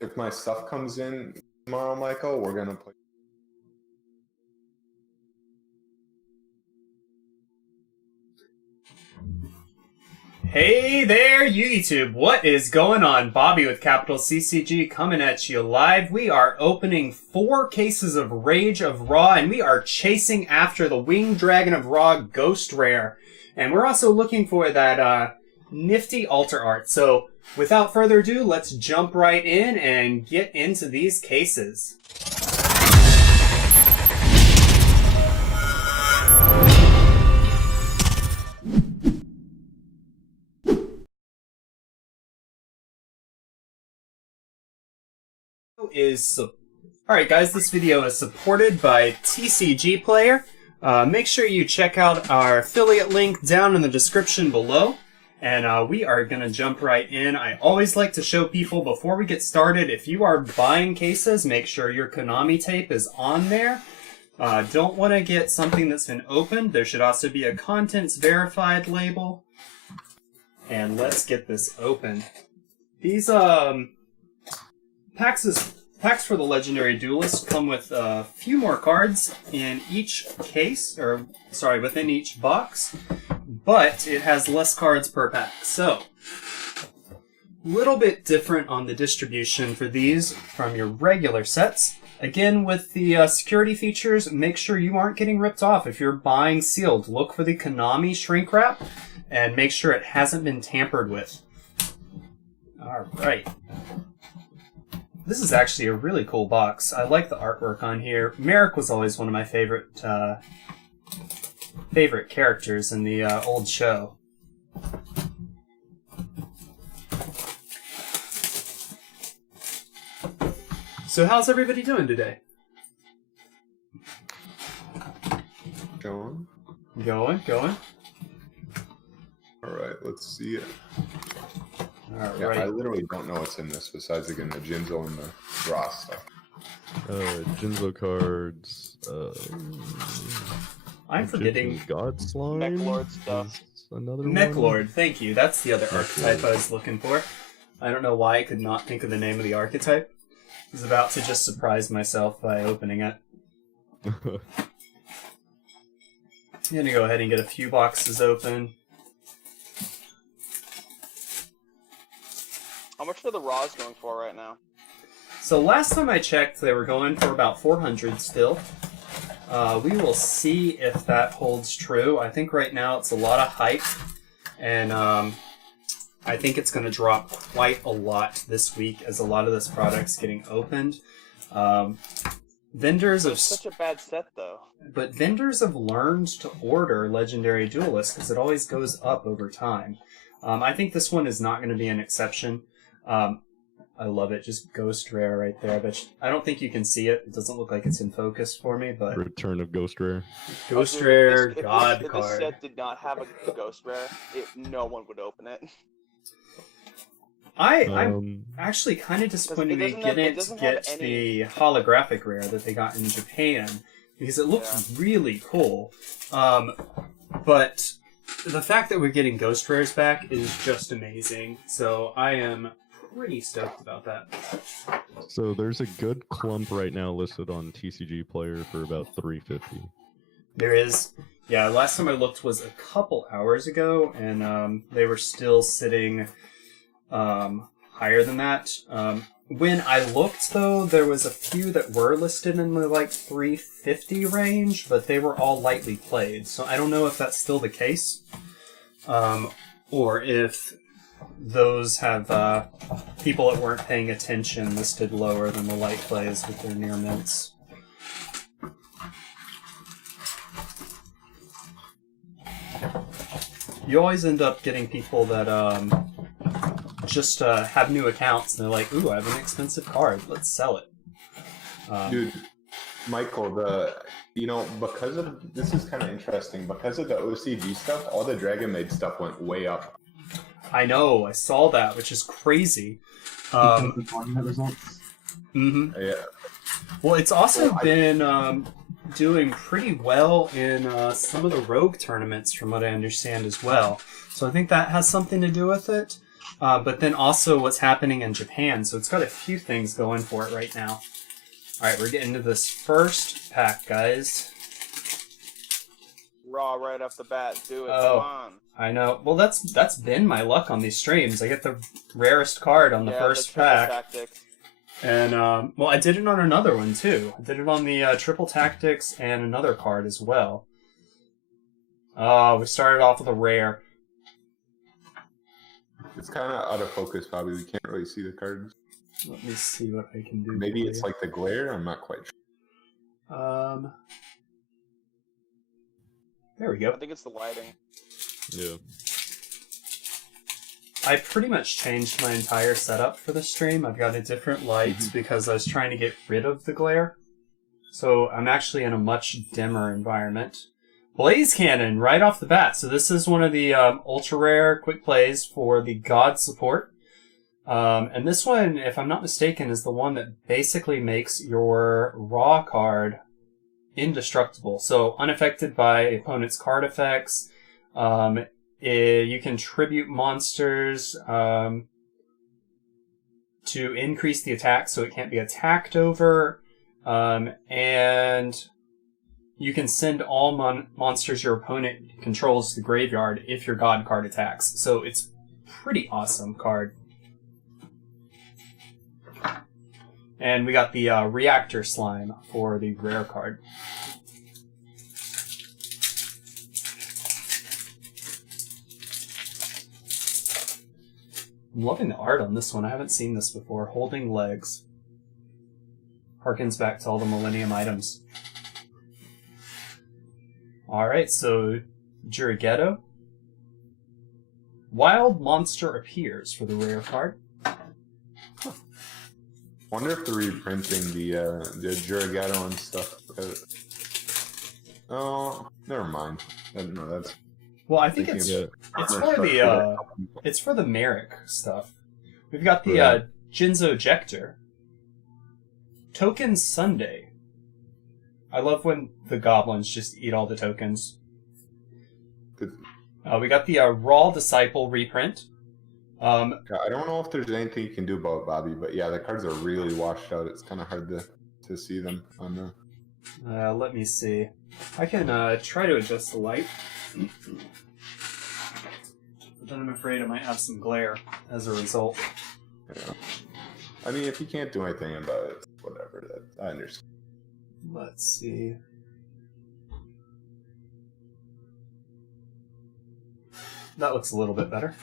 if my stuff comes in tomorrow, Michael, we're gonna play. Hey there, YouTube! What is going on? Bobby with Capital CCG coming at you live. We are opening 4 cases of Rage of Ra, and we are chasing after the Winged Dragon of Ra Ghost Rare. And we're also looking for that nifty altar art. So, without further ado, let's jump right in and get into these cases. Alright guys, this video is supported by TCG Player. Make sure you check out our affiliate link down in the description below. And we are going to jump right in. I always like to show people before we get started, if you are buying cases, make sure your Konami tape is on there. Don't want to get something that's been opened. There should also be a contents verified label. And let's get this open. These packs for the Legendary Duelist come with a few more cards in each case, or sorry, within each box, but it has less cards per pack. So, a little bit different on the distribution for these from your regular sets. Again, with the security features, make sure you aren't getting ripped off. If you're buying sealed, look for the Konami shrink wrap and make sure it hasn't been tampered with. Alright. This is actually a really cool box. I like the artwork on here. Merrick was always one of my favorite characters in the old show. So how's everybody doing today? Going. Going. All right, let's see it. All Yeah, right. I literally don't know what's in this besides again the Jinzo and the Raw stuff. Jinzo cards. I'm forgetting God Slime. Mechlord stuff. Another one. Mechlord. Thank you. That's the other Mechlord. archetype I was looking for. I don't know why I could not think of the name of the archetype. I was about to just surprise myself by opening it. I'm gonna go ahead and get a few boxes open. How much are the Raws going for right now? So last time I checked, they were going for about 400 still. We will see if that holds true. I think right now it's a lot of hype, and I think it's going to drop quite a lot this week as a lot of this product's getting opened. Vendors It's such a bad set, though. But vendors have learned to order Legendary Duelist because it always goes up over time. I think this one is not going to be an exception. I love it. Just Ghost Rare right there. But I don't think you can see it. It doesn't look like it's in focus for me, but Return of Ghost Rare. Ghost Dude, Rare, if God this card. set did not have a Ghost Rare, no one would open it. I'm actually kind of disappointed they didn't get the holographic rare that they got in Japan because it looks really cool. But the fact that we're getting Ghost Rares back is just amazing. So I am pretty stoked about that. So there's a good clump right now listed on TCG Player for about $350. There is. Yeah, last time I looked was a couple hours ago, and they were still sitting higher than that. When I looked, though, there was a few that were listed in the like 350 range, but they were all lightly played. So I don't know if that's still the case, or if those have people that weren't paying attention listed lower than the light plays with their near mints. You always end up getting people that just have new accounts and they're like, ooh, I have an expensive card, let's sell it. Dude, Michael, because of this is kind of interesting. Because of the OCG stuff, all the Dragon Maid stuff went way up. I know, I saw that, which is crazy. Mm-hmm. Yeah. Well, it's also been doing pretty well in some of the Rogue tournaments, from what I understand as well. So I think that has something to do with it. but then also what's happening in Japan. So it's got a few things going for it right now. All right, we're getting to this first pack, guys. Raw right off the bat. Do it. Oh. Come on. I know. Well, that's been my luck on these streams. I get the rarest card on the first triple pack. Tactics. And, well, I did it on another one, too. I did it on the Triple Tactics and another card as well. We started off with a rare. It's kind of out of focus, Bobby. We can't really see the cards. Let me see what I can do. Maybe for it's you. like the glare. I'm not quite sure. There we I go. think it's the lighting. Yeah. I pretty much changed my entire setup for the stream. I've got a different light because I was trying to get rid of the glare. So I'm actually in a much dimmer environment. Blaze Cannon right off the bat. So this is one of the ultra rare quick plays for the God support. And this one, if I'm not mistaken, is the one that basically makes your raw card indestructible. So unaffected by opponent's card effects. You can tribute monsters to increase the attack so it can't be attacked over. And you can send all monsters your opponent controls to the graveyard if your God card attacks. So it's pretty awesome card. And we got the Reactor Slime for the rare card. I'm loving the art on this one. I haven't seen this before. Holding Legs. Harkens back to all the Millennium items. Alright, so Jurigeto. Wild Monster Appears for the rare card. Wonder if they're reprinting the Jurigato and stuff. Oh, never mind. No, that's. Well, I think Thinking it's for the Merrick stuff. We've got the Right. Jinzo Jector. Token Sunday. I love when the goblins just eat all the tokens. Good. We got the Raw Disciple reprint. I don't know if there's anything you can do about it, Bobby, but yeah, the cards are really washed out. It's kind of hard to see them on the. Let me see. I can try to adjust the light. But then I'm afraid I might have some glare as a result. Yeah. I mean, if you can't do anything about it, whatever. That I understand. Let's see. That looks a little bit better.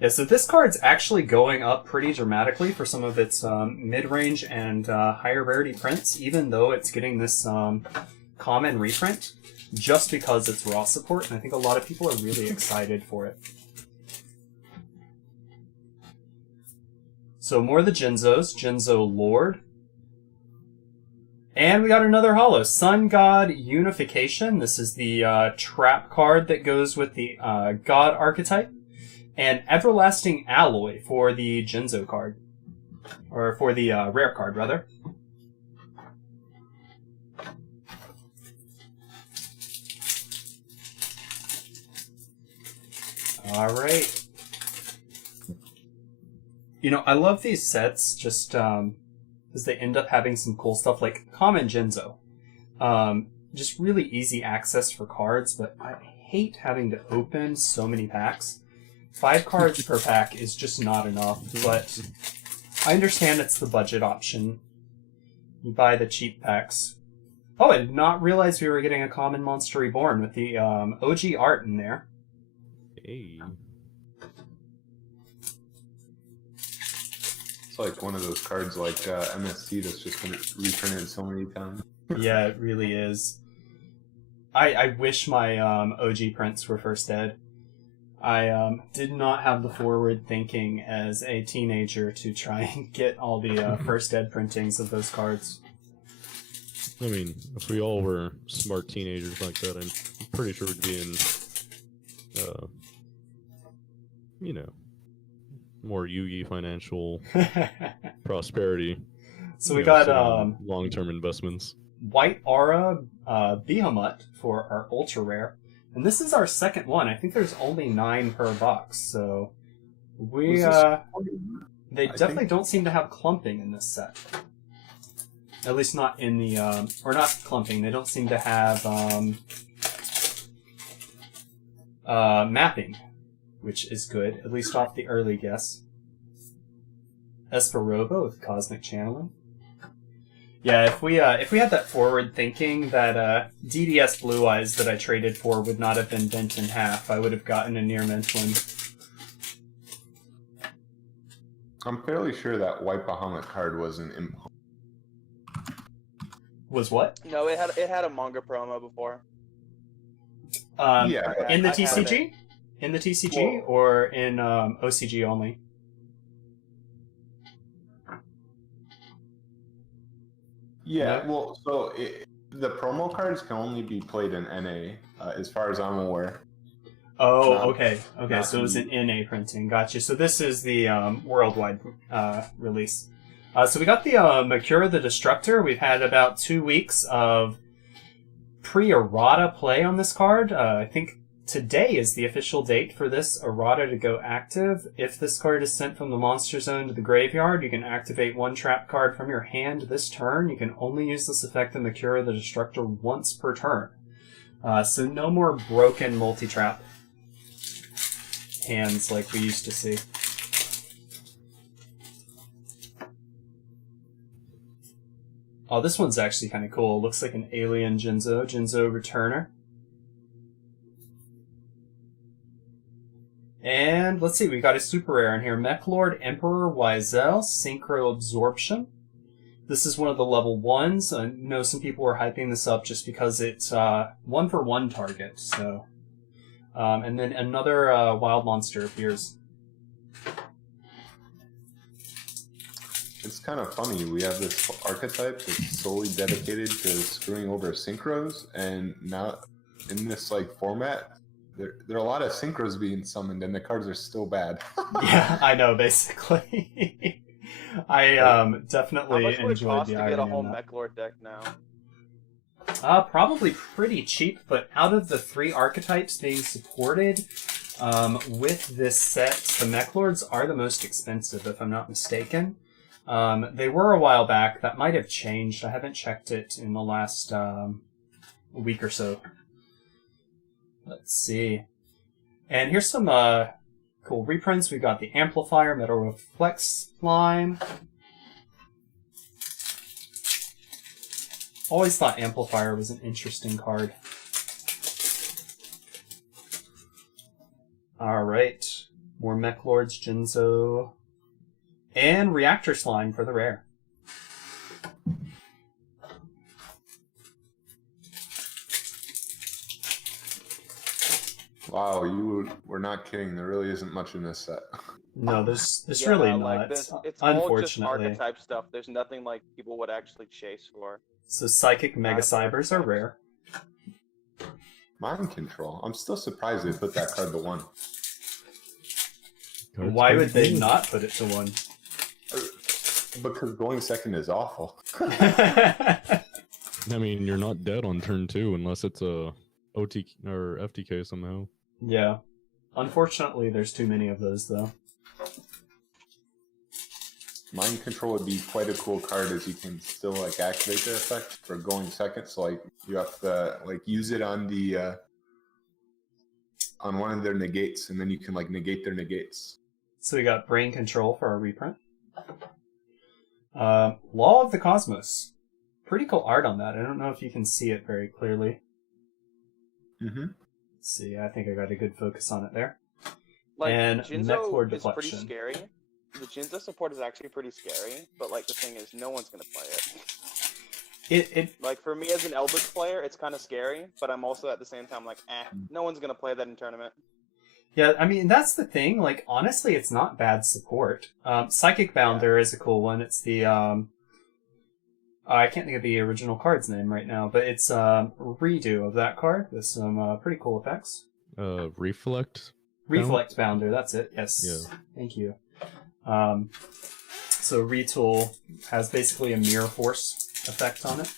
Yeah, so this card's actually going up pretty dramatically for some of its mid-range and higher rarity prints, even though it's getting this common reprint, just because it's raw support, and I think a lot of people are really excited for it. So more of the Jinzos, Jinzo Lord. And we got another holo, Sun God Unification. This is the trap card that goes with the God archetype. And Everlasting Alloy for the Jinzo card. Or for the rare card, rather. Alright. You know, I love these sets just because they end up having some cool stuff like Common Jinzo. Just really easy access for cards, but I hate having to open so many packs. 5 cards per pack is just not enough, but I understand it's the budget option. You buy the cheap packs. Oh, I did not realize we were getting a Common Monster Reborn with the OG art in there. Hey. It's like one of those cards like MST that's just been reprinted so many times. Yeah, it really is. I wish my OG prints were first dead. I did not have the forward thinking as a teenager to try and get all the first dead printings of those cards. I mean, if we all were smart teenagers like that, I'm pretty sure we'd be in, more Yugi financial prosperity. So we got long-term investments. White Aura Behemoth for our ultra rare. And this is our second one. I think there's only 9 per box, so We Was this- they I definitely think- don't seem to have clumping in this set. At least not in the or not clumping. They don't seem to have mapping, which is good, at least off the early guess. Esperova with Cosmic Channeling. Yeah, if we had that forward thinking that DDS Blue Eyes that I traded for would not have been bent in half, I would have gotten a near mint one. I'm fairly sure that White Bahamut card wasn't in. Was what? No, it had a manga promo before. Yeah, In the I have TCG? In the TCG or in OCG only? Yeah, No? well, so the promo cards can only be played in NA, as far as I'm aware. Oh, Not- okay. Okay, not so it was an NA printing. Gotcha. So this is the worldwide release. So we got the Makura the Destructor. We've had about 2 weeks of pre-errata play on this card. I think today is the official date for this errata to go active. If this card is sent from the monster zone to the graveyard, you can activate one trap card from your hand this turn. You can only use this effect in Makura the Destructor once per turn. So no more broken multi-trap hands like we used to see. Oh, this one's actually kind of cool. It looks like an alien Jinzo Returner. And let's see, we got a super rare in here. Mechlord Emperor Wizel, Synchro Absorption. This is one of the level 1s. I know some people were hyping this up just because it's 1-for-1 target. So, and then another wild monster appears. It's kind of funny. We have this archetype that's solely dedicated to screwing over synchros, and now in this like format, there are a lot of synchros being summoned, and the cards are still bad. Yeah, I know, basically. I How definitely much would it enjoyed cost the to get a irony whole on that. Mechlord deck now? Probably pretty cheap, but out of the 3 archetypes being supported with this set, the Mechlords are the most expensive, if I'm not mistaken. They were a while back. That might have changed. I haven't checked it in the last week or so. Let's see. And here's some cool reprints. We've got the Amplifier, Metal Reflex Slime. Always thought Amplifier was an interesting card. Alright. More Mechlords, Jinzo. And Reactor Slime for the rare. Wow, you were not kidding. There really isn't much in this set. No, there's Yeah, really like not. this, it's all just Unfortunately. archetype stuff. There's nothing like people would actually chase for. So Psychic Mega Not Cybers are archetypes. rare. Mind Control. I'm still surprised they put that card to 1. Cards Why pretty would they good. not put it to 1? Because going second is awful. I mean, you're not dead on turn 2 unless it's a OT or FTK somehow. Yeah. Unfortunately, there's too many of those, though. Mind Control would be quite a cool card, as you can still like activate the effect for going second. So like you have to like use it on the on one of their negates, and then you can like negate their negates. So we got Brain Control for our reprint. Law of the Cosmos. Pretty cool art on that. I don't know if you can see it very clearly. Mm-hmm. Let's see, I think I got a good focus on it there. Like And Jinzo Mechlord is pretty Deflection. scary. The Jinzo support is actually pretty scary, but like the thing is, no one's gonna play it. It Like for me as an Eldritch player, it's kind of scary, but I'm also at the same time like, no one's gonna play that in tournament. Yeah, I mean, that's the thing. Like, honestly, it's not bad support. Psychic Bounder is a cool one. It's the, I can't think of the original card's name right now, but it's a redo of that card with some pretty cool effects. Reflect. Reflect Bounder, that's it. Yes. Yeah. Thank you. So Retool has basically a Mirror Force effect on it.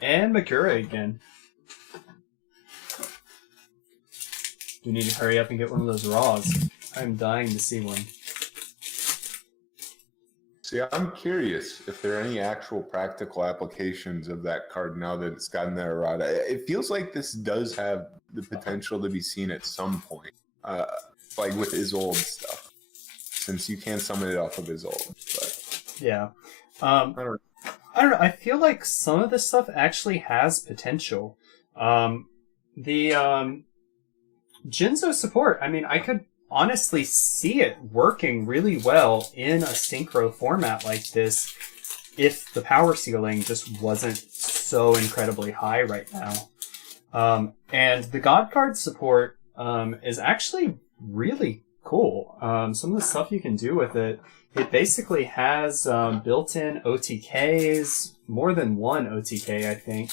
And Makura again. We need to hurry up and get one of those raws. I'm dying to see one. See, I'm curious if there are any actual practical applications of that card now that it's gotten that errata. It feels like this does have the potential to be seen at some point, like with Isolde stuff, since you can summon it off of Isolde. But Yeah. I don't know. I don't know. I feel like some of this stuff actually has potential. The Jinzo support, I mean, I could honestly see it working really well in a synchro format like this if the power ceiling just wasn't so incredibly high right now. And the God card support is actually really cool. Some of the stuff you can do with it, it basically has built-in OTKs, more than one OTK, I think.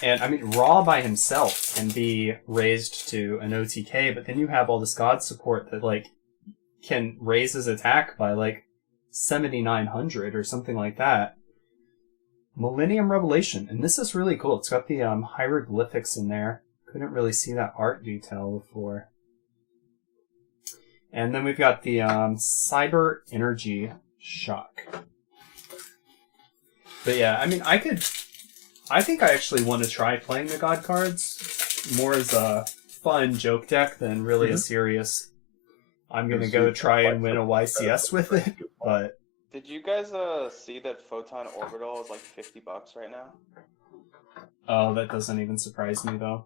And I mean, Raw by himself can be raised to an OTK, but then you have all this God support that like can raise his attack by like 7,900 or something like that. Millennium Revelation, and this is really cool. It's got the hieroglyphics in there. Couldn't really see that art detail before. And then we've got the Cyber Energy Shock. But yeah, I mean, I think I actually want to try playing the God cards more as a fun joke deck than really a serious, I'm going to go try and win a YCS with it, but... Did you guys see that Photon Orbital is like $50 right now? Oh, that doesn't even surprise me, though.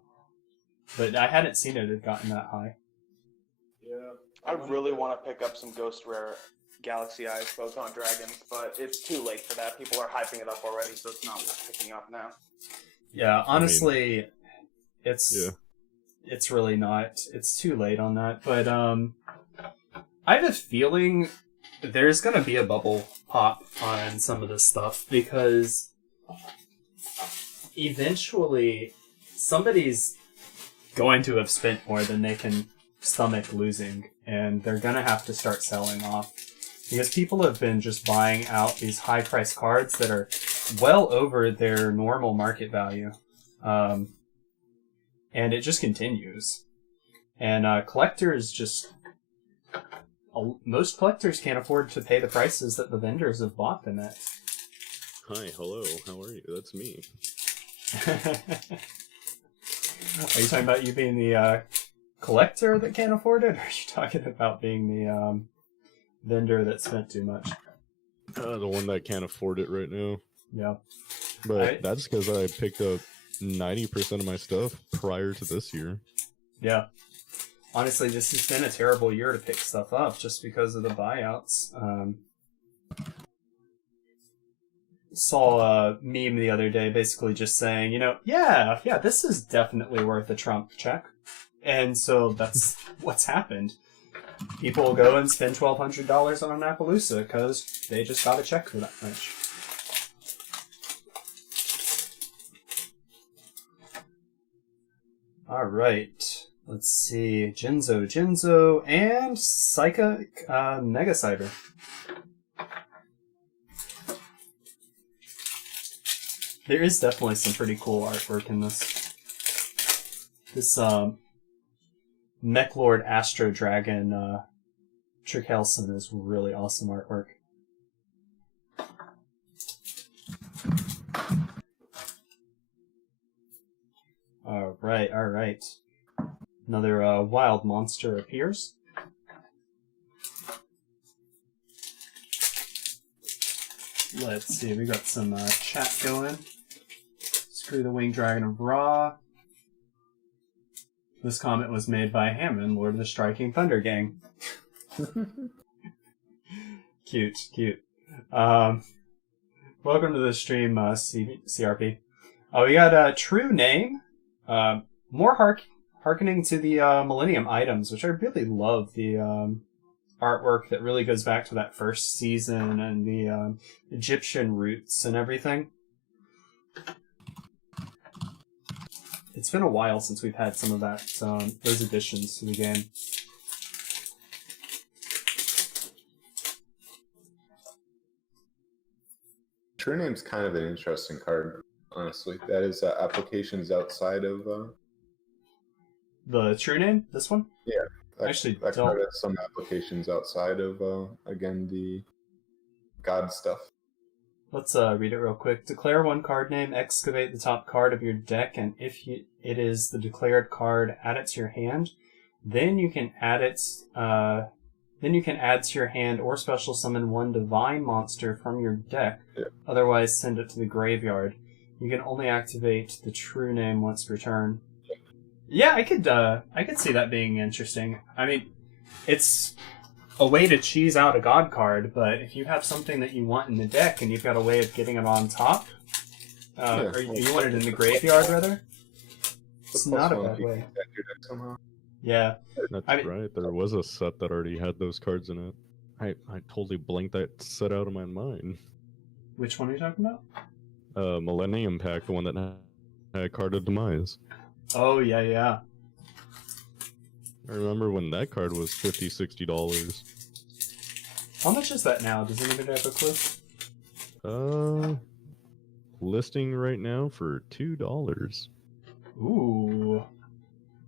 But I hadn't seen it had gotten that high. Yeah. I really want to pick up some Ghost Rare Galaxy Eyes Photon Dragons, but it's too late for that. People are hyping it up already, so it's not worth picking up now. Yeah, honestly, it's really not. It's too late on that. But I have a feeling there's going to be a bubble pop on some of this stuff because eventually somebody's going to have spent more than they can stomach losing, and they're going to have to start selling off. Because people have been just buying out these high-priced cards that are well over their normal market value. And it just continues. And collectors just... Most collectors can't afford to pay the prices that the vendors have bought them at. Hi, hello, how are you? That's me. Are you talking about you being the collector that can't afford it? Or are you talking about being the... vendor that spent too much? The one that can't afford it right now. Yeah. But that's because I picked up 90% of my stuff prior to this year. Yeah. Honestly, this has been a terrible year to pick stuff up just because of the buyouts. Saw a meme the other day basically just saying, yeah, this is definitely worth a Trump check. And so that's what's happened. People will go and spend $1,200 on an Appaloosa because they just got a check for that much. Alright, let's see. Jinzo, and Psychic Mega Cyber. There is definitely some pretty cool artwork in this. This, Mechlord Astro Dragon Trickelson is really awesome artwork. Alright. Another wild monster appears. Let's see, we got some chat going. Screw the Winged Dragon of Ra. This comment was made by Hammond, Lord of the Striking Thunder Gang. Cute. Welcome to the stream, CRP. We got True Name. More harkening to the Millennium items, which I really love. The artwork that really goes back to that first season and the Egyptian roots and everything. It's been a while since we've had some of that, those additions to the game. True Name's kind of an interesting card, honestly. That is applications outside of The true name? This one? That, Actually, that don't- card has some applications outside of again the god stuff. Let's read it real quick. Declare one card name, excavate the top card of your deck, and if it is the declared card, add it to your hand. Then you can add it. Then you can add to your hand or special summon one divine monster from your deck. Yeah. Otherwise, send it to the graveyard. You can only activate the true name once per turn. Yeah, I could see that being interesting. I mean, it's a way to cheese out a god card, but if you have something that you want in the deck and you've got a way of getting it on top, or you want it in the graveyard rather, it's not a bad way. Add your deck somehow. Yeah, That's I mean- right. There was a set that already had those cards in it. I totally blanked that set out of my mind. which one are you talking about? Millennium Pack, the one that had Card of Demise. Oh yeah. I remember when that card was $50, $60. How much is that now? Does anybody have a clue? Listing right now for $2. Ooh,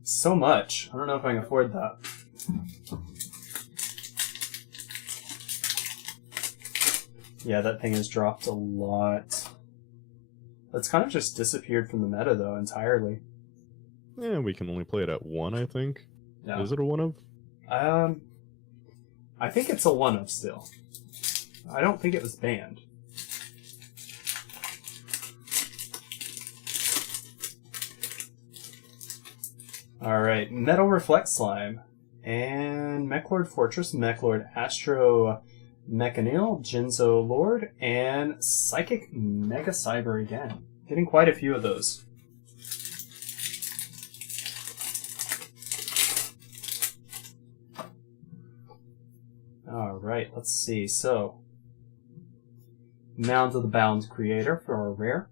so much. I don't know if I can afford that. Yeah, that thing has dropped a lot. It's kind of just disappeared from the meta, though, entirely. Yeah, we can only play it at 1, I think. Yeah. Is it a 1 of? I think it's a one of still. I don't think it was banned. Alright, Metal Reflect Slime. And Mechlord Fortress, Mechlord Astro Mechanil, Jinzo Lord, and Psychic Mega Cyber again. Getting quite a few of those. Alright, let's see. So, Mounds of the Bound Creator for a rare.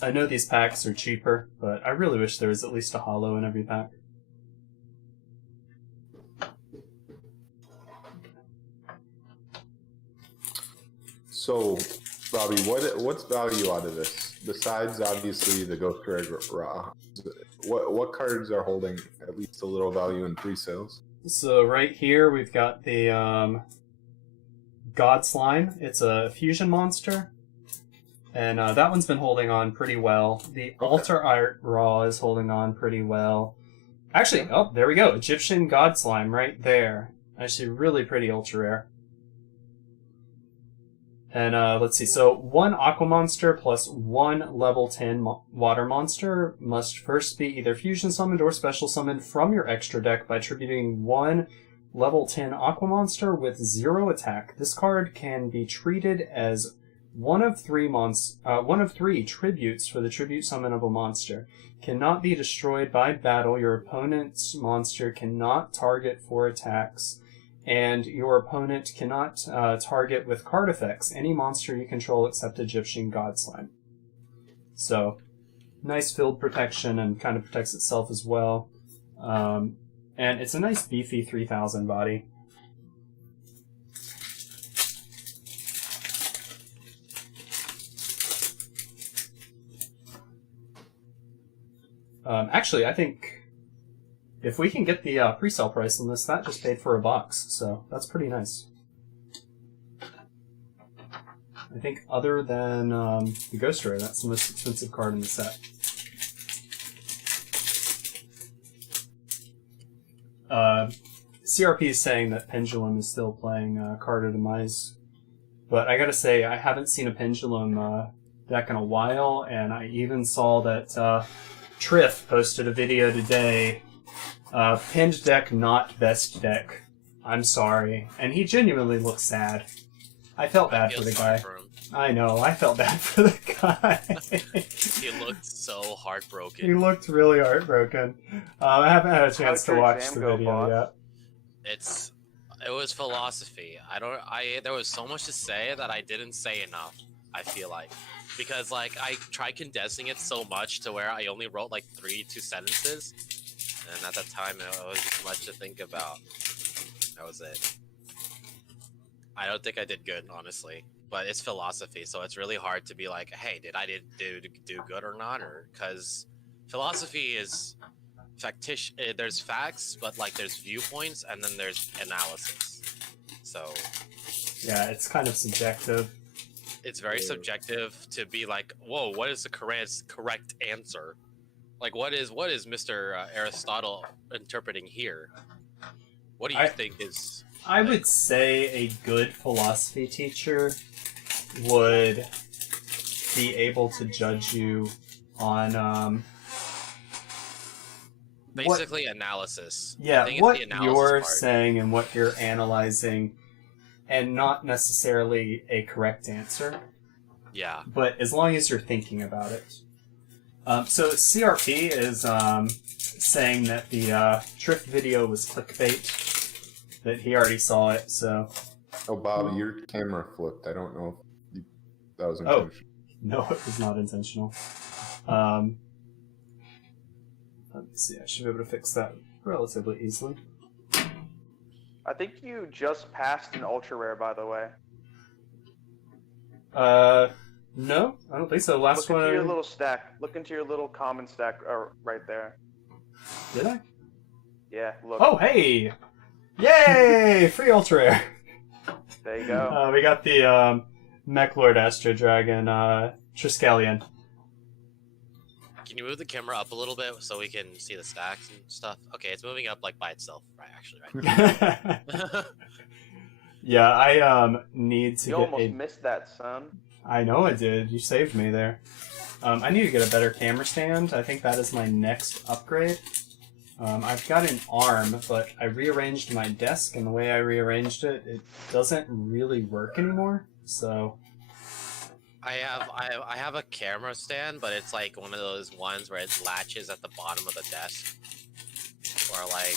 I know these packs are cheaper, but I really wish there was at least a holo in every pack. So, Robbie, what's value out of this? Besides obviously the Ghost Rare Raw, what cards are holding at least a little value in pre-sales? So right here we've got the God Slime. It's a fusion monster. And that one's been holding on pretty well. The Altar Art Raw is holding on pretty well. Actually, oh, there we go. Egyptian God Slime right there. Actually, really pretty ultra rare. And let's see. So, one Aqua Monster plus one level 10 Water Monster must first be either fusion summoned or special summoned from your extra deck by attributing one level 10 Aqua Monster with 0 attack. This card can be treated as one of three tributes for the tribute summon of a monster. Cannot be destroyed by battle. Your opponent's monster cannot target for attacks. And your opponent cannot target with card effects any monster you control except Egyptian God Slime. So, nice field protection and kind of protects itself as well. And it's a nice beefy 3000 body. Actually, I think if we can get the pre-sale price on this, that just paid for a box, so that's pretty nice. I think other than the Ghost Rare, that's the most expensive card in the set. CRP is saying that Pendulum is still playing Card of Demise, but I gotta say, I haven't seen a Pendulum deck in a while, and I even saw that Triff posted a video today. Pinned deck, not best deck. I'm sorry. And he genuinely looked sad. I felt bad for the guy. I know, I felt bad for the guy. He looked so heartbroken. He looked really heartbroken. I haven't had a chance to your watch exam the go, video boss? yet. It was philosophy. There was so much to say that I didn't say enough, I feel like. Because like I tried condensing it so much to where I only wrote like 2 sentences. And at that time it was just much to think about. That was it. I don't think I did good, honestly. But it's philosophy, so it's really hard to be like, hey, did I do good or not? Or because philosophy is factious. There's facts, but like there's viewpoints, and then there's analysis. So Yeah, it's kind of subjective. it's very subjective to be like, whoa, what is the correct answer? Like, what is Mr. Aristotle interpreting here? What do you think is? I would say a good philosophy teacher would be able to judge you on Basically, analysis. I yeah, think it's what the analysis you're part. saying and what you're analyzing, and not necessarily a correct answer, Yeah. but as long as you're thinking about it. So CRP is saying that the Triff video was clickbait, that he already saw it, so Oh, Bob, your camera flipped. I don't know if that was Oh. intentional. no, it was not intentional. Let's see, I should be able to fix that relatively easily. I think you just passed an ultra rare, by the way. No, I don't think so. Last Look into your one, little stack. Look into your little common stack right there. did I? Yeah, look. Oh, hey! Yay! Free Ultra Rare! There you go. We got the Mech Lord Astro Dragon Triskelion. Can you move the camera up a little bit so we can see the stacks and stuff? Okay, it's moving up like by itself, right? Actually, right. Yeah, I need to You get almost a... missed that, son. I know I did. You saved me there. I need to get a better camera stand. I think that is my next upgrade. I've got an arm, but I rearranged my desk, and the way I rearranged it, it doesn't really work anymore. So I have a camera stand, but it's like one of those ones where it latches at the bottom of the desk, or like.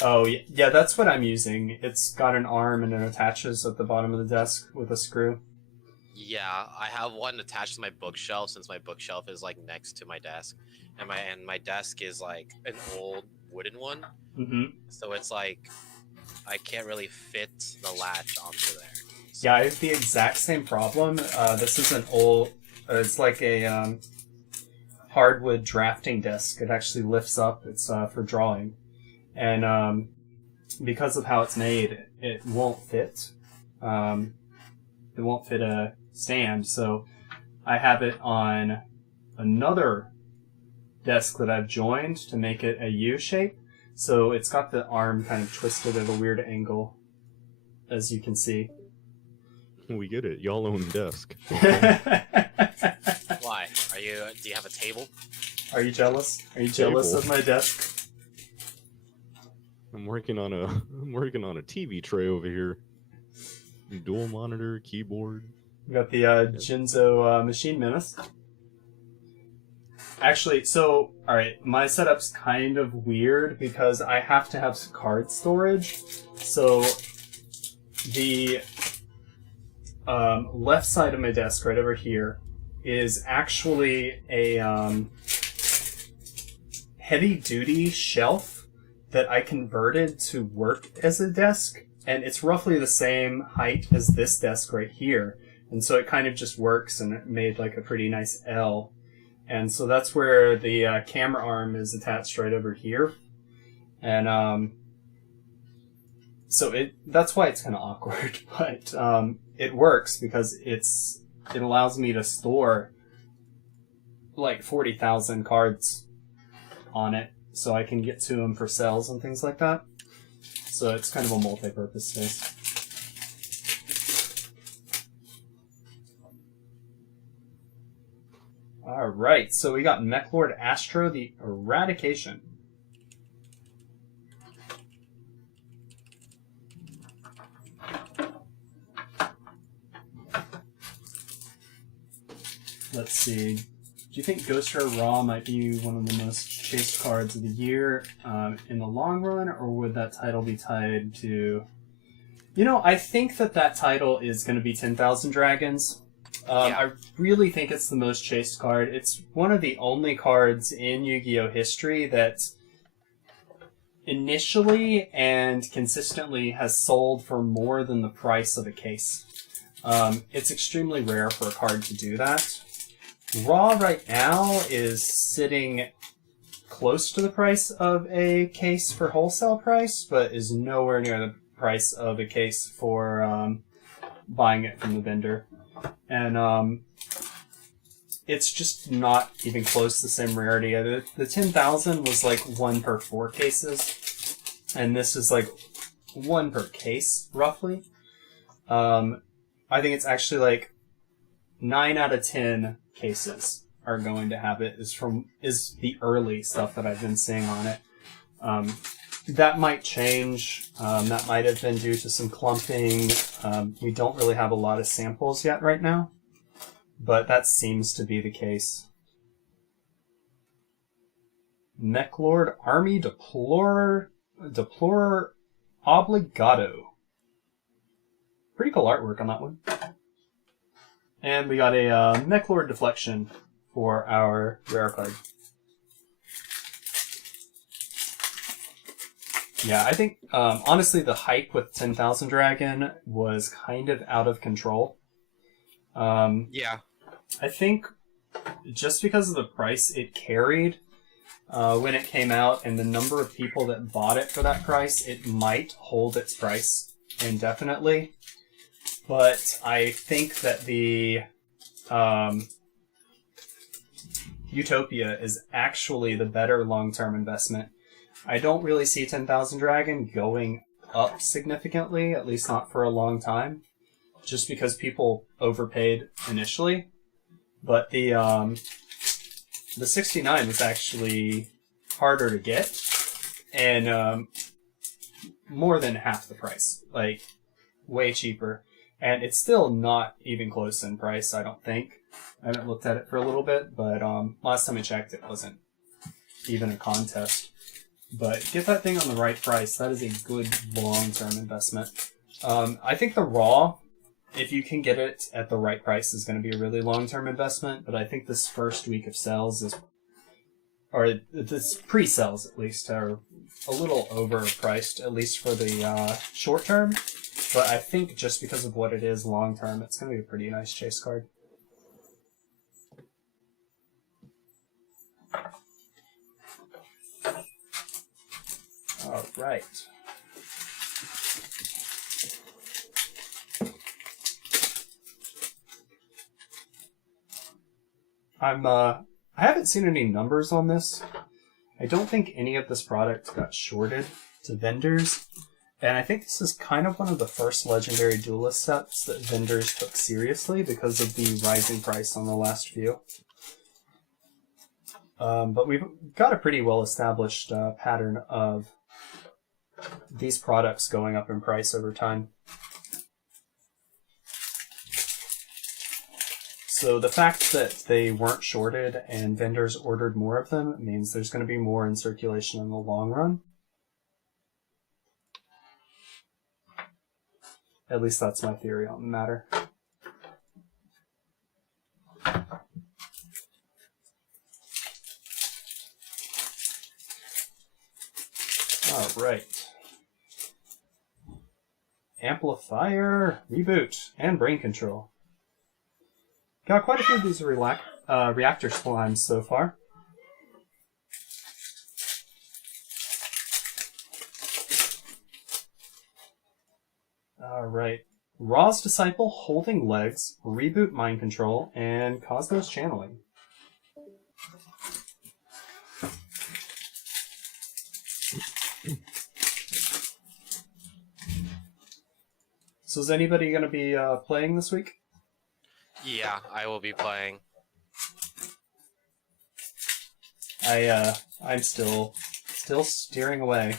oh yeah, that's what I'm using. It's got an arm and it attaches at the bottom of the desk with a screw. Yeah, I have one attached to my bookshelf since my bookshelf is like next to my desk, and my desk is like an old wooden one, Mm-hmm. so it's like I can't really fit the latch onto there. So, Yeah, I have the exact same problem. This is an old... it's like a hardwood drafting desk. It actually lifts up. It's for drawing. And because of how it's made, it won't fit. It won't fit a stand, so I have it on another desk that I've joined to make it a U shape. So it's got the arm kind of twisted at a weird angle, as you can see. We get it. Y'all own desk. why are you? Do you have a table? Are you jealous? Are you jealous Table. of my desk? I'm working on a TV tray over here. Dual monitor, keyboard. We got the Jinzo Machine Menace. Actually, so, alright, my setup's kind of weird because I have to have card storage. So, the left side of my desk, right over here, is actually a heavy-duty shelf that I converted to work as a desk, and it's roughly the same height as this desk right here. And so it kind of just works, and it made like a pretty nice L. And so that's where the camera arm is attached right over here. And so that's why it's kind of awkward, but it works because it allows me to store like 40,000 cards on it, so I can get to them for sales and things like that. So it's kind of a multi-purpose space. Alright, so we got Mech Lord Astro, the Eradication. Let's see. Do you think Ghost Rare Raw might be one of the most chased cards of the year in the long run, or would that title be tied to... You know, I think that title is going to be 10,000 Dragons. Yeah. I really think it's the most chased card. It's one of the only cards in Yu-Gi-Oh! History that initially and consistently has sold for more than the price of a case. It's extremely rare for a card to do that. Raw right now is sitting close to the price of a case for wholesale price, but is nowhere near the price of a case for buying it from the vendor. And it's just not even close to the same rarity. The 10,000 was like 1 per 4 cases, and this is like 1 per case, roughly. I think it's actually like 9 out of 10 cases are going to have it is the early stuff that I've been seeing on it. That might change. That might have been due to some clumping. We don't really have a lot of samples yet right now, but that seems to be the case. Mechlord Army Deplorer Obligado. Pretty cool artwork on that one. And we got a Mechlord Deflection for our rare card. Yeah, I think, honestly, the hype with 10,000 Dragon was kind of out of control. Yeah. I think just because of the price it carried when it came out and the number of people that bought it for that price, it might hold its price indefinitely. But I think that the Utopia is actually the better long-term investment. I don't really see 10,000 Dragon going up significantly, at least not for a long time, just because people overpaid initially. But the 69 was actually harder to get, and more than half the price, like way cheaper. And it's still not even close in price, I don't think. I haven't looked at it for a little bit, but last time I checked, it wasn't even a contest. But get that thing on the right price. That is a good long-term investment. I think the Raw, if you can get it at the right price, is going to be a really long-term investment. But I think this first week of sales or this pre-sales at least, are a little overpriced, at least for the short term. But I think just because of what it is long term, it's going to be a pretty nice chase card. All right. I haven't seen any numbers on this. I don't think any of this product got shorted to vendors. And I think this is kind of one of the first Legendary Duelist sets that vendors took seriously because of the rising price on the last few. But we've got a pretty well-established pattern of these products going up in price over time. So the fact that they weren't shorted and vendors ordered more of them means there's going to be more in circulation in the long run. At least that's my theory on the matter. All right. Amplifier, Reboot, and Brain Control. Got quite a few of these reactor slimes so far. Alright. Raw's Disciple, Holding Legs, Reboot Mind Control, and Cosmos Channeling. So is anybody going to be playing this week? Yeah, I will be playing. I'm still steering away.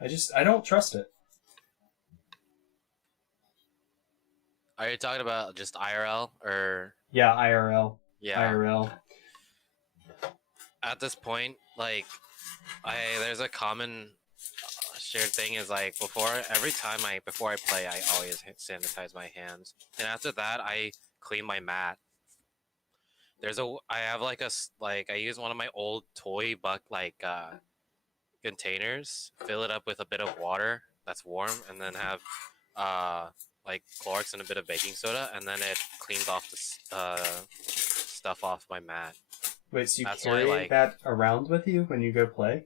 I don't trust it. Are you talking about just IRL or? Yeah, IRL. Yeah. IRL. At this point, like, there's a common shared thing is like before I play, I always sanitize my hands, and after that, I clean my mat. I have like I use one of my old toy containers, fill it up with a bit of water that's warm, and then have like Clorox and a bit of baking soda, and then it cleans off the stuff off my mat. Wait, so you That's carry why, like- that around with you when you go play?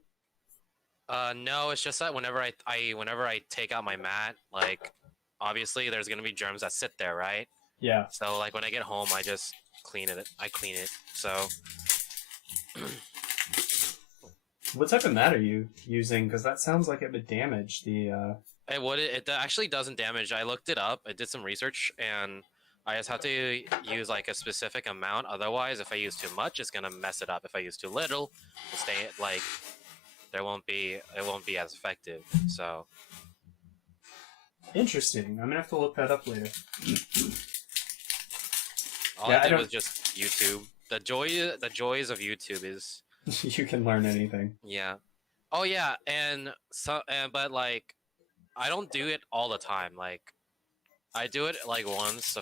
No, it's just that whenever I take out my mat, like obviously there's gonna be germs that sit there, right? Yeah. So like when I get home, I just clean it. I clean it. So What type of mat are you using? Because that sounds like it would damage the. it actually doesn't damage. I looked it up. I did some research, and I just have to use like a specific amount. Otherwise, if I use too much, it's gonna mess it up. If I use too little, it won't be as effective. So Interesting. I'm gonna have to look that up later. all Yeah, I I did don't- was just YouTube. The joys of YouTube is You can learn anything. yeah. Oh yeah, but like I don't do it all the time. Like I do it like once,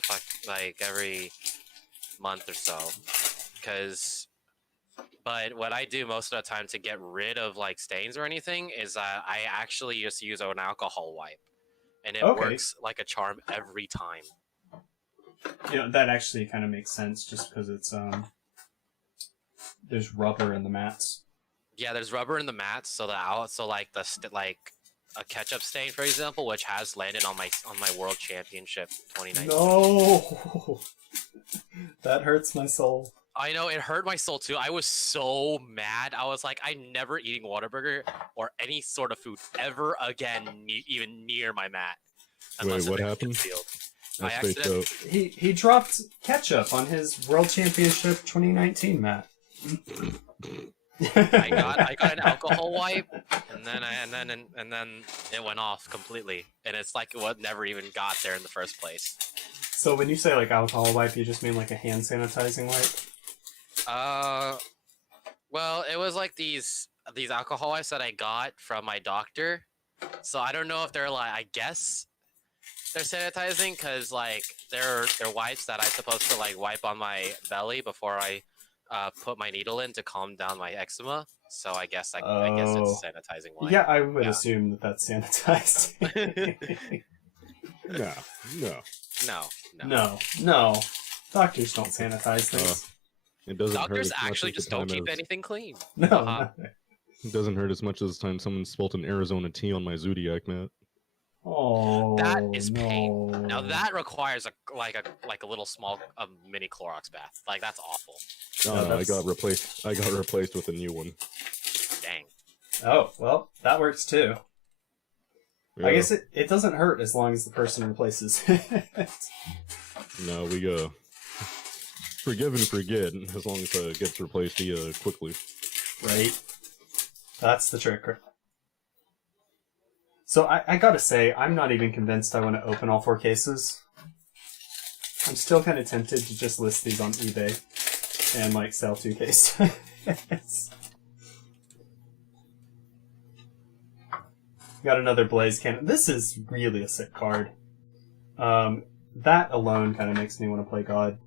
like every month or so. But what I do most of the time to get rid of like stains or anything is I actually just use an alcohol wipe, and it Okay. works like a charm every time. That actually kind of makes sense, just because it's there's rubber in the mats. Yeah, there's rubber in the mats, so like a ketchup stain, for example, which has landed on my World Championship 2019. No, that hurts my soul. I know, it hurt my soul too. I was so mad. I was like, I'm never eating Whataburger or any sort of food ever again, even near my mat. Wait, it's what been happened? concealed. I I spaced accident- out. He dropped ketchup on his World Championship 2019 mat. I got an alcohol wipe, and then it went off completely, and it's like it never even got there in the first place. So when you say like alcohol wipe, you just mean like a hand sanitizing wipe? Well, it was like these alcohol wipes that I got from my doctor. So I don't know if they're like, I guess they're sanitizing, because like they're wipes that I'm supposed to like wipe on my belly before I put my needle in to calm down my eczema. So I guess I guess Oh. it's sanitizing wipe. Yeah, I would Yeah. assume that that's sanitized. No, no. No. No. Doctors don't sanitize things. It doesn't hurt Doctors as much actually as just the don't time keep as- anything clean. No. Uh-huh. It doesn't hurt as much as the time someone spilled an Arizona tea on my Zodiac mat. Oh, That is pain. no. Now that requires a little small mini Clorox bath. Like that's awful. Oh, No, no, I that's- got replaced. I got replaced with a new one. Dang. Oh, well, that works too. I Yeah. guess it doesn't hurt as long as the person replaces it. No, we forgive and forget as long as it gets replaced quickly. Right? That's the trick. So I gotta say, I'm not even convinced I want to open all 4 cases. I'm still kind of tempted to just list these on eBay and like sell 2 cases. Got another Blaze Cannon. This is really a sick card. That alone kind of makes me want to play God.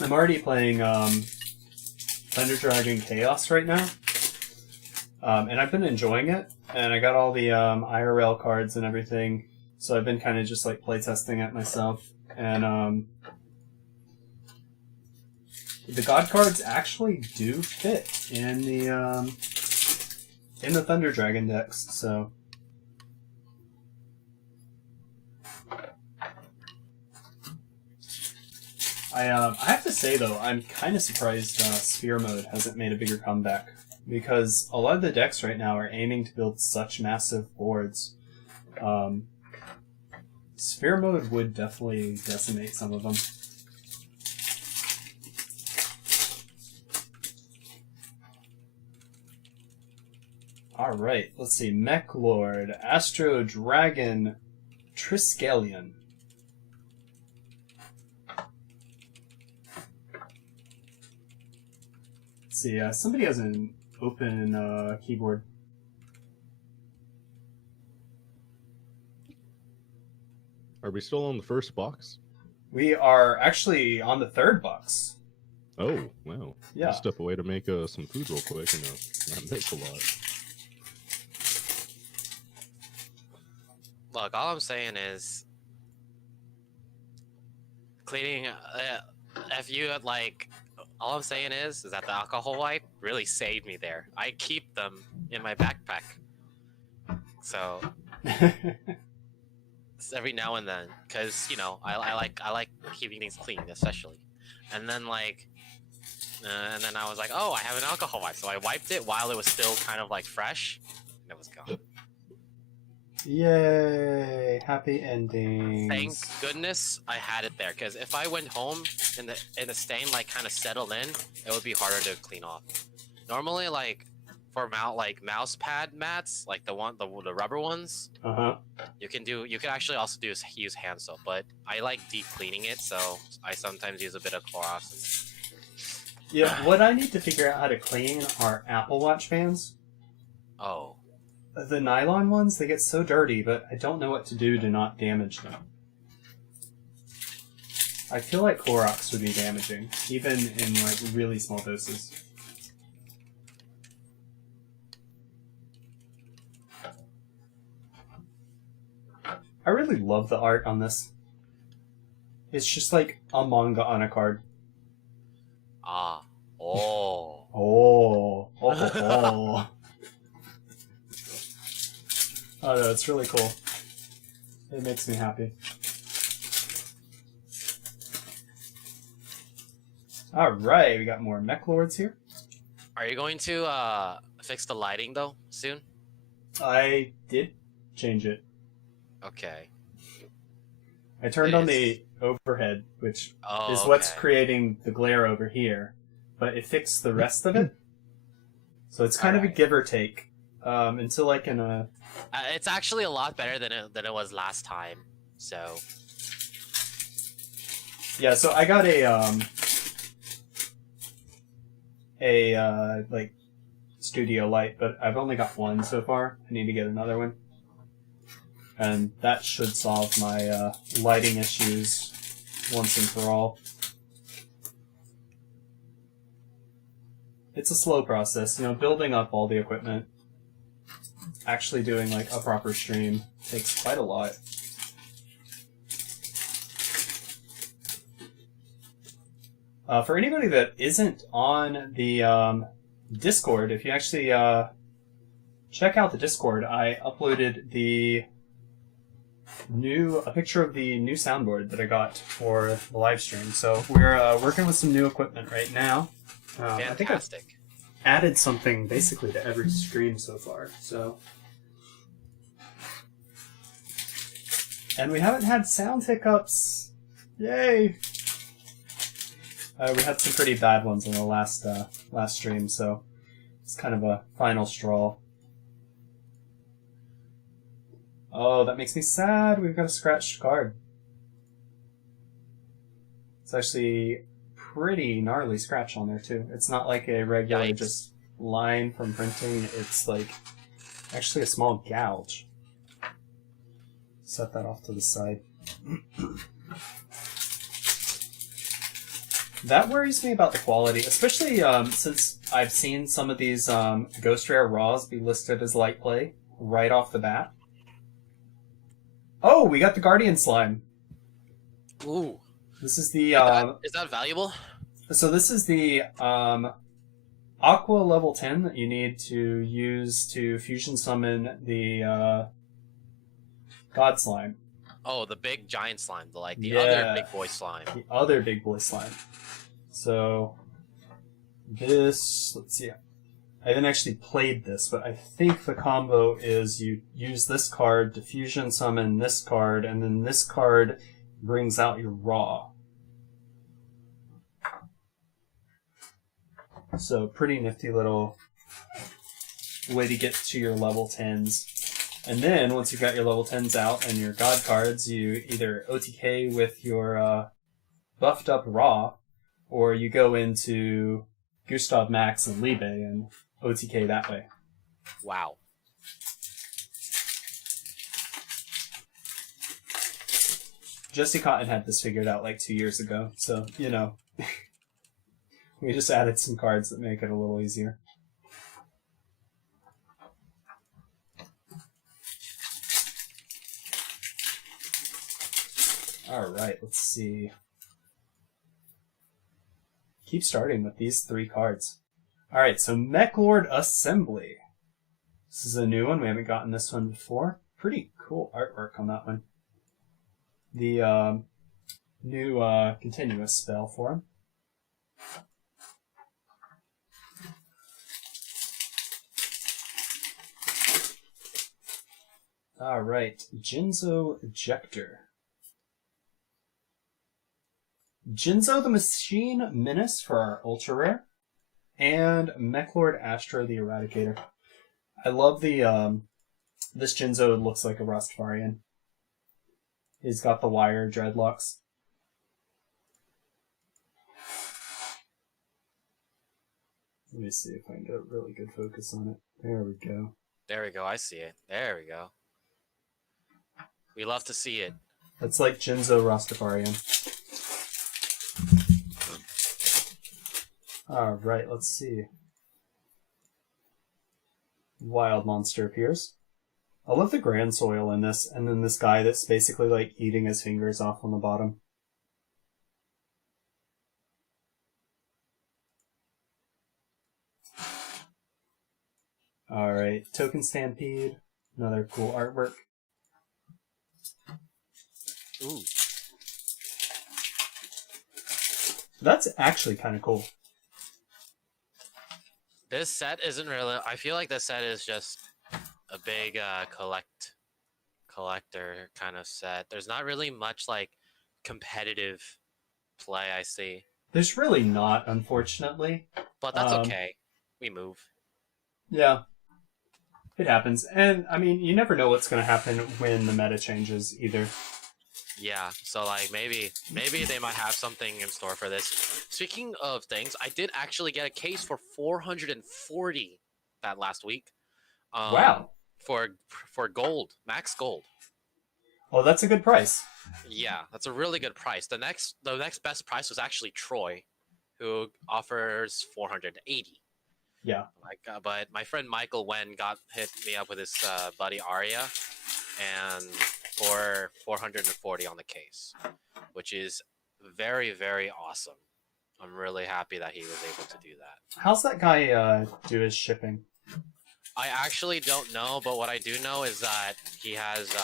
I'm already playing Thunder Dragon Chaos right now. And I've been enjoying it, and I got all the IRL cards and everything, so I've been kind of just like playtesting it myself. And the God cards actually do fit in the Thunder Dragon decks, so. I have to say though, I'm kind of surprised Sphere Mode hasn't made a bigger comeback, because a lot of the decks right now are aiming to build such massive boards. Sphere Mode would definitely decimate some of them. Alright, let's see. Mech Lord, Astro Dragon, Triskelion. Let's see, somebody has an open keyboard. Are we still on the first box? We are actually on the third box. Oh, wow. Yeah. I'll step away to make some food real quick and not miss a lot. Look, all I'm saying is cleaning. If you had like, all I'm saying is that the alcohol wipe really saved me there. I keep them in my backpack, so it's every now and then, because you know I like keeping things clean, especially. And then and then I was like, oh, I have an alcohol wipe, so I wiped it while it was still kind of like fresh, and it was gone. Yay! Happy endings. Thank goodness I had it there, because if I went home and the stain like kind of settled in, it would be harder to clean off. Normally, like for mouse pad mats, like the rubber ones, you can actually also use hand soap, but I like deep cleaning it, so I sometimes use a bit of Clorox. Yeah, what I need to figure out how to clean are Apple Watch bands. Oh. The nylon ones, they get so dirty, but I don't know what to do to not damage them. I feel like Clorox would be damaging, even in like really small doses. I really love the art on this. It's just like a manga on a card. Ah. Oh. Oh. Oh. Oh no, it's really cool. It makes me happy. Alright, we got more mech lords here. Are you going to fix the lighting though soon? I did change it. Okay. I turned on the overhead, which is okay. what's creating the glare over here, but it fixed the rest of it. So it's kind of a give or take. Until like in a... it's actually a lot better than it was last time. So yeah, so I got a like studio light, but I've only got one so far. I need to get another one, and that should solve my lighting issues once and for all. It's a slow process, you know, building up all the equipment. Actually doing like a proper stream takes quite a lot. For anybody that isn't on the Discord, if you actually check out the Discord, I uploaded a picture of the new soundboard that I got for the live stream. So we're working with some new equipment right now. I think I've fantastic. added something basically to every stream so far. So. And we haven't had sound hiccups. Yay! We had some pretty bad ones on the last stream, so it's kind of a final straw. Oh, that makes me sad. We've got a scratched card. It's actually pretty gnarly scratch on there too. It's not like a regular Yikes. just line from printing. It's like actually a small gouge. Set that off to the side. That worries me about the quality, especially since I've seen some of these Ghost Rare Raws be listed as light play right off the bat. Oh, we got the Guardian Slime. Ooh. This is the... is that valuable? So this is the Aqua level 10 that you need to use to fusion summon the God Slime. Oh, the big giant slime, the Yeah. other big boy slime. The other big boy slime. So this, let's see. I haven't actually played this, but I think the combo is you use this card to fusion summon this card, and then this card brings out your Raw. So pretty nifty little way to get to your level 10s. And then, once you've got your level 10s out and your God cards, you either OTK with your buffed up Raw, or you go into Gustav Max and Liebe and OTK that way. Wow. Jesse Cotton had this figured out like 2 years ago, so, you know, we just added some cards that make it a little easier. Alright, let's see. Keep starting with these 3 cards. Alright, so Mechlord Assembly. This is a new one. We haven't gotten this one before. Pretty cool artwork on that one. The new continuous spell for him. Alright, Jinzo Ejector. Jinzo the Machine Menace for our ultra rare. And Mechlord Astro the Eradicator. I love the this Jinzo looks like a Rastafarian. He's got the wire dreadlocks. Let me see if I can get a really good focus on it. There we go. There we go. I see it. There we go. We love to see it. That's like Jinzo Rastafarian. Alright, let's see. Wild monster appears. I love the Grand Soil in this, and then this guy that's basically like eating his fingers off on the bottom. Alright, Token Stampede. Another cool artwork. Ooh. That's actually kind of cool. This set isn't really. I feel like this set is just a big collector kind of set. There's not really much like competitive play I see. There's really not, unfortunately. But that's okay. We move. Yeah. It happens. And, I mean, you never know what's going to happen when the meta changes, either. Yeah, so like maybe they might have something in store for this. Speaking of things, I did actually get a case for 440 that last week. Wow. For gold, max gold. Oh, that's a good price. Yeah, that's a really good price. The next best price was actually Troy, who offers 480. Yeah. But my friend Michael Wen hit me up with his buddy Arya, and for 440 on the case, which is very, very awesome. I'm really happy that he was able to do that. How's that guy do his shipping? I actually don't know, but what I do know is that he has.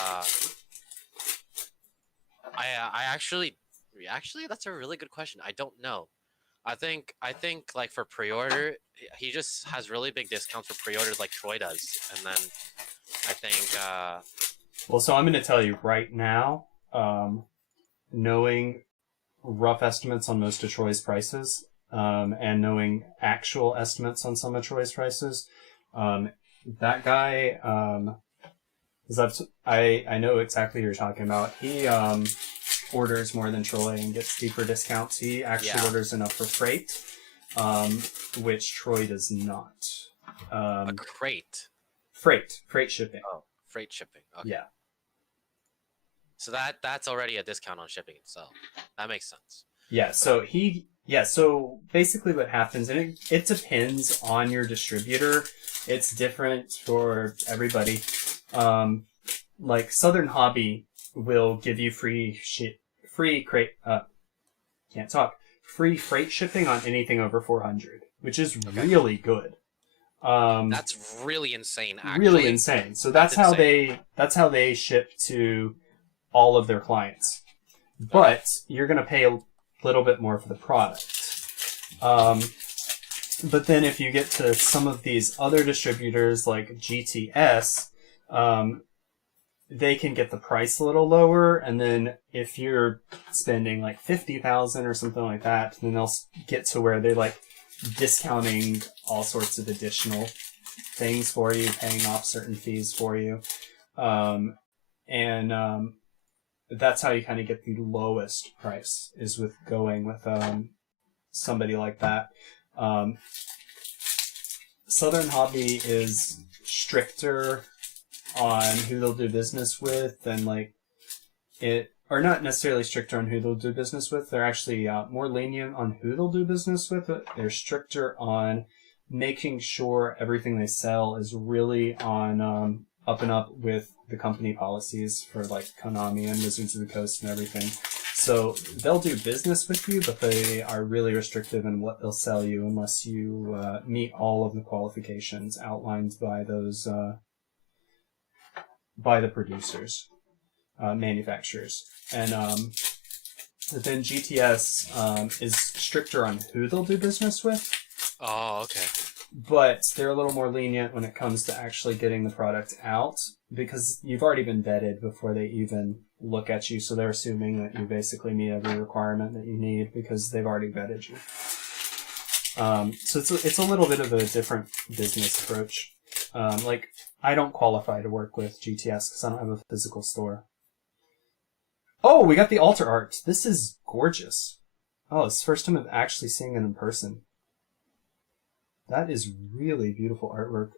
I actually, that's a really good question. I don't know. I think like for pre-order, he just has really big discounts for pre-orders like Troy does, and then I think. Well, so I'm going to tell you right now, knowing rough estimates on most of Troy's prices, and knowing actual estimates on some of Troy's prices, that guy, I know exactly who you're talking about. He orders more than Troy and gets deeper discounts. He actually orders enough for freight, which Troy does not. A crate. Freight shipping. Oh, freight shipping. Okay. Yeah. So that's already a discount on shipping itself. That makes sense. Yeah, so basically what happens, and it depends on your distributor. It's different for everybody. Like Southern Hobby will give you free freight shipping on anything over 400, which is really good. That's really insane, actually. Really insane. So that's how they ship to all of their clients. But you're going to pay a little bit more for the product. But then if you get to some of these other distributors like GTS, they can get the price a little lower, and then if you're spending like 50,000 or something like that, then they'll get to where they're like discounting all sorts of additional things for you, paying off certain fees for you. That's how you kind of get the lowest price, is with going with somebody like that. Southern Hobby is stricter on who they'll do business with, and like it, are not necessarily stricter on who they'll do business with. They're actually more lenient on who they'll do business with. But they're stricter on making sure everything they sell is really on up and up with the company policies for like Konami and Wizards of the Coast and everything. So they'll do business with you, but they are really restrictive in what they'll sell you unless you meet all of the qualifications outlined by those by the producers, manufacturers. And then GTS is stricter on who they'll do business with, Oh, okay. but they're a little more lenient when it comes to actually getting the product out because you've already been vetted before they even look at you, so they're assuming that you basically meet every requirement that you need because they've already vetted you. So it's a little bit of a different business approach. Like, I don't qualify to work with GTS because I don't have a physical store. Oh, we got the altar art. This is gorgeous. Oh, it's the first time I'm actually seeing it in person. That is really beautiful artwork.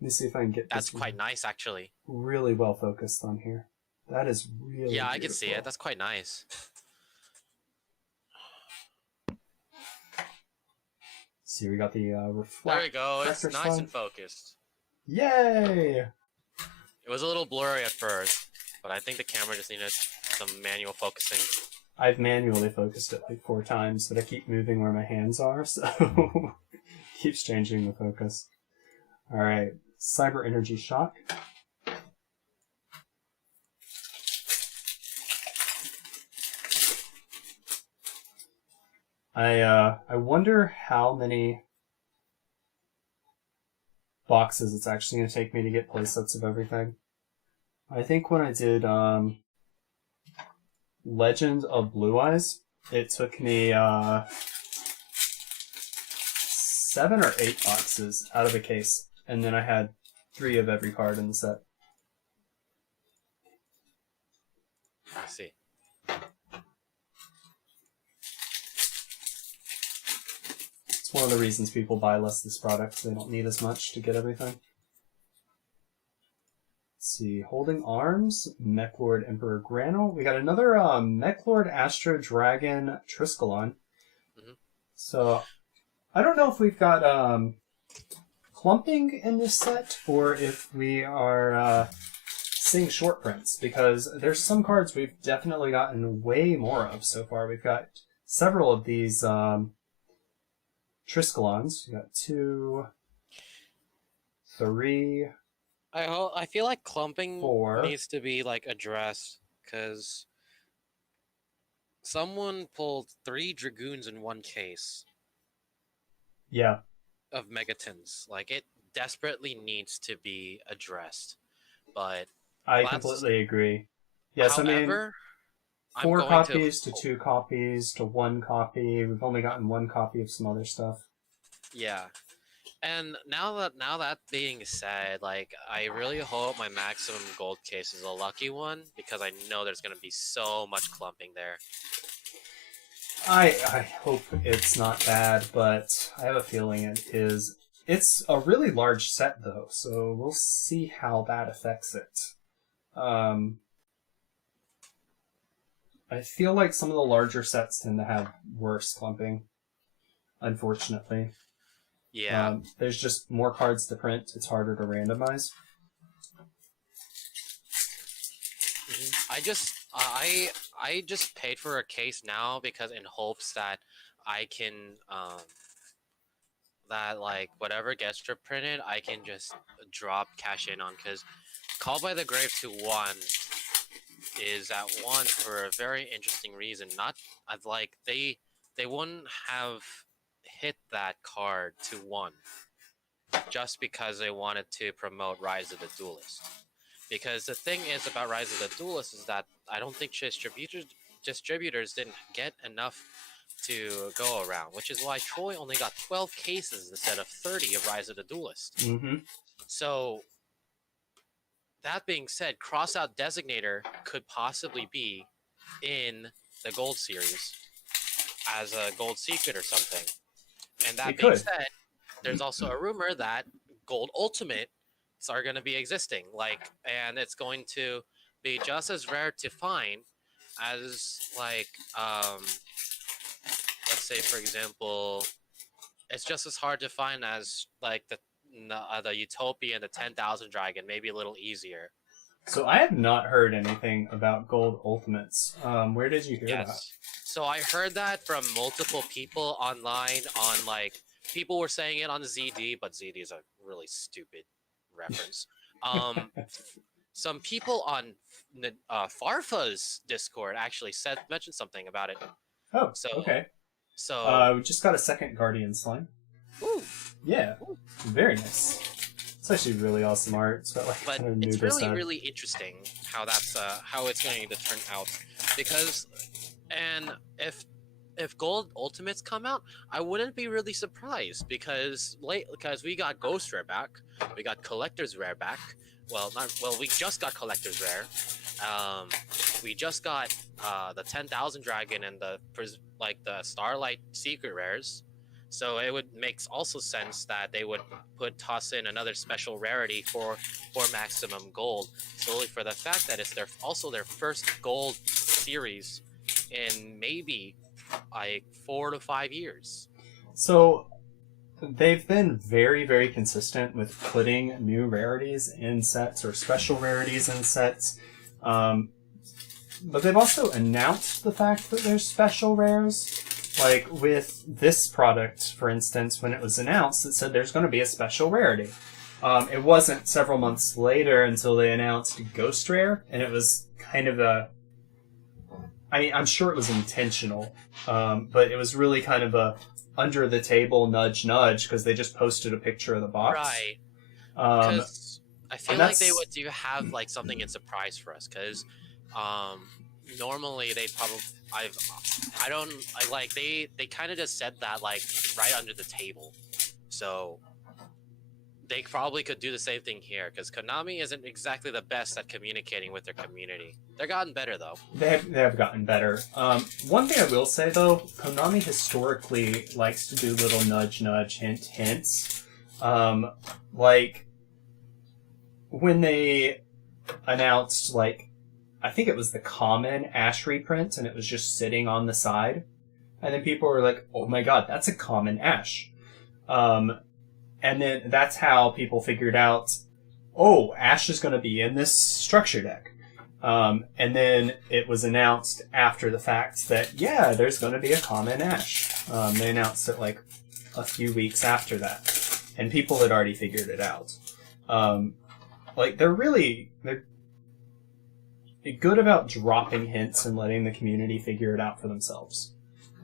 Let me see if I can get That's this quite nice, actually. really well focused on here. That is really Yeah, I can see it. beautiful. That's quite nice. See, we got the There reflect. we go. It's refractor nice slide. and focused. Yay! It was a little blurry at first, but I think the camera just needed some manual focusing. I've manually focused it like 4 times, but I keep moving where my hands are, so keeps changing the focus. All right, Cyber Energy Shock. I wonder how many boxes it's actually going to take me to get playsets of everything. I think when I did Legend of Blue Eyes, it took me 7 or 8 boxes out of a case, and then I had 3 of every card in the set. I see. It's one of the reasons people buy less of this product. They don't need as much to get everything. Let's see, Holding Arms, Mechlord Emperor Granel. We got another Mechlord Astro Dragon Triskelon. Mhm. So, I don't know if we've got clumping in this set, or if we are seeing short prints, because there's some cards we've definitely gotten way more of so far. We've got several of these Triskelons. We got 2, 3... I feel like clumping 4. needs to be like addressed because someone pulled 3 dragoons in one case Yeah, of megatons. Like it desperately needs to be addressed. But I That's- completely agree. Yes, however, I I'm mean, 4 going copies to 2 copies to 1 copy. We've only gotten 1 copy of some other stuff. Yeah. And now that being said, like I really hope my maximum gold case is a lucky one because I know there's gonna be so much clumping there. I hope it's not bad, but I have a feeling it is. It's a really large set, though, so we'll see how that affects it. I feel like some of the larger sets tend to have worse clumping, unfortunately. Yeah. There's just more cards to print. It's harder to randomize. I just paid for a case now because in hopes that I can that like whatever gets printed I can just drop cash in on because Call by the Grave to 1 is at 1 for a very interesting reason. Not I've like they wouldn't have hit that card to 1 just because they wanted to promote Rise of the Duelist. Because the thing is about Rise of the Duelist is that I don't think distributors didn't get enough to go around, which is why Troy only got 12 cases instead of 30 of Rise of the Duelist. Mm-hmm. So, that being said, Crossout Designator could possibly be in the Gold Series as a Gold Secret or something. And that It being could. said, there's also a rumor that Gold Ultimates are going to be existing, and it's going to be just as rare to find as like let's say for example, it's just as hard to find as like the Utopia and the 10,000 Dragon, maybe a little easier. So I have not heard anything about Gold Ultimates. Where did you hear Yes. So I heard that from multiple people online. On like people were saying it on ZD, but ZD is a really stupid reference. Some people on Farfa's Discord actually mentioned something about it. that? Oh, So- okay. So We just got a second Guardian Slime. ooh, Yeah, very nice. It's actually really awesome art. It's got like but kind of it's nudist really art. really interesting how that's how it's going to turn out, because and if Gold Ultimates come out, I wouldn't be really surprised because we got Ghost Rare back, we got Collector's Rare back. We just got Collector's Rare. We just got the 10,000 Dragon and the Starlight Secret Rares. So it would makes also sense that they would toss in another special rarity for maximum gold, solely for the fact that it's their first gold series in maybe like 4 to 5 years. So they've been very, very consistent with putting new rarities in sets or special rarities in sets. But they've also announced the fact that there's special rares. Like with this product, for instance, when it was announced, it said there's going to be a special rarity. It wasn't several months later until they announced Ghost Rare, and it was kind of I'm sure it was intentional, but it was really kind of a under the table nudge because they just posted a picture of the box. Right. Um, Because I feel and like they that's- would do have like something in surprise for us. Because normally they'd probably they kind of just said that like right under the table. So they probably could do the same thing here. Because Konami isn't exactly the best at communicating with their community. They're gotten better though. They have gotten better. One thing I will say though, Konami historically likes to do little nudge, hints. Like when they announced, like, I think it was the common Ash reprint, and it was just sitting on the side, and then people were like, "Oh my god, that's a common Ash," and then that's how people figured out, "Oh, Ash is going to be in this structure deck." And then it was announced after the fact that, yeah, there's going to be a common Ash. They announced it like a few weeks after that, and people had already figured it out. Like they're good about dropping hints and letting the community figure it out for themselves.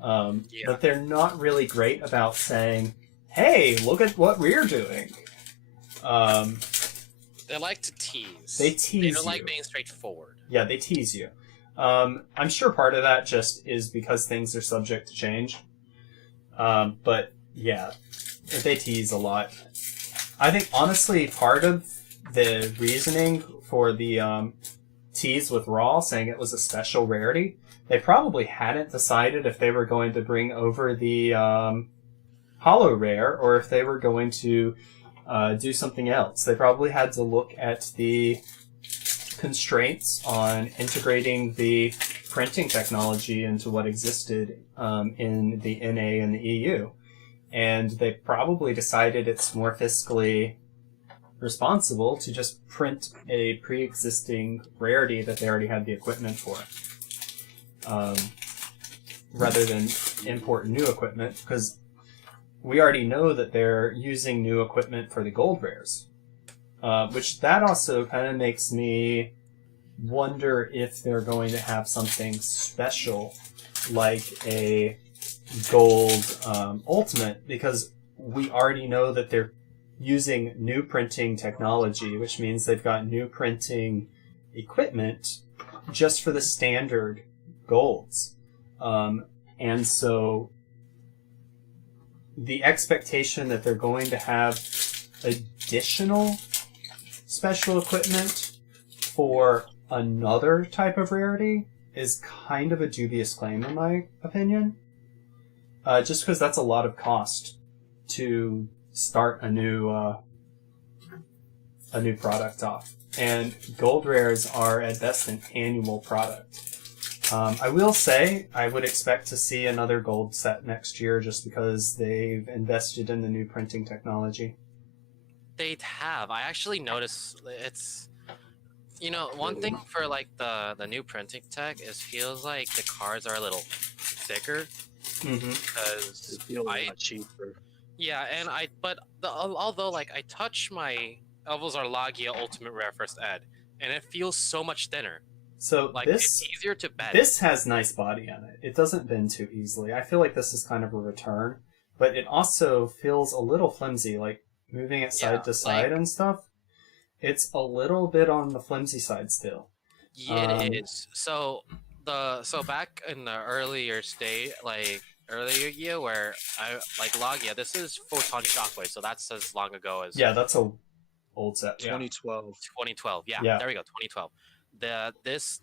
But they're not really great about saying, "Hey, look at what we're doing." They like to tease. They tease They don't you. like being straightforward. Yeah, they tease you. I'm sure part of that just is because things are subject to change. But yeah, they tease a lot. I think honestly, part of the reasoning for the tease with Raw saying it was a special rarity, they probably hadn't decided if they were going to bring over the Hollow Rare or if they were going to do something else. They probably had to look at the constraints on integrating the printing technology into what existed in the NA and the EU. And they probably decided it's more fiscally responsible to just print a pre-existing rarity that they already had the equipment for, rather than import new equipment, because we already know that they're using new equipment for the gold rares. Which that also kind of makes me wonder if they're going to have something special like a gold ultimate, because we already know that they're using new printing technology, which means they've got new printing equipment just for the standard golds. And so the expectation that they're going to have additional special equipment for another type of rarity is kind of a dubious claim in my opinion. Just because that's a lot of cost to start a new product off. And gold rares are at best an annual product. I will say I would expect to see another gold set next year just because they've invested in the new printing technology. They have. I actually noticed it's. You know, one thing for like the new printing tech is feels like the cards are a little thicker Mm-hmm. because It feels a I lot cheaper. yeah, and although like I touch my Elvos Arlagia Ultimate Rare First Ed, and it feels so much thinner. So Like this it's easier to bend. this has nice body on it. It doesn't bend too easily. I feel like this is kind of a return, but it also feels a little flimsy, like moving it side to side and stuff. It's a little bit on the flimsy side still. Yeah, it is. So back in the earlier state, like earlier year where I like Logia, this is Photon Shockwave, so that's as long ago as Yeah, that's a old set. Yeah. 2012. 2012. Yeah, Yeah. there we go, 2012.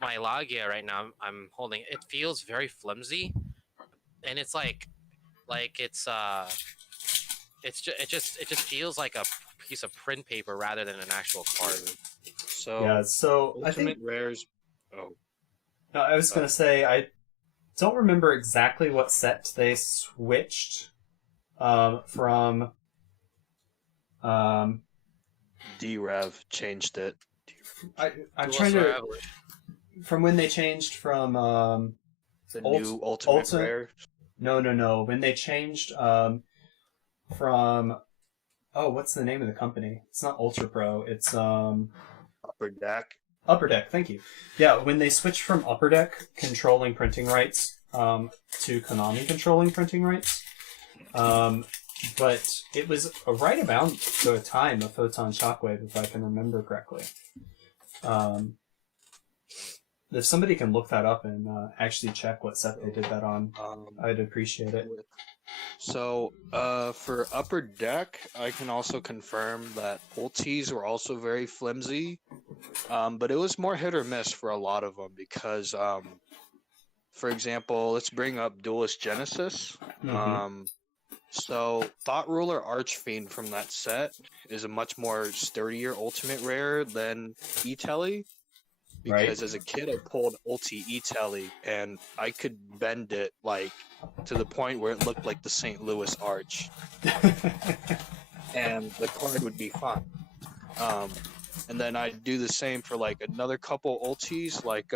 My Logia right now I'm holding, it feels very flimsy, and it's like it just feels like a piece of print paper rather than an actual card. So Yeah, so I Ultimate think Rares. Oh, no, I was gonna say I don't remember exactly what set they switched from. D-Rev changed it. I'm Duelist trying to Revolution. from when they changed from The Ult- new Ultimate Ulti- Rare. no when they changed from what's the name of the company? It's not Ultra Pro. It's Upper Deck. Upper Deck. Thank you. Yeah, when they switched from Upper Deck controlling printing rights to Konami controlling printing rights, but it was right about the time of Photon Shockwave, if I can remember correctly. If somebody can look that up and actually check what set they did that on, I'd appreciate it. So, for Upper Deck, I can also confirm that ultis were also very flimsy, but it was more hit or miss for a lot of them because, for example, let's bring up Duelist Genesis. Mhm. So, Thought Ruler Archfiend from that set is a much more sturdier ultimate rare than E-Telly. Right. Because as a kid, I pulled Ulti E-Telly, and I could bend it like to the point where it looked like the St. Louis Arch, and the card would be fine. And then I'd do the same for like another couple ultis, like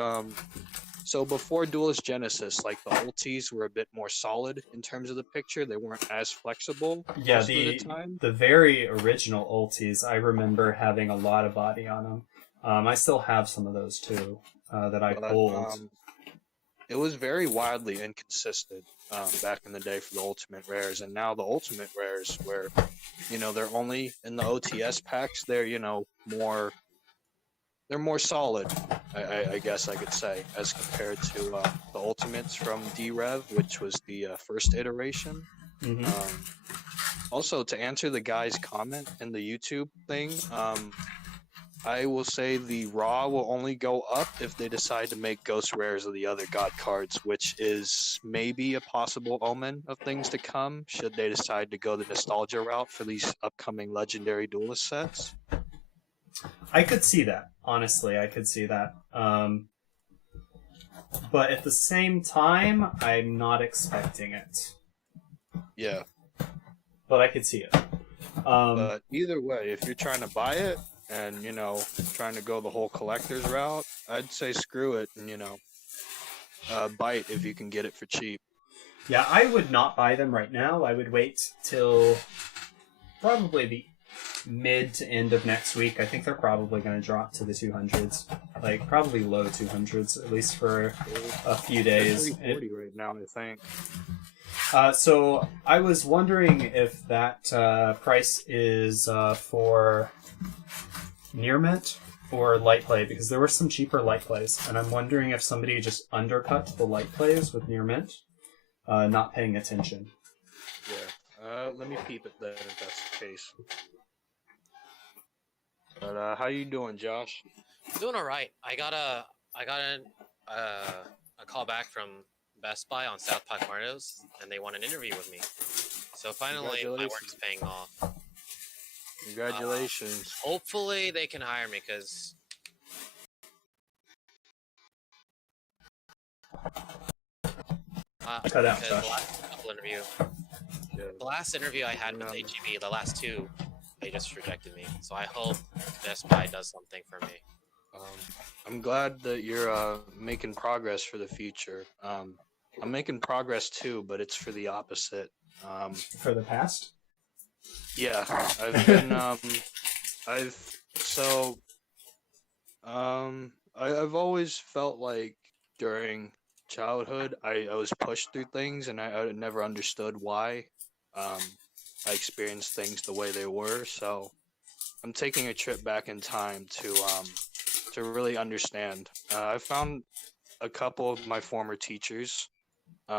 so before Duelist Genesis, like the ultis were a bit more solid in terms of the picture. They weren't as flexible Yeah, most of the time. the very original ultis, I remember having a lot of body on them. I still have some of those too that I But, pulled. it was very wildly inconsistent back in the day for the Ultimate Rares, and now the Ultimate Rares, where they're only in the OTS packs, they're more solid. I guess I could say, as compared to the Ultimates from D-Rev, which was the first iteration. Mhm. Also, to answer the guy's comment in the YouTube thing, I will say the Raw will only go up if they decide to make Ghost Rares of the other God cards, which is maybe a possible omen of things to come, should they decide to go the nostalgia route for these upcoming Legendary Duelist sets. I could see that. Honestly, I could see that. But at the same time, I'm not expecting it. Yeah, But I could see it. but either way, if you're trying to buy it, and trying to go the whole collector's route, I'd say screw it and bite if you can get it for cheap. Yeah, I would not buy them right now. I would wait till probably the mid to end of next week. I think they're probably going to drop to the 200s, like probably low 200s, at least for a few days. They're 340 right now, I think. So I was wondering if that price is for near mint or light play, because there were some cheaper light plays, and I'm wondering if somebody just undercut the light plays with near mint, not paying attention. Yeah. Let me peep at that if that's the case. But how you doing, Josh? Doing all right. I got a call back from Best Buy on South Park Mario's, and they want an interview with me. So finally, my work is paying off. Congratulations. Hopefully, they can hire me because Cut out, because Josh. the last couple interview, the last interview I had with AGB, the last two, they just rejected me. So I hope Best Buy does something for me. I'm glad that you're making progress for the future. I'm making progress too, but it's for the opposite. For the past? Yeah, I've been I've always felt like during childhood I was pushed through things and I never understood why. I experienced things the way they were, so I'm taking a trip back in time to really understand. I found a couple of my former teachers.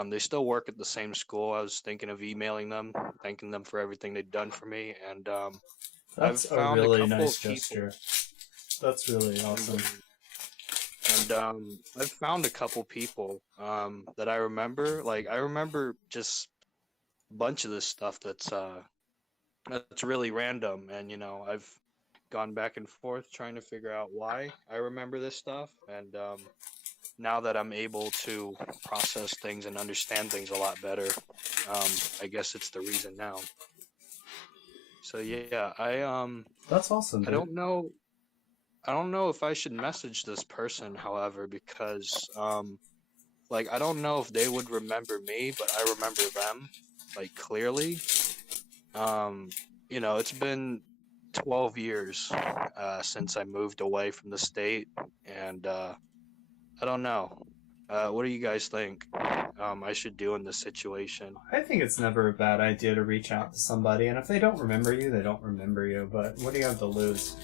They still work at the same school. I was thinking of emailing them, thanking them for everything they've done for me, and That's I've a found really couple nice of people- gesture. That's really awesome. And I've found a couple people that I remember. Like I remember just a bunch of this stuff that's really random, and I've gone back and forth trying to figure out why I remember this stuff, and now that I'm able to process things and understand things a lot better, I guess it's the reason now. So yeah, That's awesome. I Dude. don't know if I should message this person, however, because I don't know if they would remember me, but I remember them like clearly. It's been 12 years since I moved away from the state, and I don't know. What do you guys think I should do in this situation? I think it's never a bad idea to reach out to somebody, and if they don't remember you, they don't remember you. But what do you have to lose?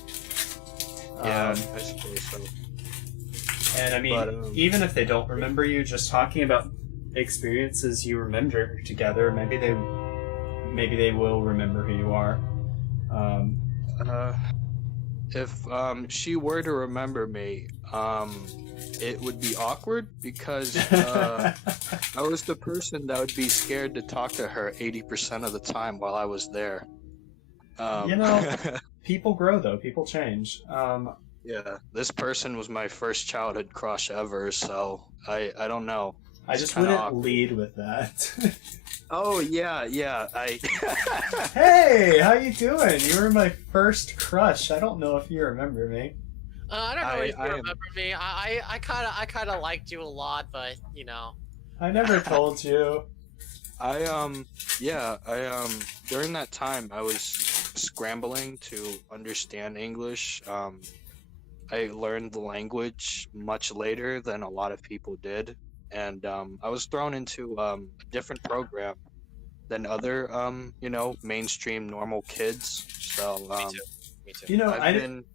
Yeah, I suppose so. And I mean, But, even if they don't remember you, just talking about experiences you remember together, maybe they will remember who you are. If she were to remember me, it would be awkward because I was the person that would be scared to talk to her 80% of the time while I was there. People grow though. People change. Yeah, this person was my first childhood crush ever, so I don't know. I It's just kinda wouldn't awkward. lead with that. Oh yeah. I Hey, how you doing? You were my first crush. I don't know if you remember me. I don't know if you I am- remember me. I kind of liked you a lot, but I never told you. during that time I was scrambling to understand English. I learned the language much later than a lot of people did, and I was thrown into a different program than other mainstream normal kids. So me too.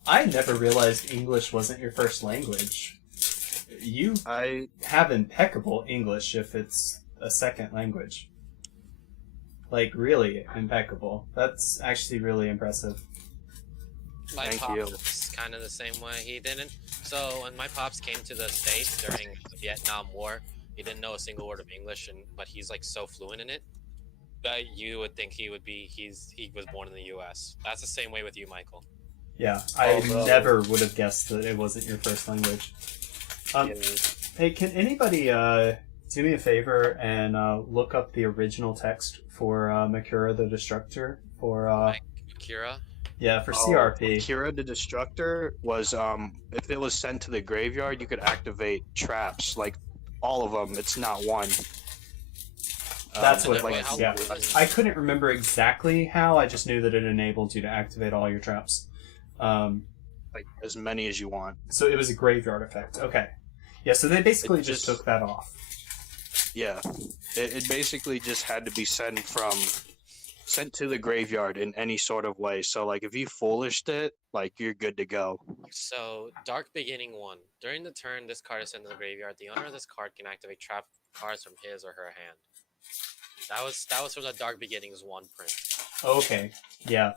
I never realized English wasn't your first language. You have impeccable English if it's a second language. Like, really impeccable. That's actually really impressive. My Thank pops you. was kind of the same way. He didn't. So when my pops came to the States during the Vietnam War, he didn't know a single word of English, but he's like so fluent in it that you would think he was born in the U.S. That's the same way with you, Michael. Yeah, I Although- never would have guessed that it wasn't your first language. Hey, can anybody do me a favor and look up the original text for Makura the Destructor for Kira? for CRP? Kira the Destructor was if it was sent to the graveyard, you could activate traps, like all of them. It's not one. That's what it Wait, was. how- Yeah, I couldn't remember exactly how. I just knew that it enabled you to activate all your traps. Like as many as you want. So it was a graveyard effect. Okay. Yeah. So they basically It just just- took that off. Yeah, it basically just had to be sent to the graveyard in any sort of way. So like if you foolished it, like you're good to go. So, Dark Beginning 1. During the turn this card is sent to the graveyard, the owner of this card can activate trap cards from his or her hand. That was from the Dark Beginnings 1 print. Okay. Yeah.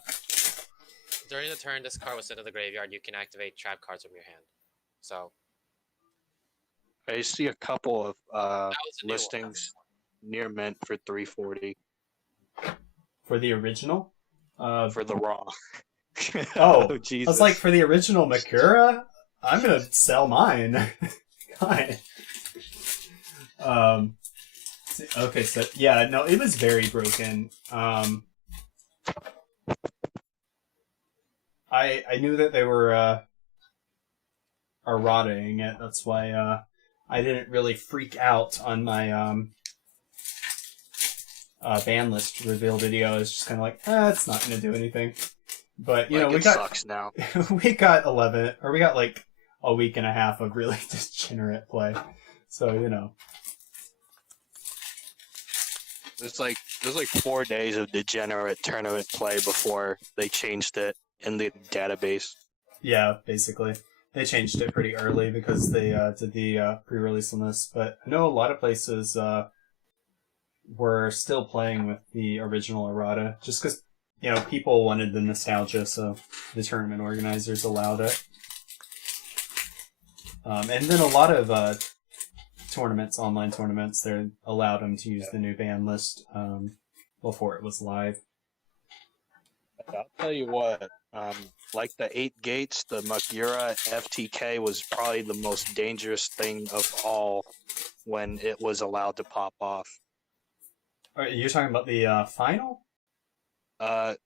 During the turn this card was sent to the graveyard, you can activate trap cards from your hand. So, I see a couple of that was a new one. listings near mint for 340 For the original. for the raw. Oh, Jesus! I was like, for the original Makura, I'm gonna sell mine. God. Okay, so yeah, no, it was very broken. I knew that they were errataing it. That's why I didn't really freak out on my ban list reveal video. I was just kind of like, it's not going to do anything. But you know, we it got sucks now. we got like a week and a half of really degenerate play. So you know, There's like 4 days of degenerate tournament play before they changed it in the database. yeah, basically. They changed it pretty early because they did the pre-release on this, but I know a lot of places were still playing with the original errata, just because you know people wanted the nostalgia, so the tournament organizers allowed it. And then a lot of tournaments, online tournaments, they allowed them to use the new ban list before it was live. I'll tell you what, like the 8 gates, the Makura FTK was probably the most dangerous thing of all when it was allowed to pop off. Are you talking about the final? The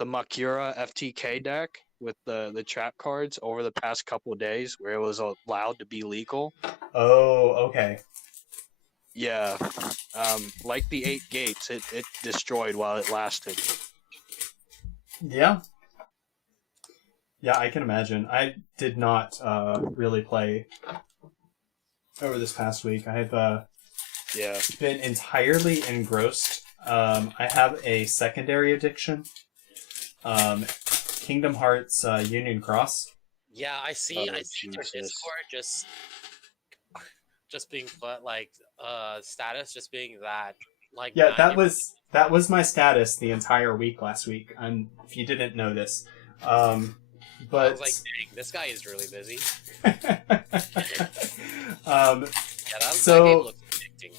Makura FTK deck with the trap cards over the past couple of days where it was allowed to be legal. Oh, okay. Yeah. Like the 8 gates, it destroyed while it lasted. Yeah. Yeah, I can imagine. I did not really play over this past week. I've Yeah. been entirely engrossed. I have a secondary addiction. Kingdom Hearts Union Cross. Yeah, I see Oh, your Jesus. Discord just being put like status just being that like Yeah, that 90 was my status the entire week last week. If you didn't notice, I but was like, dang, this guy is really busy. um, Yeah, that So- game looks addicting.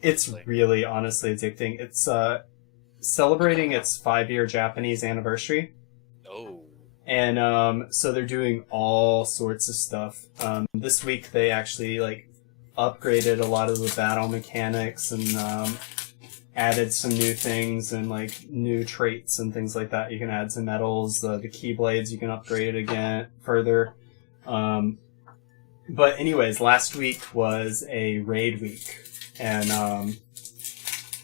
it's really honestly addicting. It's celebrating its 5-year Japanese anniversary. Oh. And so they're doing all sorts of stuff. This week they actually like upgraded a lot of the battle mechanics and added some new things and like new traits and things like that. You can add some medals. The keyblades you can upgrade again further. But anyways, last week was a raid week, and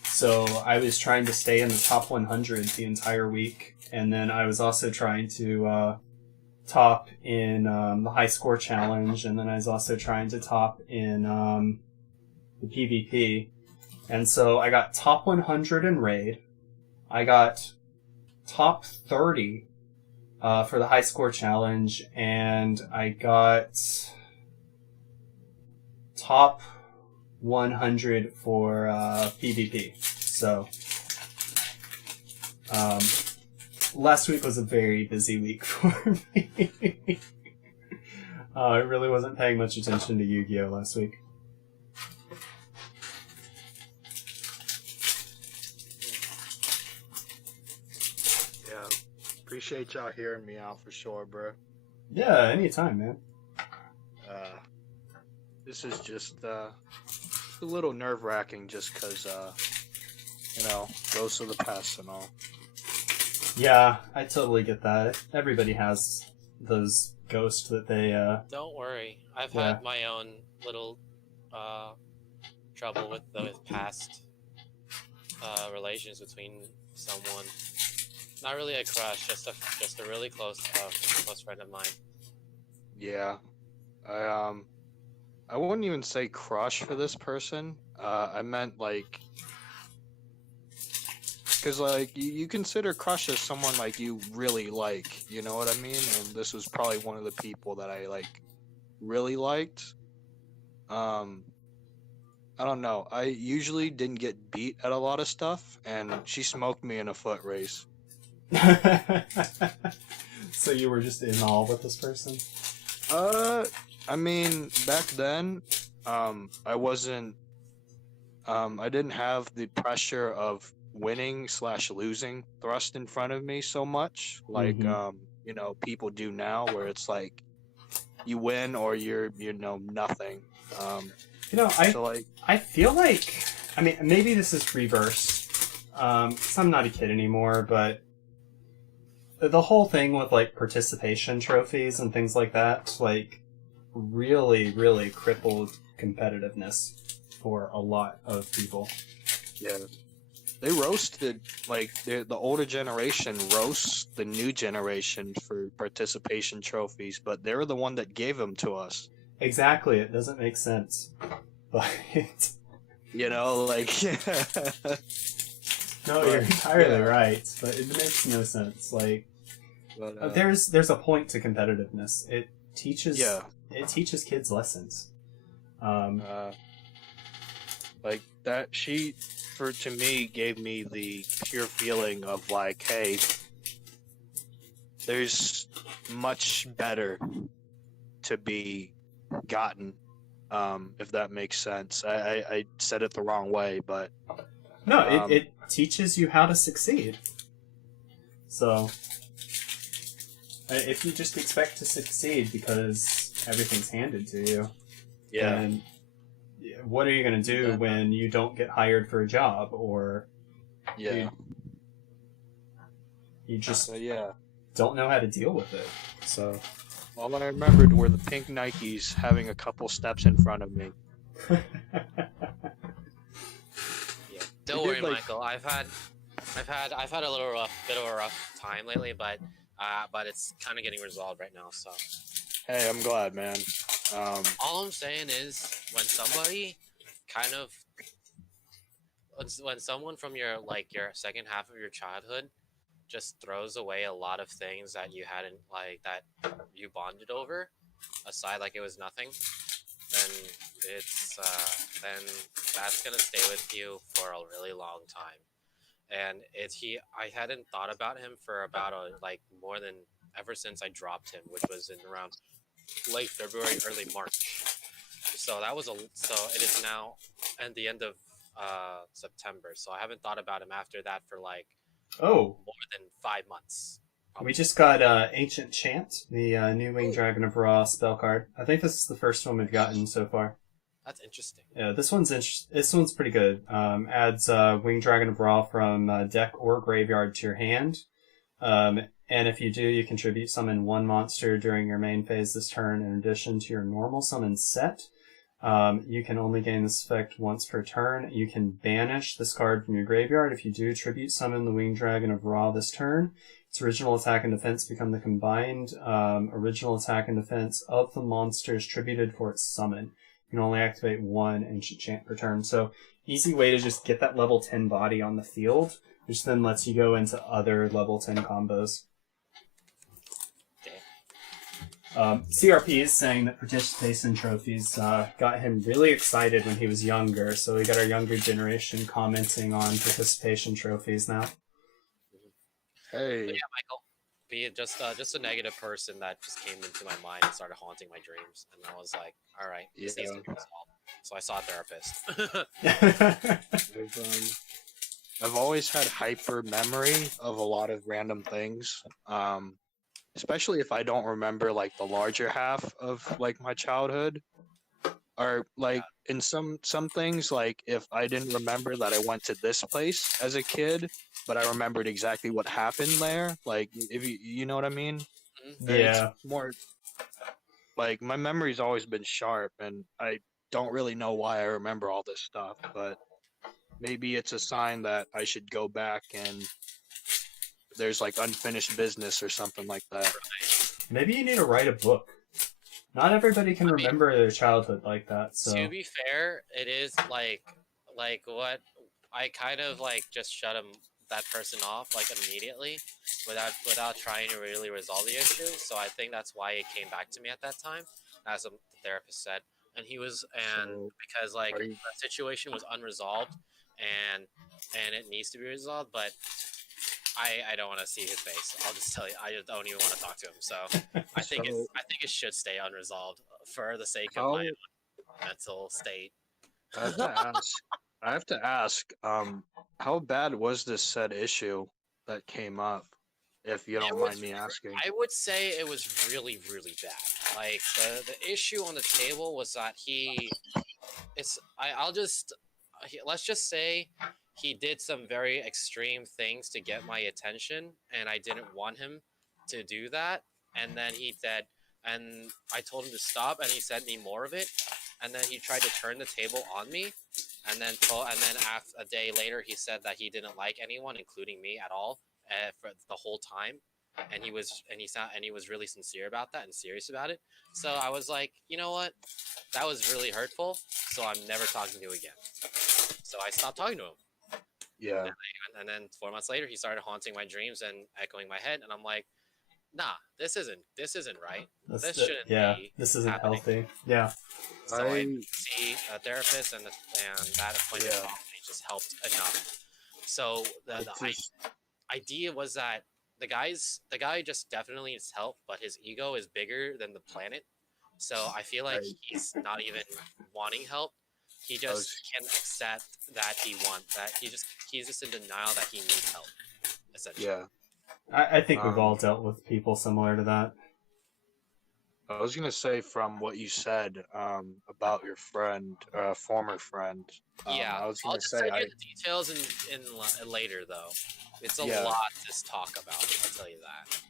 so I was trying to stay in the top 100 the entire week. And then I was also trying to top in the high score challenge, and then I was also trying to top in the PvP. And so I got top 100 in raid. I got top 30 for the high score challenge, and I got top 100 for PvP. So last week was a very busy week for me. I really wasn't paying much attention to Yu-Gi-Oh! Last week. Yeah. Appreciate y'all hearing me out for sure, bro. Yeah, anytime, man. This is just a little nerve wracking just because, ghosts of the past and all. Yeah, I totally get that. Everybody has those ghosts that they, Don't worry. I've Yeah. had my own little trouble with the past relations between someone. Not really a crush, just a really close friend of mine. Yeah. I wouldn't even say crush for this person. I meant like, because like you consider crush as someone like you really like, you know what I mean? And this was probably one of the people that I like really liked. I don't know. I usually didn't get beat at a lot of stuff, and she smoked me in a foot race. So you were just in all with this person? I mean, back then, I wasn't, I didn't have the pressure of winning/losing thrust in front of me so much, like, people do now, where it's like, you win or you're nothing. You know, So like, I feel like I mean, maybe this is reversed, 'cause I'm not a kid anymore, but the whole thing with, like, participation trophies and things like that, like, really, really crippled competitiveness for a lot of people. Yeah. They roasted, like, the older generation roasts the new generation for participation trophies, but they were the one that gave them to us. Exactly, it doesn't make sense. But, You know, like, no, you're entirely right, but it makes no sense. Like, but, there's a point to competitiveness. It teaches yeah. it teaches kids lessons. Like that she to me gave me the pure feeling of like, hey, there's much better to be gotten, if that makes sense. I said it the wrong way, but No, it teaches you how to succeed. So, if you just expect to succeed because everything's handed to you, yeah. then what are you going to do when you don't get hired for a job, or Yeah. you just So yeah. don't know how to deal with it? So, All I remembered were the pink Nikes having a couple steps in front of me. Yeah. Don't You worry, did, like- Michael. I've had a little bit of a rough time lately, but it's kind of getting resolved right now. So Hey, I'm glad, man. all I'm saying is, when somebody kind of, when someone from your second half of your childhood just throws away a lot of things that you hadn't that you bonded over, aside like it was nothing, then then that's gonna stay with you for a really long time. And I hadn't thought about him for about more than ever since I dropped him, which was in around late February, early March. So it is now at the end of September. So I haven't thought about him after that for oh, more than 5 months. we just got Ancient Chant, the new Winged Dragon of Ra spell card. I think this is the first one we've gotten so far. That's interesting. Yeah, this one's pretty good. Adds Winged Dragon of Ra from deck or graveyard to your hand. And if you do, you contribute summon one monster during your main phase this turn in addition to your normal summon set. You can only gain this effect once per turn. You can banish this card from your graveyard. If you do tribute summon the Winged Dragon of Ra this turn, its original attack and defense become the combined original attack and defense of the monsters tributed for its summon. You can only activate one Ancient Chant per turn. So, easy way to just get that level 10 body on the field, which then lets you go into other level 10 combos. CRP is saying that participation trophies got him really excited when he was younger, so we got our younger generation commenting on participation trophies now. Hey. But yeah, Michael, be just a negative person that just came into my mind and started haunting my dreams, and I was like, all right, this needs to be resolved. So I saw a therapist. I've always had hyper memory of a lot of random things. Especially if I don't remember like the larger half of like my childhood, or like in some things, like if I didn't remember that I went to this place as a kid, but I remembered exactly what happened there, like if you know what I mean. Yeah. It's more like my memory's always been sharp, and I don't really know why I remember all this stuff, but maybe it's a sign that I should go back and there's like unfinished business or something like that. Maybe you need to write a book. Not everybody can remember their childhood like that, so... To be fair, it is like what I kind of just shut that person off immediately without trying to really resolve the issue. So I think that's why it came back to me at that time, as the therapist said. And because the situation was unresolved and it needs to be resolved, but I don't want to see his face. I'll just tell you, I just don't even want to talk to him. So I think it should stay unresolved for the sake of my own mental state. I have to ask, how bad was this said issue that came up? If you don't mind me asking. I would say it was really, really bad. The issue on the table was that let's just say he did some very extreme things to get my attention, and I didn't want him to do that. And then he said, and I told him to stop, and he sent me more of it. And then he tried to turn the table on me, and then after a day later, he said that he didn't like anyone, including me, at all, for the whole time. And he was really sincere about that and serious about it. So I was like, you know what, that was really hurtful. So I'm never talking to him again. So I stopped talking to him. Yeah. And then 4 months later, he started haunting my dreams and echoing my head. And I'm like, nah, this isn't right. This shouldn't be. This isn't happening. healthy. Yeah. So I see a therapist, and that appointment just helped enough. So the idea was that the guy just definitely needs help, but his ego is bigger than the planet. So I feel like he's not even wanting help. He just can't accept that he's just in denial that he needs help. Essentially. Yeah. I think we've all dealt with people similar to that. I was gonna say, from what you said about your friend, former friend. Yeah, I was I'll gonna just say, send you the details in later, though. It's a lot to talk about. I'll tell you that.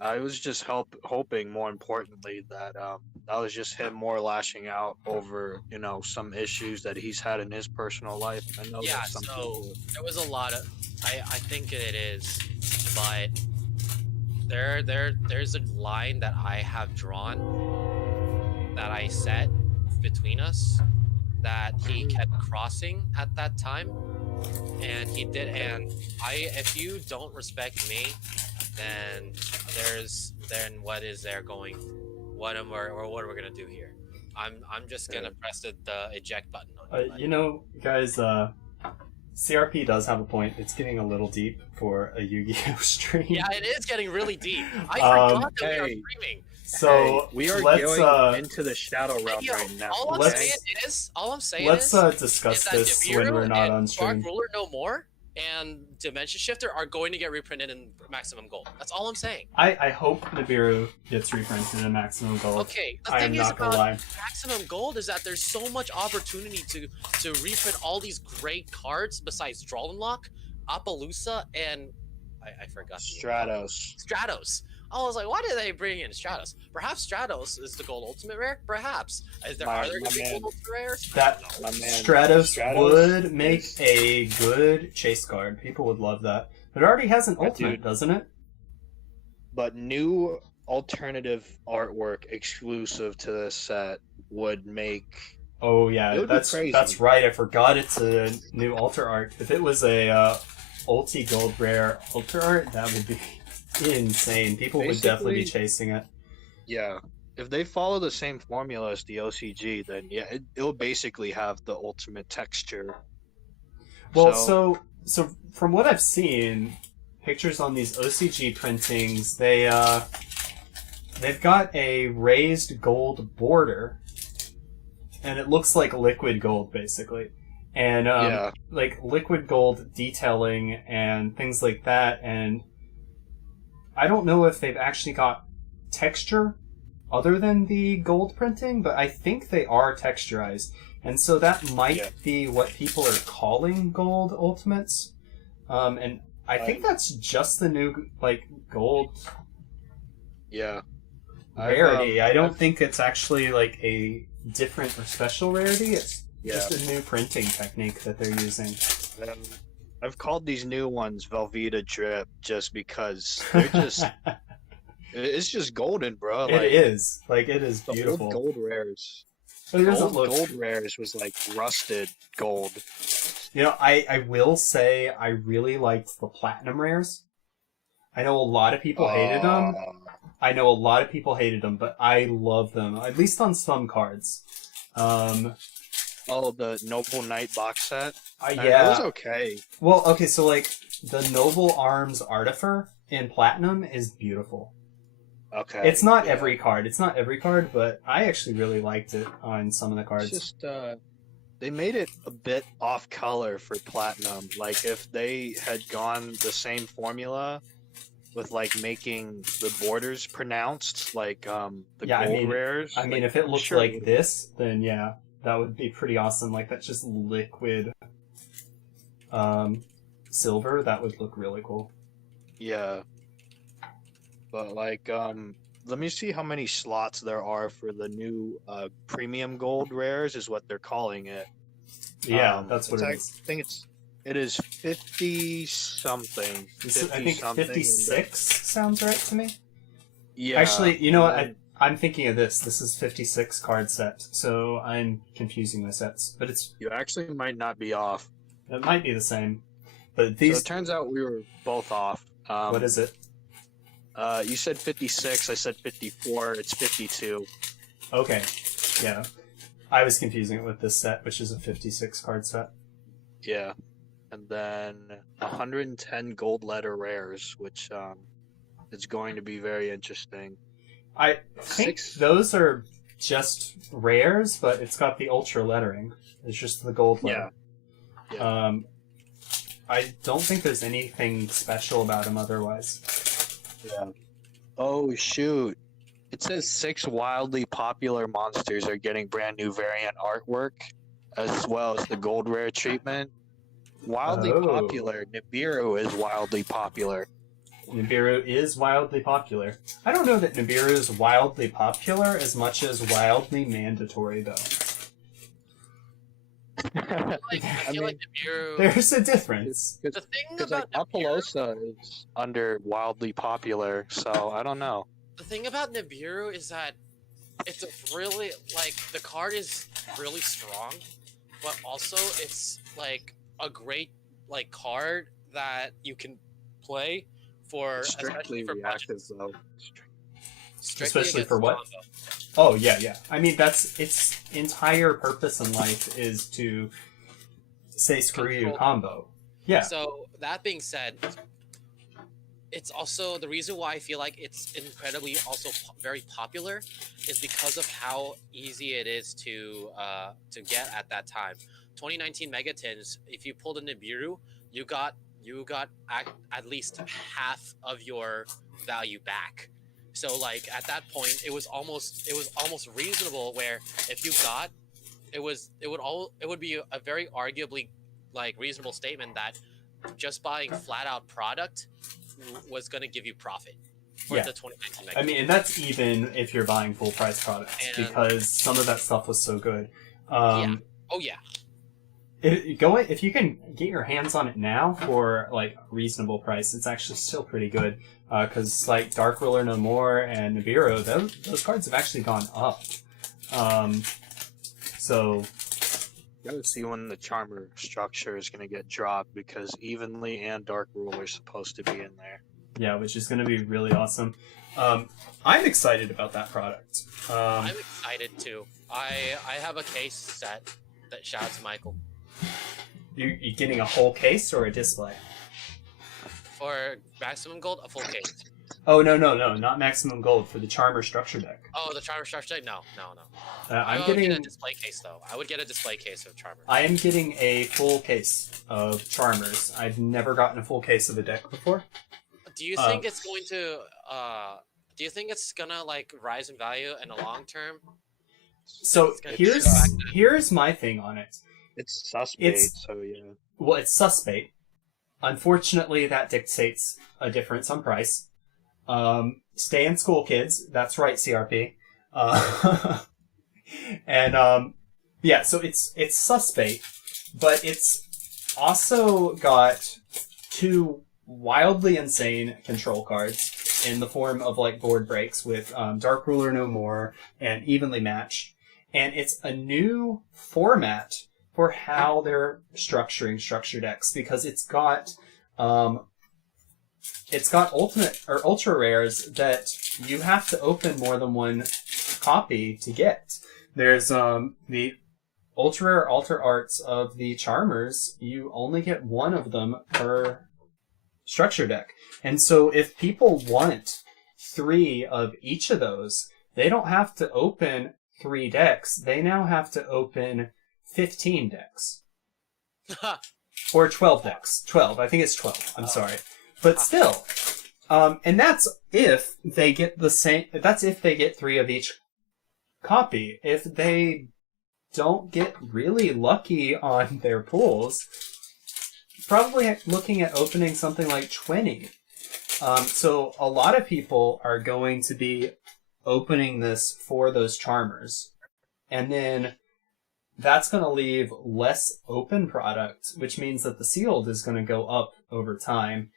I was just hoping, more importantly, that that was just him more lashing out over, some issues that he's had in his personal life. I know Yeah, that some so people. there was a lot of. I think it is, but there's a line that I have drawn that I set between us that he kept crossing at that time, and he did. And if you don't respect me, then what is there going? What are we gonna do here? I'm just gonna press the eject button on you. Guys, CRP does have a point. It's getting a little deep for a Yu-Gi-Oh stream. Yeah, it is getting really deep. I forgot that we are hey. streaming. So We are let's going into the shadow realm Yo, right now. all I'm Let's- saying is, let's is discuss that this Nibiru when we're not and on Dark stream. Ruler No More and Dimension Shifter are going to get reprinted in Maximum Gold. That's all I'm saying. I hope Nibiru gets reprinted in Maximum Gold. Okay, the I am thing is not gonna about lie. Maximum Gold is that there's so much opportunity to reprint all these great cards besides Draw and Lock, Appaloosa, and I forgot the Stratos. I was like, why did they bring in Stratos? Perhaps Stratos is the gold ultimate rare? Perhaps. Are there going to be gold ultimate rares? That My man, Stratos would make is- a good chase card. People would love that. It already has an Yeah, ultimate, dude. doesn't it? But new alternative artwork exclusive to this set would make. Oh It yeah, would be crazy. that's right. I forgot it's a new altar art. If it was a ulti gold rare altar art, that would be insane. People would definitely be Basically- chasing it. Yeah. If they follow the same formula as the OCG, then yeah, it'll basically have the ultimate texture. Well, so from what I've seen, pictures on these OCG printings, they've got a raised gold border, and it looks like liquid gold basically, and Yeah. like liquid gold detailing and things like that. And I don't know if they've actually got texture other than the gold printing, but I think they are texturized. And so that might be what people are calling gold ultimates. And I think that's just the new, gold Yeah. rarity. I don't think it's actually, a different or special rarity. It's just a new printing technique that they're using. I've called these new ones Velveeta Drip just because they're just. It's just golden, bro. It is. It is The beautiful. old gold rares. But it doesn't Old look... gold rares was like rusted gold. I will say I really liked the platinum rares. I know a lot of people hated them. But I love them, at least on some cards. Oh, the Noble Knight box set. It Yeah. was okay. Well, okay, so the Noble Arms Artifer in platinum is beautiful. Okay. It's not yeah. every card, but I actually really liked it on some of the cards. It's just they made it a bit off color for platinum. Like if they had gone the same formula with making the borders pronounced, the Yeah, gold rares. I mean, if it looked sure it like would- this, then yeah. That would be pretty awesome. Like, that's just liquid silver. That would look really cool. Yeah. But like, let me see how many slots there are for the new premium gold rares, is what they're calling it. Yeah, that's what it's it I is. think it is 50 something. I think 56 sounds right to me. Yeah. Actually, you know what? I'm thinking of this. This is 56 card set, so I'm confusing my sets. But You actually might not be off. it might be the same. But So these, it turns out we were both off. what is it? You said 56, I said 54, it's 52. Okay, yeah. I was confusing it with this set, which is a 56 card set. Yeah. And then 110 gold letter rares, which is going to be very interesting. I think those are just rares, but it's got the ultra lettering. It's just the gold letter. Yeah. I don't think there's anything special about them otherwise. Yeah. Oh, shoot. It says 6 wildly popular monsters are getting brand new variant artwork, as well as the gold rare treatment. Wildly Oh. popular. Nibiru is wildly popular. Nibiru is wildly popular. I don't know that Nibiru is wildly popular as much as wildly mandatory, though. I feel like Nibiru. There's a difference. The thing Because about like Nibiru, Apollosa is under wildly popular, so I don't know. the thing about Nibiru is that it's a really like the card is really strong, but also it's like a great like card that you can play for It's strictly especially for reactive budgets. though. Strictly Especially against for what? combo. Oh, yeah. I mean, that's its entire purpose in life is to say screw you Control. combo. Yeah. So that being said, it's also the reason why I feel like it's incredibly also very popular is because of how easy it is to get at that time. 2019 Megatins, if you pulled a Nibiru, you got at least half of your value back. So like at that point, it was almost reasonable where if you got it would be a very arguably like reasonable statement that just buying flat out product was going to give you profit for Yeah. the 2019 Megatins. I mean, and that's even if you're buying full price products, And- because some of that stuff was so good. Oh yeah. If you can get your hands on it now for like a reasonable price, it's actually still pretty good. Because like Dark Ruler No More and Nibiru, those cards have actually gone up. So Gotta see when the Charmer structure is gonna get dropped because Evenly and Dark Ruler are supposed to be in there. yeah, which is going to be really awesome. I'm excited about that product. I'm excited too. I have a case set that shouts to Michael You getting a whole case or a display? for maximum gold, a full case. Oh no, not maximum gold for the Charmer structure deck. Oh, the Charmer structure deck? No. I'm I would getting. get a display case though. I would get a display case of Charmer. I am getting a full case of Charmers. I've never gotten a full case of a deck before. Do you think it's going to? Do you think it's gonna like rise in value in the long term? So It's gonna be back then. here's my thing on it. It's suspect, It's- so yeah. Well, it's suspect. Unfortunately, that dictates a difference on price. Stay in school, kids. That's right, CRP. And yeah, so it's suspect, but it's also got two wildly insane control cards in the form of like board breaks with Dark Ruler No More and Evenly Matched, and it's a new format for how they're structuring structure decks because it's got ultimate or ultra rares that you have to open more than one copy to get. There's the ultra rare alter arts of the Charmers. You only get one of them per structure deck, and so if people want 3 of each of those, they don't have to open 3 decks. They now have to open 15 decks. Or 12 decks. 12. I think it's 12. I'm sorry. But still. And that's if they get the same. That's if they get 3 of each copy. If they don't get really lucky on their pools, probably looking at opening something like 20. So a lot of people are going to be opening this for those charmers. And then that's going to leave less open product, which means that the sealed is going to go up over time.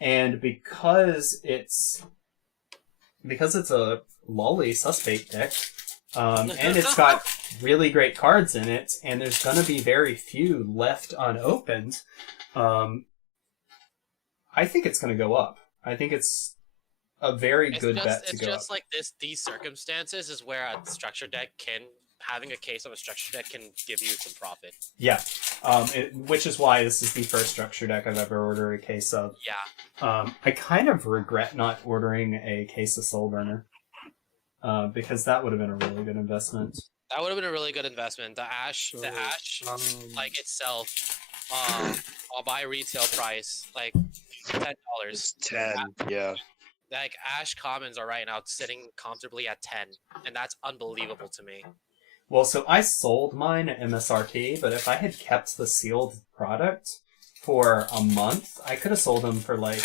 And because it's a lolly suspect deck, and it's got really great cards in it, and there's going to be very few left unopened, I think it's going to go up. I think it's a very good bet to it's go just up. like these circumstances is where a structure deck having a case of a structure deck can give you some profit. Yeah, which is why this is the first structure deck I've ever ordered a case of. Yeah. I kind of regret not ordering a case of Soulburner, because that would have been a really good investment. That would have been a really good investment. The ash, like itself, I'll buy retail price like $10. It's 10. Yeah. Like ash commons are right now sitting comfortably at 10, and that's unbelievable to me. Well, so I sold mine at MSRP, but if I had kept the sealed product for a month, I could have sold them for like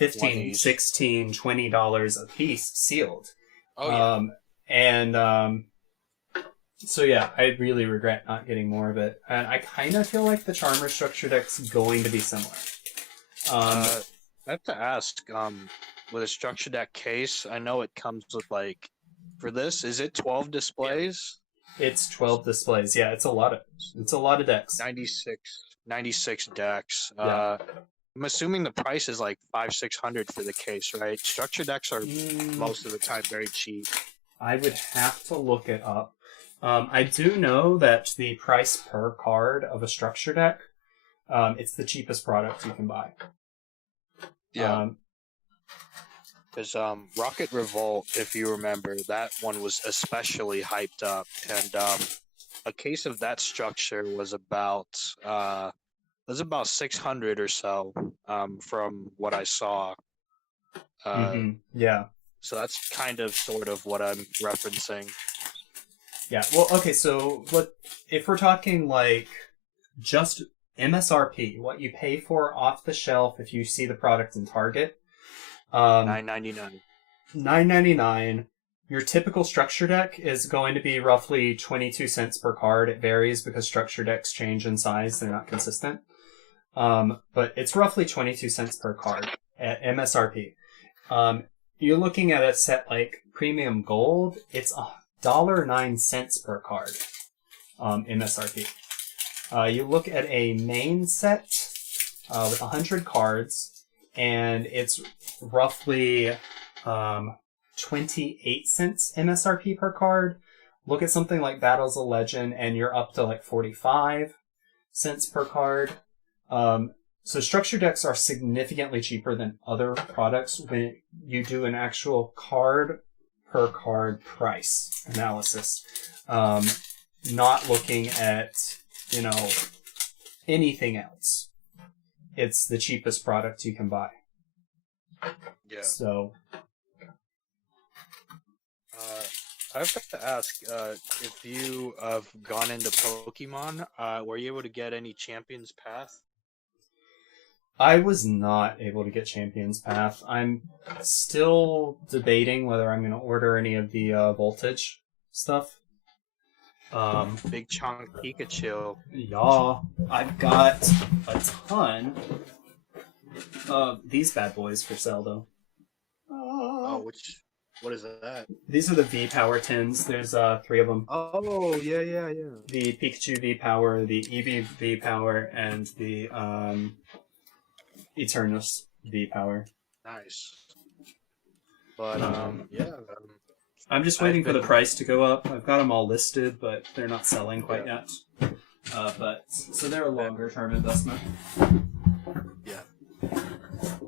$15, 20. $16, $20 a piece sealed. Oh yeah. So yeah, I really regret not getting more of it. And I kind of feel like the Charmer structure deck's going to be similar. I have to ask, with a structure deck case, I know it comes with like, for this, is it 12 displays? It's 12 displays. Yeah, it's a lot of decks. 96 decks. Yeah. I'm assuming the price is like $500-600 for the case, right? Structure decks are most of the time very cheap. I would have to look it up. I do know that the price per card of a structure deck, it's the cheapest product you can buy. Yeah. Because Rocket Revolt, if you remember, that one was especially hyped up, and a case of that structure was about 600 or so, from what I saw. Yeah. So that's kind of sort of what I'm referencing. Yeah. Well, okay. So, if we're talking like just MSRP, what you pay for off the shelf if you see the product in Target. $9.99. $9.99. Your typical structure deck is going to be roughly 22 cents per card. It varies because structure decks change in size; they're not consistent. But it's roughly 22 cents per card at MSRP. You're looking at a set like Premium Gold. It's $1.09 per card. MSRP. You look at a main set with 100 cards, and it's roughly 28 cents MSRP per card. Look at something like Battles of Legend, and you're up to like 45 cents per card. So structure decks are significantly cheaper than other products when you do an actual card per card price analysis. Not looking at, anything else. It's the cheapest product you can buy. Yeah. So, I have to ask, if you have gone into Pokemon, were you able to get any Champions Path? I was not able to get Champions Path. I'm still debating whether I'm going to order any of the Voltage stuff. Big Chunk Pikachu. Yeah, I've got a ton of these bad boys for sale, though. Oh, what is that? These are the V-Power tins. There's 3 of them. Oh, yeah. The Pikachu V-Power, the Eevee V-Power, and the Eternus V-Power. Nice. But, yeah. I'm just waiting for the price to go up. I've got them all listed, but they're not selling quite yet. So they're a longer term investment. Yeah.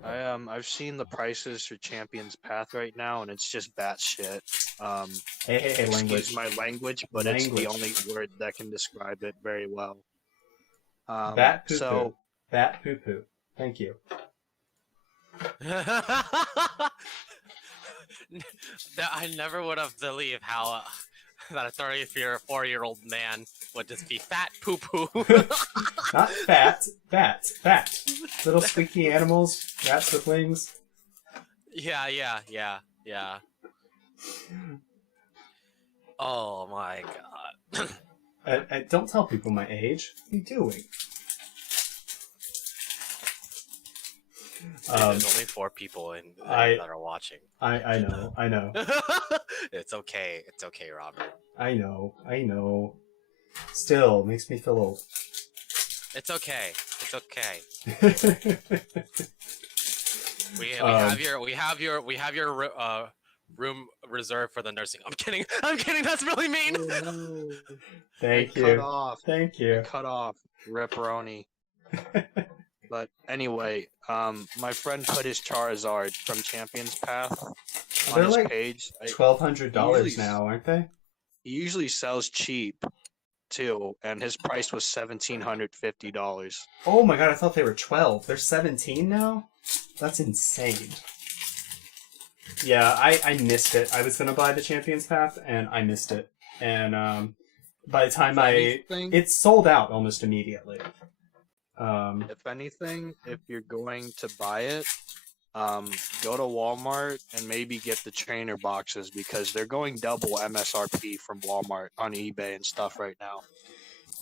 I've seen the prices for Champions Path right now, and it's just batshit. Hey, language. Excuse my language, but it's the only word that can describe it very well. Bat poo poo. Bat poo poo. Thank you. I never would have believed how that a 34-year-old man would just be fat poo poo. Not fat, fat. Little squeaky animals, rats with wings. Yeah. Oh my god. Don't tell people my age. What are you doing? There's only 4 people that are watching. I know. It's okay, Robert. I know. Still, makes me feel old. It's okay. We have your room reserved for the nursing. I'm kidding. That's really mean. Thank Cut you. off. Thank you. Cut off. Ripperoni. But anyway, my friend put his Charizard from Champions Path on They're his like page. $1,200 Usually- now, aren't they? He usually sells cheap too, and his price was $1,750. Oh my god, I thought they were 12. They're 17 now? That's insane. Yeah, I missed it. I was gonna buy the Champions Path, and I missed it. And by the time it's sold out almost immediately. If anything, if you're going to buy it, go to Walmart and maybe get the trainer boxes because they're going double MSRP from Walmart on eBay and stuff right now.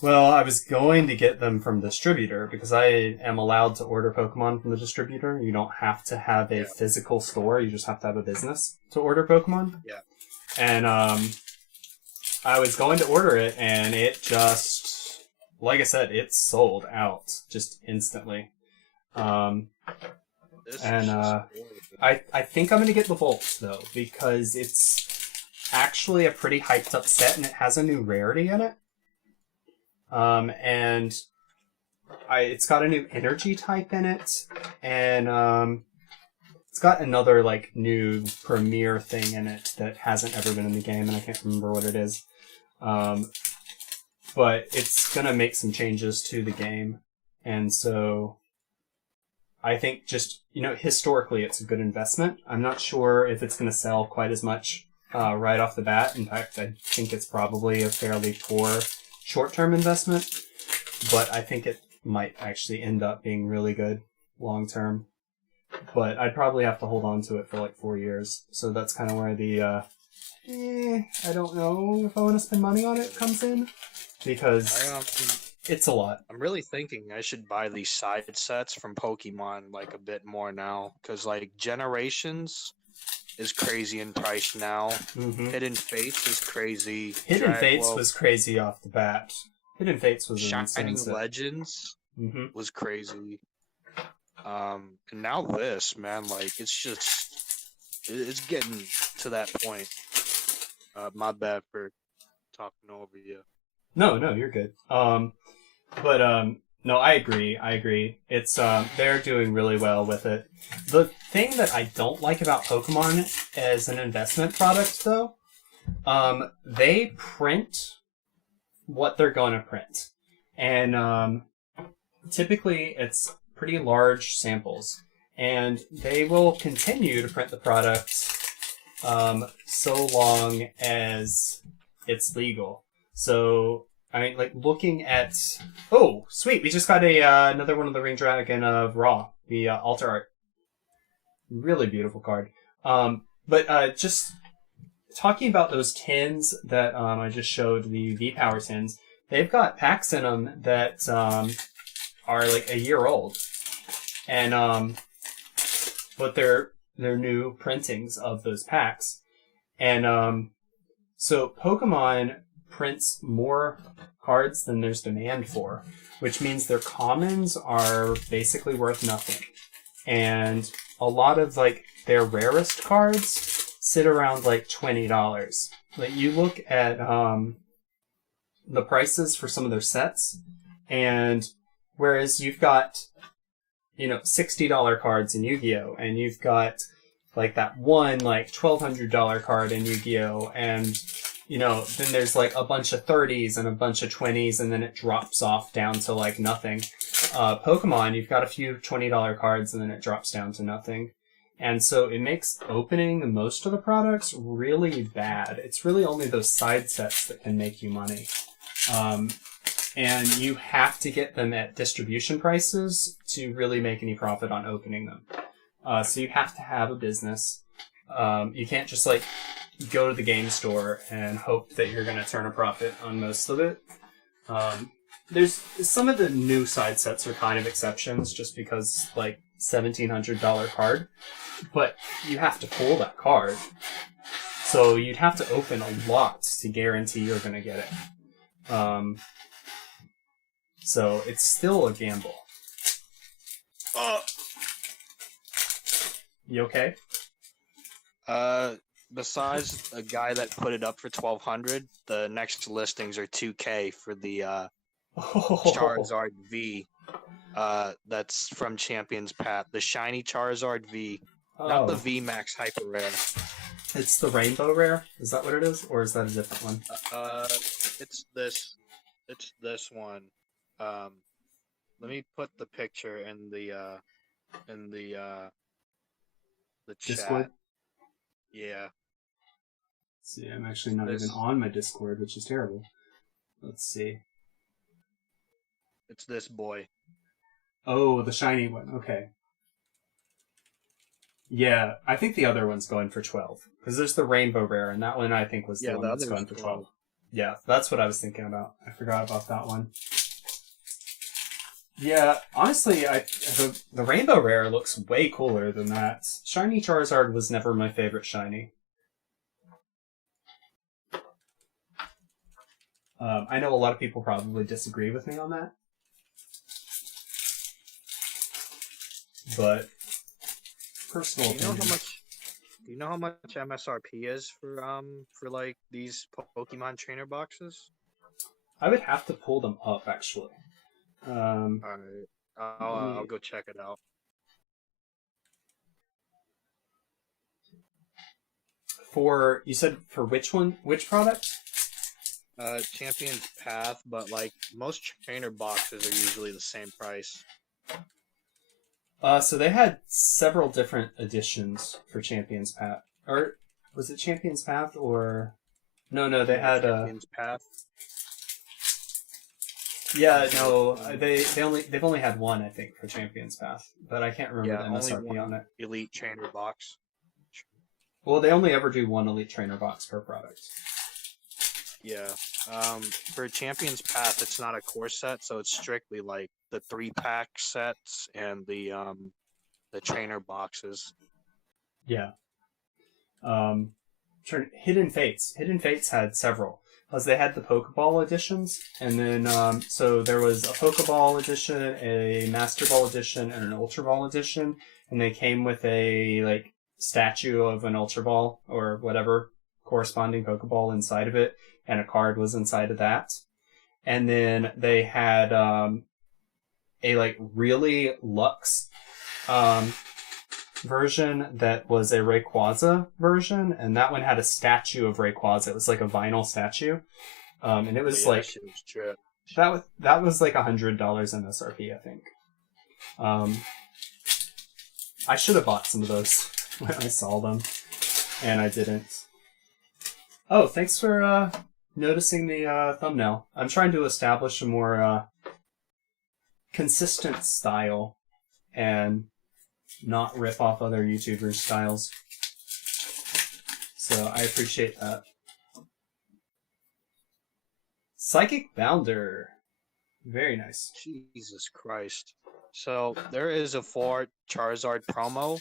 Well, I was going to get them from the distributor because I am allowed to order Pokemon from the distributor. You don't have to have a physical store. You just have to have a business to order Pokemon. Yeah. And I was going to order it, and it just, like I said, it sold out just instantly. This And, is just I think I'm going to get the Volts, though, because it's actually a pretty hyped up set, and it has a new rarity in it. And it's got a new energy type in it, and it's got another like new premier thing in it that hasn't ever been in the game, and I can't remember what it is. But it's gonna make some changes to the game, and so I think just historically it's a good investment. I'm not sure if it's gonna sell quite as much right off the bat. In fact, I think it's probably a fairly poor short-term investment, but I think it might actually end up being really good long-term. But I'd probably have to hold on to it for like 4 years. So that's kind of where the, I don't know if I want to spend money on it comes in, because it's a lot. I'm really thinking I should buy these side sets from Pokemon like a bit more now, because like Generations is crazy in price now. Mm-hmm. Hidden Fates is crazy. Hidden Fates was crazy off the bat. Hidden Fates was an insane Shining set. Legends Mm-hmm. was crazy. And now this, man, like it's getting to that point. My bad for talking over you. No, you're good. No, I agree. It's they're doing really well with it. The thing that I don't like about Pokemon as an investment product, though, they print what they're going to print, and typically it's pretty large samples, and they will continue to print the product so long as it's legal. So, I mean, like, looking at... Oh, sweet! We just got another one of the Ring Dragon of Raw, the Alter Art. Really beautiful card. But just talking about those tins that I just showed, the V-Power tins, they've got packs in them that are like a year old. And, but they're new printings of those packs. And, so Pokemon prints more cards than there's demand for, which means their commons are basically worth nothing. And a lot of like their rarest cards sit around like $20. Like you look at the prices for some of their sets, and whereas you've got $60 cards in Yu-Gi-Oh, and you've got like that one like $1,200 card in Yu-Gi-Oh, and then there's like a bunch of 30s and a bunch of 20s, and then it drops off down to like nothing. Pokemon, you've got a few $20 cards, and then it drops down to nothing. And so it makes opening most of the products really bad. It's really only those side sets that can make you money. And you have to get them at distribution prices to really make any profit on opening them. So you have to have a business. You can't just like go to the game store and hope that you're going to turn a profit on most of it. There's some of the new side sets are kind of exceptions just because like $1,700 card, but you have to pull that card. So you'd have to open a lot to guarantee you're going to get it. So it's still a gamble. You okay? Besides a guy that put it up for 1,200, the next listings are 2K for the Charizard V. That's from Champions Path. The shiny Charizard V, not the V Max Hyper Rare. It's the Rainbow Rare? Is that what it is? Or is that a different one? It's this one. Let me put the picture in the Discord? chat. Yeah. See, I'm actually not even on my Discord, which is terrible. Let's see. It's this boy. Oh, the shiny one. Okay. Yeah, I think the other one's going for 12. Because there's the Rainbow Rare, and that one I think was the one that's going for 12. Yeah, that's what I was thinking about. I forgot about that one. Yeah, honestly, the Rainbow Rare looks way cooler than that. Shiny Charizard was never my favorite shiny. I know a lot of people probably disagree with me on that. But personal opinion. Do you know how much MSRP is for like these Pokemon trainer boxes? I would have to pull them up actually. Alright. I'll go check it out. You said for which one? Which product? Champion's Path, but like most trainer boxes are usually the same price. So they had several different editions for Champion's Path. Or was it Champion's Path or no, they had Champion's Path. Yeah, no, they've only had one, I think, for Champion's Path, but I can't remember the only MSRP one on it. Elite trainer box. Well, they only ever do one Elite Trainer box per product. Yeah. For Champion's Path, it's not a core set, so it's strictly like the 3-pack sets and the trainer boxes. Yeah. Hidden Fates. Hidden Fates had several. Because they had the Pokeball editions, and then, so there was a Pokeball edition, a Master Ball edition, and an Ultra Ball edition, and they came with a, like, statue of an Ultra Ball, or whatever, corresponding Pokeball inside of it, and a card was inside of that. And then they had, a, like, really luxe, version that was a Rayquaza version, and that one had a statue of Rayquaza. It was like a vinyl statue, and it was like that was like $100 MSRP, I think. I should have bought some of those when I saw them, and I didn't. Oh, thanks for noticing the thumbnail. I'm trying to establish a more consistent style and not rip off other YouTubers' styles. So I appreciate that. Psychic Bounder. Very nice. Jesus Christ. So there is a 4 Charizard promo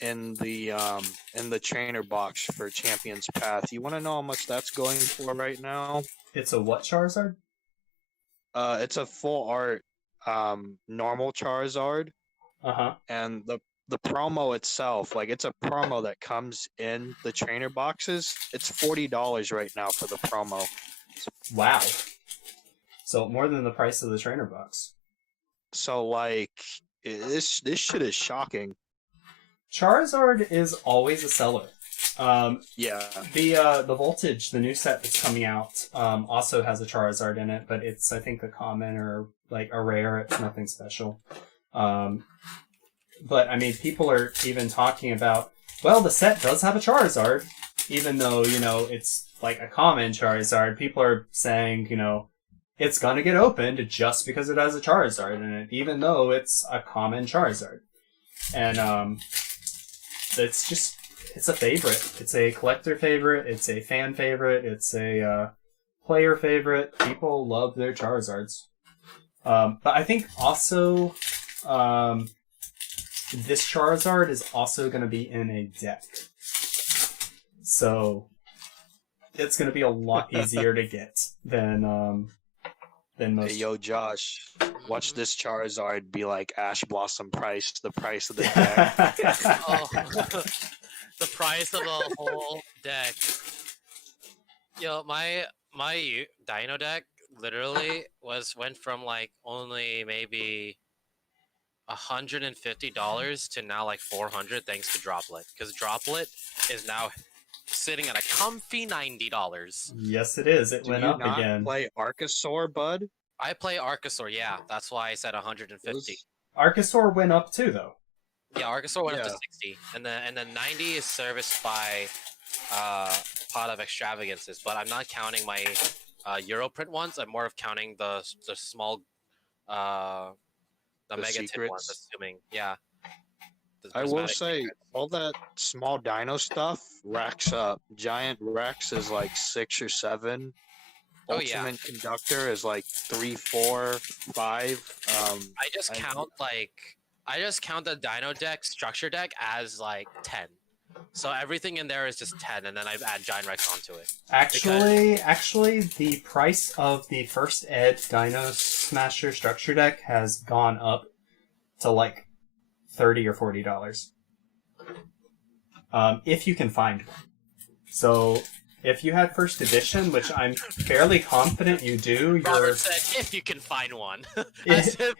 in the trainer box for Champion's Path. You want to know how much that's going for right now? It's a what Charizard? It's a full art normal Charizard. Uh-huh. And the promo itself, like it's a promo that comes in the trainer boxes. It's $40 right now for the promo. Wow. So more than the price of the trainer box. So like this shit is shocking. Charizard is always a seller. Yeah. The Voltage, the new set that's coming out, also has a Charizard in it, but it's I think a common or like a rare. It's nothing special. But I mean, people are even talking about, well, the set does have a Charizard, even though, you know, it's like a common Charizard. People are saying, you know, it's gonna get opened just because it has a Charizard in it, even though it's a common Charizard. And it's a favorite. It's a collector favorite. It's a fan favorite. It's a player favorite. People love their Charizards. But I think also this Charizard is also going to be in a deck. So it's going to be a lot easier to get than most. Hey, yo, Josh, watch this Charizard be like Ash Blossom price, the price of the deck. Oh, the price of the whole deck. Yo, my Dino deck literally went from like only maybe $150 to now like $400 thanks to Droplet, because Droplet is now sitting at a comfy $90. Yes, it is. It Do went you up not again. play Archosaur, bud? I play Archosaur, yeah, that's why I said 150. Archosaur went up too, though. Yeah, Archosaur went up to Yeah. 60, and then 90 is serviced by Pot of Extravagances, but I'm not counting my Europrint ones. I'm more of counting the small the The Mega Tip secrets? ones, assuming, yeah. The I will prismatic say, secrets. all that small dino stuff racks up. Giant Rex is like 6 or 7. Oh, yeah. Ultimate Conductor is like 3, 4, 5. I just I- count the Dino deck structure deck as like 10. So everything in there is just 10, and then I add Giant Rex onto it. Actually, the price of the first Ed Dino Smasher structure deck has gone up to like $30 or $40. If you can find one. So if you had first edition, which I'm fairly confident you do, you're Robert said, if you can find one. As if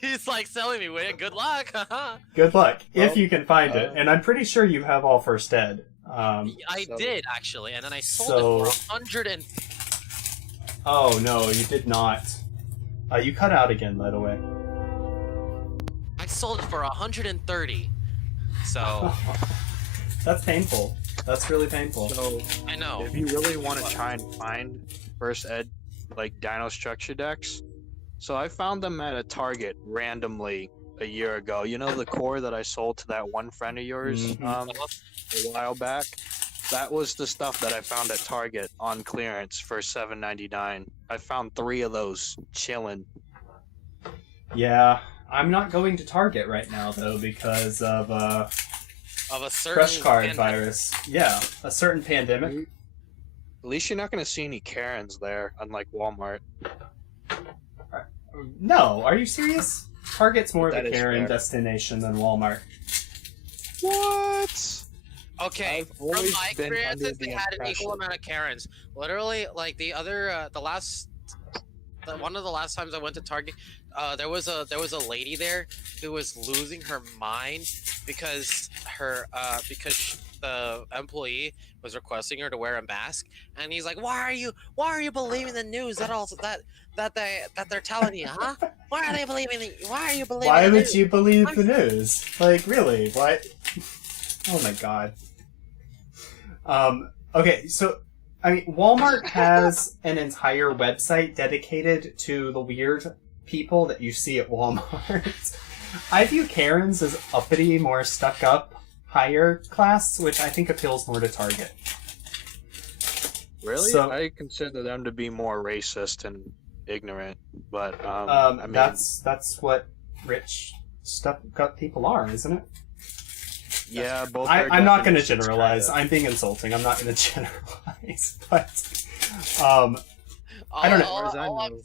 he's like selling me with it. Good luck. good luck if Well, you can find it. And I'm pretty sure you have all first Ed. I So- did, actually, and then I sold So- it for 100 and... Oh no, you did not. You cut out again, by the way. I sold it for 130. So, That's painful. That's really painful. So, I know. if you really want to try and find first ed like dino structure decks, so I found them at a Target randomly a year ago. You know the core that I sold to that one friend of yours Mhm. a while back? That was the stuff that I found at Target on clearance for $7.99. I found 3 of those chilling. Yeah, I'm not going to Target right now though because of Of a certain... crush card pandemic. virus. Yeah, a certain pandemic. At least you're not going to see any Karens there, unlike Walmart. No, are you serious? Target's more of That a is Karen fair. destination than Walmart. What? Okay, I've from always my been experiences, under they the had an equal impression- amount of Karens. Literally, like the other, one of the last times I went to Target, there was a lady there who was losing her mind because the employee was requesting her to wear a mask, and he's like, why are you believing the news that they're telling you, huh? Why are you believing Why the would news? you believe the news? Like, really? Why? Oh my god. Okay, so, I mean, Walmart has an entire website dedicated to the weird people that you see at Walmart. I view Karens as uppity, more stuck up, higher class, which I think appeals more to Target. Really? So- I consider them to be more racist and ignorant, but I mean, That's what rich, stuck up people are, isn't it? yeah, both. I'm not going to definitions generalize. kinda- I'm being insulting. I'm not going to generalize, but I don't know. As I know.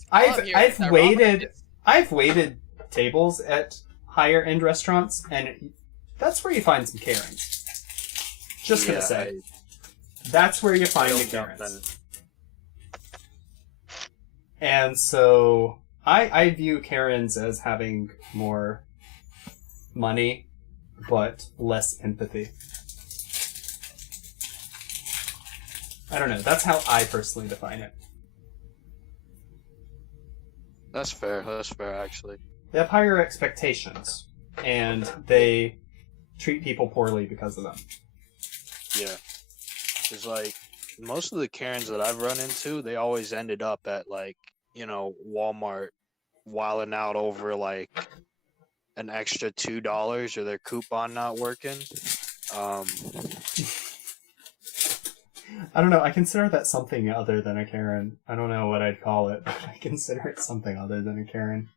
I've waited tables at higher end restaurants, and that's where you find some Karens. Just gonna Yeah, say, that's where you I find the don't doubt Karens. And so I view Karens as having more money, but less empathy. I don't know. That's how I personally define it. That's fair. That's fair, actually. They have higher expectations, and they treat people poorly because of them. Yeah. It's like most of the Karens that I've run into, they always ended up at like, you know, Walmart wilding out over like an extra $2 or their coupon not working. I don't know. I consider that something other than a Karen. I don't know what I'd call it, but I consider it something other than a Karen.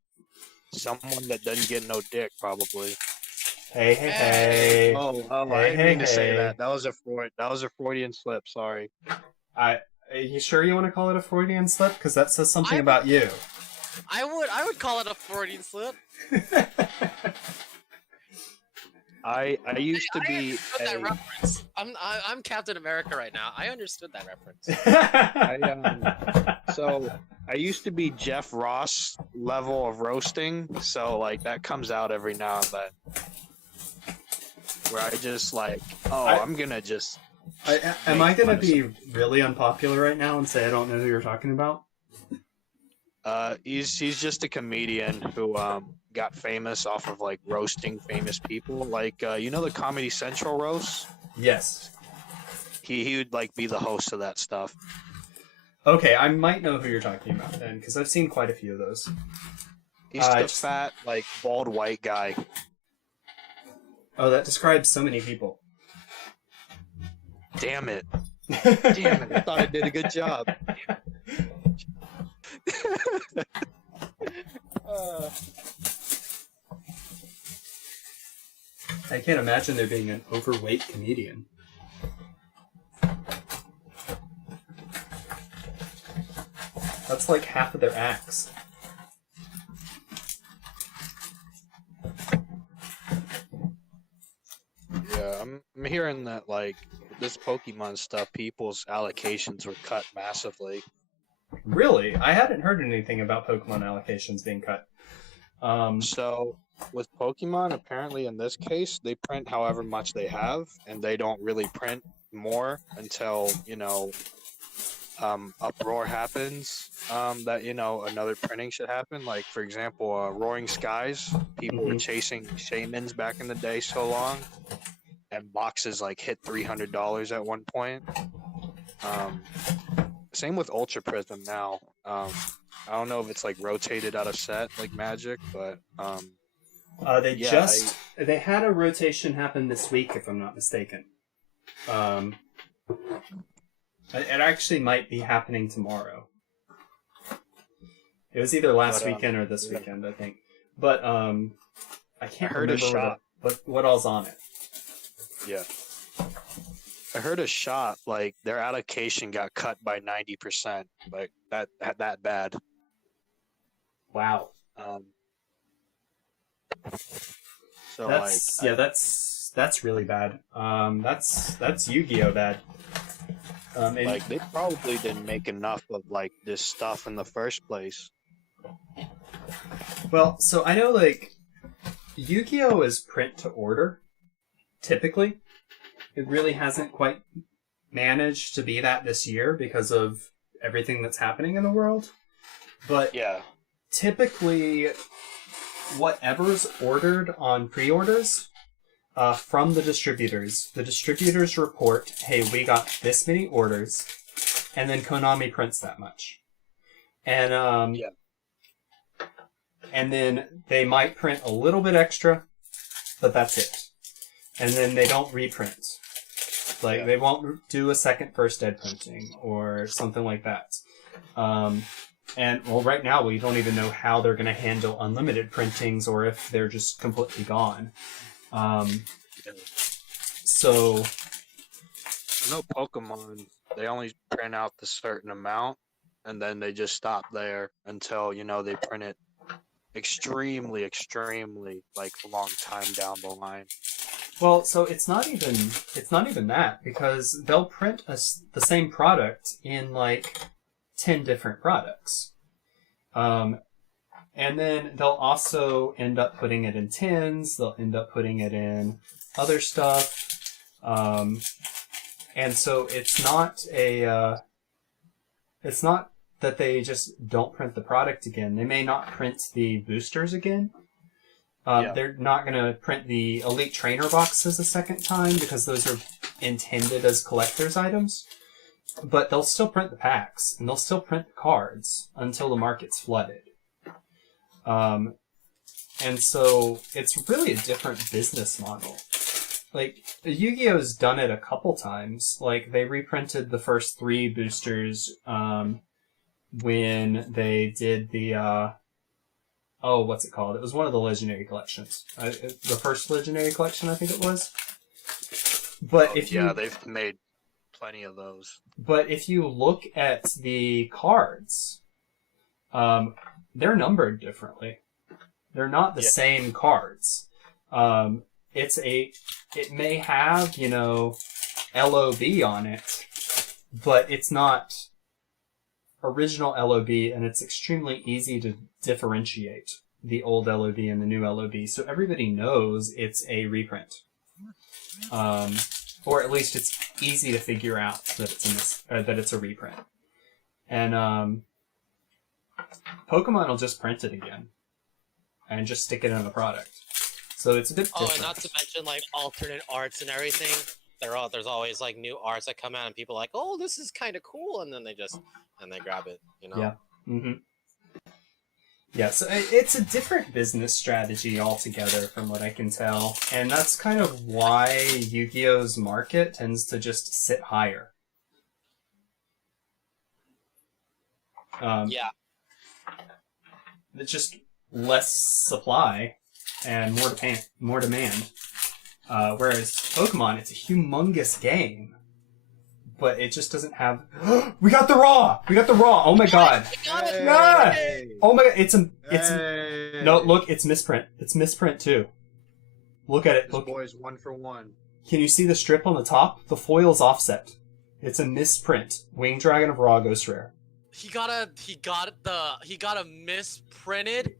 Someone that doesn't get no dick, probably. Hey, hey, hey. Oh, Hey, I didn't hey, mean to say hey. that. That was a Freudian slip. Sorry. Are you sure you want to call it a Freudian slip? Because that says something I- about you. I would call it a Freudian slip. I used to I be understood that reference. I'm Captain America right now. I understood that reference. so I used to be Jeff Ross level of roasting, so like that comes out every now and then. Where I just like, I'm gonna just Am I going to fun of be really unpopular right now and say I don't know who you're talking about? he's just a comedian who got famous off of like roasting famous people. Like you know the Comedy Central roast? Yes. He would like be the host of that stuff. Okay, I might know who you're talking about then, because I've seen quite a few of those. He's the just- fat, like bald white guy. Oh, that describes so many people. Damn it. Damn it. I thought I did a good job. I can't imagine there being an overweight comedian. That's like half of their acts. Yeah, I'm hearing that like this Pokemon stuff, people's allocations were cut massively. Really? I hadn't heard anything about Pokemon allocations being cut. So with Pokemon, apparently in this case, they print however much they have, and they don't really print more until, you know, uproar happens, that, you know, another printing should happen. Like, for example, Roaring Skies, people were chasing shamans back in the day so long, and boxes like hit $300 at one point. Same with Ultra Prism now. I don't know if it's like rotated out of set like Magic, but They had a rotation happen this week, if I'm not mistaken. It actually might be happening tomorrow. It was either last weekend or this weekend, I think. But I can't I heard a remember shot. what all's on it. yeah. I heard a shot like their allocation got cut by 90%, like that bad. Wow. So That's really bad. That's Yu-Gi-Oh bad. And like they probably didn't make enough of like this stuff in the first place. well, so I know like Yu-Gi-Oh is print to order. Typically, it really hasn't quite managed to be that this year because of everything that's happening in the world. But Yeah. typically, whatever's ordered on pre-orders from the distributors report, hey, we got this many orders, and then Konami prints that much. And and then they might print a little bit extra, but that's it. And then they don't reprint. Like, they won't do a second first ed printing or something like that. And, well, right now we don't even know how they're going to handle unlimited printings or if they're just completely gone. So... No Pokemon, they only print out the certain amount, and then they just stop there until, you know, they print it extremely, like, a long time down the line. Well, so it's not even that, because they'll print the same product in like 10 different products. And then they'll also end up putting it in tins, they'll end up putting it in other stuff. And so it's not that they just don't print the product again. They may not print the boosters again. They're not going to print the Elite Trainer boxes a second time because those are intended as collector's items. But they'll still print the packs, and they'll still print the cards until the market's flooded. And so it's really a different business model. Like, Yu-Gi-Oh's done it a couple times. Like, they reprinted the first 3 boosters when they did the... what's it called? It was one of the Legendary collections. The first Legendary collection, I think it was. But if you... Yeah, they've made plenty of those. But if you look at the cards, they're numbered differently. They're not the same cards. It may have, LOB on it, but it's not original LOB, and it's extremely easy to differentiate the old LOB and the new LOB, so everybody knows it's a reprint. Or at least it's easy to figure out that it's a reprint. And Pokemon will just print it again and just stick it in the product. So it's a bit different. Oh, and not to mention like alternate arts and everything. There's always like new arts that come out and people are like, oh, this is kind of cool, and then they grab it, Yeah. Mm-hmm. Yeah, so it's a different business strategy altogether from what I can tell. And that's kind of why Yu-Gi-Oh's market tends to just sit higher. Yeah. It's just less supply and more demand. Whereas Pokemon, it's a humongous game, but it just doesn't have... We got the Raw! Oh my god! Ah! Oh my god, No, look, it's misprint. It's misprint too. Look at it. This boy's 1 for 1. Can you see the strip on the top? The foil's offset. It's a misprint. Winged Dragon of Raw Ghost Rare. He got a misprinted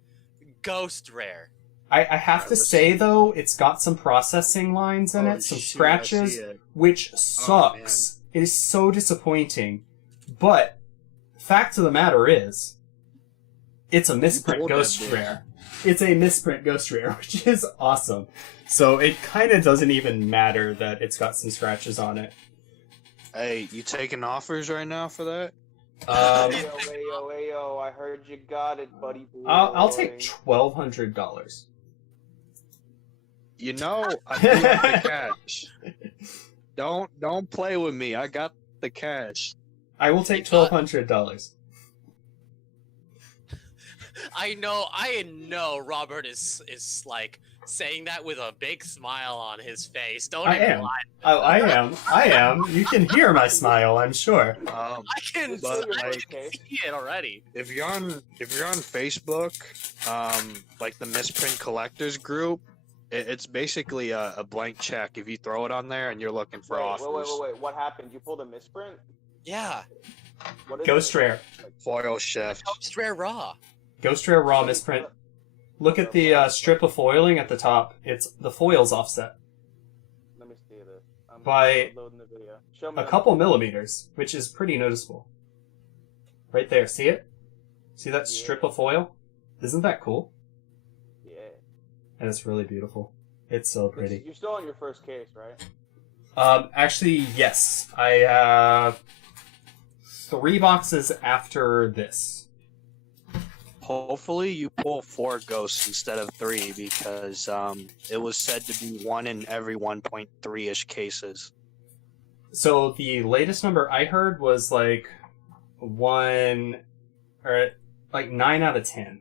Ghost Rare. I have to say though, it's got some processing lines in it, some scratches, which sucks. It is so disappointing. But fact of the matter is, it's a misprint Ghost Rare. It's a misprint Ghost Rare, which is awesome. So it kind of doesn't even matter that it's got some scratches on it. Hey, you taking offers right now for that? Ayo, I heard you got it, buddy boy. I'll take $1,200. I do have the cash. Don't play with me. I got the cash. I will take $1,200. I know Robert is like saying that with a big smile on his face. Don't I even am. lie. Oh, I am. You can hear my smile, I'm sure. I can see it already. If you're on Facebook, like the Misprint Collectors group, it's basically a blank check. If you throw it on there and you're looking for offers. Wait. What happened? You pulled a misprint? Yeah. What is Ghost it? Rare. Foil shift. Ghost Rare Raw. Ghost Rare Raw misprint. Look at the strip of foiling at the top. It's the foil's offset Let me see this. I'm by loading the video. Show me a couple millimeters, which is pretty noticeable. Right there, see it? See that strip of foil? Isn't that cool? Yeah. And it's really beautiful. It's so pretty. You're still on your first case, right? Actually, yes. I have 3 boxes after this. Hopefully you pull 4 ghosts instead of 3 because it was said to be 1 in every 1.3-ish cases. So the latest number I heard was like 9 out of 10.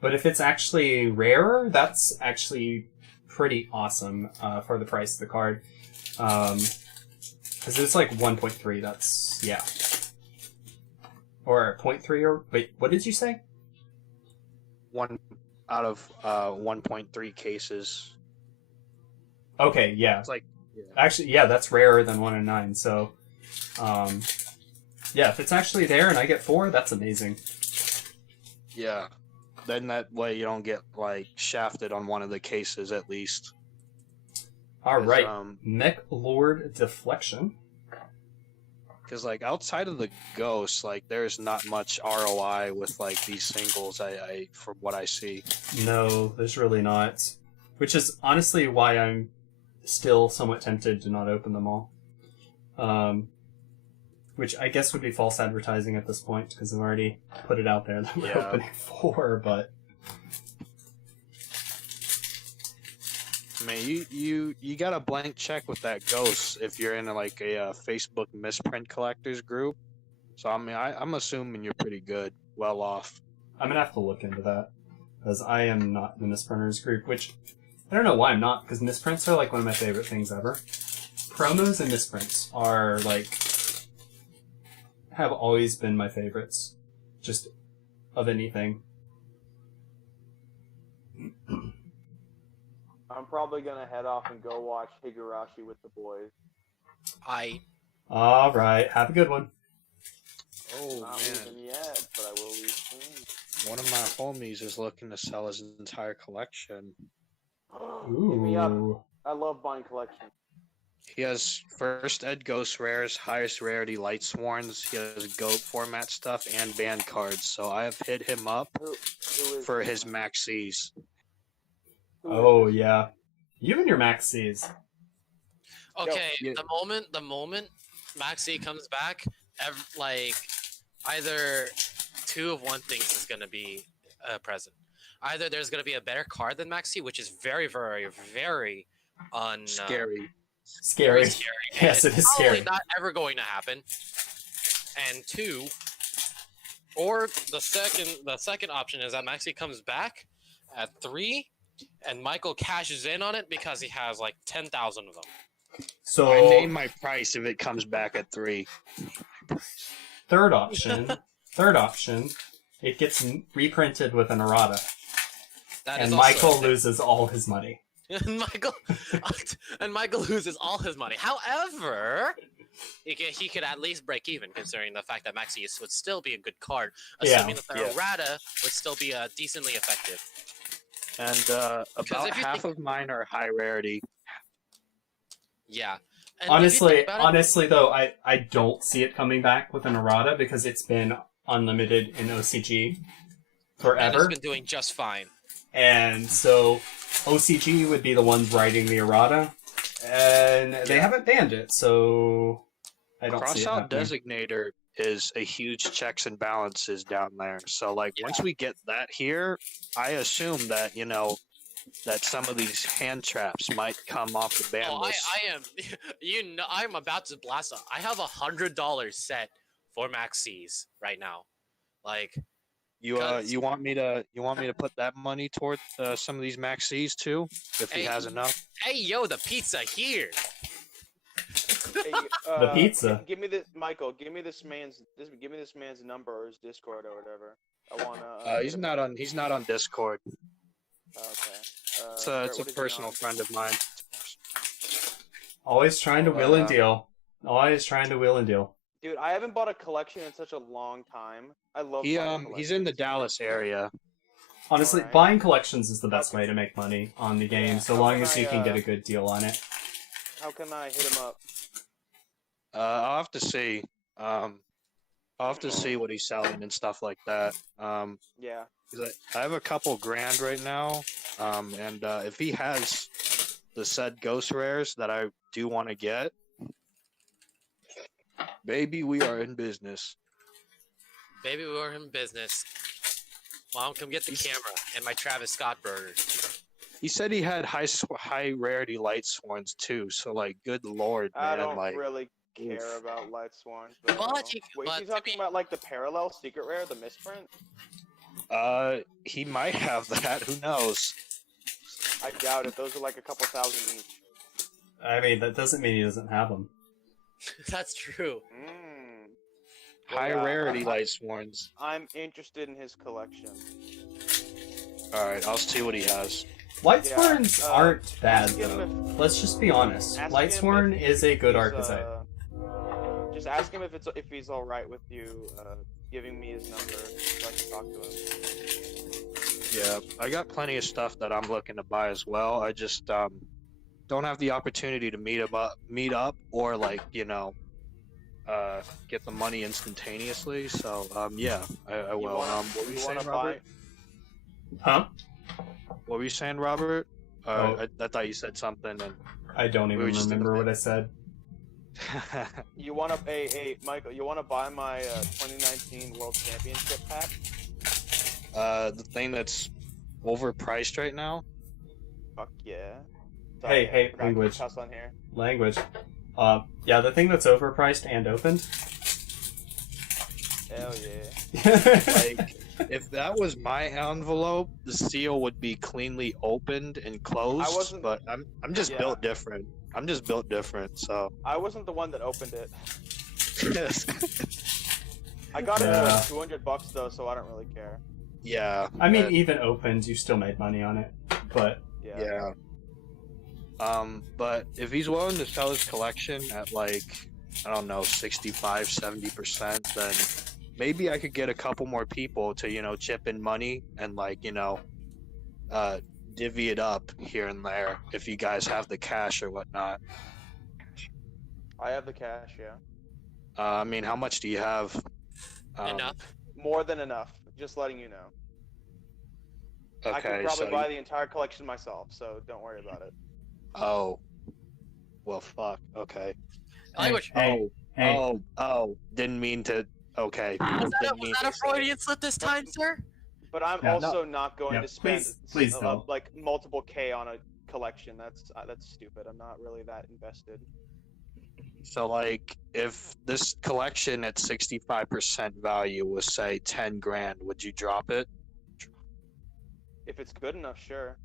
But if it's actually rarer, that's actually pretty awesome for the price of the card. Because it's like 1.3, that's, yeah. Or 0.3, or, wait, what did you say? 1 out of 1.3 cases. Okay, yeah. It's like, Actually, yeah, that's rarer than 1 in 9, so... yeah, if it's actually there and I get 4, that's amazing. yeah. Then that way you don't get, like, shafted on one of the cases at least. Alright, 'Cause, Mech Lord Deflection. Because like outside of the ghosts, like there's not much ROI with like these singles. I from what I see. No, there's really not. Which is honestly why I'm still somewhat tempted to not open them all. Which I guess would be false advertising at this point, because I've already put it out there that we're Yeah. opening 4, but... I mean, you got a blank check with that ghost if you're in like a Facebook misprint collectors group. So I mean, I'm assuming you're pretty good, well off. I'm gonna have to look into that, because I am not in the misprinters group, which I don't know why I'm not, because misprints are like one of my favorite things ever. Promos and misprints are like have always been my favorites, just of anything. I'm probably gonna head off and go watch Higurashi with the boys. All right, have a good one. Oh Not man, leaving yet, but I will leave soon. one of my homies is looking to sell his entire collection. Hit me up. Ooh. I love buying collections. He has first ed ghost rares, highest rarity light sworns. He has goat format stuff and band cards. So I have hit him up Who is for his maxis. who is Oh this? yeah, you and your Max C's. Okay, yeah. the moment Maxi comes back, like either two of one things is gonna be present. Either there's gonna be a better card than Maxi, which is very, very, very Scary. Scary. very scary. Yes, and it is it's scary. probably not ever going to happen. And two, or the second option is that Maxi comes back at 3, and Michael cashes in on it because he has like 10,000 of them. So I name my price if it comes back at 3. third option, it gets reprinted with an errata, That and is also Michael a thing. loses all his money. and Michael loses all his money. However, he could at least break even, considering the fact that Maxi would still be a good card, Yeah. assuming that the errata would still be decently effective. And about if you half of mine are high rarity. Yeah. And if you think about it- Honestly though, I don't see it coming back with an errata because it's been unlimited in OCG and forever. it's been doing just fine. And so OCG would be the ones writing the errata, and they haven't banned it, so I don't see it Crossout happening. Designator is a huge checks and balances down there. So like once we get that here, I assume that that some of these hand traps might come off the ban Oh, list. I am. I'm about to blast off. I have $100 set for Maxis right now. Like, You want me to put that money toward some of these maxis too, if he Hey. has enough. hey, yo, the pizza here. Hey, The pizza. Give me this, Michael. Give me this man's number or his Discord or whatever. I wanna. He's not on Discord. Okay. It's Where- a what is he personal on? friend of mine. Always trying to wheel and deal. Always trying to wheel and deal. Dude, I haven't bought a collection in such a long time. I love. He's buying in the collections. Dallas area. Honestly, Alright. buying collections is the best way to make money on the game, Yeah, so how long can as you I, can get a good deal on it. How can I hit him up? I'll have to see. I'll have to see what he's selling and stuff like that. Yeah. 'Cause I have a couple grand right now, and if he has the said ghost rares that I do want to get, baby, we are in business. Baby, we're in business. Mom, come get the camera and my Travis Scott burger. He said he had high rarity light sworns too. So like, good lord, man, I don't like really care oof. about Light Sworn. But, But you- wait, but you to talking be- about like the parallel secret rare, the misprint? he might have that. Who knows? I doubt it. Those are like a couple thousand each. I mean, that doesn't mean he doesn't have them. That's true. Mm. High Yeah, rarity I- light sworns. I'm interested in his collection. All right, I'll see what he has. Lightsworns Yeah, aren't bad, ask him though. if- Let's just be honest. ask him Lightsworn if is a good he's, archetype. Just ask him if he's all right with you giving me his number so I can talk to him. Yeah, I got plenty of stuff that I'm looking to buy as well. I just don't have the opportunity to meet up, or like get the money instantaneously. So yeah, I You will. wanna, What were you you saying, wanna Robert? Huh? What were you saying, Robert? Oh. I thought you said something. And I don't We even were just in the remember what I said. You wanna, hey, Michael, you wanna buy my 2019 World Championship pack? the thing that's overpriced right now. Fuck yeah. Hey, I forgot to language. cuss on here. Language. Yeah, the thing that's overpriced and opened. Hell yeah. Like, if that was my envelope, the seal would be cleanly opened and closed. I wasn't- But I'm just Yeah. built different. I'm just built different. So I wasn't the one that opened it. I got it for Yeah. like $200 though, so I don't really care. yeah. I mean, but- even opened, you still made money on it. But Yeah. yeah. But if he's willing to sell his collection at like, I don't know, 65, 70%, then maybe I could get a couple more people to, chip in money and like, divvy it up here and there if you guys have the cash or whatnot. I have the cash, yeah. I mean, how much do you have? Enough. More than enough. Just letting you know. I Okay, could probably so buy the entire collection myself, so don't worry about it. oh, well, fuck. Okay. Language. hey, hey, Didn't mean to. Okay. Was Didn't mean that a to say- Freudian slip this time, sir? But I'm Yeah, also not going Yeah, to spend please don't. like multiple K on a collection. That's stupid. I'm not really that invested. So, like, if this collection at 65% value was, say, 10 grand, would you drop it? If it's good enough, sure.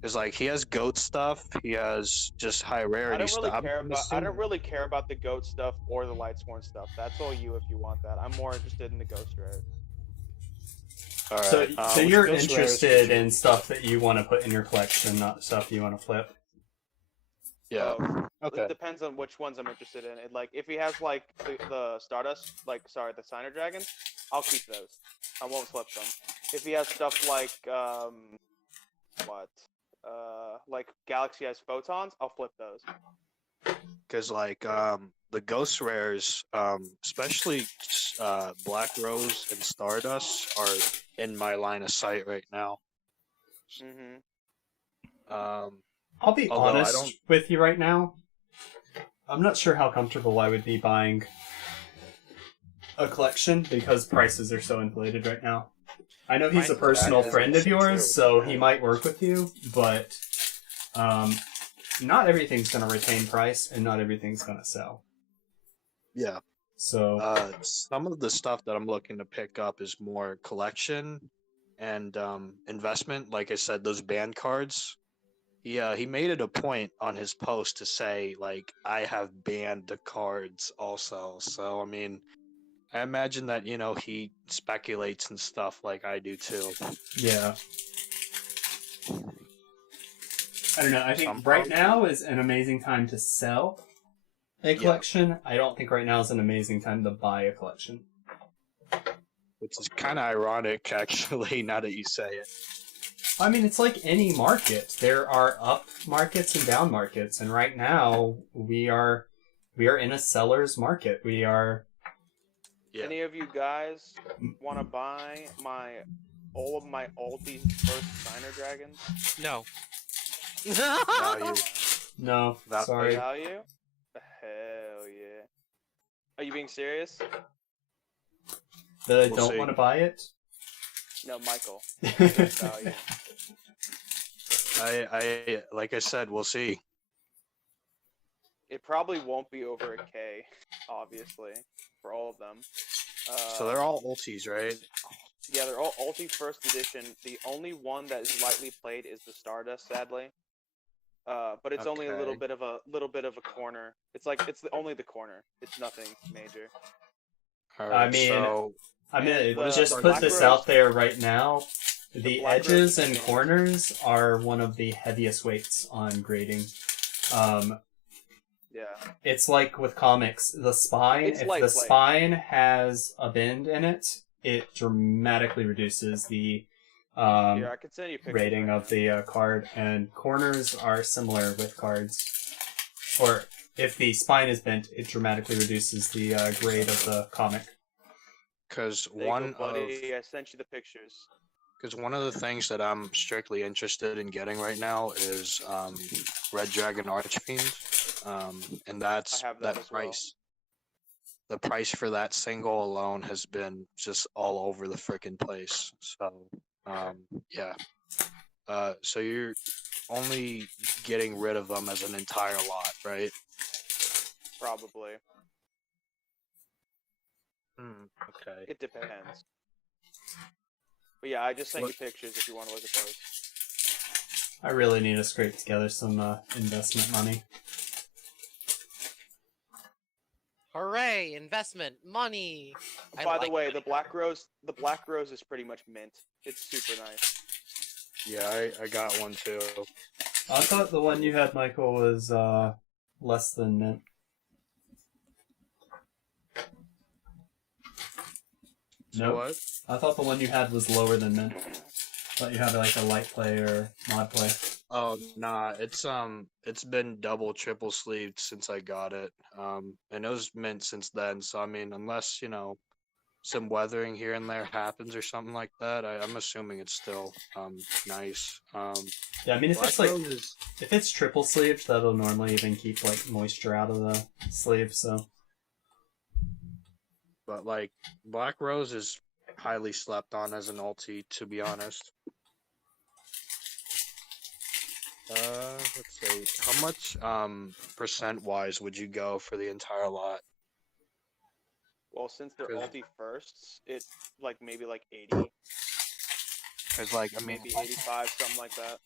Because, like, he has goat stuff, he has just high I rarity don't really stuff. care I'm about. I don't assuming- really care about the goat stuff or the Lightsworn stuff. That's all you if you want that. I'm more interested in the ghost rare. All right, so which you're ghost rares interested would you- in stuff that you want to put in your collection, not stuff you want to flip. Yeah. It Okay. depends on which ones I'm interested in. Like if he has like the Stardust, the Signer Dragons, I'll keep those. I won't flip them. If he has stuff like like Galaxy Eyes Photons, I'll flip those. Because, like, the ghost rares, especially Black Rose and Stardust, are in my line of sight right now. I'll be Although I honest don't- with you right now. I'm not sure how comfortable I would be buying a collection because prices are so inflated right now. I know he's a Prices personal are friend of so yours, true. so he might work with you, but not everything's going to retain price and not everything's going to sell. Yeah. So Some of the stuff that I'm looking to pick up is more collection and investment. Like I said, those band cards. He made it a point on his post to say, like, I have banned the cards also. So, I mean, I imagine that, he speculates and stuff like I do too. yeah. I don't know. I think Some right folks- now is an amazing time to sell a collection. I don't think right now is an amazing time to buy a collection. Which is kind of ironic, actually, now that you say it. I mean, it's like any market. There are up markets and down markets, and right now we are in a seller's market. We are. Yeah. Any of you guys want to buy all of my ulti first Signer Dragons? No. Value. No, That- sorry. Value? Hell yeah. Are you being serious? That I We'll don't see. want to buy it. No, Michael. Value. I like I said, we'll see. It probably won't be over a K, obviously, for all of them. So they're all ultis, right? Yeah, they're all ulti first edition. The only one that is lightly played is the Stardust, sadly. But it's only a little Okay. bit of a corner. It's only the corner. It's nothing major. All I right, mean, so I'm gonna The just put Black this Rose- out there right now. The Black Rose edges is and the- corners are one of the heaviest weights on grading. Yeah. It's like with comics, the spine. It's If light the play. spine has a bend in it, it dramatically reduces the Here, I could send you pictures. rating right of the card. And corners are similar with cards, or if the spine is bent, it dramatically reduces the grade of the comic. Because There you go, buddy. I sent you the pictures. one of the things that I'm strictly interested in getting right now is Red Dragon Archfiend, and that's I have that as well. price. The price for that single alone has been just all over the freaking place. So, yeah. So you're only getting rid of them as an entire lot, right? Probably. Okay. It depends. But yeah, I just sent you pictures if you want to look at those. I really need to scrape together some investment money. Hooray! Investment money. By the way, the black rose is pretty much mint. It's super nice. Yeah, I got one too. I thought the one you had, Michael, was less than mint. So Nope. what? I thought the one you had was lower than mint. Thought you had like a light play or mod play. Oh nah, it's been double, triple sleeved since I got it. And it was mint since then. So I mean, unless some weathering here and there happens or something like that, I'm assuming it's still nice. Yeah, I mean if Black it's like Rose is- if it's triple sleeved, that'll normally even keep like moisture out of the sleeve. So but like Black Rose is highly slept on as an ulti, to be honest. Let's see. How much percent wise would you go for the entire lot? Well, since they're Cause- ulti firsts, it's like maybe like 80, Cause like I mean, maybe 85, something like that.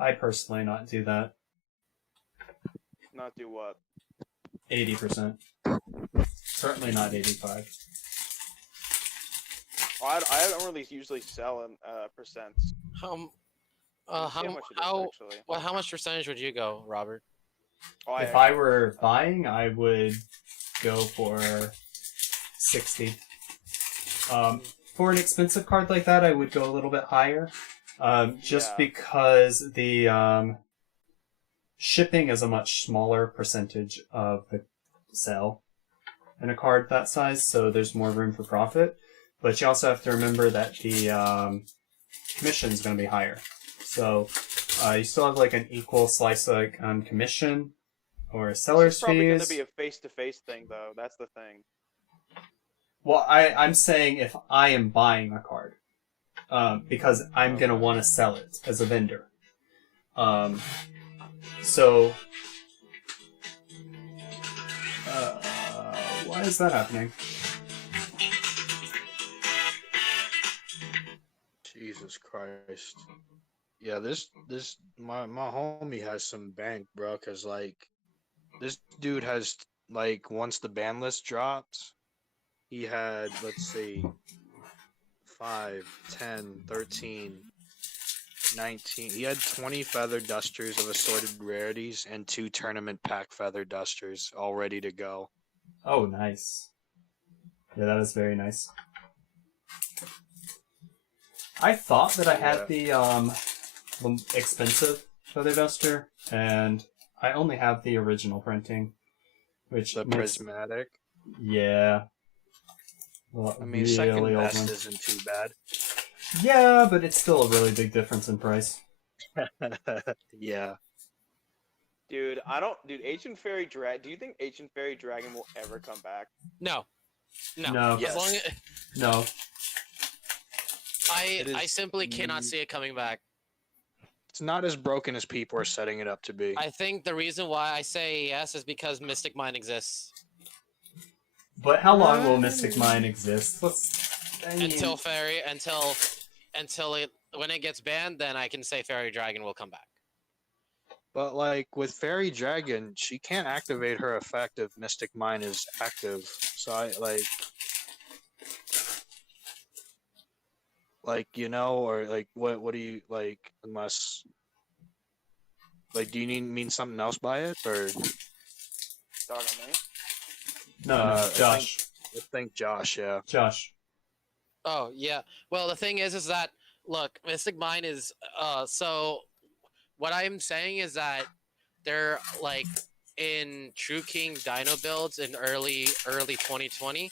I personally not do that. Not do what? 80%. Certainly not 85. Well, I don't really usually sell in percents. How How much it is, actually. how much percentage would you go, Robert? Oh, If I were buying, I would go for 60. For an expensive card like that, I would go a little bit higher. Just Yeah. because the shipping is a much smaller percentage of the sale in a card that size, so there's more room for profit. But you also have to remember that the commission is going to be higher. So you still have like an equal slice like on commission or seller's It's probably going fees. to be a face-to-face thing, though. That's the thing. Well, I'm saying if I am buying a card, because I'm going to want to sell it as a vendor. So, why is that happening? Jesus Christ. Yeah, my homie has some bank, bro. Cause like, this dude has like once the ban list drops, he had let's see, 5, 10, 13, 19. He had 20 feather dusters of assorted rarities and 2 tournament pack feather dusters all ready to go. Oh, nice. Yeah, that is very nice. I thought that I had the expensive feather duster, and I only have the original printing, which The makes- prismatic. Yeah. Well, I mean, really second old best one. isn't too bad. Yeah, but it's still a really big difference in price. Yeah. Dude, Ancient Fairy Dragon. Do you think Ancient Fairy Dragon will ever come back? No. No. No. As Yes. long as, No. It I is- simply cannot see it coming back. It's not as broken as people are setting it up to be. I think the reason why I say yes is because Mystic Mine exists. But how long will Mystic Mine exist? I mean, Until it when it gets banned, then I can say Fairy Dragon will come back. But like with Fairy Dragon, she can't activate her effect if Mystic Mine is active. So I or like what do you like unless like do you mean something else by it or Dog on me. no, I Josh. I think Josh, yeah. Josh. Oh yeah. Well, the thing is that look, Mystic Mine is so what I'm saying is that they're like in True King Dino builds in early 2020,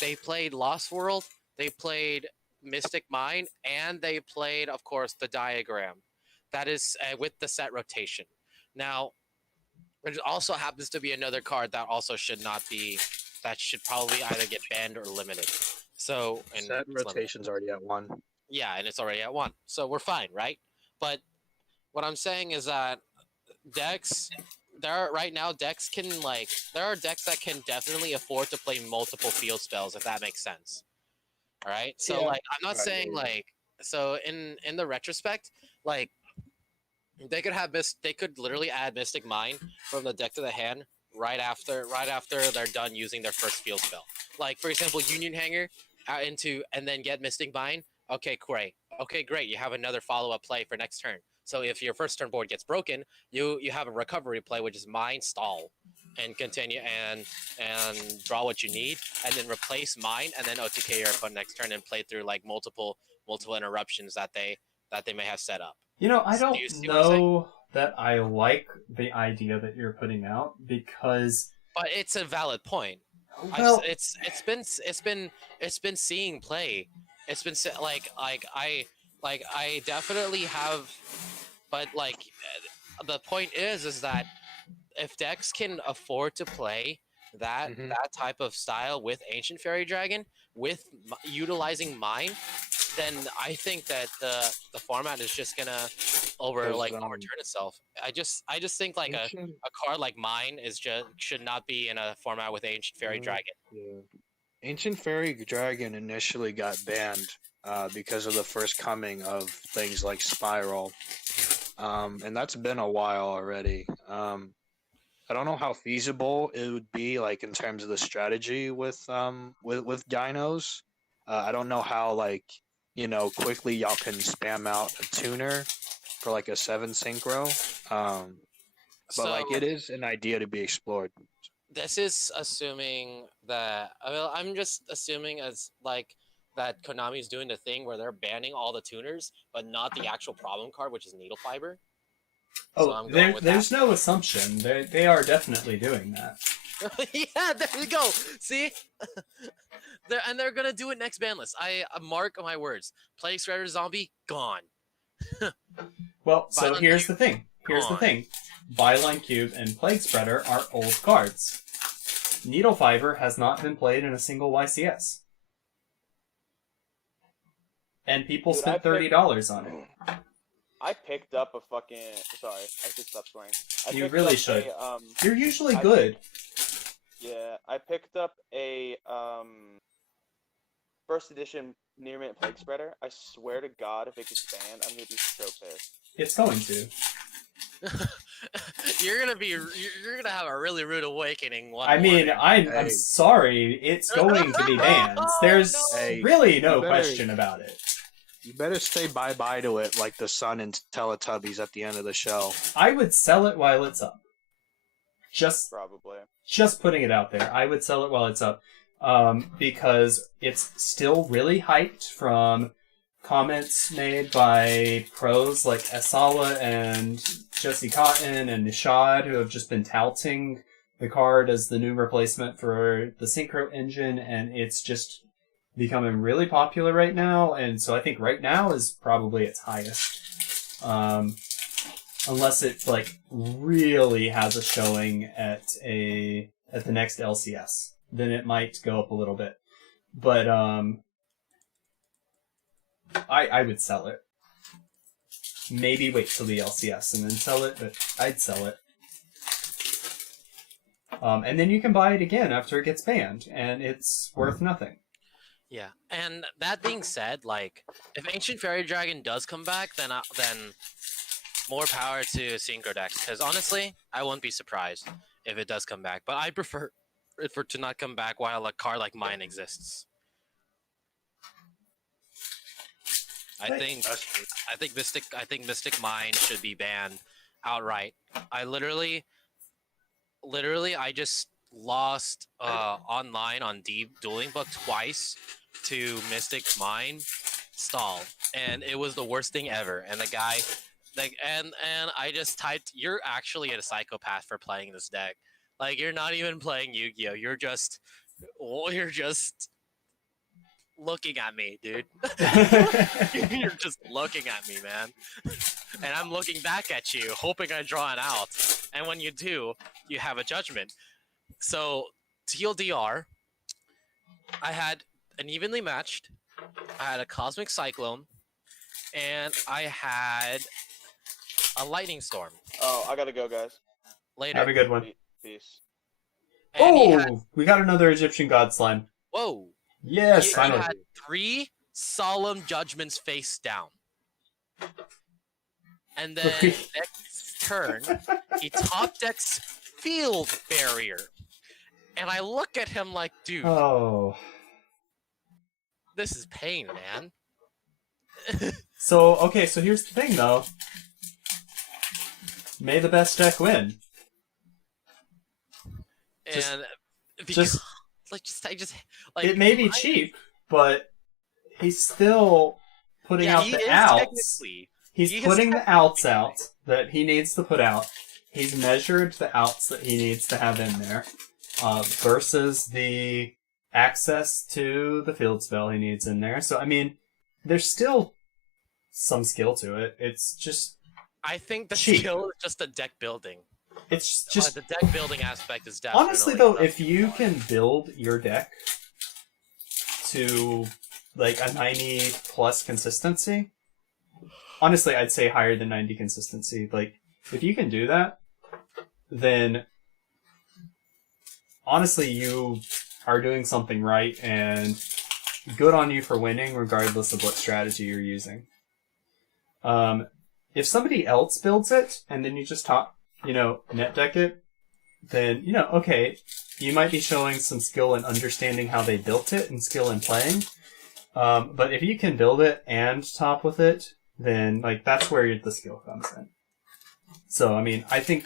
they played Lost World, they played Mystic Mine, and they played, of course, the Diagram. That is with the set rotation. Now, there also happens to be another card that also should not be, that should probably either get banned or limited. So, and Set it's limited. rotation's already at 1. Yeah, and it's already at 1. So we're fine, right? But what I'm saying is that decks, right now decks can like, there are decks that can definitely afford to play multiple field spells, if that makes sense. All right? So Yeah. like, I'm not Right, saying yeah. like, so in the retrospect, like, they could have they could literally add Mystic Mine from the deck to the hand right after they're done using their first field spell. Like for example, Union Hanger out into and then get Mystic Mine. Okay, great. Okay, great. You have another follow-up play for next turn. So if your first turn board gets broken, you have a recovery play, which is Mine Stall, and continue and draw what you need, and then replace Mine, and then OTK your opponent next turn and play through like multiple interruptions that they may have set up. You know, I don't Do you see what I'm saying? know that I like the idea that you're putting out because, But it's a valid point. well, It's been seeing play. It's been I definitely have, but like the point is that if decks can afford to play that Mhm. that type of style with Ancient Fairy Dragon with utilizing Mine, then I think that the format is just gonna overturn itself. I just think like a Ancient, card like Mine is just should not be in a format with Ancient Fairy Mm. Dragon. yeah. Ancient Fairy Dragon initially got banned because of the first coming of things like Spiral, and that's been a while already. I don't know how feasible it would be, like in terms of the strategy with dinos. I don't know how quickly y'all can spam out a tuner for like a 7 synchro. But like it is an idea to be explored. This is assuming that I'm just assuming as like that Konami's doing the thing where they're banning all the tuners, but not the actual problem card, which is Needle Fiber. So I'm going with there's no assumption. They are definitely doing that. Yeah, there we go. See, they're gonna do it next ban list. I mark my words. Plague Shredder Zombie gone. Well, so Violent here's Cube, the thing. Here's the gone. thing. Byline Cube and Plague Spreader are old cards. Needle Fiber has not been played in a single YCS. And people Dude, spent $30 on it. I picked up a fucking. Sorry, I should stop swearing. I You picked really up should. A, You're usually I good. yeah, I picked up a first edition Near Mint Plague Spreader. I swear to God, if it gets banned, I'm gonna be so pissed. It's going to. You're gonna have a really rude awakening. I mean, I'm Hey. sorry. It's going to be banned. There's Hey, really no you better- question about it. You better say bye-bye to it like the sun and Teletubbies at the end of the show. I would sell it while it's up. Just Probably. putting it out there. I would sell it while it's up. Because it's still really hyped from comments made by pros like Asawa and Jesse Cotton and Nishad, who have just been touting the card as the new replacement for the Synchro engine, and it's just becoming really popular right now, and so I think right now is probably its highest. Unless it really has a showing at the next LCS, then it might go up a little bit. But I would sell it. Maybe wait till the LCS and then sell it, but I'd sell it. And then you can buy it again after it gets banned, and it's worth nothing. Yeah, and that being said, like if Ancient Fairy Dragon does come back, then more power to Synchro decks. Because honestly, I wouldn't be surprised if it does come back. But I prefer it to not come back while a card like mine exists. I think Mystic Mine should be banned outright. I literally I just lost online on Dueling Book twice to Mystic Mine stall, and it was the worst thing ever. And the Like, and I just typed, "You're actually a psychopath for playing this deck. Like, you're not even playing Yu-Gi-Oh. You're just looking at me, dude. You're just looking at me, man. And I'm looking back at you, hoping I draw an out. And when you do, you have a judgment. So, TLDR, I had an evenly matched, I had a Cosmic Cyclone, and I had a Lightning Storm. Oh, I gotta go, guys. Later. Have a good one. Peace. And he Oh, had, we got another Egyptian god slime. whoa. Yes, He finally. had 3 Solemn Judgments face down. And then next turn, he top decks Field Barrier. And I look at him like, dude, Oh. this is pain, man. So, okay, so here's the thing, though. May the best deck win. Just- And because, just- I just like It may be I- cheap, but he's still putting Yeah, out he the is outs. technically. He's he is putting the outs technically- out that he needs to put out. He's measured the outs that he needs to have in there versus the access to the field spell he needs in there. So, I mean, there's still some skill to it. It's just, I think the cheap. skill is just the deck building. it's just, The deck building aspect is definitely. honestly though, the- if you can build your deck to like a 90 plus consistency, honestly, I'd say higher than 90 consistency. Like, if you can do that, then honestly, you are doing something right, and good on you for winning, regardless of what strategy you're using. If somebody else builds it, and then you just net deck it, then, okay, you might be showing some skill in understanding how they built it and skill in playing. But if you can build it and top with it, then like that's where the skill comes in. So, I mean, I think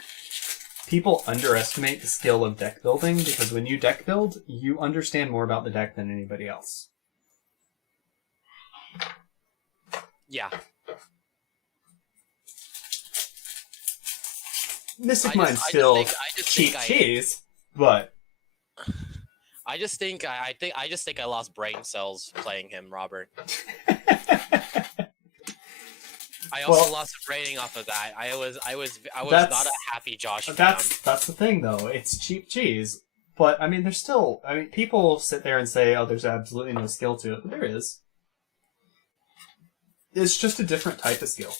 people underestimate the skill of deck building because when you deck build, you understand more about the deck than anybody else. Yeah. Mystic I Mind's just still think- I just cheap think I- cheese, but I just think I lost brain cells playing him, Robert. I also Well, lost a rating off of that. I was That's- not a happy Josh fan. that's the thing though. It's cheap cheese. But I mean, people sit there and say, "Oh, there's absolutely no skill to it," but there is. It's just a different type of skill.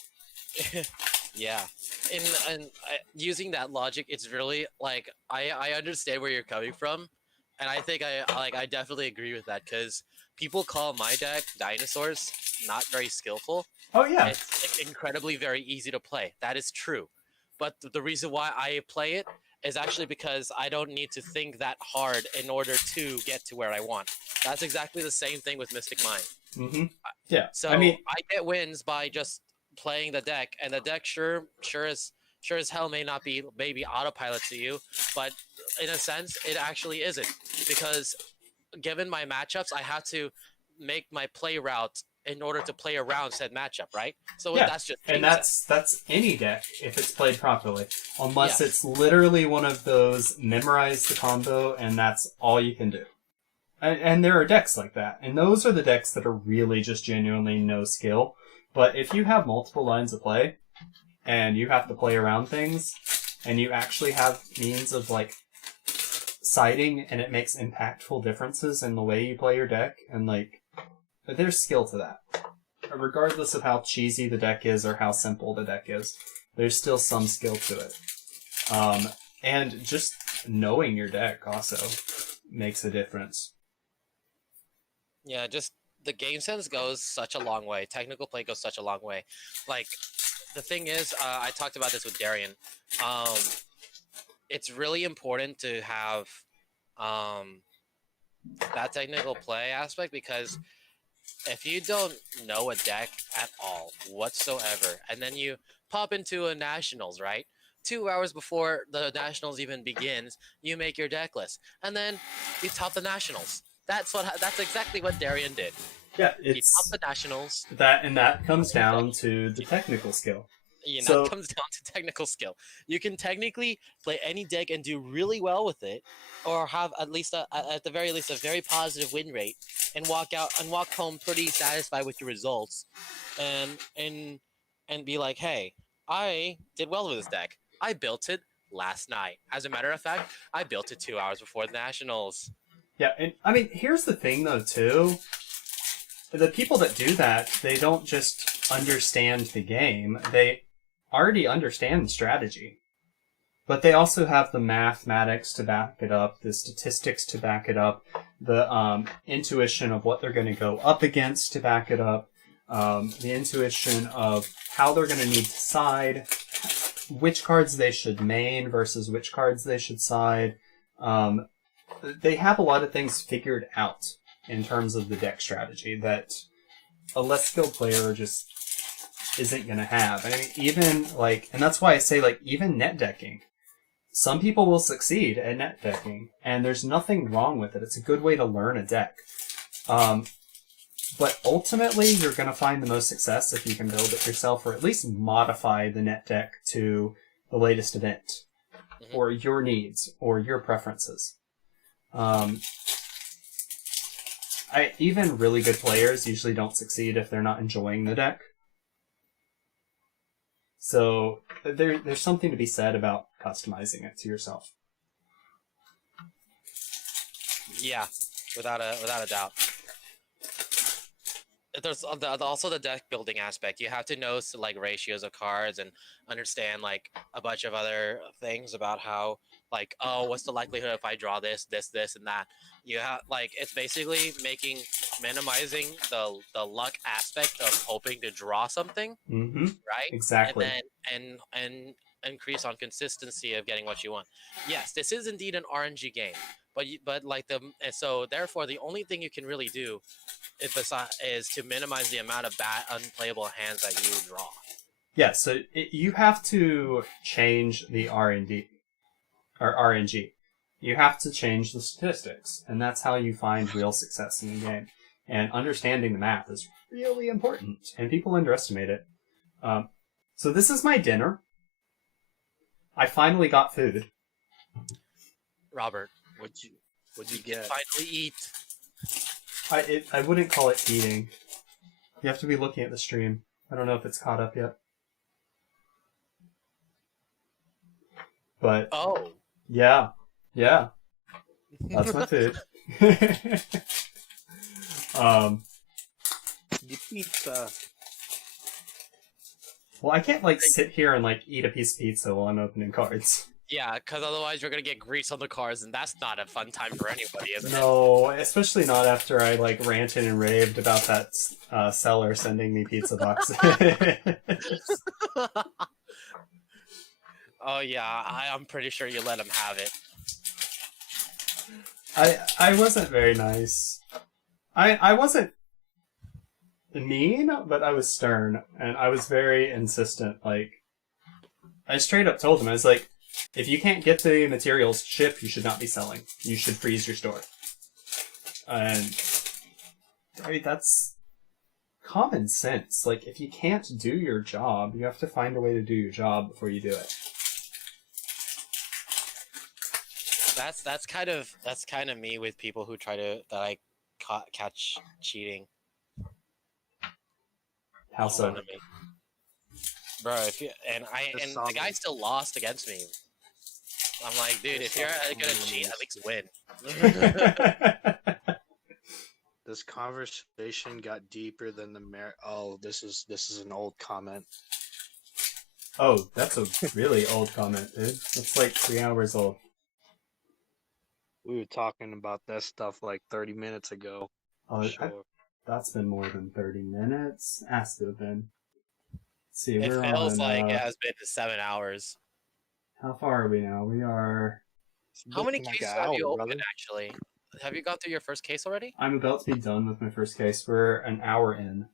Yeah, and using that logic, it's really like I understand where you're coming from, and I think I definitely agree with that because people call my deck dinosaurs not very skillful. Oh yeah, It's incredibly very easy to play. That is true, but the reason why I play it is actually because I don't need to think that hard in order to get to where I want. That's exactly the same thing with Mystic Mind. mm-hmm. Yeah. So I mean, I get wins by just playing the deck, and the deck sure as hell may not be maybe autopilot to you, but in a sense, it actually isn't because given my matchups, I have to make my play route in order to play around said matchup, right? So Yeah, that's just and basic. that's any deck if it's played properly, unless Yeah. it's literally one of those memorize the combo and that's all you can do. And there are decks like that, and those are the decks that are really just genuinely no skill. But if you have multiple lines of play, and you have to play around things, and you actually have means of like siding, and it makes impactful differences in the way you play your deck, and like there's skill to that. Regardless of how cheesy the deck is or how simple the deck is, there's still some skill to it. And just knowing your deck also makes a difference. Yeah, just the game sense goes such a long way. Technical play goes such a long way. Like, the thing is, I talked about this with Darian. It's really important to have that technical play aspect because if you don't know a deck at all whatsoever, and then you pop into a nationals, right? 2 hours before the nationals even begins, you make your deck list, and then you top the nationals. That's exactly what Darian did. Yeah, He it's topped the nationals. that, and that comes down to the technical skill. So- it comes down to technical skill. You can technically play any deck and do really well with it, or have at least at the very least a very positive win rate, and walk home pretty satisfied with your results, and be like, hey, I did well with this deck. I built it last night. As a matter of fact, I built it 2 hours before the Nationals. Yeah, and I mean, here's the thing though too. The people that do that, they don't just understand the game. They already understand the strategy. But they also have the mathematics to back it up, the statistics to back it up, the intuition of what they're going to go up against to back it up, the intuition of how they're going to need to side, which cards they should main versus which cards they should side. They have a lot of things figured out in terms of the deck strategy that a less skilled player just isn't going to have. I mean, even like, and that's why I say like even net decking. Some people will succeed at net decking, and there's nothing wrong with it. It's a good way to learn a deck. But ultimately, you're going to find the most success if you can build it yourself, or at least modify the net deck to the latest event, or your needs, or your preferences. Even really good players usually don't succeed if they're not enjoying the deck. So there's something to be said about customizing it to yourself. Yeah, without a doubt. There's also the deck building aspect. You have to know like ratios of cards and understand like a bunch of other things about how like, oh, what's the likelihood if I draw this, and that. You have like, it's basically minimizing the luck aspect of hoping to draw something, Mm-hmm. right? Exactly. And then and increase on consistency of getting what you want. Yes, this is indeed an RNG game, but like so therefore the only thing you can really do is to minimize the amount of bad unplayable hands that you draw. Yeah, so you have to change the R&D or RNG. You have to change the statistics, and that's how you find real success in the game. And understanding the math is really important, and people underestimate it. So this is my dinner. I finally got food. Robert, What'd you you can get? finally eat. I wouldn't call it eating. You have to be looking at the stream. I don't know if it's caught up yet. But Oh, yeah, that's my food. The pizza. Well, I can't like sit here and like eat a piece of pizza while I'm opening cards. yeah, because otherwise you're gonna get grease on the cars, and that's not a fun time for anybody, is it? No, especially not after I like ranted and raved about that seller sending me pizza boxes. Oh yeah, I'm pretty sure you let him have it. I wasn't very nice. I wasn't mean, but I was stern, and I was very insistent. Like, I straight up told him, I was like, if you can't get the materials to ship, you should not be selling. You should freeze your store. And I mean, that's common sense. Like, if you can't do your job, you have to find a way to do your job before you do it. That's kind of me with people who try to that I catch cheating. How so? Fun to me. Bro, if you and the guy still lost against me. I'm like, dude, if you're gonna cheat, at least win. This conversation got deeper than the Oh, this is an old comment. Oh, that's a really old comment, dude. That's like 3 hours old. We were talking about that stuff like 30 minutes ago. Oh, Sure. that's been more than 30 minutes. Has to have been. Let's see, It we're feels on, like it has been 7 hours. how far are we now? We are... How many Looking like cases an have you hour, opened, brother. actually? Have you gone through your first case already? I'm about to be done with my first case. We're an hour in.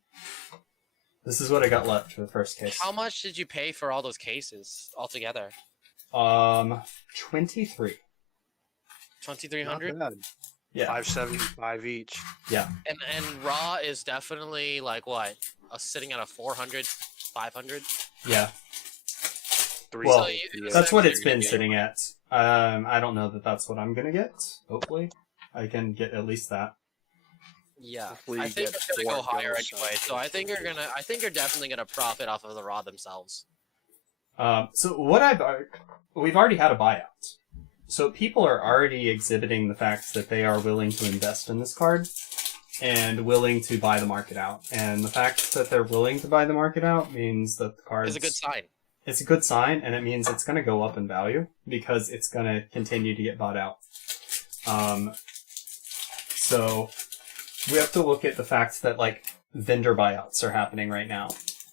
This is what I got left for the first case. How much did you pay for all those cases altogether? 23. 2,300? Not bad. Yeah. 575 each. Yeah. And raw is definitely like what? sitting at a 400, 500. Yeah, Three. Well, So you- that's what you're it's gonna been get- sitting at. I don't know that that's what I'm gonna get. Hopefully, I can get at least that. Yeah, Hopefully I you think get it's gonna go 4 higher ghosts anyway. out So of I think you're definitely gonna profit off of the raw themselves. So what we've already had a buyout. So people are already exhibiting the fact that they are willing to invest in this card and willing to buy the market out. And the fact that they're willing to buy the market out means that the card It's a good sign. It's a good sign, and it means it's going to go up in value because it's going to continue to get bought out. So we have to look at the fact that like vendor buyouts are happening right now,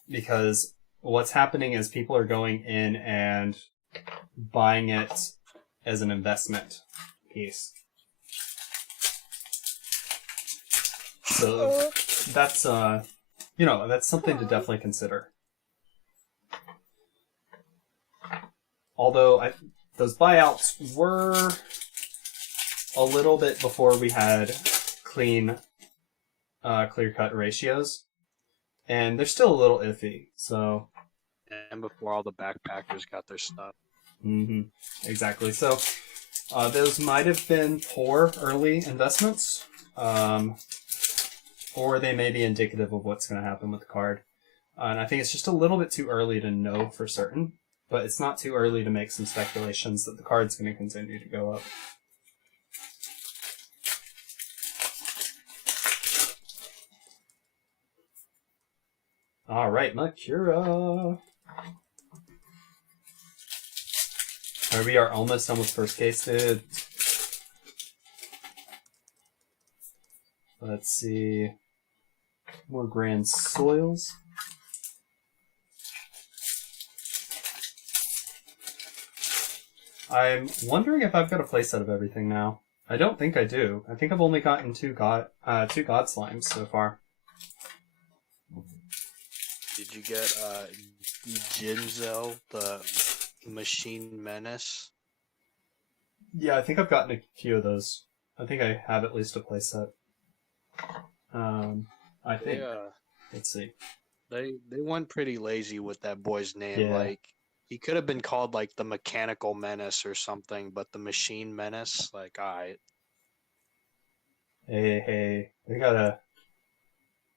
because what's happening is people are going in and buying it as an investment piece. So that's that's something to definitely consider. Although those buyouts were a little bit before we had clean, clear-cut ratios, and they're still a little iffy. So, And before all the backpackers got their stuff. exactly. So, those might have been poor early investments, or they may be indicative of what's going to happen with the card. And I think it's just a little bit too early to know for certain. But it's not too early to make some speculations that the card's going to continue to go up. Alright, Makura. We are almost done with first case, dude. Let's see. More Grand Soils. I'm wondering if I've got a playset of everything now. I don't think I do. I think I've only gotten two god slimes so far. Did you get Jinzo, the Machine Menace? Yeah, I think I've gotten a few of those. I think I have at least a playset. I think. Yeah. Let's see. They went pretty lazy with that boy's name. Yeah. Like, he could have been called like the Mechanical Menace or something, but the Machine Menace, like, alright. Hey, they gotta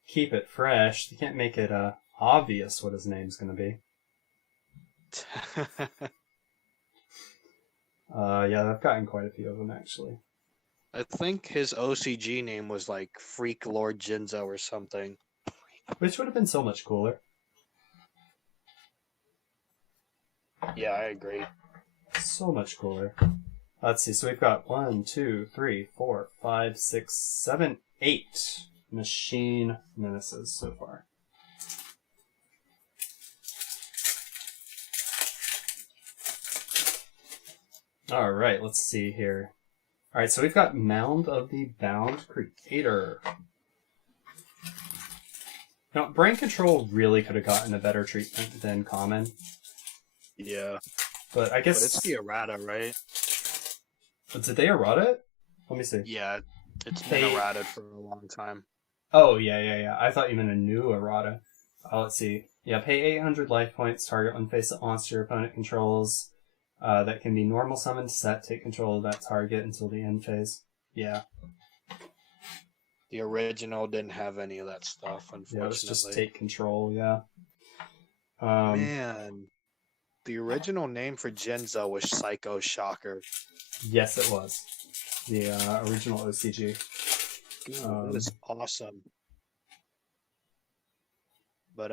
keep it fresh. They can't make it obvious what his name's gonna be. Yeah, I've gotten quite a few of them actually. I think his OCG name was like Freak Lord Jinzo or something. Which would have been so much cooler. Yeah, I agree. So much cooler. Let's see, so we've got 1, 2, 3, 4, 5, 6, 7, 8 machine menaces so far. Alright, let's see here. Alright, so we've got Mound of the Bound Creator. Now, Brain Control really could have gotten a better treatment than Common, Yeah. but I guess... But it's the errata, right? Did they errata it? Let me see. Yeah, it's been They- errated for a long time. Oh, yeah. I thought you meant a new errata. Let's see. Yeah, pay 800 life points, target one face-up monster your opponent controls. That can be normal summoned, set, take control of that target until the end phase. Yeah. The original didn't have any of that stuff, unfortunately. Yeah, it was just take control, yeah. Um, Man, the original name for Jinzo was Psycho Shocker. yes, it was. The original OCG. Dude, Um, that is awesome. But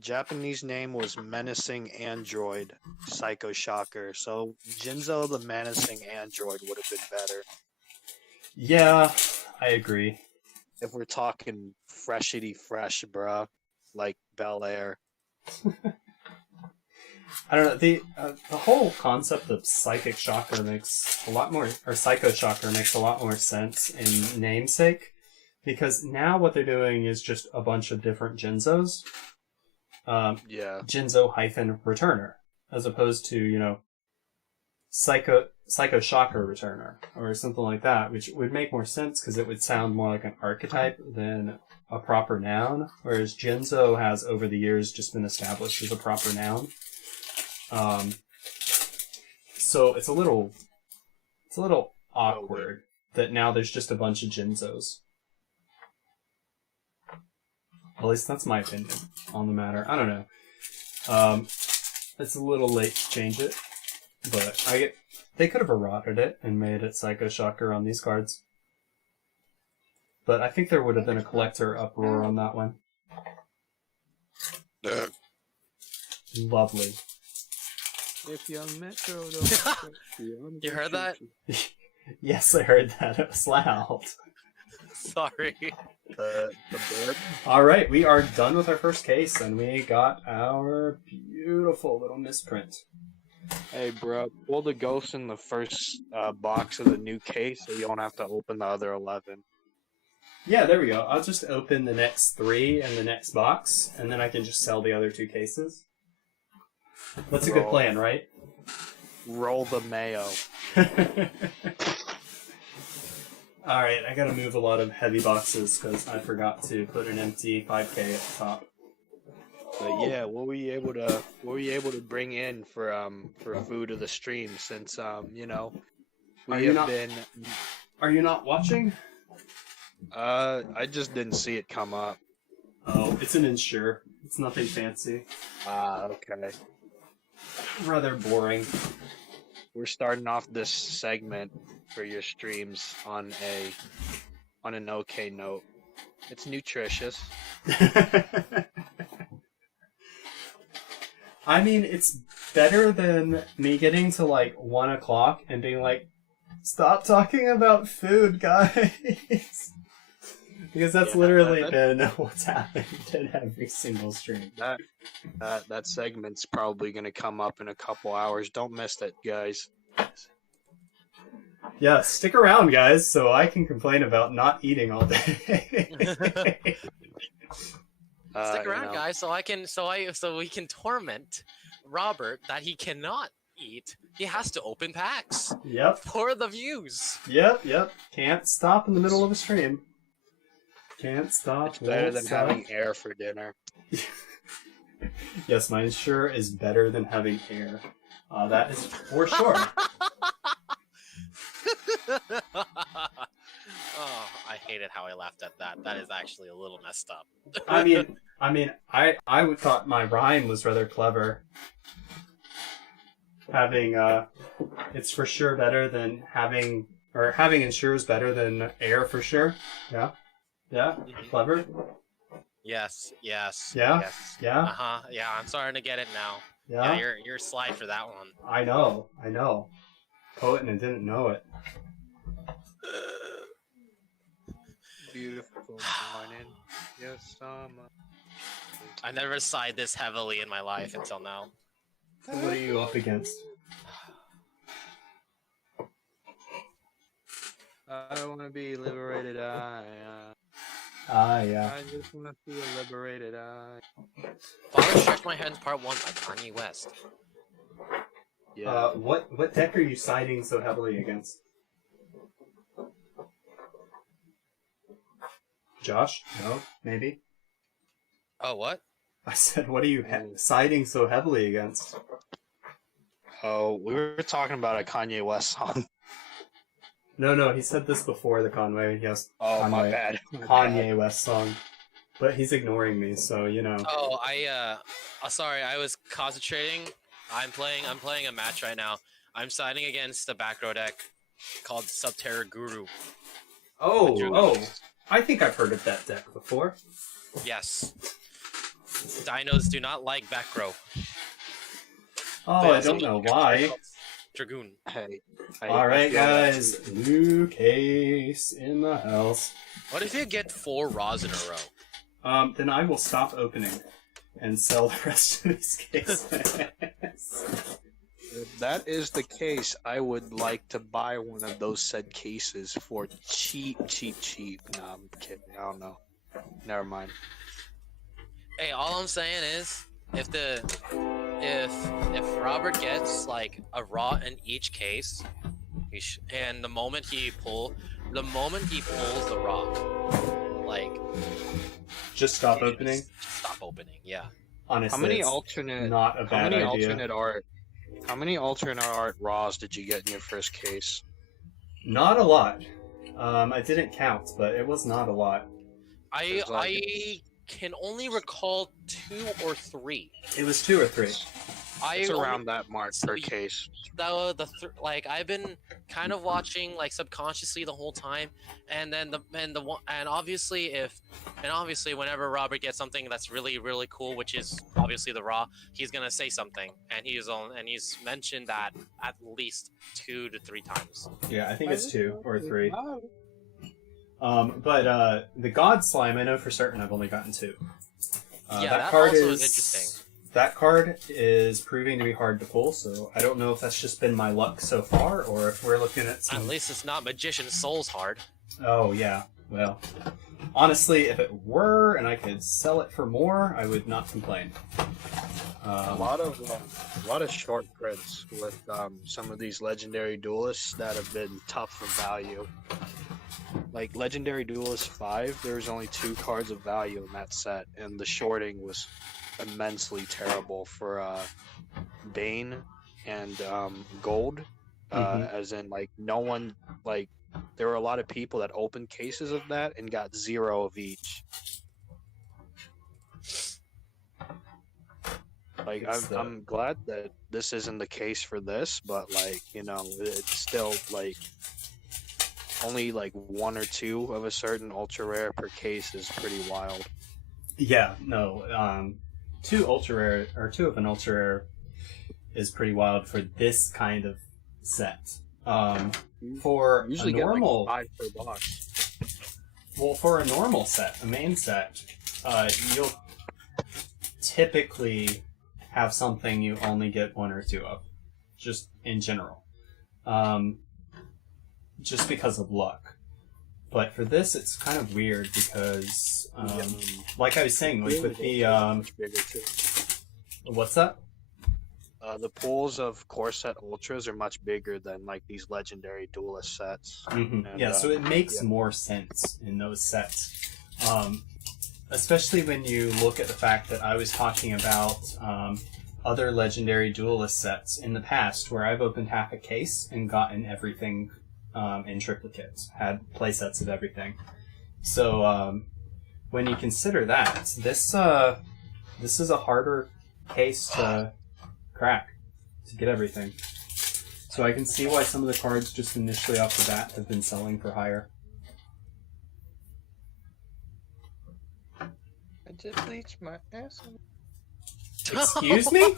Japanese name was Menacing Android Psycho Shocker. So Jinzo the Menacing Android would have been better. Yeah, I agree. If we're talking freshity fresh, bruh. Like Bel Air. I don't know, the whole concept of Psychic Shocker makes a lot more, or Psycho Shocker makes a lot more sense in namesake, because now what they're doing is just a bunch of different Jinzos. Yeah. Jinzo hyphen returner, as opposed to, Psycho, Psycho Shocker Returner or something like that, which would make more sense because it would sound more like an archetype than a proper noun, whereas Jinzo has over the years just been established as a proper noun. So it's a little awkward that now there's just a bunch of Jinzos. At least that's my opinion on the matter. I don't know. It's a little late to change it, but they could have eroded it and made it Psycho Shocker on these cards. But I think there would have been a collector uproar on that one. Lovely. If young Metro You heard that? Yes, I heard that. It was loud. Sorry. the bird. Alright, we are done with our first case, and we got our beautiful little misprint. Hey, bro, pull the ghost in the first box of the new case so you don't have to open the other 11. Yeah, there we go. I'll just open the next 3 in the next box, and then I can just sell the other 2 cases. That's a good plan, right? Roll the mayo. Alright, I gotta move a lot of heavy boxes because I forgot to put an empty 5K at the top. But yeah, what were you able to bring in for food of the stream since we have been Are you not watching? I just didn't see it come up. Oh, it's an Ensure. It's nothing fancy. Okay. Rather boring. We're starting off this segment for your streams on an okay note. It's nutritious. I mean, it's better than me getting to like 1 o'clock and being like, stop talking about food, guys. Because that's literally been what's happened in every single stream. That segment's probably gonna come up in a couple hours. Don't miss that, guys. Yeah, stick around, guys, so I can complain about not eating all day. Stick around, guys, so we can torment Robert that he cannot eat. He has to open packs Yep. for the views. Yep. Can't stop in the middle of a stream. Can't stop. It's better won't than stop. having air for dinner. Yes, mine sure is better than having air. That is for sure. Oh, I hated how I laughed at that. That is actually a little messed up. I mean, I would thought my rhyme was rather clever. Having it's for sure better than having Ensure is better than air for sure. Yeah, clever. Yes. Yeah? Yes. Yeah, Yeah, I'm starting to get it now. yeah. Yeah, you're slide for that one. I know. Poet and didn't know it. Beautiful morning. Yes, I never sighed this heavily in my life until now. What are you up against? I want to be liberated. Yeah. I just want to feel liberated. Father Stretch My Hands Part 1 by Kanye West. Yeah. What deck are you siding so heavily against? Josh? No? Maybe? Oh, what? I said, what are you siding so heavily against? Oh, we were talking about a Kanye West song. No, he said this before the Conway. Yes. Oh, Kanye, my bad. Kanye West song. But he's ignoring me, so you know. Oh, sorry, I was concentrating. I'm playing a match right now. I'm siding against the back row deck called Subterra Guru. Oh, I think I've heard of that deck before. Yes. Dinos do not like back row. Oh, I don't know why. Dragoon. Hey. Alright, guys. New case in the house. What if you get 4 Raws in a row? Then I will stop opening and sell the rest of these cases. If that is the case, I would like to buy one of those said cases for cheap. No, I'm kidding. I don't know. Never mind. Hey, all I'm saying is, if Robert gets like a Raw in each case, And the moment he pulls the rock, like Just stop opening. just stop opening. Yeah. Honestly, How many it's alternate? not a How bad many idea. alternate art? How many alternate art raws did you get in your first case? Not a lot. I didn't count, but it was not a lot. It's like- I can only recall 2 or 3. It was 2 or 3. It's only- around that mark per case. like I've been kind of watching like subconsciously the whole time, and then obviously whenever Robert gets something that's really really cool, which is obviously the raw, he's gonna say something, and he's mentioned that at least 2 to 3 times. Yeah, I think it's 2 or 3. But the God Slime, I know for certain I've only gotten 2. Yeah, that also is interesting. That card is proving to be hard to pull, so I don't know if that's just been my luck so far, or if we're looking at some... At least it's not Magician Souls hard. Oh, yeah. Well, honestly, if it were, and I could sell it for more, I would not complain. A lot of short prints with some of these legendary duelists that have been tough for value. Like Legendary Duelist 5, there's only 2 cards of value in that set, and the shorting was immensely terrible for Bane and Gold. As in, like, no one, like, there were a lot of people that opened cases of that and got 0 of each. Like, I'm glad that this isn't the case for this, but, like, you know, it's still, like, only, like, 1 or 2 of a certain ultra rare per case is pretty wild. Yeah, no, 2 ultra rare, or 2 of an ultra rare is pretty wild for this kind of set. For Usually a normal... get, like, 5 per box. Well, for a normal set, a main set, you'll typically have something you only get 1 or 2 of, just in general, just because of luck. But for this, it's kind of weird because, like I was saying, like with the Much bigger too. what's that? The pools of core set ultras are much bigger than like these legendary duelist sets. Mm-hmm. And, Yeah, so it makes more sense in those sets. Especially when you look at the fact that I was talking about other legendary duelist sets in the past where I've opened half a case and gotten everything in triplicate, had playsets of everything. So when you consider that, this is a harder case to crack, to get everything. So I can see why some of the cards just initially off the bat have been selling for higher. I just bleached my ass. Excuse me?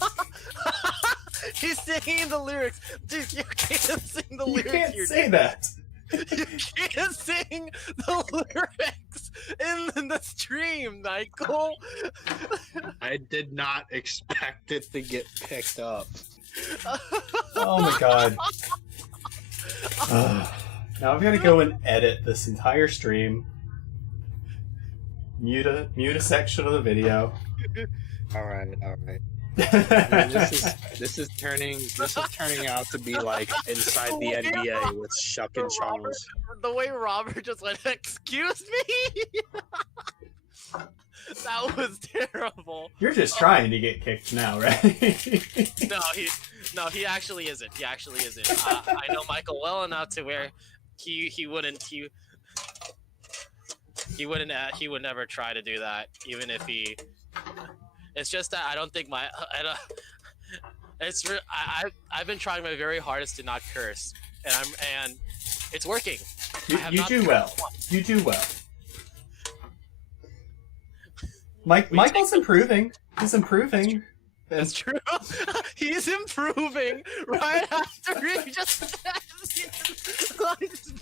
He's singing the lyrics. Dude, you can't sing the You lyrics. can't here, say dude. that. You can't sing the lyrics in the stream, Michael. I did not expect it to get picked up. Oh my god. Now I've got to go and edit this entire stream. Mute a section of the video. All right. This is turning out to be like inside the NBA with Shuck and Charles. The way Robert just went, excuse me? That was terrible. You're just trying to get kicked now, right? No, he actually isn't. He actually isn't. I know Michael well enough to where he would never try to do that, even if he. It's just that I don't think I've been trying my very hardest to not curse, and it's working. You do well. You do well. Michael's improving. He's improving. That's true. He's improving right after he just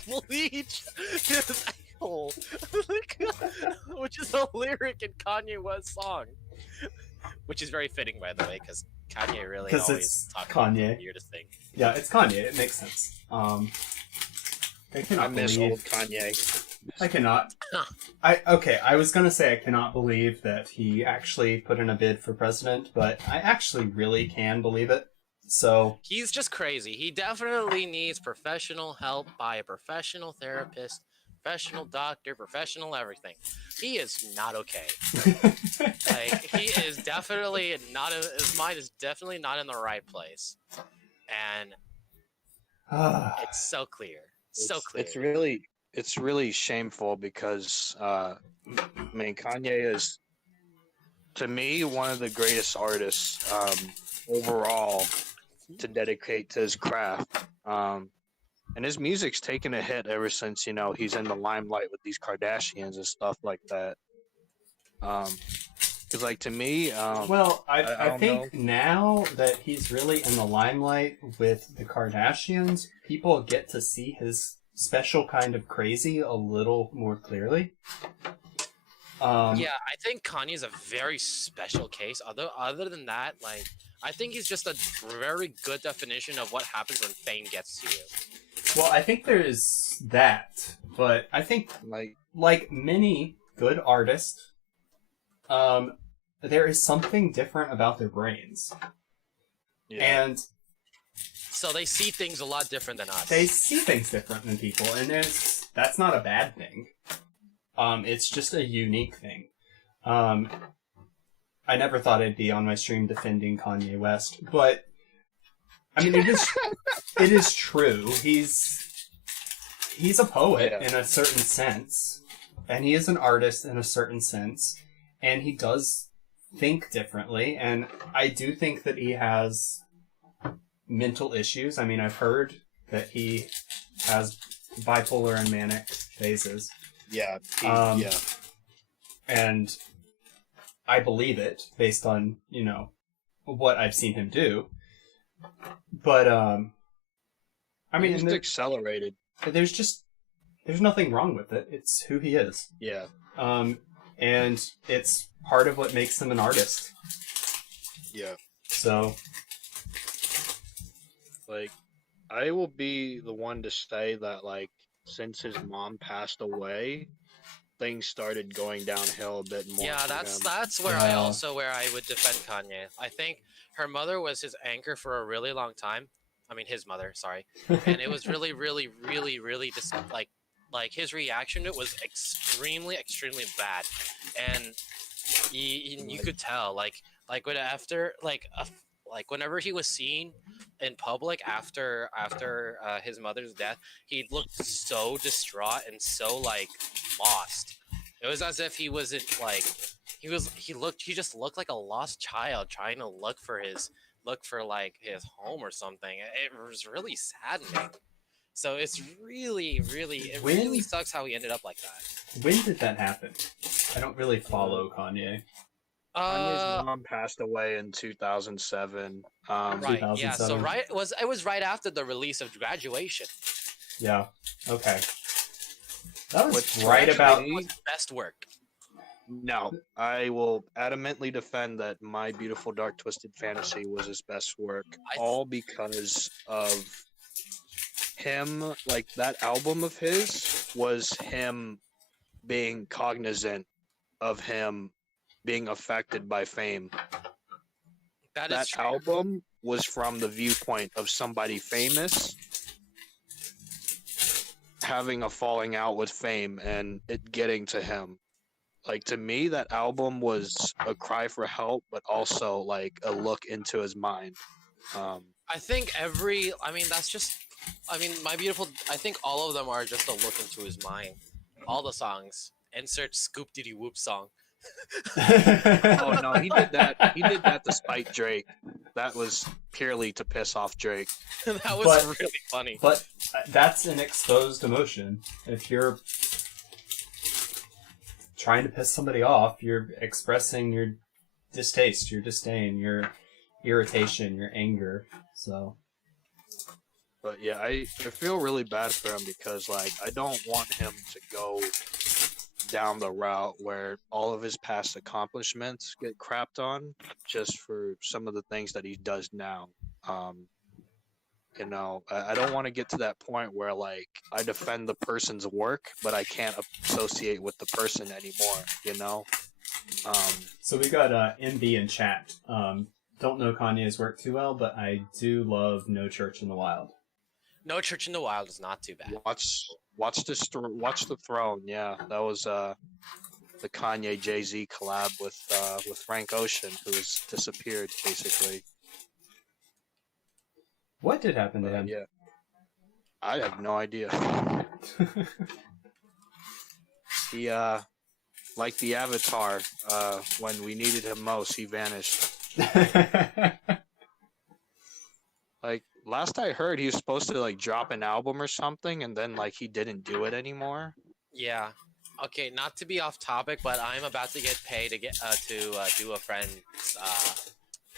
bleached his asshole, which is a lyric in Kanye West's song. Which is very fitting, by the way, because Kanye really always it's talks Kanye. about the weirdest thing. Yeah, it's Kanye. It makes sense. I cannot I miss believe. old Kanye. I cannot. I was gonna say I cannot believe that he actually put in a bid for president, but I actually really can believe it. So He's just crazy. He definitely needs professional help by a professional therapist, professional doctor, professional everything. He is not okay. Like, he is definitely not. His mind is definitely not in the right place, and it's so clear. So clear. It's really shameful because I mean, Kanye is, to me, one of the greatest artists overall to dedicate to his craft. And his music's taken a hit ever since, you know, he's in the limelight with these Kardashians and stuff like that. Because, like, to me, well, I don't think now that he's really in the limelight with the Kardashians, people get to see his special kind of crazy a little more clearly. Yeah, I think Kanye's a very special case. Other than that, like, I think he's just a very good definition of what happens when fame gets to you. Well, I think there's that, but I think like many good artists, there is something different about their brains. yeah. And So they see things a lot different than us. they see things different than people, and that's not a bad thing. It's just a unique thing. I never thought I'd be on my stream defending Kanye West, but I mean, it is true. He's a poet Yeah. in a certain sense, and he is an artist in a certain sense, and he does think differently, and I do think that he has mental issues. I mean, I've heard that he has bipolar and manic phases. Yeah. Yeah. And I believe it based on, you know, what I've seen him do. But, I mean, he's accelerated. there's nothing wrong with it. It's who he is. Yeah. And it's part of what makes him an artist. Yeah. So, Like, I will be the one to say that, like, since his mom passed away, things started going downhill a bit more. Yeah, for that's him. where I would defend Kanye. I think her mother was his anchor for a really long time. I mean, his mother, sorry. And it was really, really, really, really just like his reaction to it was extremely, extremely bad, and you could tell like when after like whenever he was seen in public after his mother's death, he looked so distraught and so like lost. It was as if he wasn't like he just looked like a lost child trying to look for like his home or something. It was really saddening. So it's really sucks how he ended up like that. when did that happen? I don't really follow Kanye. Kanye's mom passed away in 2007. Right, yeah. So 2007. it was right after the release of Graduation. Yeah. Okay. That was Which right about. actually- Was his best work. No, I will adamantly defend that My Beautiful Dark Twisted Fantasy was his best work, all because of him. Like, that album of his was him being cognizant of him being affected by fame. That That is true. album was from the viewpoint of somebody famous having a falling out with fame and it getting to him. Like, to me, that album was a cry for help, but also like a look into his mind. I think My Beautiful, I think all of them are just a look into his mind. All the songs. Insert Scoop Diddy Whoop song. Oh no, he did that. He did that to spite Drake. That was purely to piss off Drake. That was But- really funny. But that's an exposed emotion. If you're trying to piss somebody off, you're expressing your distaste, your disdain, your irritation, your anger. So, But yeah, I feel really bad for him because, like, I don't want him to go down the route where all of his past accomplishments get crapped on just for some of the things that he does now. You know, I don't want to get to that point where, like, I defend the person's work, but I can't associate with the person anymore, you know? so we got MB in chat. don't know Kanye's work too well, but I do love No Church in the Wild. No Church in the Wild is not too bad. Watch the Throne. Yeah, that was the Kanye Jay-Z collab with Frank Ocean, who's disappeared basically. What did happen to him? Yeah, I have no idea. He like the Avatar, when we needed him most, he vanished. Like last I heard, he was supposed to like drop an album or something, and then like he didn't do it anymore. Yeah. Okay, not to be off topic, but I'm about to get paid to get do a friend's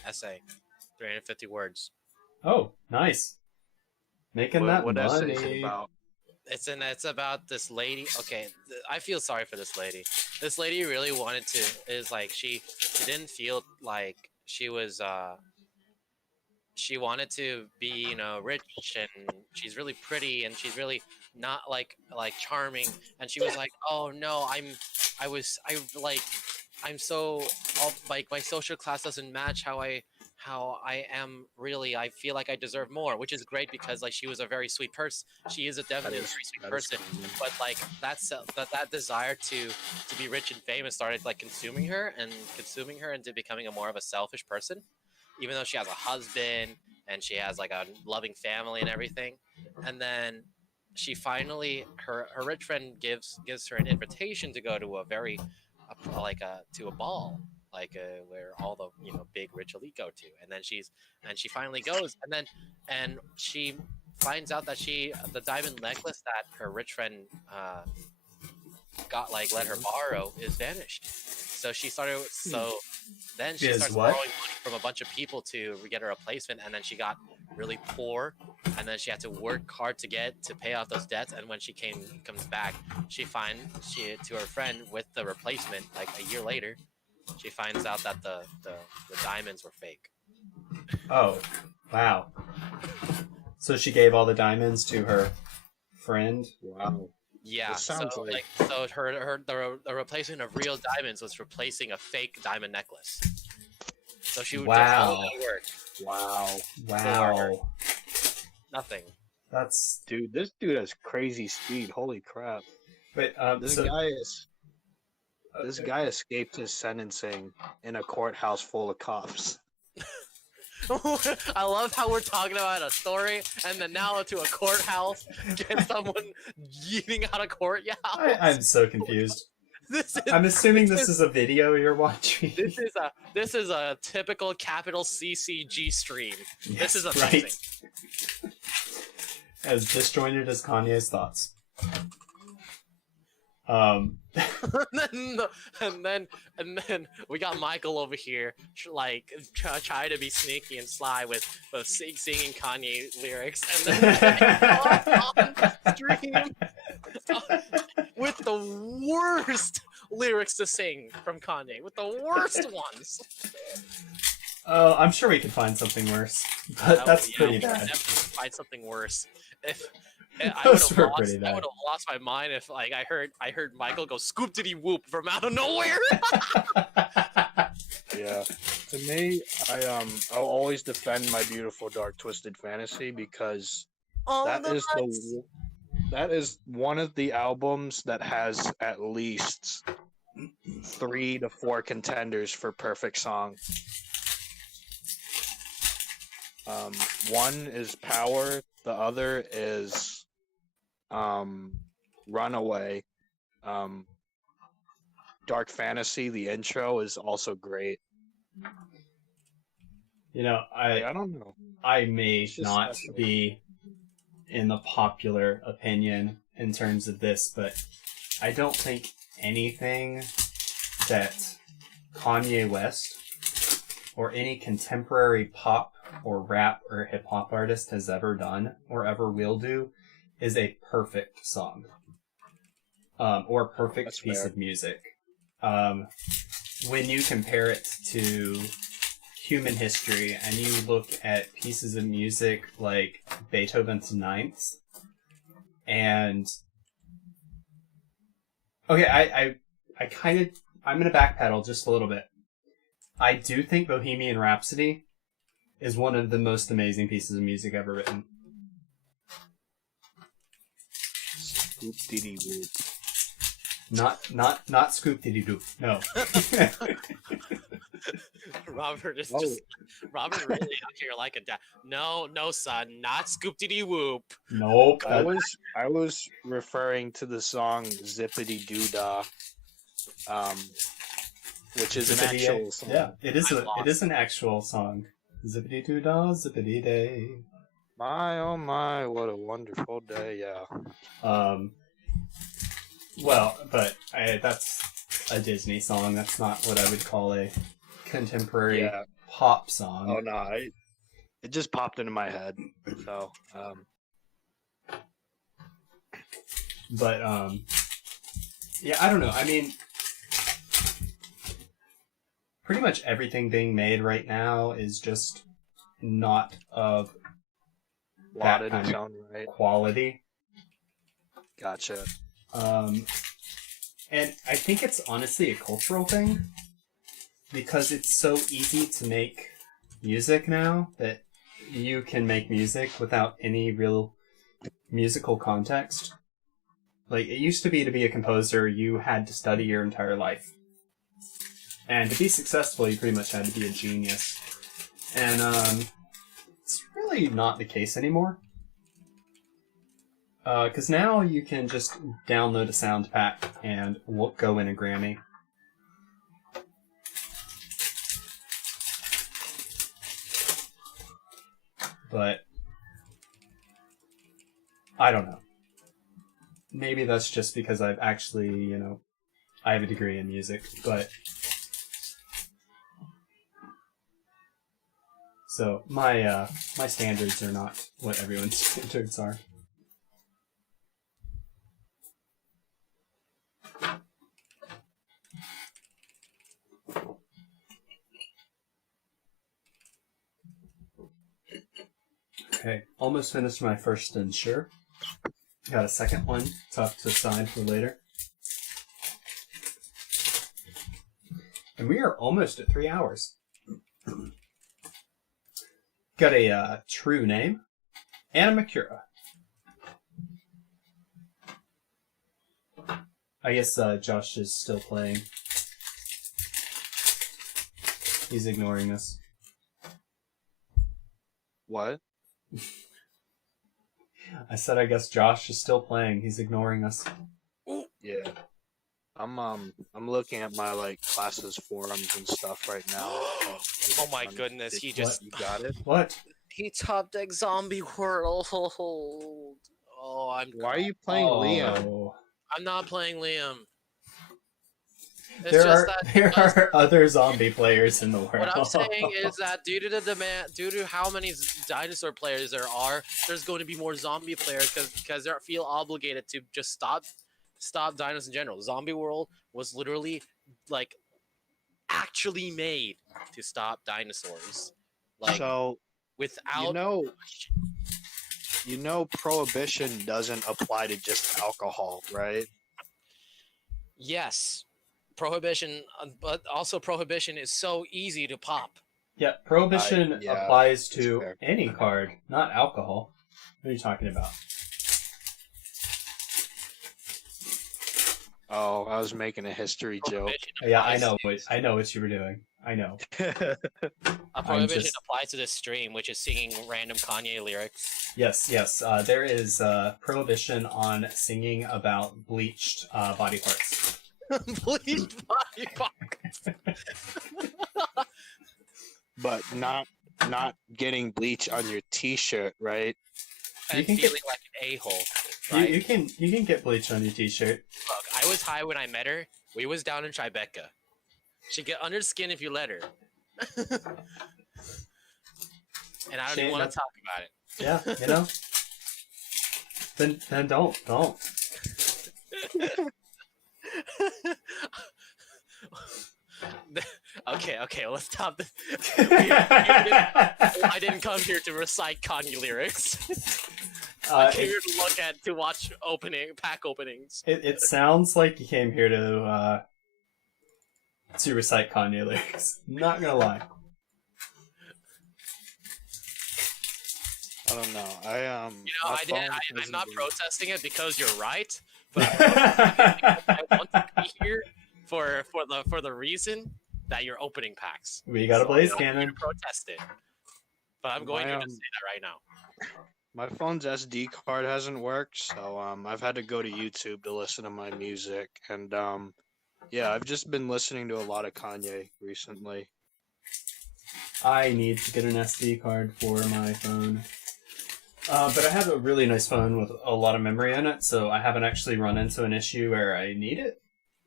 essay, 350 words. Oh, nice. Making that What essay is it money. about? It's about this lady. Okay, I feel sorry for this lady. This lady really wanted to is like she didn't feel like she was she wanted to be rich, and she's really pretty, and she's really not like charming, and she was like, oh no, I'm so like my social class doesn't match how I am really. I feel like I deserve more, which is great because like she was a very sweet person. She is definitely a very sweet person, but like that desire to be rich and famous started like consuming her into becoming a more of a selfish person, even though she has a husband and she has like a loving family and everything. And then she finally her rich friend gives her an invitation to go to to a ball, where all the big rich elite go to, and then she finally goes, and she finds out that the diamond necklace that her rich friend let her borrow is vanished. So she started then she starts borrowing money from a bunch of people to get a replacement, and then she got really poor, and then she had to work hard to pay off those debts. And when she comes back, she to her friend with the replacement like a year later, she finds out that the diamonds were fake. Oh, wow. So she gave all the diamonds to her friend? Wow. Yeah, It sounds so like- the replacement of real diamonds was replacing a fake diamond necklace. So she would Wow. all that work, Wow. Wow. nothing. That's... Dude, this dude has crazy speed. Holy crap. Wait, This Okay. guy escaped his sentencing in a courthouse full of cops. I love how we're talking about a story and then now to a courthouse, get someone yeeting out of courthouse. I'm so confused. This is I'm assuming this is a video you're watching. this is a typical capital CCG stream. Yes, This is amazing. right. As disjointed as Kanye's thoughts. and then we got Michael over here, try to be sneaky and sly with singing Kanye lyrics, and then on stream with the worst lyrics to sing from Kanye, with the worst ones. Oh, I'm sure we could find something worse, but that's pretty we could bad. definitely find something worse. If I Those would were have pretty lost, bad. I would have lost my mind if I heard Michael go scoop diddy whoop from out of nowhere. Yeah. To me, I'll always defend My Beautiful Dark Twisted Fantasy because that is one of the albums that has at least 3 to 4 contenders for perfect song. One is Power, the other is Runaway. Dark Fantasy, the intro is also great. I don't know. I may It's just not special. be in the popular opinion in terms of this, but I don't think anything that Kanye West or any contemporary pop or rap or hip hop artist has ever done or ever will do is a perfect song. Or a perfect That's piece fair. of music. When you compare it to human history and you look at pieces of music like Beethoven's Ninth and okay, I'm gonna backpedal just a little bit. I do think Bohemian Rhapsody is one of the most amazing pieces of music ever written. Scoop diddy whoop. Not Scoop Diddy Doop. No. Robert is Oh. just Robert really out here like a dad. No, son, not Scoop Diddy Whoop. Nope. I was referring to the song Zippity Doo Dah, which is an actual song. Yeah, it is an actual song. Zippity doo dah, zippity day. My oh my, what a wonderful day! Yeah. Well, but that's a Disney song. That's not what I would call a contemporary Yeah. pop song. Oh no, it just popped into my head. So, But yeah, I don't know. I mean, pretty much everything being made right now is just not of that lauded kind its of own right. quality. Gotcha. And I think it's honestly a cultural thing because it's so easy to make music now that you can make music without any real musical context. Like, it used to be a composer, you had to study your entire life. And to be successful, you pretty much had to be a genius. And, it's really not the case anymore. Because now you can just download a sound pack and go in a Grammy. But I don't know. Maybe that's just because I've actually, I have a degree in music, but so my standards are not what everyone's standards are. Okay, almost finished my first Ensure. Got a second one tucked aside for later. And we are almost at 3 hours. Got a true name, Anna Makura. I guess Josh is still playing. He's ignoring us. What? I said I guess Josh is still playing. He's ignoring us. Yeah. I'm looking at my classes forums and stuff right now. Oh my goodness, he just You got it. What? he top deck zombie world. Oh, Why are you playing Liam? Oh. I'm not playing Liam. It's There just are that there are other zombie players in the world. what I'm saying is that due to the demand, due to how many dinosaur players there are, there's going to be more zombie players because they feel obligated to just stop dinosaurs in general. Zombie World was literally actually made to stop dinosaurs. So Without prohibition doesn't apply to just alcohol, right? yes, prohibition, but also prohibition is so easy to pop. Yeah, prohibition yeah, applies that's to fair. any card, not alcohol. What are you talking about? Oh, I was making a history joke. Prohibition Yeah, I applies know what you were doing. I know. A prohibition just- applies to this stream, which is singing random Kanye lyrics. Yes. There is prohibition on singing about bleached body parts. Please, body parts. But not getting bleach on your t-shirt, right? You And can feeling get- like an a-hole. Right? You can get bleach on your t-shirt. Look, I was high when I met her. We was down in Tribeca. She'd get under the skin if you let her. And I don't even Shane, want that's- to talk about it. Yeah, Then don't. Okay, let's stop this. I didn't come here to recite Kanye lyrics. I came here to watch pack openings. It sounds like you came here to recite Kanye lyrics. Not gonna lie. I don't know. You know, my I didn't. phone I'm hasn't not been- protesting it because you're right, but I want to be here for the reason that you're opening packs. We got a So blaze I'm not here cannon. to protest it, but I'm going My, to just say that right now. My phone's SD card hasn't worked, so I've had to go to YouTube to listen to my music, and yeah, I've just been listening to a lot of Kanye recently. I need to get an SD card for my phone. But I have a really nice phone with a lot of memory in it, so I haven't actually run into an issue where I need it.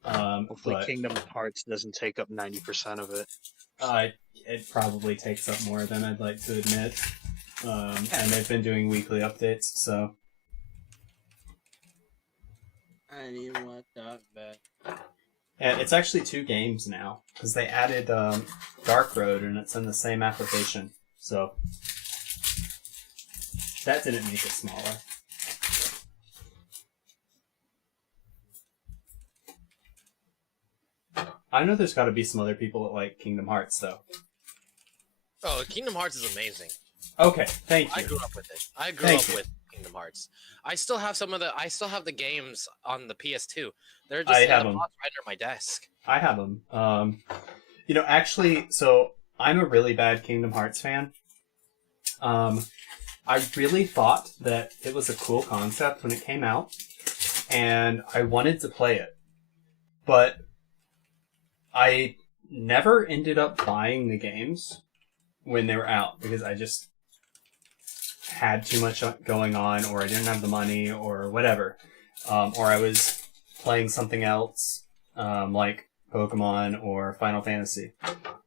Hopefully, But Kingdom Hearts doesn't take up 90% of it. it probably takes up more than I'd like to admit. And they've been doing weekly updates, so. I didn't want that bad. And it's actually 2 games now, because they added Dark Road, and it's in the same application. So that didn't make it smaller. I know there's got to be some other people that like Kingdom Hearts, though. Oh, Kingdom Hearts is amazing. Okay, thank I you. grew up with it. I grew Thank up you. with Kingdom Hearts. I still have I still have the games on the PS2. They're just I in have the 'em. box right under my desk. I have them. You know, actually, so I'm a really bad Kingdom Hearts fan. I really thought that it was a cool concept when it came out, and I wanted to play it. But I never ended up buying the games when they were out because I just had too much going on, or I didn't have the money, or whatever. Or I was playing something else, like Pokemon or Final Fantasy.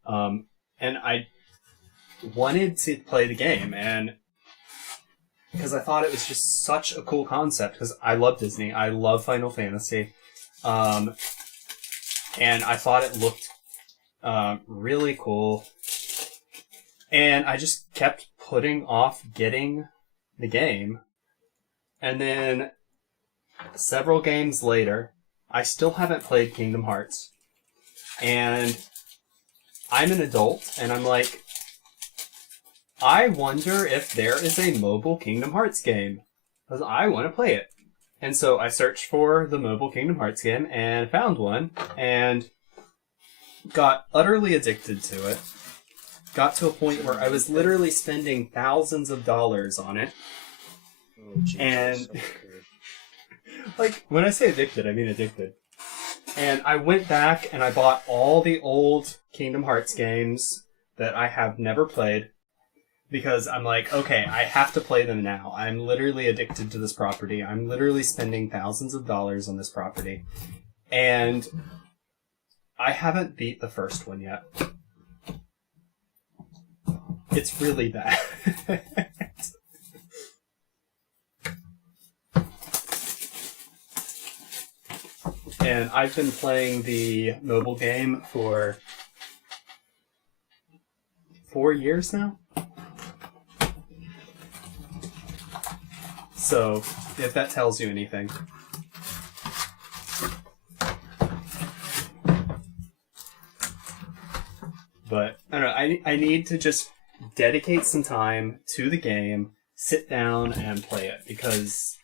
And I wanted to play the game, and because I thought it was just such a cool concept, because I love Disney, I love Final Fantasy, and I thought it looked really cool, and I just kept putting off getting the game, and then several games later, I still haven't played Kingdom Hearts, and I'm an adult, and I'm like, I wonder if there is a mobile Kingdom Hearts game, because I want to play it. And so I searched for the mobile Kingdom Hearts game and found one, and got utterly addicted to it. Got to a point where I was literally spending thousands of dollars on it. Oh, Jesus. And- Okay. Like, when I say addicted, I mean addicted. And I went back and I bought all the old Kingdom Hearts games that I have never played, because I'm like, okay, I have to play them now. I'm literally addicted to this property. I'm literally spending thousands of dollars on this property. And I haven't beat the first one yet. It's really bad. And I've been playing the mobile game for 4 years now. So, if that tells you anything. But, I don't know, I need to just dedicate some time to the game, sit down and play it, because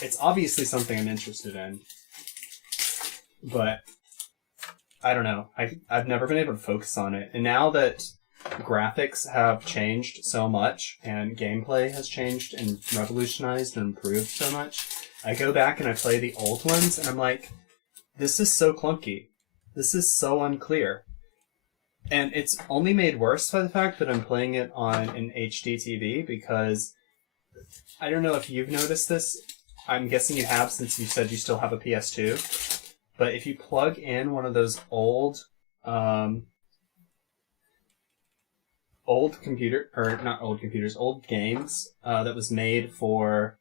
it's obviously something I'm interested in. But, I don't know, I've never been able to focus on it. And now that graphics have changed so much, and gameplay has changed and revolutionized and improved so much, I go back and I play the old ones, and I'm like, this is so clunky. This is so unclear. And it's only made worse by the fact that I'm playing it on an HD TV, because I don't know if you've noticed this. I'm guessing you have, since you said you still have a PS2. But if you plug in one of those old computer, or not old computers, old games that was made for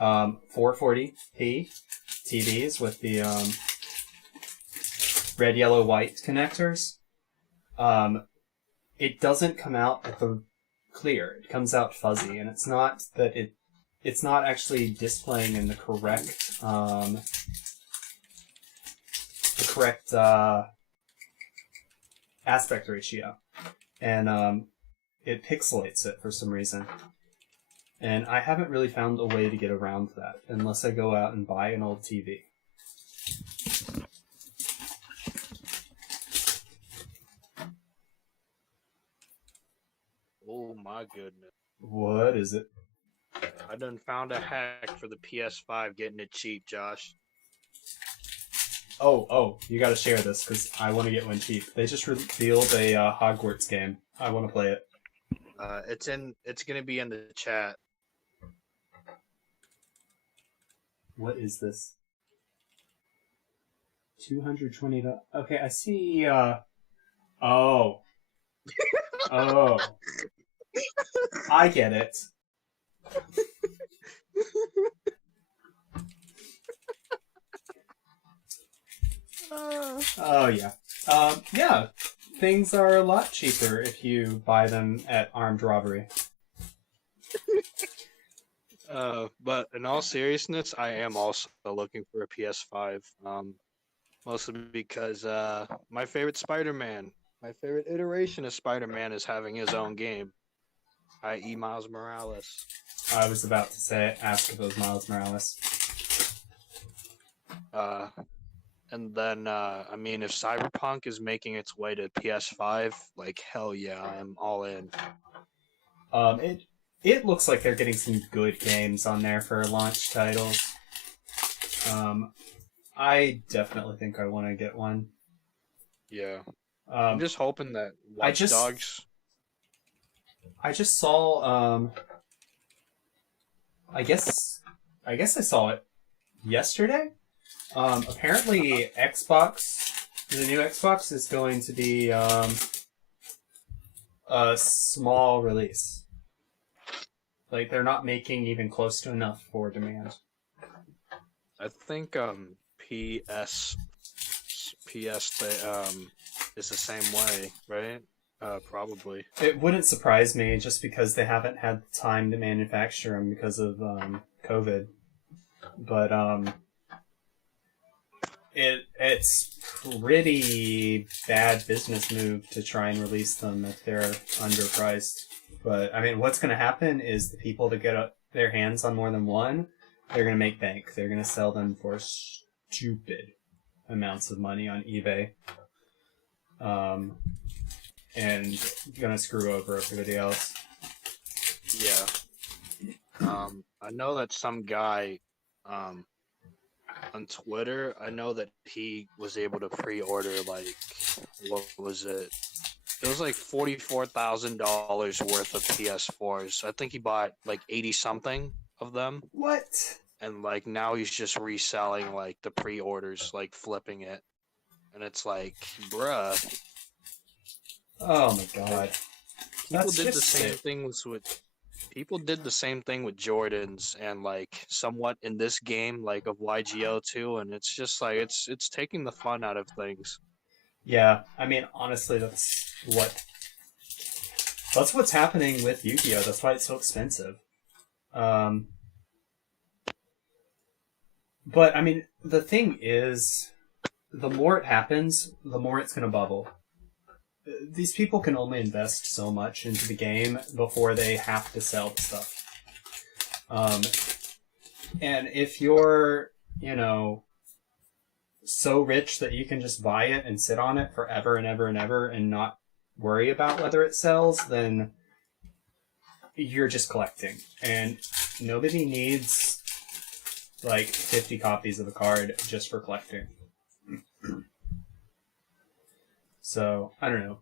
440p TVs with the red, yellow, white connectors, it doesn't come out at the clear. It comes out fuzzy, and it's not that it's not actually displaying in the correct aspect ratio, and it pixelates it for some reason. And I haven't really found a way to get around that unless I go out and buy an old TV. Oh my goodness. What is it? I done found a hack for the PS5 getting it cheap, Josh. Oh, you gotta share this because I want to get one cheap. They just revealed a Hogwarts game. I want to play it. It's gonna be in the chat. What is this? $220. Okay, I see. Oh. Oh. I get it. Oh, yeah. Yeah. Things are a lot cheaper if you buy them at armed robbery. But in all seriousness, I am also looking for a PS5. Mostly because my favorite Spider-Man, my favorite iteration of Spider-Man is having his own game, i.e. Miles Morales. I was about to ask if it was Miles Morales. And then, I mean, if Cyberpunk is making its way to PS5, like, hell yeah, I'm all in. It looks like they're getting some good games on there for launch titles. I definitely think I want to get one. Yeah. I'm just hoping that Watch Dogs... I just saw, I guess I saw it yesterday. Apparently the new Xbox is going to be, a small release. Like, they're not making even close to enough for demand. I think, PS is the same way, right? Probably. It wouldn't surprise me just because they haven't had the time to manufacture them because of COVID. But it's pretty bad business move to try and release them if they're underpriced. But I mean, what's going to happen is the people that get their hands on more than one, they're going to make bank. They're going to sell them for stupid amounts of money on eBay. And gonna screw over everybody else. Yeah. I know that some guy on Twitter, I know that he was able to pre-order, like, what was it? It was like $44,000 worth of PS4s. I think he bought like 80-something of them. What? And like now he's just reselling like the pre-orders, like flipping it. And it's like, bruh. Oh my god. People did the same thing with Jordans and like somewhat in this game, like of YGO too, and it's just like it's taking the fun out of things. Yeah, I mean honestly that's what's happening with Yu-Gi-Oh! That's why it's so expensive. But I mean the thing is, the more it happens, the more it's gonna bubble. These people can only invest so much into the game before they have to sell the stuff. And if you're, so rich that you can just buy it and sit on it forever and ever and ever and not worry about whether it sells, then you're just collecting. And nobody needs like 50 copies of a card just for collecting. So, I don't know.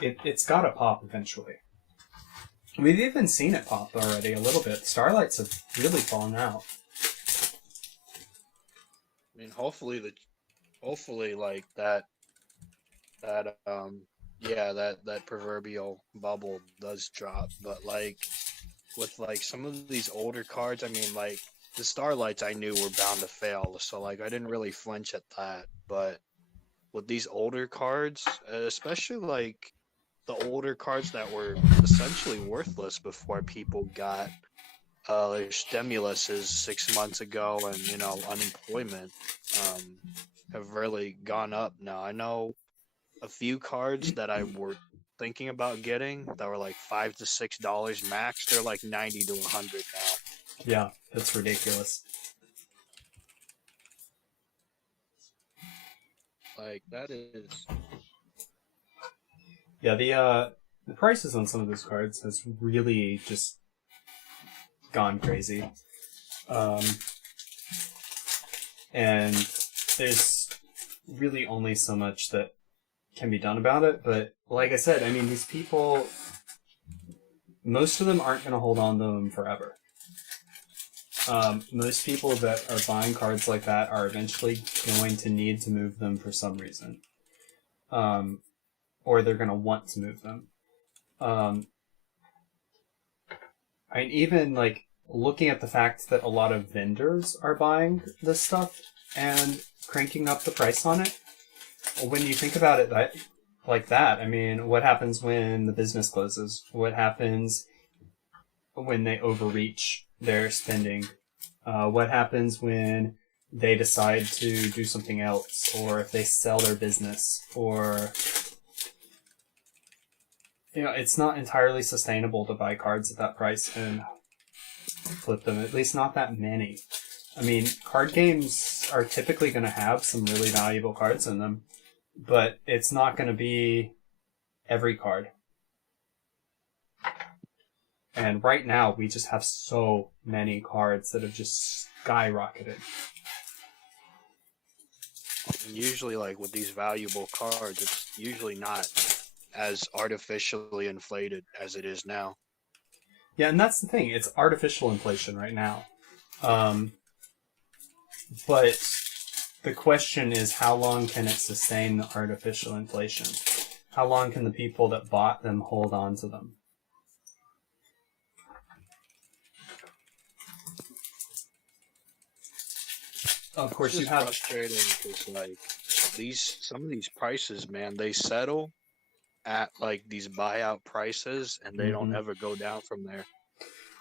It's gotta pop eventually. We've even seen it pop already a little bit. Starlights have really fallen out. I mean, hopefully like that proverbial bubble does drop. But like with like some of these older cards, I mean, like the Starlights I knew were bound to fail, so like I didn't really flinch at that. But with these older cards, especially like the older cards that were essentially worthless before people got their stimuluses 6 months ago and unemployment, have really gone up now. I know a few cards that thinking about getting that were like $5 to $6 max, they're like 90 to 100 now. Yeah, that's ridiculous. Like that is Yeah, the prices on some of those cards has really just gone crazy. And there's really only so much that can be done about it, but like I said, I mean, these people, most of them aren't going to hold on to them forever. Most people that are buying cards like that are eventually going to need to move them for some reason. Or they're going to want to move them. I mean, even, like, looking at the fact that a lot of vendors are buying this stuff and cranking up the price on it, when you think about it like that, I mean, what happens when the business closes? What happens when they overreach their spending? What happens when they decide to do something else, or if they sell their business, or... You know, it's not entirely sustainable to buy cards at that price and flip them, at least not that many. I mean, card games are typically going to have some really valuable cards in them, but it's not going to be every card. And right now, we just have so many cards that have just skyrocketed. and usually like with these valuable cards, it's usually not as artificially inflated as it is now. Yeah, and that's the thing. It's artificial inflation right now. But the question is, how long can it sustain the artificial inflation? How long can the people that bought them hold on to them? Of course, It's you just have... frustrating because like some of these prices, man, they settle at like these buyout prices and they don't Mhm. ever go down from there.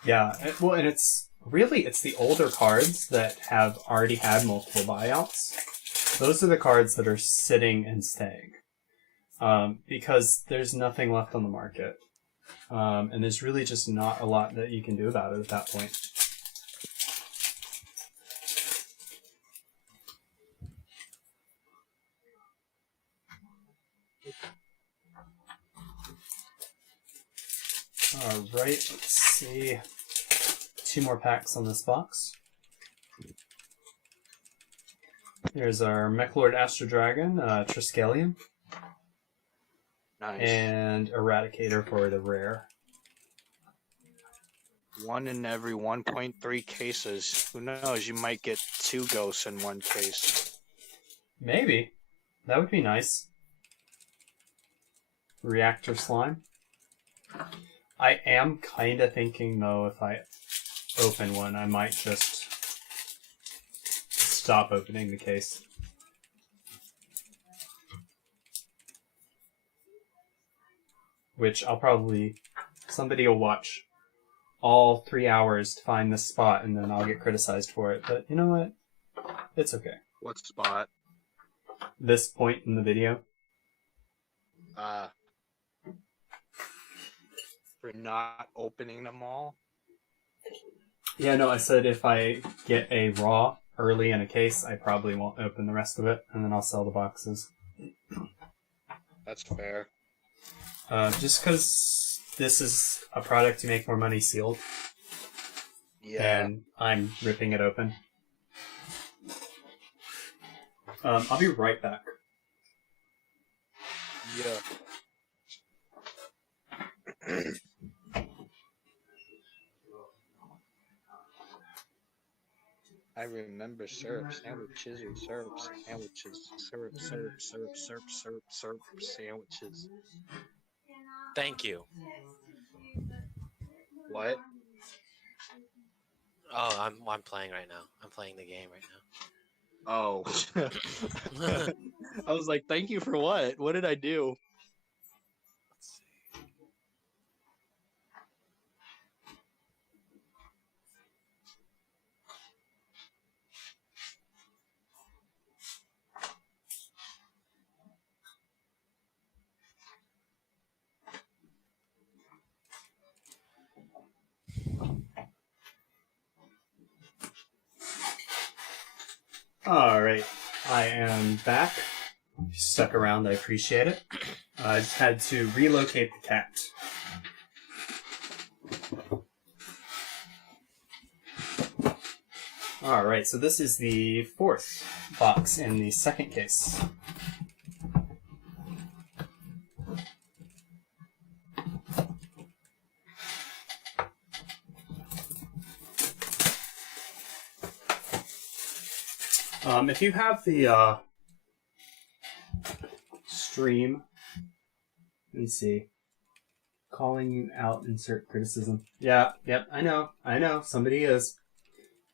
Yeah, well, and it's the older cards that have already had multiple buyouts. Those are the cards that are sitting and staying. Because there's nothing left on the market. And there's really just not a lot that you can do about it at that point. Alright, let's see. 2 more packs on this box. Here's our Mechlord Astro Dragon, Triskelion, Nice. and Eradicator for the rare. One in every 1.3 cases. Who knows? You might get 2 ghosts in one case. Maybe. That would be nice. Reactor Slime. I am kind of thinking, though, if I open one, I might just stop opening the case. Which I'll probably... Somebody will watch all 3 hours to find this spot, and then I'll get criticized for it. But you know what? It's okay. What spot? This point in the video. For not opening them all? Yeah, no, I said if I get a raw early in a case, I probably won't open the rest of it, and then I'll sell the boxes. That's fair. Just because this is a product to make more money sealed, Yeah. and I'm ripping it open. I'll be right back. Yeah. I remember syrup sandwiches or syrup sandwiches. Syrup sandwiches. Thank you. What? Oh, I'm playing right now. I'm playing the game right Oh. now. I was like, thank you for what? What did I do? Let's see. Alright, I am back. If you stuck around, I appreciate it. I just had to relocate the cat. Alright, so this is the 4th box in the second case. If you have the stream, let me see. Calling you out, insert criticism. Yeah, yep, I know, somebody is.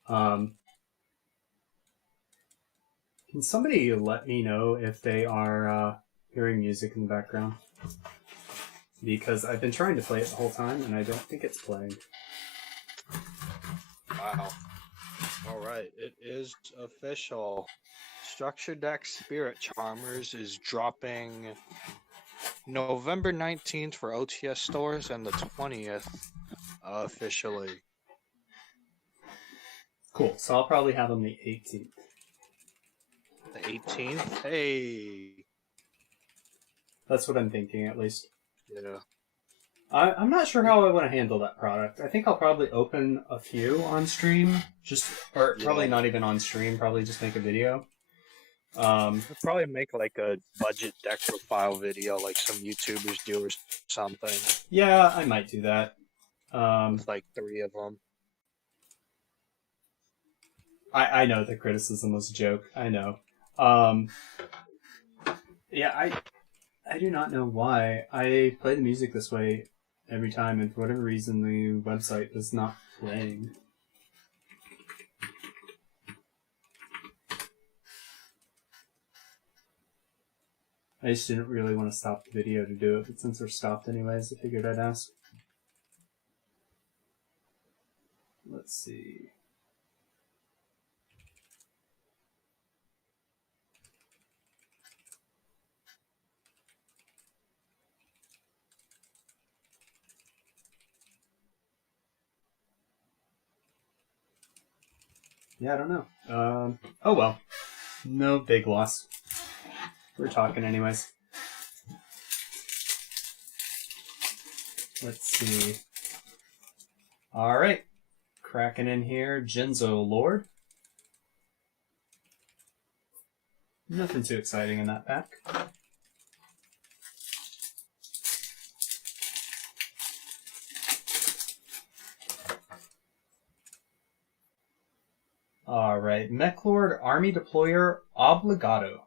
Can somebody let me know if they are hearing music in the background? Because I've been trying to play it the whole time, and I don't think it's playing. Wow. All right, it is official. Structure Deck Spirit Charmers is dropping November 19th for OTS stores and the 20th officially. Cool, so I'll probably have them the 18th. The 18th? Hey. That's what I'm thinking, at least. Yeah. I'm not sure how I want to handle that product. I think I'll probably open a few on stream, probably not even on stream, probably just make a video. I'll probably make like a budget deck profile video like some YouTubers do or something. Yeah, I might do that. With like 3 of them. I know the criticism was a joke. I know. Yeah, I do not know why. I play the music this way every time, and for whatever reason, the website is not playing. I just didn't really want to stop the video to do it, but since we're stopped anyways, I figured I'd ask. Let's see. Yeah, I don't know. Oh well. No big loss. We're talking anyways. Let's see. Alright. Cracking in here. Jinzo Lord. Nothing too exciting in that pack. Alright, Mechlord Army Deployer Obligado.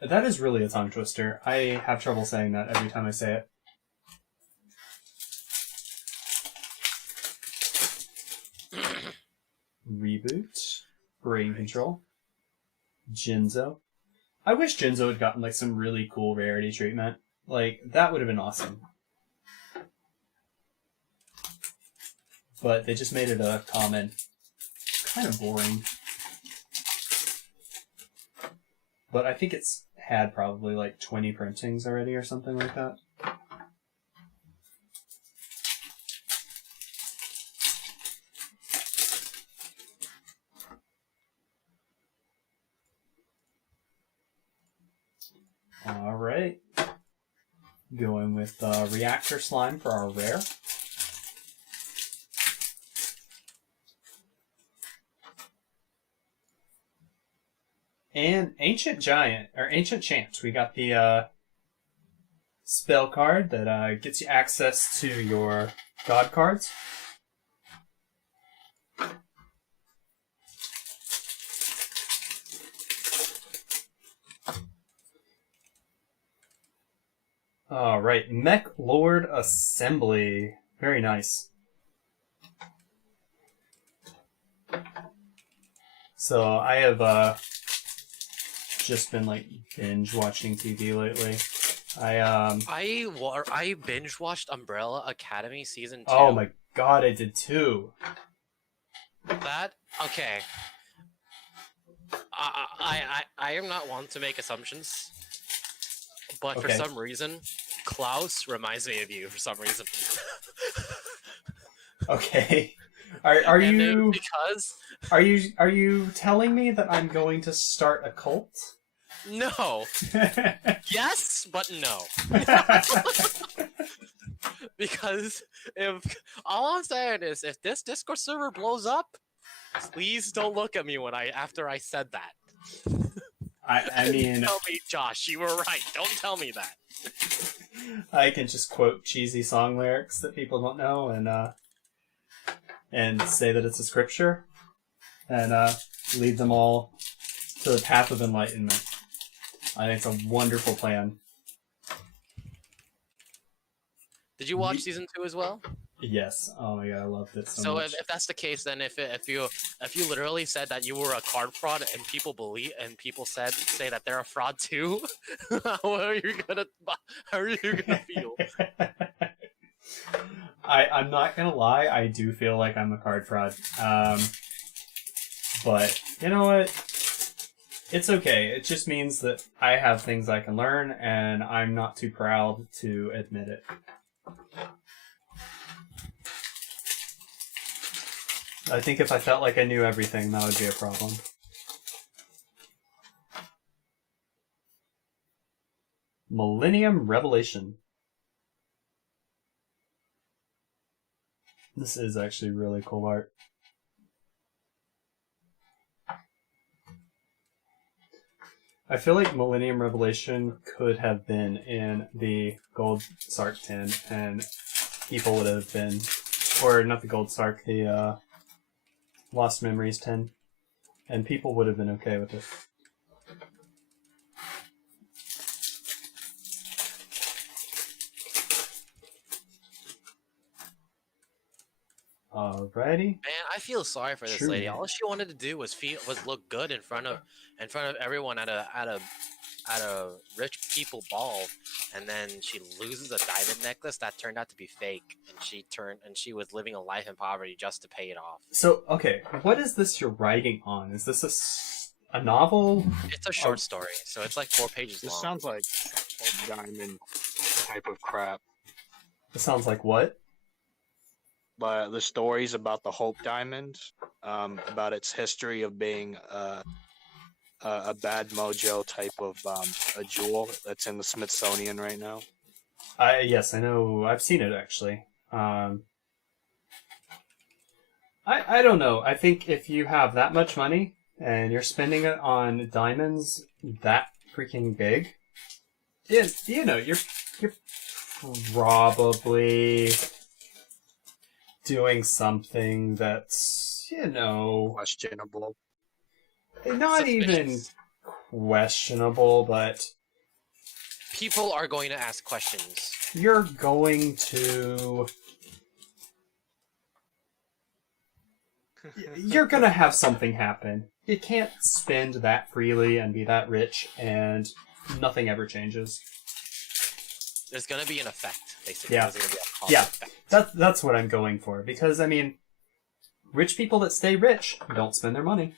That is really a tongue twister. I have trouble saying that every time I say it. Reboot. Brain Control. Jinzo. I wish Jinzo had gotten like some really cool rarity treatment. Like, that would have been awesome. But they just made it a common. Kind of boring. But I think it's had probably like 20 printings already or something like that. Alright. Going with Reactor Slime for our rare. And Ancient Giant, or Ancient Chant. We got the spell card that gets you access to your god cards. Alright, Mech Lord Assembly. Very nice. So I have just been like binge watching TV lately. I binge watched Umbrella Academy season 2. Oh my god, I did too. That okay. I am not one to make assumptions, but for Okay. some reason, Klaus reminds me of you for some reason. Okay. Are And then you because are you telling me that I'm going to start a cult? no, yes, but no. Because if all I'm saying is if this Discord server blows up, please don't look at me when after I said that. I mean, Tell me, Josh, you were right. Don't tell me that. I can just quote cheesy song lyrics that people don't know and say that it's a scripture and lead them all to the path of enlightenment. I think it's a wonderful plan. Did you watch season 2 as well? Yes. Oh my god, I loved it so So much. if that's the case, then if you literally said that you were a card fraud and people say that they're a fraud too, how are you gonna feel? I'm not gonna lie, I do feel like I'm a card fraud. But you know what? It's okay. It just means that I have things I can learn, and I'm not too proud to admit it. I think if I felt like I knew everything, that would be a problem. Millennium Revelation. This is actually really cool art. I feel like Millennium Revelation could have been in the Gold Sark tin, and people would have been, or not the Gold Sark, the Lost Memories tin, and people would have been okay with it. Alrighty. Man, I feel sorry for this True. lady. All she wanted to do was look good in front of everyone at a rich people ball, and then she loses a diamond necklace that turned out to be fake, and she was living a life in poverty just to pay it off. So, okay, what is this you're writing on? Is this a novel? It's a short story, so it's like 4 pages This long. sounds like old diamond type of crap. It sounds like what? But the stories about the Hope Diamond, about its history of being a bad mojo type of a jewel that's in the Smithsonian right now. Yes, I know. I've seen it actually. I don't know. I think if you have that much money and you're spending it on diamonds that freaking big, you know, you're probably doing something that's, you know, Questionable. not even Suspicious. questionable, but People are going to ask questions. you're going to you're gonna have something happen. You can't spend that freely and be that rich and nothing ever changes. There's going to be an effect, basically. Yeah. There's going to be a cause Yeah. effect. That's what I'm going for. Because, I mean, rich people that stay rich don't spend their money.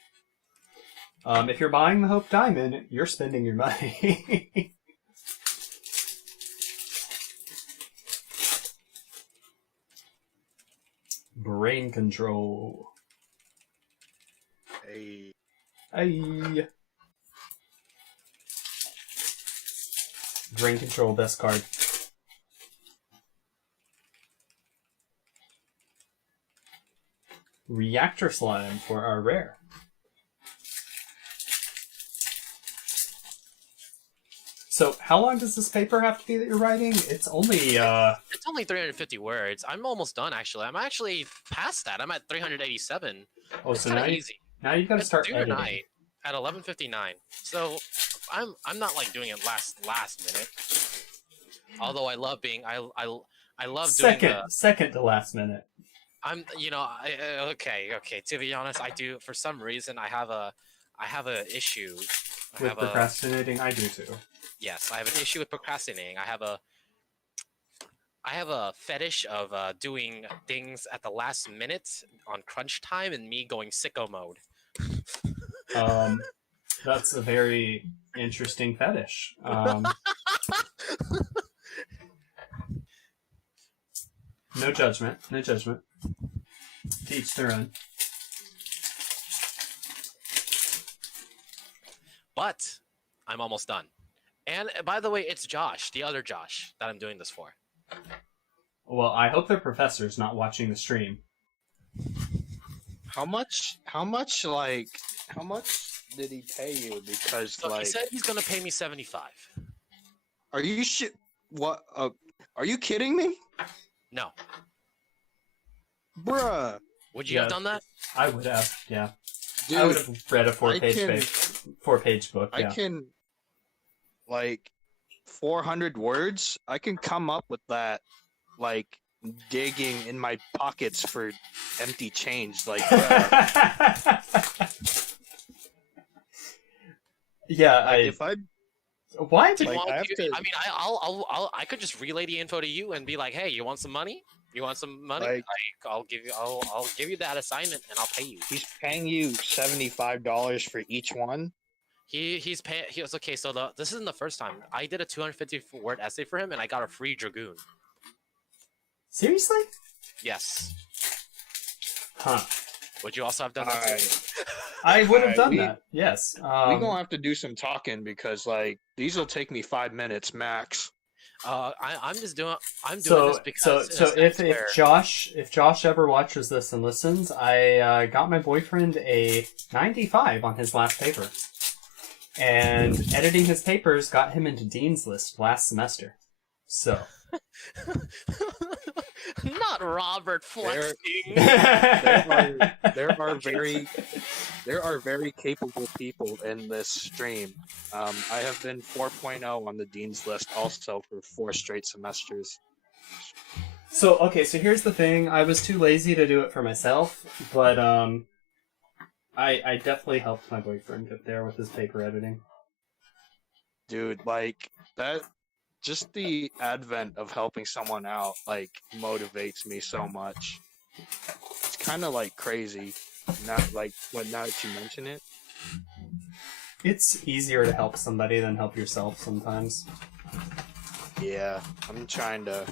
If you're buying the Hope Diamond, you're spending your money. Brain control. Hey, Aye. Brain control, best card. Reactor slime for our rare. So, how long does this paper have to be that you're writing? It's only, It's only 350 words. I'm almost done, actually. I'm actually past that. I'm at 387. oh, It's so kind now, of easy. now you've got to It's start due editing. tonight at 11:59. So I'm not like doing it last minute. Although I love being I love doing the Second to last minute. I'm okay. To be honest, I do for some reason I have a issue. With procrastinating, I do too. Yes, I have an issue with procrastinating. I have a fetish of doing things at the last minute on crunch time and me going sicko mode. That's a very interesting fetish. No judgment. No judgment. To each their own. But I'm almost done. And by the way, it's Josh, the other Josh, that I'm doing this for. Well, I hope their professor's not watching the stream. How much did he pay you? Because So he said he's gonna pay me 75. are you what? Are you kidding me, No. bruh? Would you Yeah. have done that? I would have, yeah. Dude, I would have read a four-page can- four-page book, I yeah. can, like, 400 words. I can come up with that, like, digging in my pockets for empty change. Like, yeah, if I Why Do did you Like, want- I have do you- to- I mean, I could just relay the info to you and be like, hey, you want some money? You want some money? Like- I'll give you that assignment and I'll pay you. he's paying you $75 for each one. He's paying. He was okay. So this isn't the first time I did a 250 word essay for him and I got a free dragoon. Seriously? Yes. Huh. Would you also have done All that? too? right, I would have Alright, done we- that. Yes. we gonna have to do some talking because, like, these will take me 5 minutes max. I'm just doing. I'm doing So this because in a if sense where- Josh ever watches this and listens, I got my boyfriend a 95 on his last paper, and editing his papers got him into Dean's List last semester. So not Robert flexing. There are very capable people in this stream. I have been 4.0 on the Dean's List also for 4 straight semesters. So here's the thing. I was too lazy to do it for myself, but I definitely helped my boyfriend get there with his paper editing. Dude, like, that, just the advent of helping someone out, like, motivates me so much. It's kind of, like, crazy. Now that you mention it. It's easier to help somebody than help yourself sometimes. Yeah, I'm trying to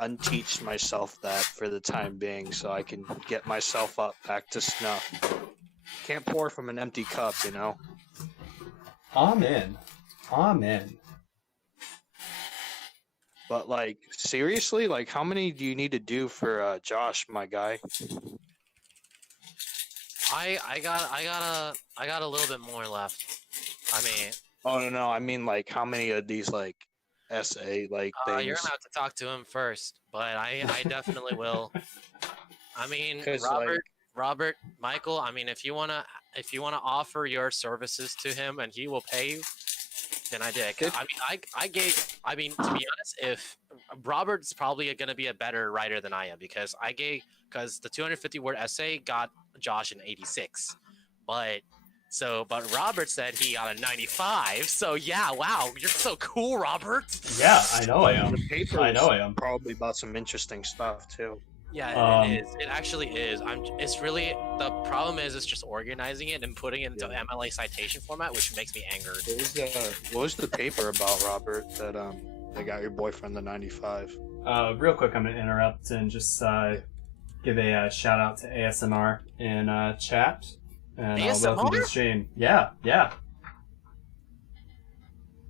unteach myself that for the time being so I can get myself up back to snuff. Can't pour from an empty cup, you know? Amen. But, like, seriously? Like, how many do you need to do for Josh, my guy? I got a little bit more left. I mean, Oh, no, I mean, like, how many of these, like, essay, like, things? you're gonna have to talk to him first, but I definitely will. I mean, 'Cause, Robert, Michael. I mean, if you wanna offer your services to him and he will pay you, then I did. Good. I mean, I gave. I mean, to be honest, if Robert's probably gonna be a better writer than I am because the 250 word essay got Josh an 86, but Robert said he got a 95. So yeah, wow, you're so cool, Robert. Yeah, I know I am. The paper I know I am. probably about some interesting stuff, too. Yeah, it is. It actually is. It's really the problem is it's just organizing it and putting it into MLA citation format, which makes me angered. What was the paper about, Robert, that got your boyfriend the 95? Real quick, I'm gonna interrupt and just give a shout out to ASMR in chat. And welcome to the stream. Yeah.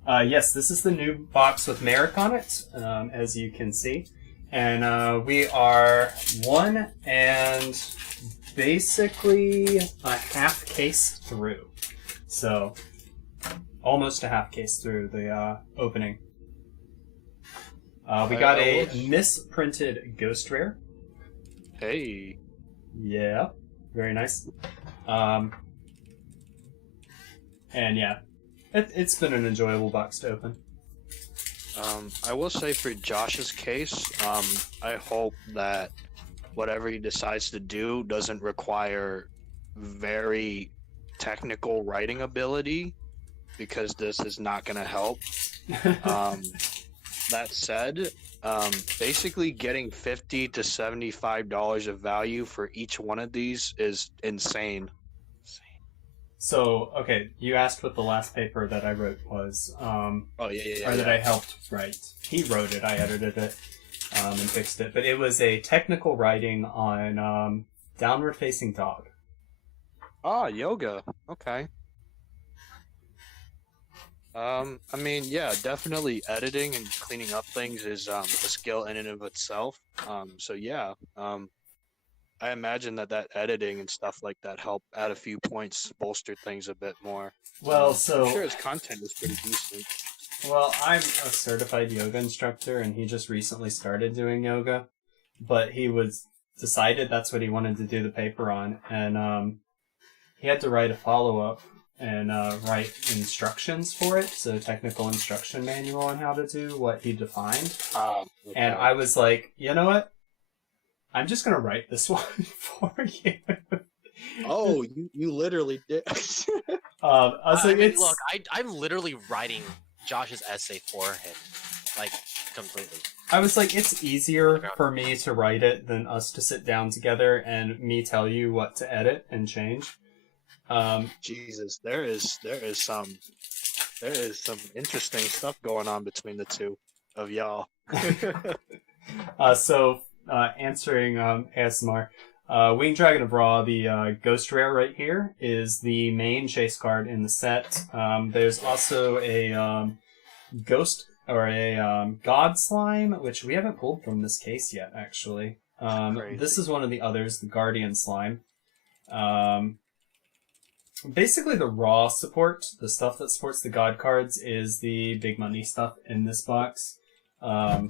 Yes, this is the new box with Merrick on it, as you can see. And we are 1 and basically a half case through. So, almost a half case through the opening. We got a misprinted Ghost Rare. Hey. Yeah, very nice. And yeah, it's been an enjoyable box to open. I will say for Josh's case, I hope that whatever he decides to do doesn't require very technical writing ability, because this is not going to help. That said, basically getting $50 to $75 of value for each one of these is insane. So, okay, you asked what the last paper that I wrote was, Oh yeah. or that I helped write. He wrote it, I edited it, and fixed it. But it was a technical writing on Downward facing dog. Ah, yoga. Okay. I mean, yeah, definitely editing and cleaning up things is a skill in and of itself. So yeah, I imagine that editing and stuff like that help add a few points, bolster things a bit more. Well, I'm so sure his content is pretty decent. well, I'm a certified yoga instructor, and he just recently started doing yoga, but he was decided that's what he wanted to do the paper on, and he had to write a follow-up and write instructions for it, so technical instruction manual on how to do what he defined. Okay. And I was like, you know what? I'm just gonna write this one for you. Oh, you literally did. I was like, mean, it's look, I'm literally writing Josh's essay for him, like completely. I was like, it's easier for me to write it than us to sit down together and me tell you what to edit and change. Jesus, there is some interesting stuff going on between the two of y'all. Answering ASMR, Winged Dragon of Ra, the Ghost Rare right here, is the main chase card in the set. There's also a Ghost or a God Slime, which we haven't pulled from this case yet, actually. This is one of the others, the Guardian Slime. Basically, the raw support, the stuff that supports the God cards, is the big money stuff in this box. I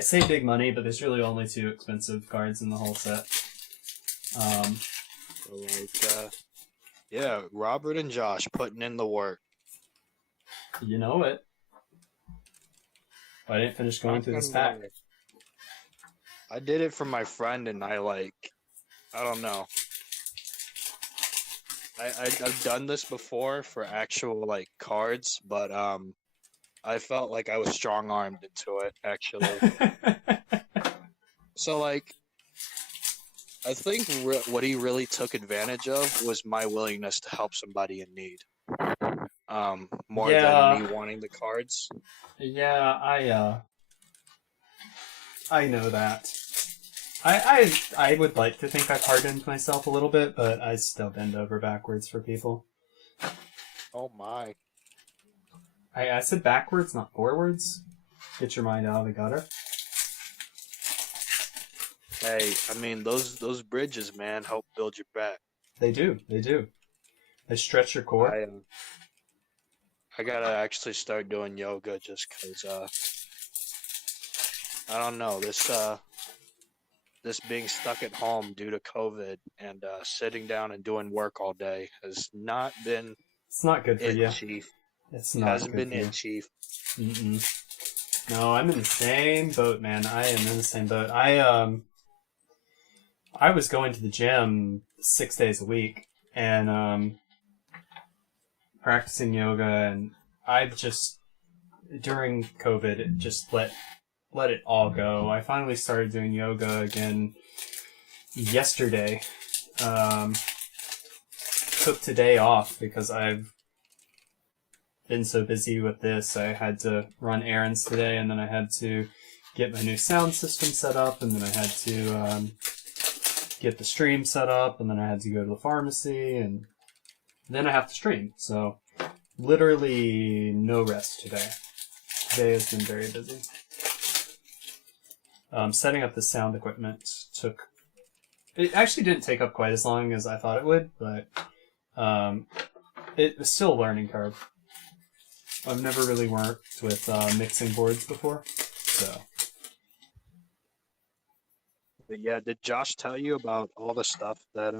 say big money, but there's really only 2 expensive cards in the whole set. Yeah, Robert and Josh putting in the work. You know it. I didn't finish going through this pack. I did it for my friend, and I don't know. I've done this before for actual cards, but I felt like I was strong armed into it actually. So I think what he really took advantage of was my willingness to help somebody in need. More than me wanting the cards. Yeah, I know that. I would like to think I pardoned myself a little bit, but I still bend over backwards for people. Oh my. I said backwards, not forwards. Get your mind out of the gutter. Hey, I mean those bridges, man, help build your back. They do. They stretch your core. I gotta actually start doing yoga just because I don't know, this being stuck at home due to COVID and sitting down and doing work all day has not been It's not good for you. chief. It's not Hasn't good been for you. it, chief. Mm-mm. No, I'm in the same boat, man. I am in the same boat. I was going to the gym 6 days a week and practicing yoga, and I've just during COVID just let it all go. I finally started doing yoga again yesterday. Took today off because I've been so busy with this. I had to run errands today, and then I had to get my new sound system set up, and then I had to get the stream set up, and then I had to go to the pharmacy, and then I have to stream. So literally no rest today. Today has been very busy. Setting up the sound equipment it actually didn't take up quite as long as I thought it would, but it was still a learning curve. I've never really worked with mixing boards before, so. But yeah, did Josh tell you about all the stuff that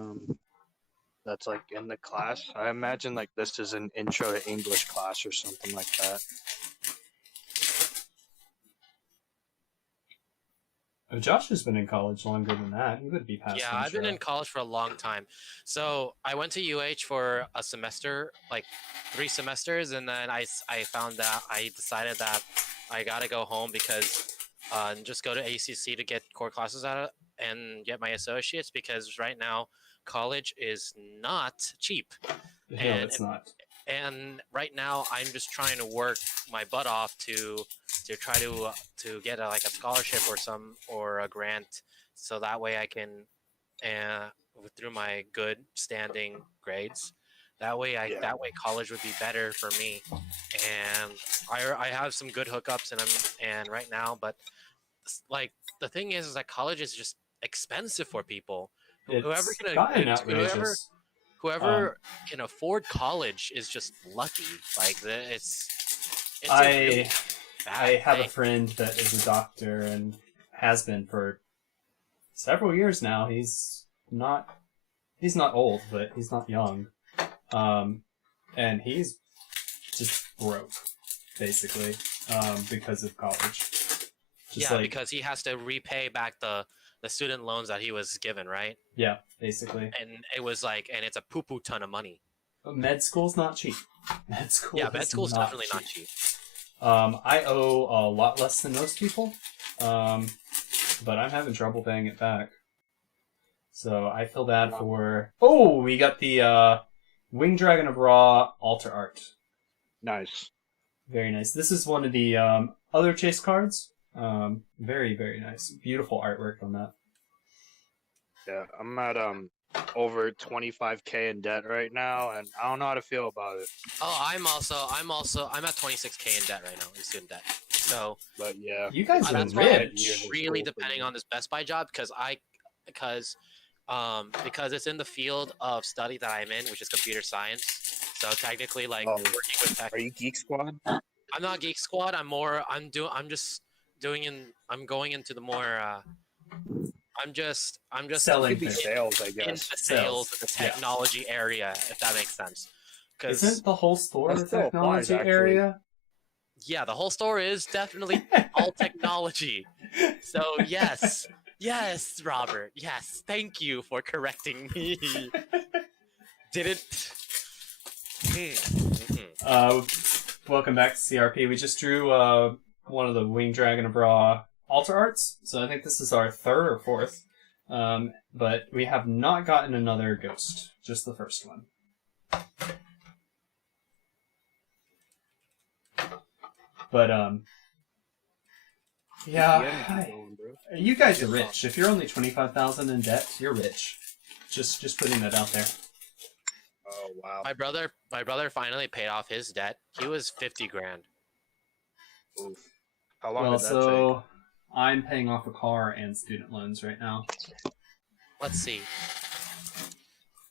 that's in the class? I imagine this is an intro to English class or something like that. Oh, Josh has been in college longer than that. He would be past. Yeah, I've been in college for a long time. So I went to UH for a semester, 3 semesters, and then I found that I decided that I gotta go home because just go to ACC to get core classes out of and get my associates, because right now college is not cheap. No, and it's not. And right now I'm just trying to work my butt off to try to get a scholarship or a grant, so that way I can and through my good standing grades. That way, Yeah. that way college would be better for me. And I have some good hookups, and right now, but like the thing is that college is just expensive for people. Whoever It's can, gotten whoever outrageous. whoever can afford college is just lucky. Like it's a I really bad I have a thing. friend that is a doctor and has been for several years now. He's not old, but he's not young. And he's just broke, basically, because of college. Just Yeah, like, because he has to repay back the student loans that he was given, right? yeah, basically. And it was like, and it's a poo ton of money. But med school's not cheap. Med school Yeah, med is school's not definitely not cheap. I owe a lot less than most people, but I'm having trouble paying it back. So I feel bad for... Oh, we got the Wing Dragon of Ra Altar Art. Nice. Very nice. This is one of the other chase cards. Very, very nice. Beautiful artwork on that. Yeah, I'm at over 25K in debt right now, and I don't know how to feel about it. Oh, I'm at 26K in debt right now, in student debt. So But yeah, You guys are that's why I'm rich. really depending on this Best Buy job because it's in the field of study that I'm in, which is computer science. So technically, like Oh. working with tech. are you Geek Squad? I'm not Geek Squad. I'm going into the more. I'm just Selling Could be things. sales, I in guess. the sales, the Yeah. technology area, if that makes sense. Because Isn't the whole store That the still applies, technology actually. area? yeah, the whole store is definitely all technology. So yes, yes, Robert. Yes, thank you for correcting me. Didn't. Welcome back to CRP. We just drew one of the Wing Dragon of Ra altar arts, so I think this is our third or fourth. But we have not gotten another ghost, just the first one. But yeah, you guys are rich. If you're only 25,000 in debt, you're rich. Just putting that out there. Oh wow. My brother finally paid off his debt. He was 50 grand. Oof. How long Well, did that so I'm paying off a car and student loans right now. Let's see.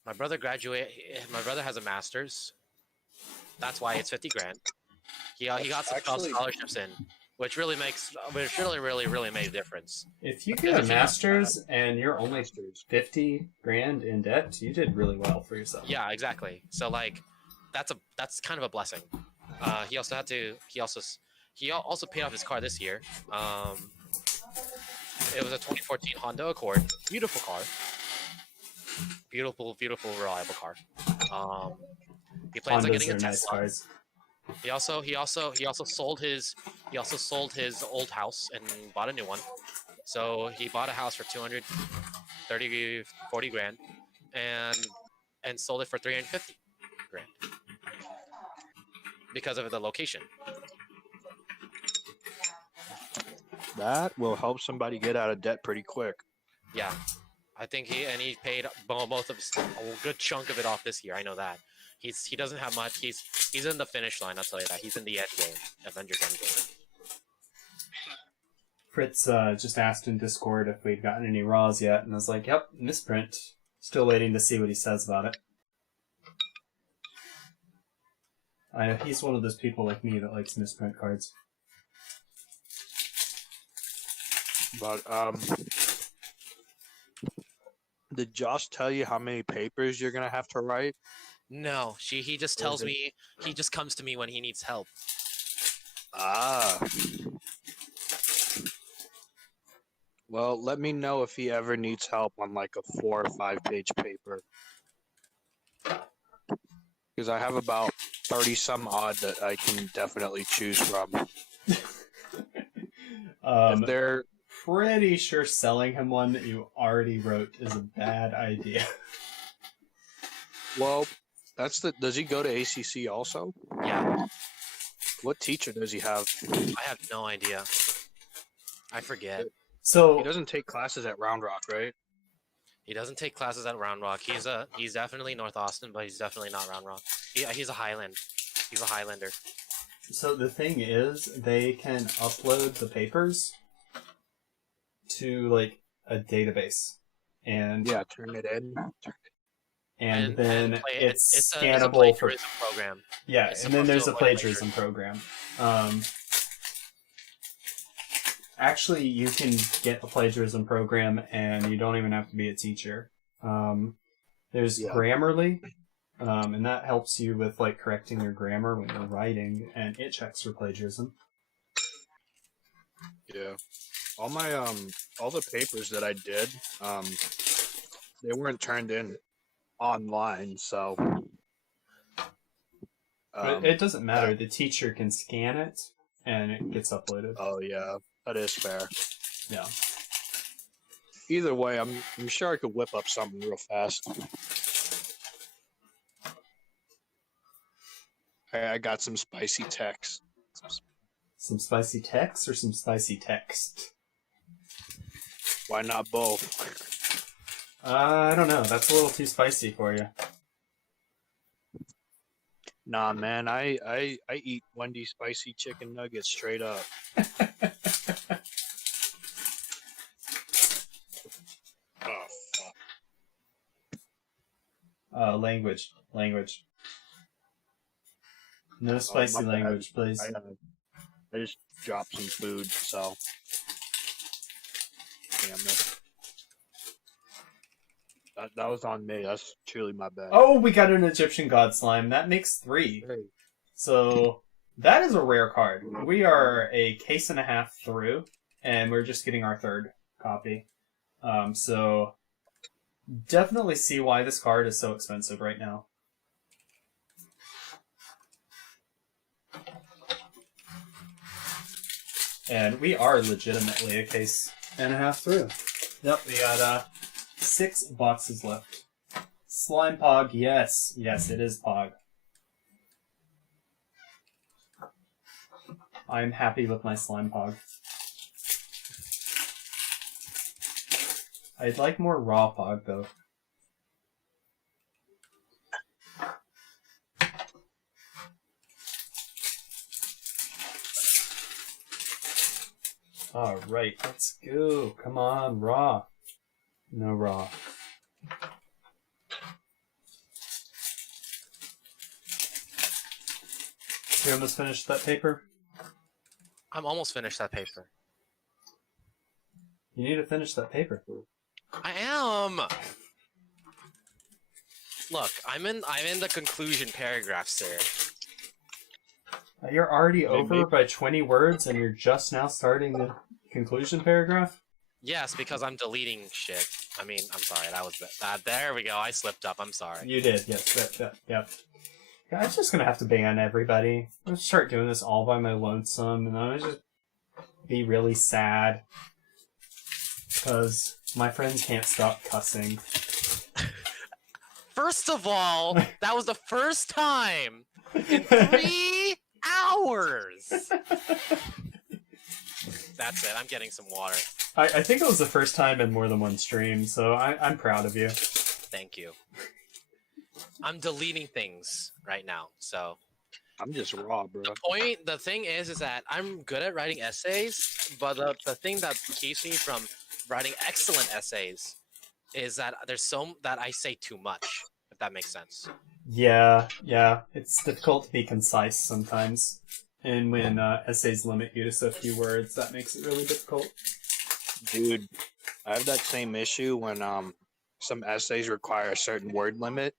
My brother has a master's. That's why it's 50 grand. He got some Actually- scholarships in, which really really made a difference. If you get a master's and you're only 50 grand in debt, you did really well for yourself. Yeah, exactly. So like, that's kind of a blessing. He also paid off his car this year. It was a 2014 Honda Accord. Beautiful car. Beautiful, reliable car. He plans on Hondas getting a are nice Tesla. cars. He also sold his old house and bought a new one. So he bought a house for 40 grand and sold it for 350 grand because of the location. That will help somebody get out of debt pretty quick. Yeah. I think he paid both of a good chunk of it off this year. I know that. He doesn't have much. He's in the finish line. I'll tell you that. He's in the end game. Avengers Endgame. Fritz just asked in Discord if we'd gotten any raws yet, and I was like, "Yep, misprint." Still waiting to see what he says about it. I know he's one of those people like me that likes misprint cards. But did Josh tell you how many papers you're gonna have to write? No, he just tells me. He just comes to me when he needs help. Ah. Well, let me know if he ever needs help on like a 4 or 5 page paper. Because I have about 30 some odd that I can definitely choose from. If they're Pretty sure selling him one that you already wrote is a bad idea. well, does he go to ACC also? Yeah, What teacher does he have? I have no idea. I forget. So He doesn't take classes at Round Rock, right? He doesn't take classes at Round Rock. He's definitely North Austin, but he's definitely not Round Rock. He's a Highland. He's a Highlander. So the thing is, they can upload the papers to like a database, and Yeah, turn it in. and then play it. it's It's a scannable for plagiarism program. yeah, it's and then supposed to there's a avoid plagiarism program. Actually, you can get a plagiarism program, and you don't even have to be a teacher. There's Yeah. Grammarly, and that helps you with like correcting your grammar when you're writing, and it checks for plagiarism. Yeah. All my all the papers that I did, they weren't turned in online, so But it doesn't matter. The teacher can scan it, and it gets uploaded. oh yeah, that is fair. Yeah. Either way, I'm sure I could whip up something real fast. I got some spicy text. Some spicy text or some spicy text? Why not both? I don't know. That's a little too spicy for you. Nah, man, I eat Wendy's spicy chicken nuggets straight up. Oh fuck! Language. No spicy my bad. language, please. I just dropped some food, so damn it. That was on me. That's truly my bad. Oh, we got an Egyptian god slime. That makes 3. Hey. So that is a rare card. We are a case and a half through, and we're just getting our 3rd copy. So definitely see why this card is so expensive right now. And we are legitimately a case and a half through. Yep, we got 6 boxes left. Slime Pog, yes. Yes, it is Pog. I'm happy with my Slime Pog. I'd like more raw Pog, though. Alright, let's go. Come on, raw. No raw. You almost finished that paper? I'm almost finished that paper. You need to finish that paper. I am. Look, I'm in the conclusion paragraph, sir. You're already over by 20 words and you're just now starting the conclusion paragraph? Yes, because I'm deleting shit. I mean, I'm sorry. That was there we go. I slipped up. I'm sorry. You did, yes. Yep. Yeah, I'm just gonna have to ban everybody. I'm gonna start doing this all by my lonesome, and I'm gonna just be really sad. Because my friends can't stop cussing. First of all, that was the first time in 3 hours. That's it. I'm getting some water. I think it was the first time in more than one stream, so I'm proud of you. Thank you. I'm deleting things right now, so I'm just raw, bro. the thing is that I'm good at writing essays, but the thing that keeps me from writing excellent essays is that that I say too much, if that makes sense. Yeah, it's difficult to be concise sometimes. And when essays limit you to so few words, that makes it really difficult. Dude, I have that same issue when some essays require a certain word limit.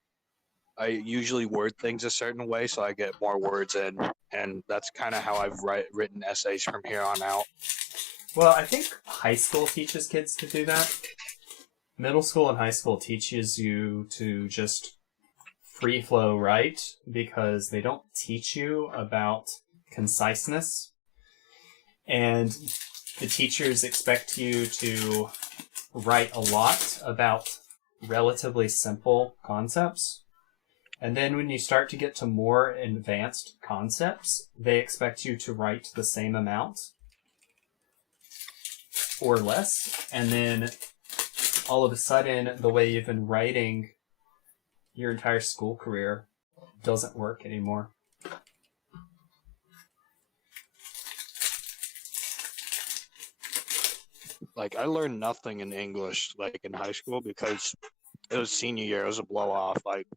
I usually word things a certain way so I get more words in, and that's kind of how I've written essays from here on out. Well, I think high school teaches kids to do that. Middle school and high school teaches you to just free flow write because they don't teach you about conciseness. And the teachers expect you to write a lot about relatively simple concepts. And then when you start to get to more advanced concepts, they expect you to write the same amount or less. And then all of a sudden the way you've been writing your entire school career doesn't work anymore. Like, I learned nothing in English, like, in high school because it was senior year. It was a blow off. Like,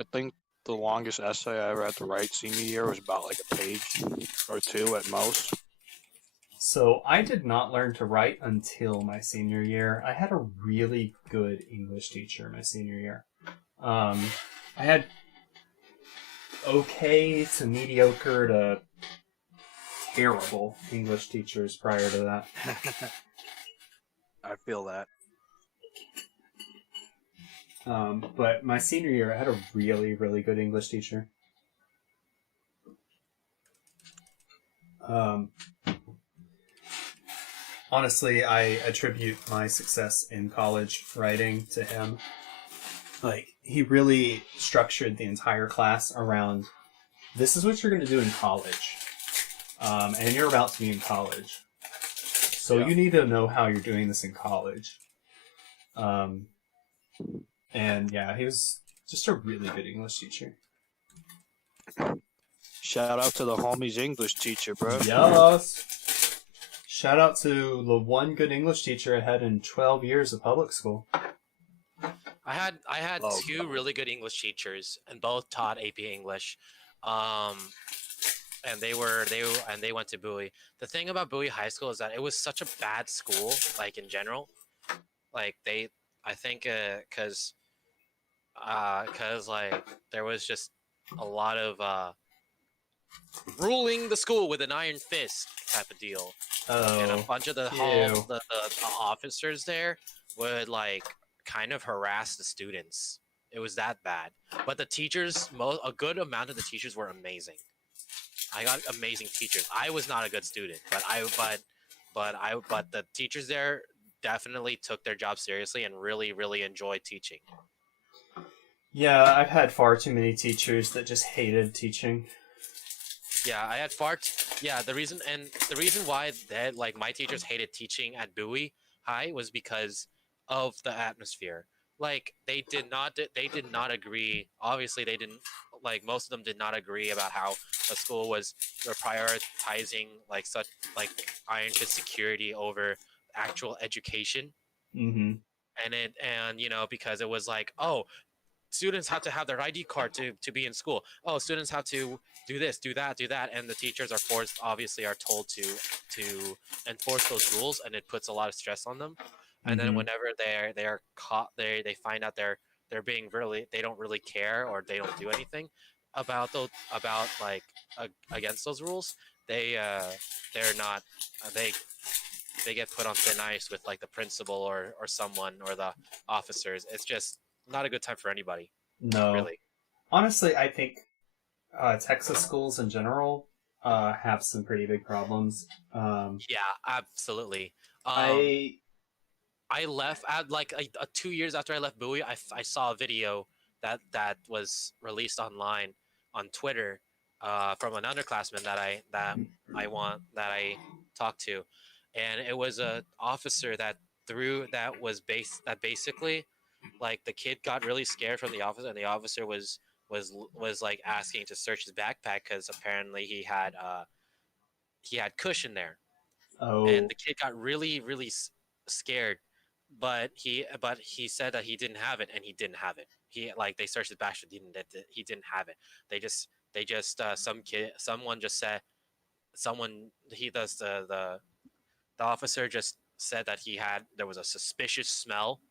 I think the longest essay I ever had to write senior year was about, like, a page or two at most. So I did not learn to write until my senior year. I had a really good English teacher my senior year. I had okay to mediocre to terrible English teachers prior to that. I feel that. But my senior year, I had a really, really good English teacher. Honestly, I attribute my success in college writing to him. Like, he really structured the entire class around, this is what you're going to do in college. And you're about to be in college. So you need to know how you're doing this in college. And yeah, he was just a really good English teacher. Shout out to the homie's English teacher, bro. Yes! Shout out to the one good English teacher I had in 12 years of public school. I had two really good English teachers, and both taught AP English. And they went to Bowie. The thing about Bowie High School is that it was such a bad school, like in general. Like I think because like there was just a lot of ruling the school with an iron fist type of deal. And a bunch of the officers there would like kind of harass the students. It was that bad. But the teachers, a good amount of the teachers were amazing. I got amazing teachers. I was not a good student, but the teachers there definitely took their job seriously and really, really enjoyed teaching. Yeah, I've had far too many teachers that just hated teaching. Yeah, I had the reason why that like my teachers hated teaching at Bowie High was because of the atmosphere. Like they did not agree. Obviously, they didn't. Like most of them did not agree about how the school was prioritizing like such like iron fist security over actual education. Mm-hmm. And you know, because it was like, oh, students have to have their ID card to be in school. Oh, students have to do this, do that, and the teachers are told to enforce those rules, and it puts a lot of stress on them. And then whenever they're caught, they find out they're being they don't really care or they don't do anything about against those rules. They get put on thin ice with like the principal or someone or the officers. It's just not a good time for anybody. No, really. Honestly, I think Texas schools in general have some pretty big problems. Yeah, absolutely. I left at like 2 years after I left Bowie. I saw a video that was released online on Twitter from an underclassman that I talked to, and it was a officer that basically like the kid got really scared from the officer, and the officer was like asking to search his backpack because apparently he had kush in there. Oh, And the kid got really really scared. But he said that he didn't have it, and he didn't have it. They searched his back, he didn't have it. The officer just said that there was a suspicious smell,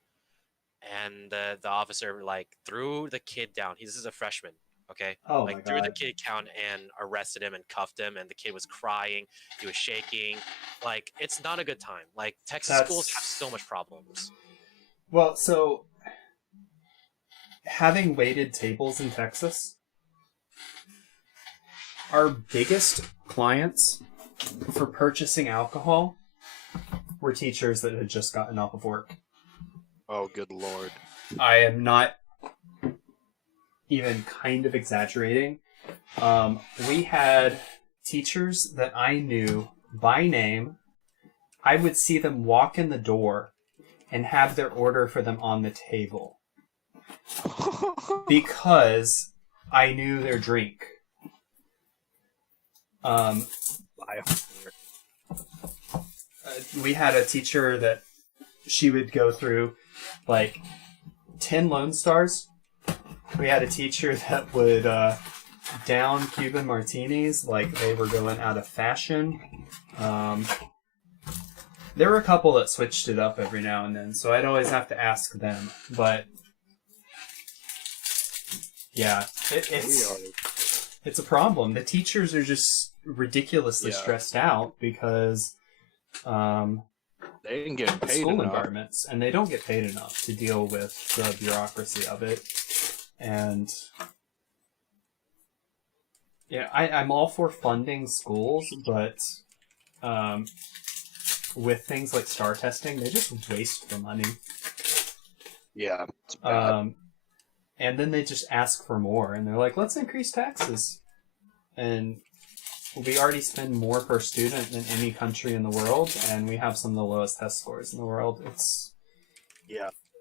and the officer like threw the kid down. This is a freshman, okay? Oh like my threw the God. kid down and arrested him and cuffed him, and the kid was crying, he was shaking. Like it's not a good time. Like Texas schools have so much problems. Well, so having waited tables in Texas, our biggest clients for purchasing alcohol were teachers that had just gotten off of work. Oh, good lord. I am not even kind of exaggerating. We had teachers that I knew by name. I would see them walk in the door, and have their order for them on the table because I knew their drink. We had a teacher that she would go through like 10 Lone Stars. We had a teacher that would down Cuban martinis like they were going out of fashion. There were a couple that switched it up every now and then, so I'd always have to ask them. But yeah, it's a problem. The teachers are just ridiculously stressed out because they didn't get paid school enough. environments, and they don't get paid enough to deal with the bureaucracy of it. And yeah, I'm all for funding schools, but with things like STAR testing, they just waste the money. Yeah, it's bad. And then they just ask for more, and they're like, let's increase taxes. And we already spend more per student than any country in the world, and we have some of the lowest test scores in the world. It's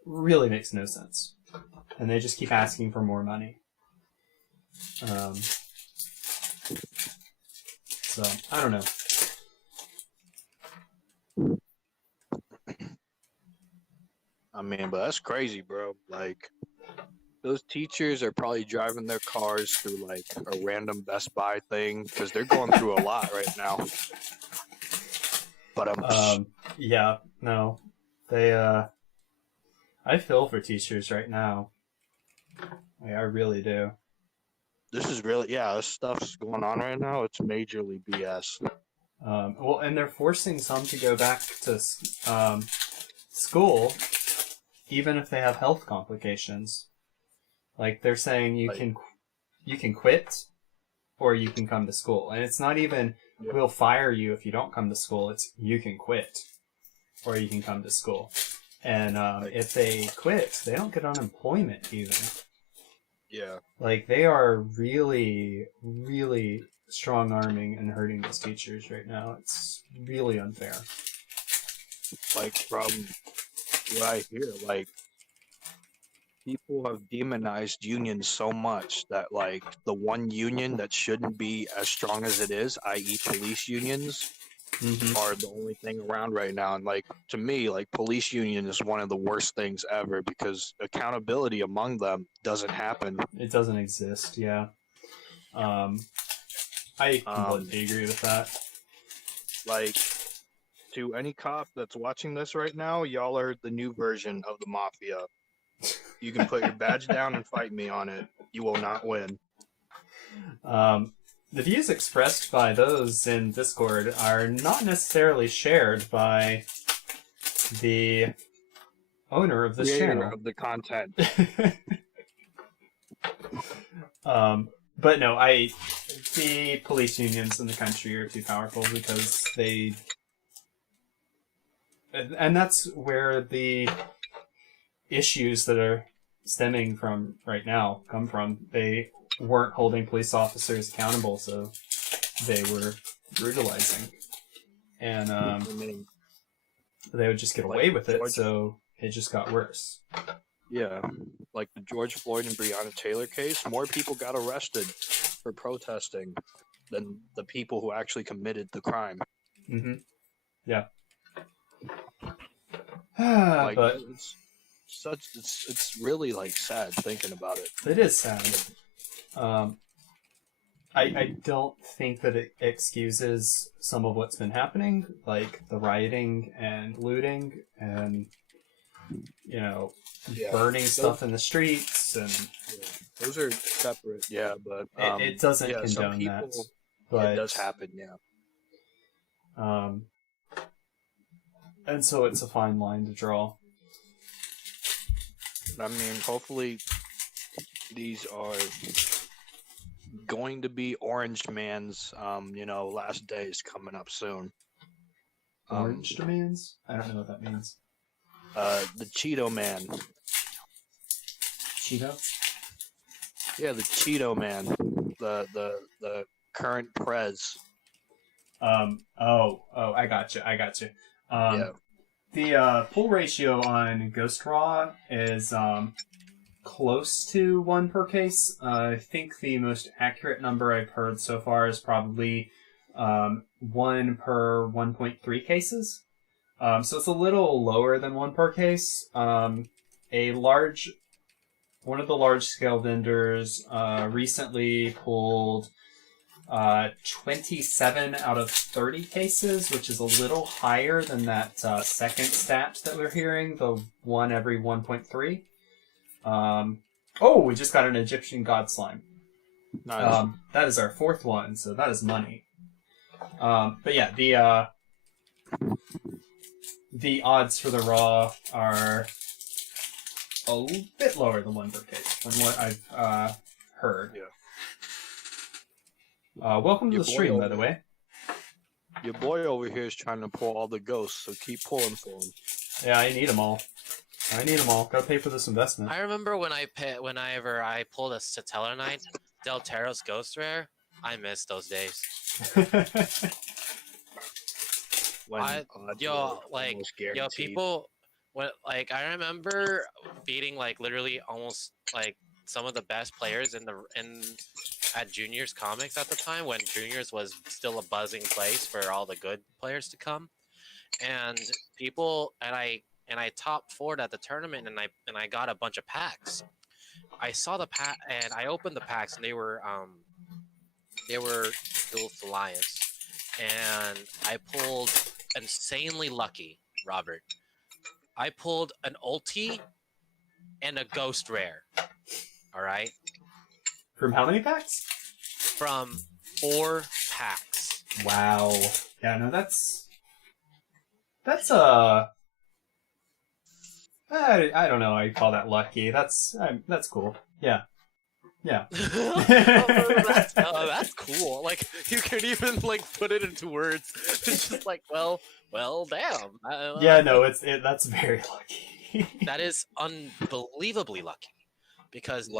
really makes no sense. And they just keep asking for more money. So, I don't know. I mean, but that's crazy, bro. Like, those teachers are probably driving their cars through like a random Best Buy thing because they're going through a lot right now. But yeah, no, they I feel for teachers right now. Like, I really do. this is really this stuff's going on right now. It's majorly BS. Well, and they're forcing some to go back to school, even if they have health complications. Like, they're saying you can quit, or you can come to school. And it's not even, we'll fire you if you don't come to school. It's, you can quit, or you can come to school. And if they quit, they don't get unemployment even. Yeah. Like, they are really, really strong-arming and hurting these teachers right now. It's really unfair. Like, from what I hear, like, people have demonized unions so much that, like, the one union that shouldn't be as strong as it is, i.e. police unions, are the only thing around right now. And, like, to me, like, police union is one of the worst things ever because accountability among them doesn't happen. It doesn't exist, yeah. I completely agree with that. Like, to any cop that's watching this right now, y'all are the new version of the mafia. You can put your badge down and fight me on it. You will not win. The views expressed by those in Discord are not necessarily shared by the owner of this Creator channel. of the content. But no, the police unions in the country are too powerful because and that's where the issues that are stemming from right now come from. They weren't holding police officers accountable, so they were brutalizing. And they would just get away with it, so it just got worse. Yeah, like the George Floyd and Breonna Taylor case, more people got arrested for protesting than the people who actually committed the crime. Yeah. Like, but it's really like sad thinking about it. it is sad. I don't think that it excuses some of what's been happening, like the rioting and looting and, you know, burning stuff in the streets, and those are separate. Yeah, but it doesn't some condone people, that. But it does happen. Yeah. And so it's a fine line to draw. I mean, hopefully these are going to be Orange Man's, last days coming up soon. Orange demands? I don't know what that means. The Cheeto Man. Cheeto? Yeah, the Cheeto Man. The current prez. I gotcha. Yeah. The pull ratio on Ghost Raw is close to 1 per case. I think the most accurate number I've heard so far is probably 1 per 1.3 cases. So it's a little lower than 1 per case. One of the large-scale vendors recently pulled 27 out of 30 cases, which is a little higher than that second stat that we're hearing, the 1 every 1.3. We just got an Egyptian god slime. Nice. That is our 4th one, so that is money. But yeah, the odds for the raw are a bit lower than 1 per case, from what I've heard. Yeah. Welcome to Your the boy stream, by over- the way. Your boy over here is trying to pull all the ghosts, so keep pulling for him. Yeah, I need them all. Gotta pay for this investment. I remember whenever I pulled a Stellar Knight, Deltero's Ghost Rare. I miss those days. When odds Yo, were almost guaranteed. people, I remember beating literally almost some of the best players at Juniors Comics at the time, when Juniors was still a buzzing place for all the good players to come, and I top 4'd at the tournament, and I got a bunch of packs. I saw the pack and I opened the packs, and they were Duelist Alliance, and I pulled insanely lucky, Robert. I pulled an ulti and a ghost rare. All right, From how many packs? from 4 packs. Wow. Yeah, no, that's I don't know how you call that lucky. That's cool. Yeah. That's cool. You can even put it into words. It's just well, damn. Yeah, no, that's very lucky. That is unbelievably lucky, because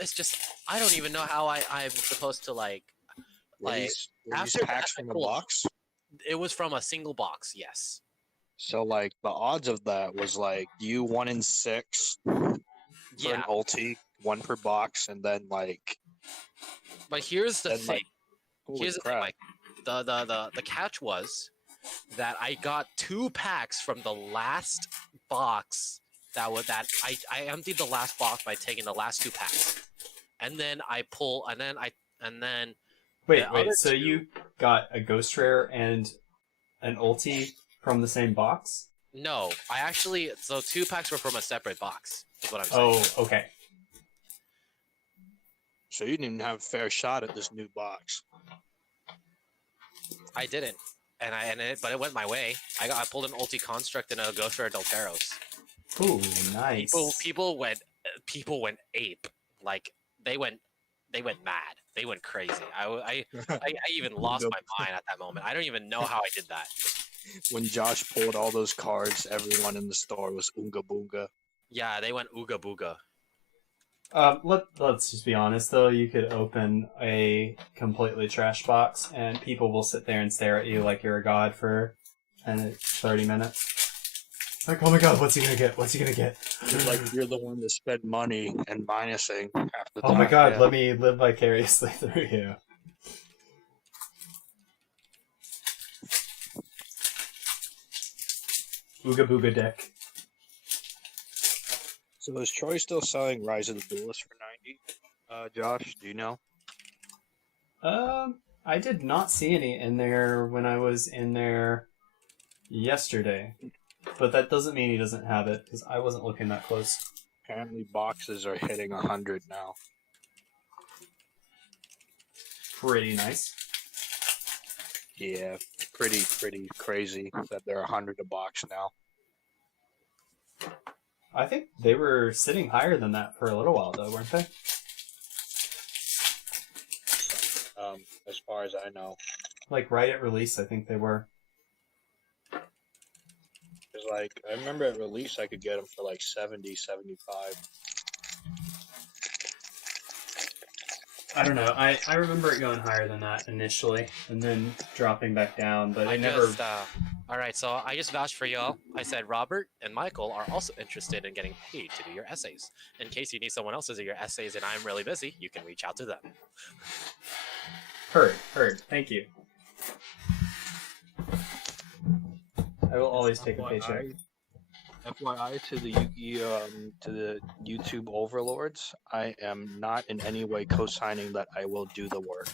it's just, I don't even know how I'm supposed to Were these after packs that, from a cool. box? It was from a single box, yes. So the odds of that was you 1 in 6 for an Yeah, ulti, 1 per box, and then but here's the then, thing. holy Here's the crap. thing. The catch was that I got 2 packs from the last box. I emptied the last box by taking the last 2 packs, and then I pull, and then Wait, the other so you got a ghost rare and an ulti from the same box? No, I actually. So 2 packs were from a separate box. Is what I'm saying. Oh, okay. So you didn't even have a fair shot at this new box. I didn't, but it went my way. I pulled an ulti construct and a ghost rare Delteros. Ooh, nice. People went ape. They went mad. They went crazy. I even lost my mind at that moment. I don't even know how I did that. When Josh pulled all those cards, everyone in the store was Oonga Boonga. Yeah, they went ooga booga. Let's just be honest, though. You could open a completely trash box, and people will sit there and stare at you like you're a god for 30 minutes. Like, oh my god, what's he gonna get? What's he gonna get? You're the one to spend money and minusing half the time. Oh my god, Yeah. let me live vicariously through you. Ooga booga deck. So is Troy still selling Rise of the Duelist for 90? Josh, do you know? I did not see any in there when I was in there yesterday. But that doesn't mean he doesn't have it, because I wasn't looking that close. Apparently boxes are hitting 100 now. Pretty nice. Yeah, pretty crazy that they're 100 a box now. I think they were sitting higher than that for a little while, though, weren't they? As far as I know. Like, right at release, I think they were. Because, I remember at release I could get them for 70, 75. I don't know. I remember it going higher than that initially, and then dropping back down. But I I never. just, all right, so I just vouched for y'all. I said Robert and Michael are also interested in getting paid to do your essays. In case you need someone else to do your essays and I'm really busy, you can reach out to them. Heard. Thank you. I will always take a paycheck. FYI to the to the YouTube overlords, I am not in any way co-signing that I will do the work.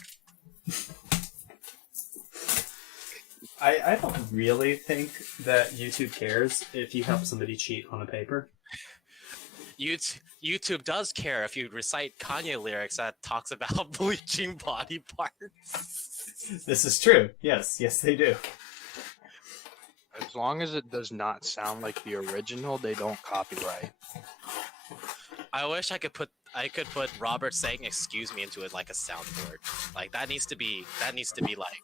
I don't really think that YouTube cares if you help somebody cheat on a paper. YouTube does care if you recite Kanye lyrics that talks about bleaching body parts. This is true. Yes, they do. As long as it does not sound like the original, they don't copyright. I wish I could put Robert saying "excuse me" into it like a soundboard. Like that needs to be like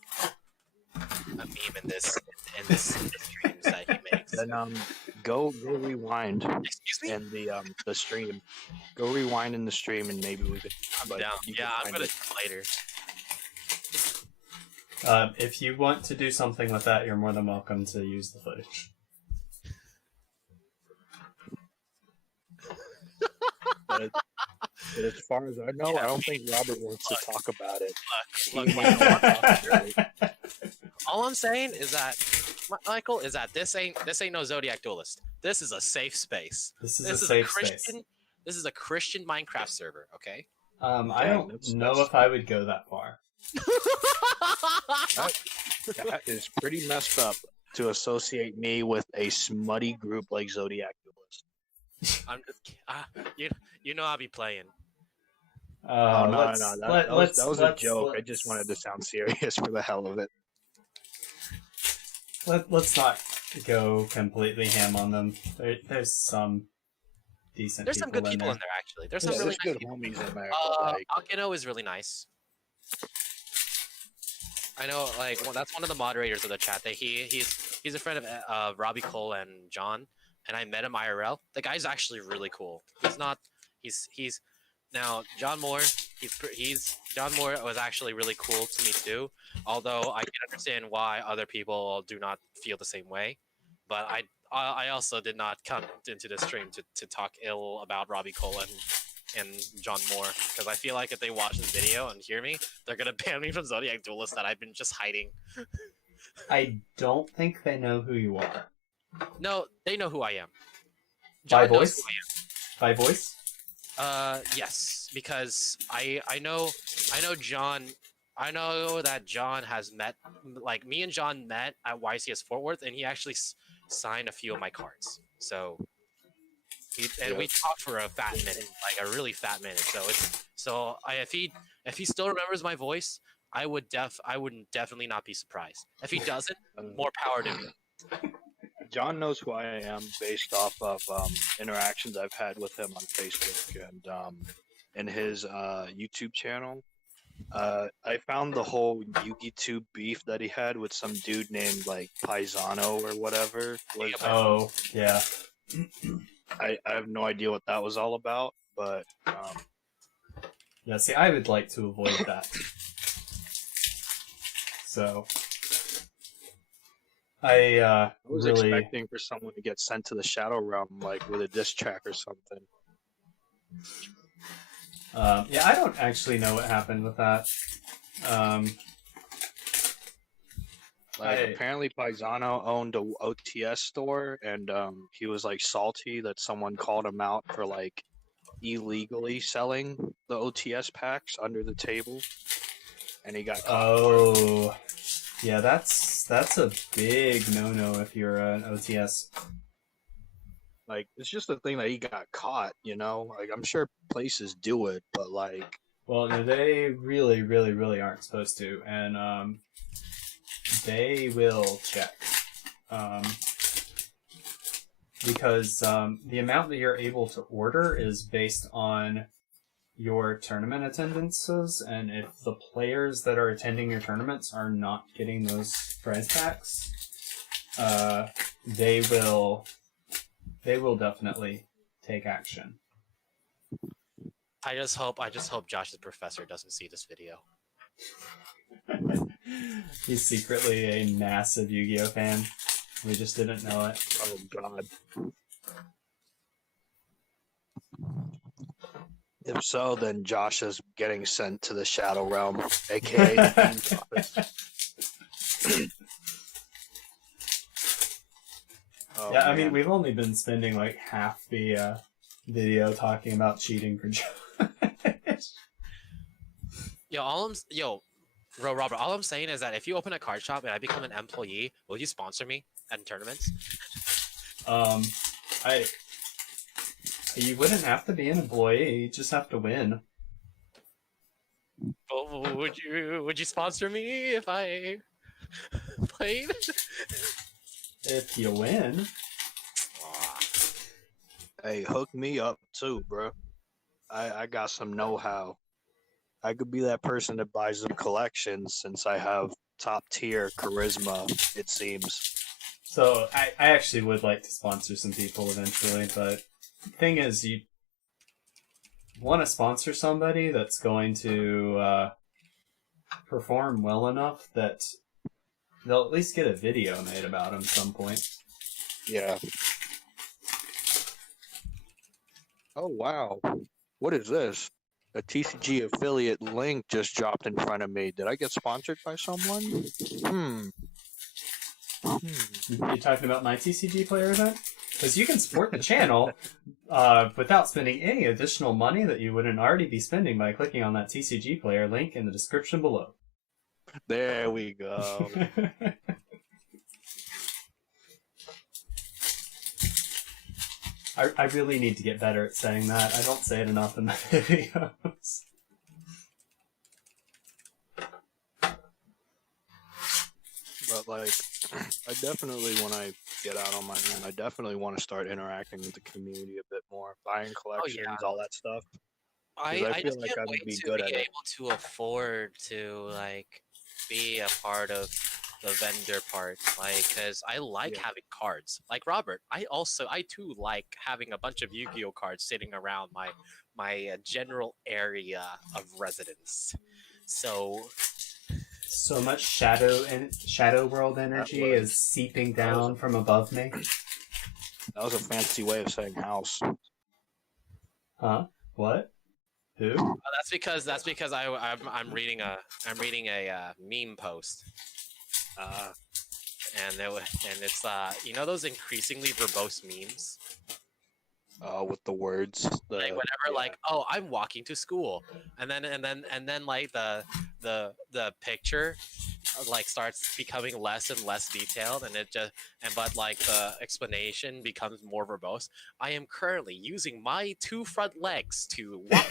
a meme in this streams that he makes. Then go rewind Excuse me. in the stream. Go rewind in the stream and maybe we could. I'm down. Yeah, I'm gonna do it later. If you want to do something with that, you're more than welcome to use the footage. But as far as I know, I don't think Robert wants to talk about it. Look, He might not want to talk about it. all I'm saying is that Michael is that this ain't no Zodiac Duelist. This is a safe space. This is a safe Christian. space. This is a Christian Minecraft server. Okay. I don't know if I would go that far. That is pretty messed up to associate me with a smutty group like Zodiac Duelist. I'm just you know I'll be playing. Oh no, let's- no, let- that let's- was a let's- joke. I let's- just wanted to sound serious for the hell of it. Let's not go completely ham on them. There's some decent There's some good in people there. in there actually. There's some Yeah, really there's nice good people. homies in there. But like, Akino is really nice. I know, like, well, that's one of the moderators of the chat. That he's a friend of Robbie Cole and John, and I met him IRL. The guy's actually really cool. He's now John Moore. John Moore was actually really cool to me too. Although I can understand why other people do not feel the same way, but I also did not come into this stream to talk ill about Robbie Cole and John Moore, because I feel like if they watch this video and hear me, they're gonna ban me from Zodiac Duelist that I've been just hiding. I don't think they know who you are. No, they know who I am. By John knows voice? who I By voice? am. Yes, because I know John. I know that John has met, like me and John met at YCS Fort Worth, and he actually signed a few of my cards. So. We talked for a fat minute, like a really fat minute. If he still remembers my voice, I would definitely not be surprised. If he doesn't, more power to me. John knows who I am based off of interactions I've had with him on Facebook and in his YouTube channel. I found the whole YugiTube beef that he had with some dude named like Paisano or whatever. Oh, yeah. I have no idea what that was all about, but Yeah, see, I would like to avoid that. So, I was really... expecting for someone to get sent to the Shadow Realm, like with a diss track or something. Yeah, I don't actually know what happened with that. Apparently Paisano owned a OTS store, and he was like salty that someone called him out for like illegally selling the OTS packs under the table, and he got caught. Oh, yeah, that's a big no-no if you're an OTS. Like, it's just the thing that he got caught, you know? Like, I'm sure places do it, but like... Well, no, they really, really, really aren't supposed to, and they will check. Because the amount that you're able to order is based on your tournament attendances, and if the players that are attending your tournaments are not getting those prize packs, they will definitely take action. I just hope Josh's professor doesn't see this video. He's secretly a massive Yu-Gi-Oh fan. We just didn't know it. Oh God. If so, then Josh is getting sent to the Shadow Realm, aka the Dean's office. Oh, Yeah, I mean, man. we've only been spending like half the video talking about cheating for Josh. Robert, all I'm saying is that if you open a card shop and I become an employee, will you sponsor me at tournaments? You wouldn't have to be an employee. You just have to win. Well, would you sponsor me if I played? If you win. Hey, hook me up too, bro. I got some know-how. I could be that person that buys them collections since I have top tier charisma, it seems. So I actually would like to sponsor some people eventually, but the thing is, you want to sponsor somebody that's going to perform well enough that they'll at least get a video made about him at some point. Yeah. Oh, wow. What is this? A TCG affiliate link just dropped in front of me. Did I get sponsored by someone? You talking about my TCG player event? Because you can support the channel without spending any additional money that you wouldn't already be spending by clicking on that TCG player link in the description below. There we go. I really need to get better at saying that. I don't say it enough in my videos. But, like, I definitely, when I get out on my own, I definitely want to start interacting with the community a bit more. Buying collections, all that stuff. I I feel just like can't I would wait be to good be at it. able to afford to like be a part of the vendor part, like, because I like Yeah. having cards. Like Robert, I too like having a bunch of Yu-Gi-Oh cards sitting around my general area of residence. So much shadow world energy was- is seeping down from above me. That was a fancy way of saying house. Huh? What? Who? that's because I'm reading a meme post, and it's you know those increasingly verbose memes. With the words. Like whenever, like, oh, I'm walking to school, and then like the picture like starts becoming less and less detailed, but like the explanation becomes more verbose. I am currently using my two front legs to walk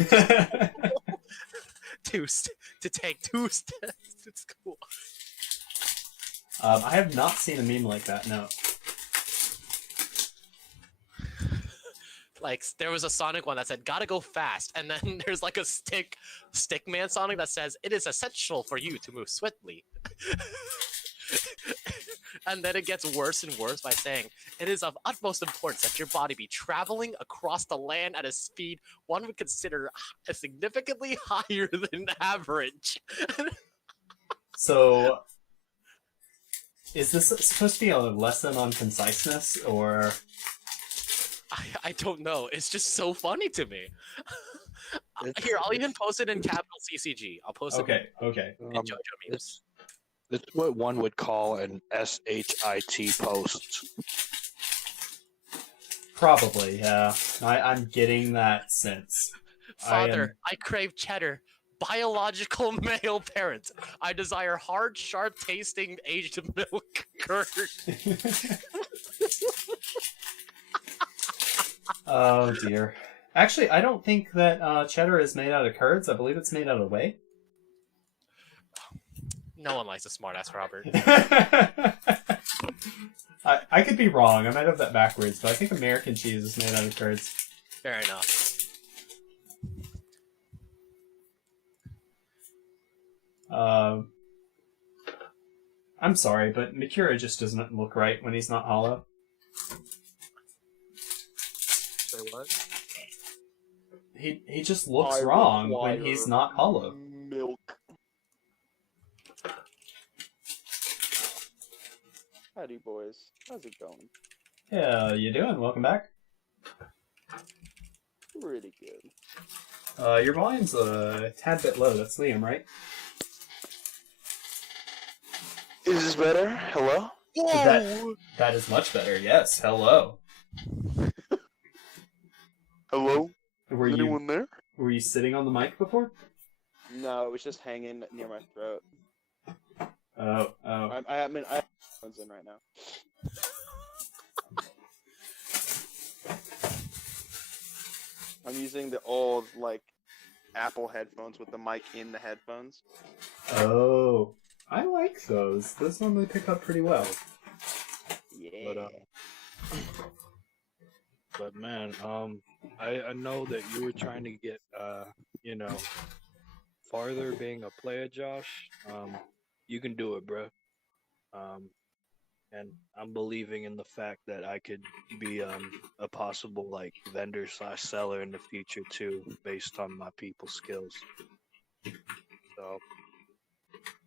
to take 2 steps to school. I have not seen a meme like that, no. Like there was a Sonic one that said "Gotta go fast," and then there's like a Stickman Sonic that says "It is essential for you to move swiftly," and then it gets worse and worse by saying "It is of utmost importance that your body be traveling across the land at a speed one would consider significantly higher than average." So, is this supposed to be a lesson on conciseness, or... I don't know. It's just so funny to me. It's- Here, I'll even post it in capital CCG. I'll post Okay. it in JoJo memes. It's what one would call an SHIT post. Probably, yeah. I'm getting that sense. Father, I crave cheddar. Biological male parent. I desire hard, sharp-tasting aged milk curd. Oh, dear. Actually, I don't think that cheddar is made out of curds. I believe it's made out of whey. No one likes a smartass Robert. I could be wrong. I might have that backwards, but I think American cheese is made out of curds. Fair enough. I'm sorry, but Mikura just doesn't look right when he's not hollow. Say what? He just looks I wrong when require he's not hollow. Milk. Howdy, boys. How's it going? Yeah, you doing? Welcome back. Pretty good. Your volume's a tad bit low. That's Liam, right? Is this better? Hello? That is much better. Yes. Hello. Hello? Were Is you anyone there? were you sitting on the mic before? No, it was just hanging near my throat. Oh. I have headphones in right now. I'm using the old, like, Apple headphones with the mic in the headphones. Oh. I like those. Those normally pick up pretty well. Yeah. But man, I know that you were trying to get you know, farther being a player, Josh. You can do it, bro. And I'm believing in the fact that I could be a possible like vendor / seller in the future too, based on my people skills. So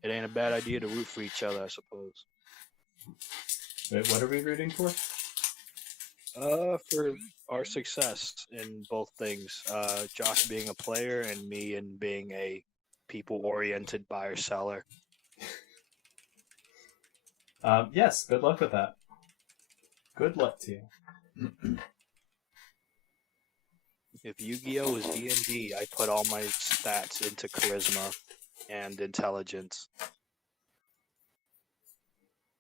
it ain't a bad idea to root for each other, I suppose. Wait, what are we rooting for? For our success in both things. Josh being a player and me and being a people-oriented buyer seller. Yes, good luck with that. Good luck to you. If Yu-Gi-Oh is D&D, I put all my stats into charisma and intelligence.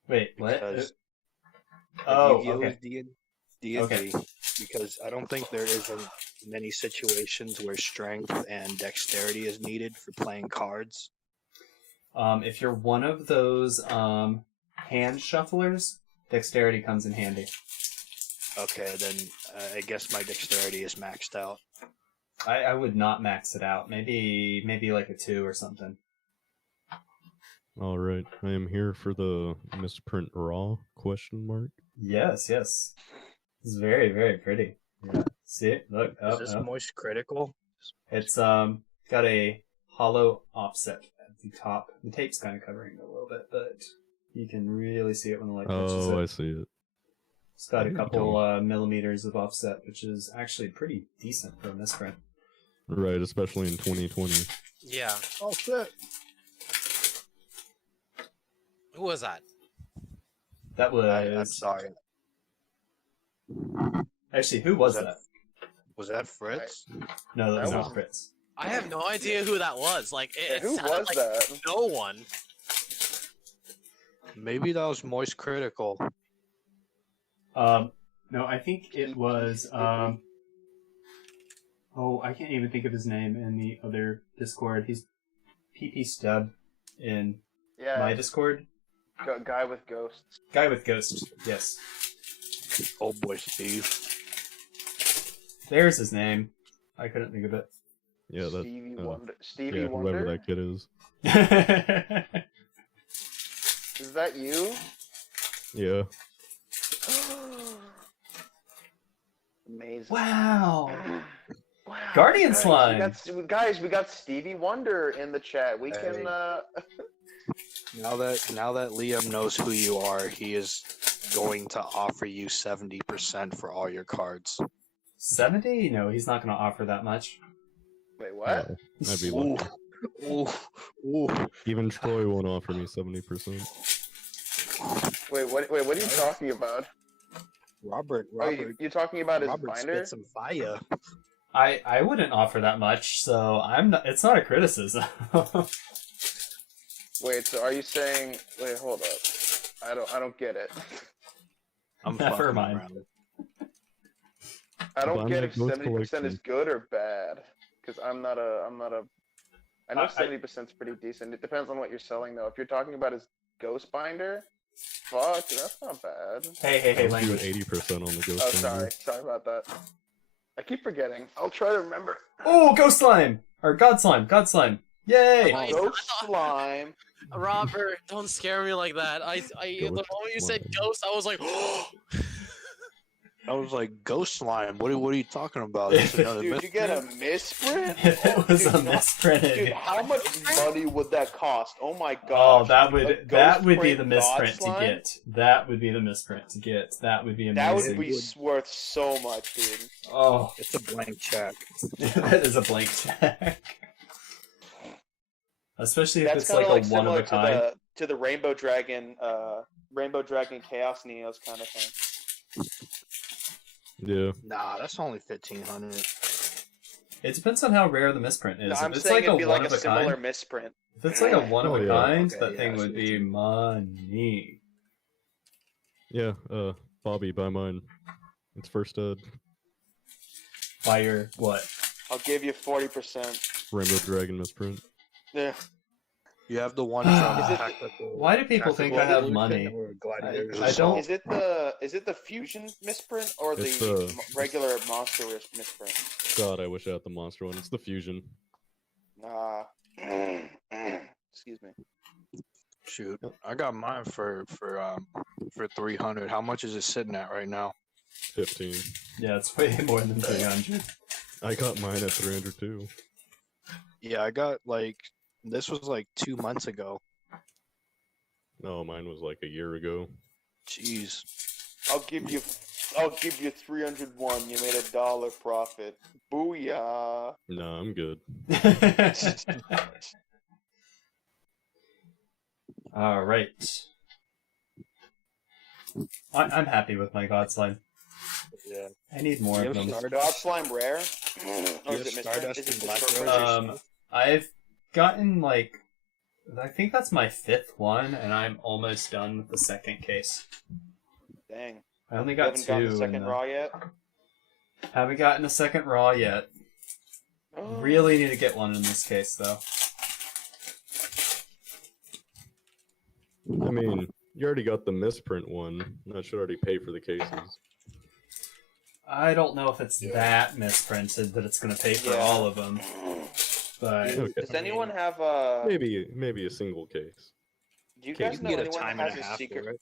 Wait, what? Because Oh, Yu-Gi-Oh okay. is D&D, Okay. because I don't think there isn't many situations where strength and dexterity is needed for playing cards. If you're one of those hand shufflers, dexterity comes in handy. Okay, then I guess my dexterity is maxed out. I would not max it out. Maybe like a 2 or something. All right, I am here for the misprint raw question mark. Yes. This is very, very pretty. Yeah. See? Look. Is this moist critical? It's got a hollow offset at the top. The tape's kind of covering it a little bit, but you can really see it when the light touches it. Oh, I see it. It's got a There you couple millimeters of offset, which is actually pretty decent for a misprint. Right, especially in 2020. Yeah. Oh shit! Who was that? That was I'm sorry. actually, who was Was that? Was that Fritz? No, that was That not was- Fritz. I have no idea who that was. Like, Yeah, it who sounded was like that? no one. Maybe that was moist critical. No, I think it was oh, I can't even think of his name in the other Discord. He's PP Stub in Yeah, my Discord. guy with ghosts. Guy with Ghost, yes. Oh boy, Steve. There's his name. I couldn't think of it. Yeah, that. Stevie uh, Wonder. Stevie Yeah, Wonder. whoever that kid is. Is that you? Yeah. Amazing. Wow. Wow. Guardian guys, Slime. We got Stevie Wonder in the chat. We can. Hey. Now that Liam knows who you are, he is going to offer you 70% for all your cards. 70? No, he's not going to offer that much. Wait, what? No, I'd be Ooh, lucky. ooh. Even Troy won't offer me 70%. Wait, what are you talking about? Robert, Oh, you're talking about his Robert binder? spit some fire. I wouldn't offer that much, so I'm not. It's not a criticism. Wait, so are you saying? Wait, hold up. I don't get it. I'm Never fucking mind. around. I don't Well, get I'm if like most 70% is collections. good or bad. Because I'm not a. I know I- 70% is pretty decent. It depends on what you're selling, though. If you're talking about his ghost binder, fuck, that's not bad. hey, I'll do language. 80% on the ghost. Oh, Finder. sorry about that. I keep forgetting. I'll try to remember. Oh, Ghost Slime! Or God Slime! God Slime! Yay! Nice. Ghost slime. Robert, don't scare me like that. The Ghost moment you said slime. ghost, I was like, I was like, Ghost Slime. What are you talking about? That's another Dude, myth. you get a misprint? If it was dude, a misprinted. Dude, how much money would that cost? Oh my Oh, god. that would be the God misprint to slime? get. That would be the misprint to get. That would be amazing. That would be worth so much, dude. Oh, It's a blank check. that is a blank check. Especially if That's it's kind like of a one of similar a kind. to the Rainbow Dragon Chaos Neos kind of thing. Yeah. Nah, that's only 1,500. It depends on how rare the misprint is. I'm if it's saying like it'd a be one like of a a similar kind, misprint. if it's like a one of Oh, a yeah. kind, Okay, that yeah, thing I would see be money. Yeah. Bobby, buy mine. It's first Buy your what? I'll give you 40%. Rainbow Dragon misprint. Yeah. You have the one Is from it- Tactical. Why do people think I have Tactical money? Evolution or Gladiators I Assault? don't- Is it the fusion misprint or It's the the- regular monster misprint? God, I wish I had the monster one. It's the fusion. Nah. Excuse me. Shoot, I got mine for 300. How much is it sitting at right now? 15. Yeah, it's way more than 300. I got mine at 300 too. Yeah, I got like this was like 2 months ago. No, mine was like a year ago. Jeez. I'll give you 301. You made $1 profit. Booyah. No, I'm good. All right. I'm happy with my God Slime. Yeah. I need more You of have them. Stardust? God Slime rare? Or You is have it misprint? Stardust Is it and Black misprint? Rose? I've gotten like, I think that's my 5th one, and I'm almost done with the second case. Dang. I only You got haven't gotten 2. the second and, raw yet? Haven't gotten a second raw yet. Really need to get one in this case, though. I mean, you already got the misprint one. That should already pay for the cases. I don't know if it's that misprinted that it's going to pay for Yeah. all of them, but Okay. Does anyone have a... Maybe a single case. Do you Okay, guys You can know get a anyone time that and has a a half secret... for it.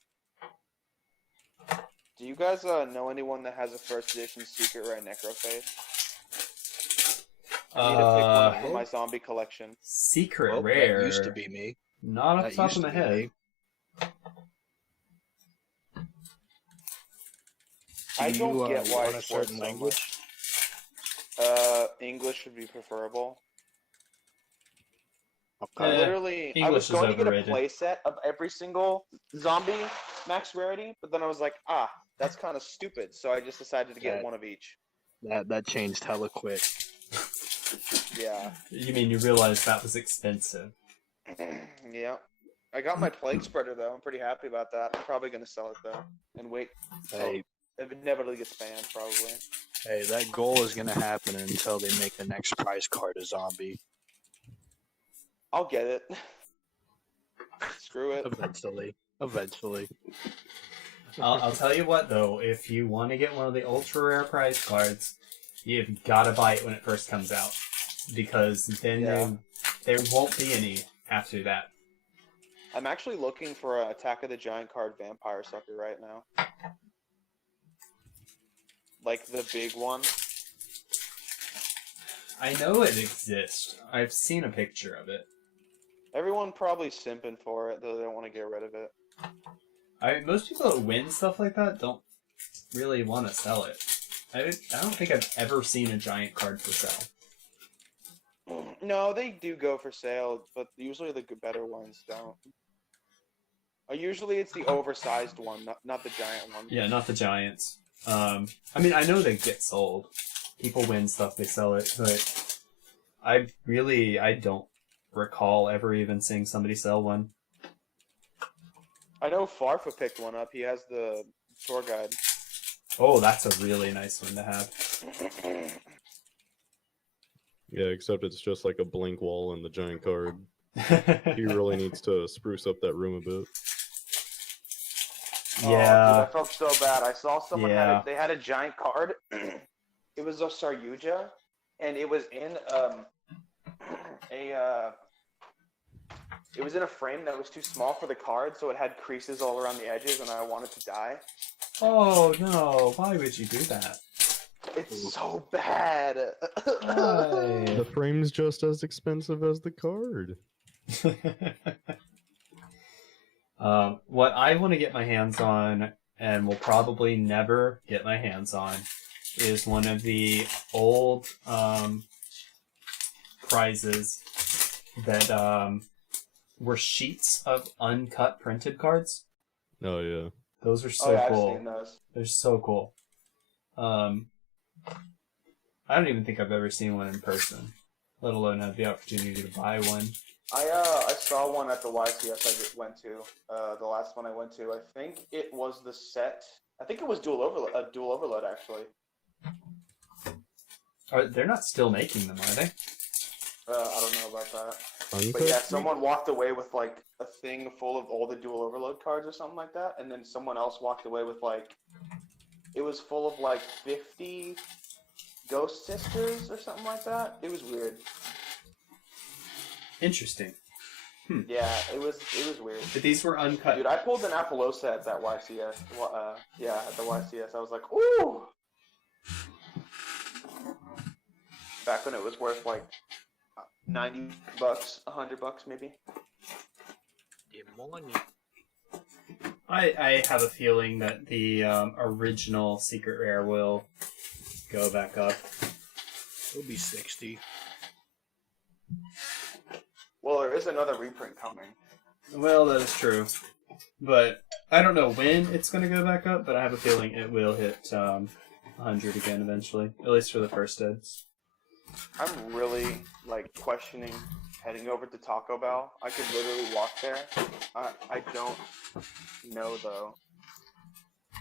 Do you guys know anyone that has a first edition secret rare Necroface? I need to pick one up for my zombie collection. secret Well, rare. That used to be me. Not off That the top used of to my be head. me. I Do don't you, get why want a it's worth certain so language? much. English would be preferable. Okay. Literally, I English was is going to get a overrated. playset of every single zombie max rarity, but then I was like, that's kind of stupid. So I just decided to get Yeah. one of each. That changed hella quick. Yeah. You mean you realize that was expensive? Yeah. I got my plague spreader though. I'm pretty happy about that. I'm probably gonna sell it though, and wait. Hey, It inevitably gets banned, probably. hey, that goal is gonna happen until they make the next prize card a zombie. I'll get it. Screw it. Eventually. Eventually. I'll tell you what though, if you want to get one of the ultra rare prize cards, you've got to buy it when it first comes out, because then Yeah. there won't be any after that. I'm actually looking for an Attack of the Giant card Vampire Sucker right now. Like the big one. I know it exists. I've seen a picture of it. Everyone probably simping for it, though they don't want to get rid of it. Most people that win stuff like that don't really want to sell it. I don't think I've ever seen a giant card for sale. No, they do go for sale, but usually the better ones don't. Usually it's the oversized one, not the giant one. Yeah, not the giants. I mean, I know they get sold. People win stuff, they sell it, but I don't recall ever even seeing somebody sell one. I know Farfa picked one up. He has the tour guide. Oh, that's a really nice one to have. Yeah, except it's just like a blank wall and the giant card. He really needs to spruce up that room a bit. Oh, dude, Yeah. I felt so bad. I saw someone Yeah. they had a giant card. It was a Saryuja, and it was in it was in a frame that was too small for the card, so it had creases all around the edges, and I wanted to die. Oh no! Why would you do that? It's so bad. Why? The frame's just as expensive as the card. What I want to get my hands on, and will probably never get my hands on, is one of the old prizes that were sheets of uncut printed cards. Oh yeah. Those are Oh so yeah, I've cool. seen those. They're so cool. I don't even think I've ever seen one in person, let alone have the opportunity to buy one. I saw one at the YCS I just went to. The last one I went to. I think it was the set. I think it was dual overload actually. They're not still making them, are they? I don't know about that. But Uncut? yeah, someone walked away with like a thing full of all the dual overload cards or something like that, and then someone else walked away with like it was full of like 50 Ghost Sisters or something like that. It was weird. Interesting. Yeah, it was weird. But these were uncut. Dude, I pulled an Apollosa at that YCS. Yeah, at the YCS, I was like, ooh. Back when it was worth like $90, $100 maybe. I have a feeling that the original Secret Rare will go back up. It'll be 60. Well, there is another reprint coming. Well, that is true. But I don't know when it's going to go back up, but I have a feeling it will hit 100 again eventually, at least for the first eds. I'm really like questioning heading over to Taco Bell. I could literally walk there. I don't know though.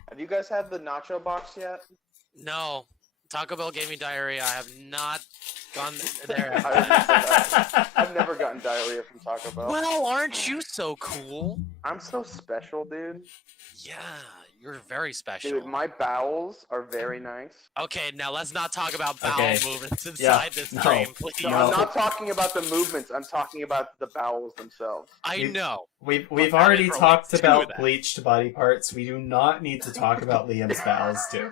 Have you guys had the nacho box yet? No, Taco Bell gave me diarrhea. I have not gone there. I've never gotten diarrhea from Taco Bell. Well, aren't you so cool? I'm so special, dude. Yeah, you're very special. Dude, my bowels are very nice. Okay, now let's not talk about bowel Okay. movements inside Yeah, this no. stream, please. No, No. I'm not talking about the movements. I'm talking about the bowels themselves. I know. We've Well, already that talked relates to about that. bleached body parts. We do not need to talk about Liam's bowels, too.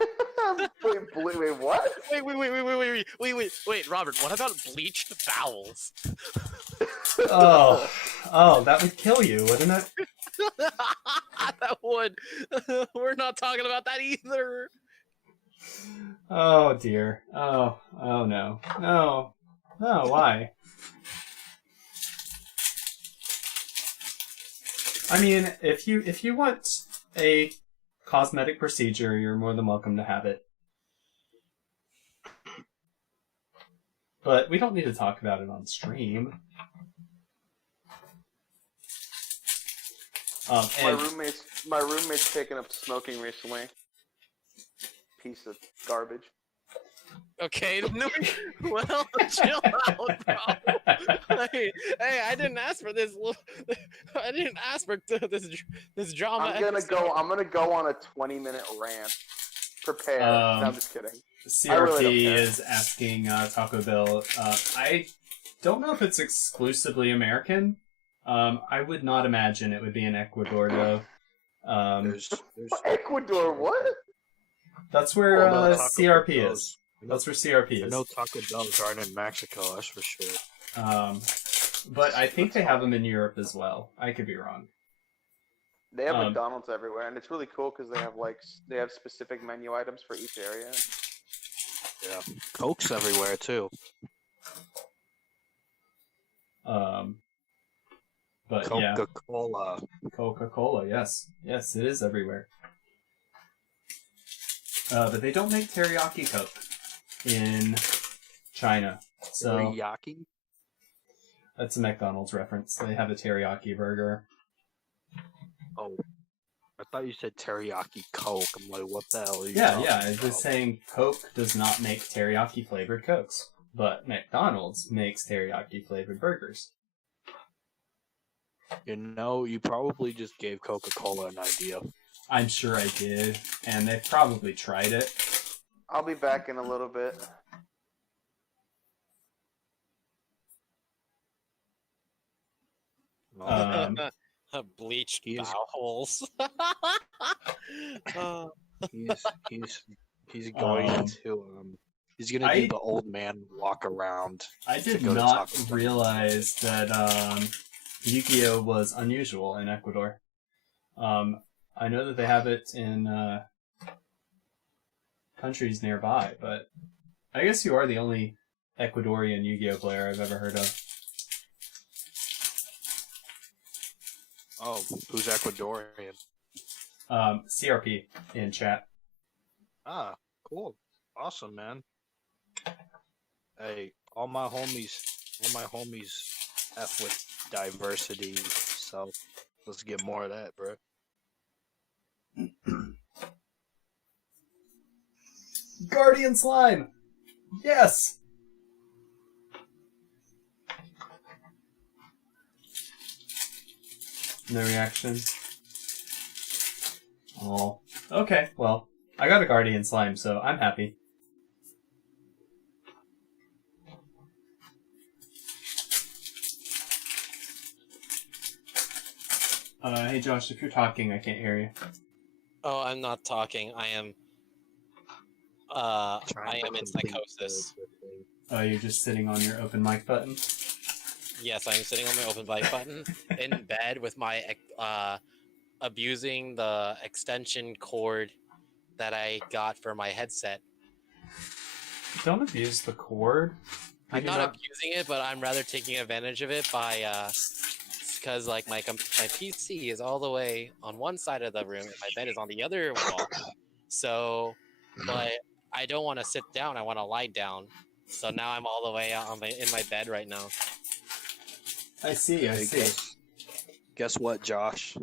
wait, what? Wait, Robert, what about bleached bowels? Oh, that would kill you, wouldn't it? That would. We're not talking about that either. Oh dear. Oh no. No, why? I mean, if you want a cosmetic procedure, you're more than welcome to have it. But we don't need to talk about it on stream. And My roommate's taken up smoking recently. Piece of garbage. Okay, no, well, chill out, bro. Hey, I didn't ask for this. I didn't ask for this drama. I'm gonna go on a 20-minute rant. Prepare. No, I'm just kidding. I CRP really don't care. is asking Taco Bell. I don't know if it's exclusively American. I would not imagine it would be in Ecuador though. There's Ecuador, what? That's where Well, no, Taco CRP Bell's- is. That's where CRP I is. know Taco Bells aren't in Mexico, that's for sure. But I think they have them in Europe as well. I could be wrong. They have Um, McDonald's everywhere, and it's really cool because they have specific menu items for each area. Yeah. Coke's everywhere too. But yeah, Coca-Cola. Coca-Cola. Yes, it is everywhere. But they don't make teriyaki Coke in China. So Teriyaki? that's a McDonald's reference. They have a teriyaki burger. Oh. I thought you said teriyaki Coke. I'm like, what the hell are you Yeah, talking I was about? saying Coke does not make teriyaki flavored Cokes, but McDonald's makes teriyaki flavored burgers. You know, you probably just gave Coca-Cola an idea. I'm sure I did, and they've probably tried it. I'll be back in a little bit. Um, Bleached He is- bowels. He's going Um, to he's gonna I- do the old man walk around. I did go to not Taco Bell. realize that Yu-Gi-Oh was unusual in Ecuador. I know that they have it in countries nearby, but I guess you are the only Ecuadorian Yu-Gi-Oh player I've ever heard of. Oh, who's Ecuadorian? CRP in chat. Ah, cool, awesome, man. Hey, all my homies f with diversity, so let's get more of that, bro. Guardian Slime! Yes! No reaction. Oh. Okay, well, I got a Guardian Slime, so I'm happy. Hey Josh, if you're talking, I can't hear you. Oh, I'm not talking. I am in psychosis. Oh, you're just sitting on your open mic button? Yes, I'm sitting on my open mic button in bed with my abusing the extension cord that I got for my headset. Don't abuse the cord. I'm not abusing it, but I'm rather taking advantage of it by because like my PC is all the way on one side of the room and my bed is on the other wall. So, but I don't want to sit down. I want to lie down. So now I'm all the way out in my bed right now. I see. Guess what, Josh?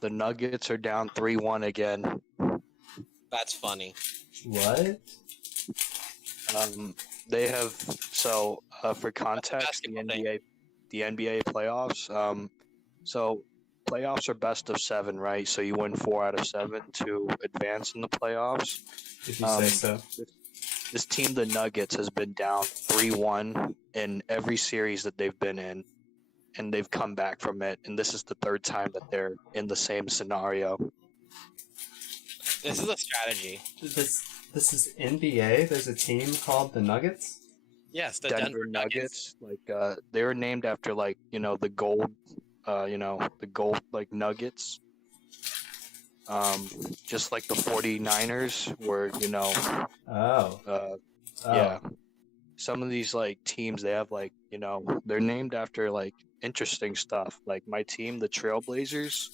The Nuggets are down 3-1 again. That's funny. What? They have for context, Basketball thing. the NBA playoffs. So playoffs are best of 7, right? So you win 4 out of 7 to advance in the playoffs. If you say so. This team, the Nuggets, has been down 3-1 in every series that they've been in, and they've come back from it. And this is the 3rd time that they're in the same scenario. This is a strategy. This is NBA. There's a team called the Nuggets. Yes, the Denver Nuggets. Like they were named after the gold, the gold like Nuggets. Just like the 49ers were, yeah. Some of these like teams, they have they're named after like interesting stuff. Like my team, the Trailblazers,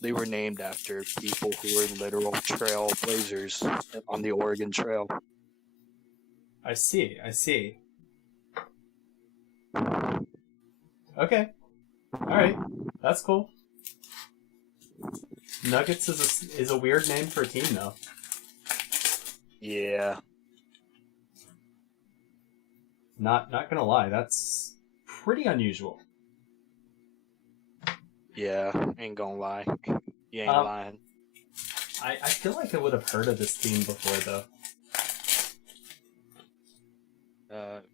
they were named after people who were literal trailblazers on the Oregon Trail. I see. Okay. All right. That's cool. Nuggets is a weird name for a team, though. Yeah. Not gonna lie, that's pretty unusual. Yeah, ain't gonna lie. You ain't lying. I feel like I would have heard of this team before, though.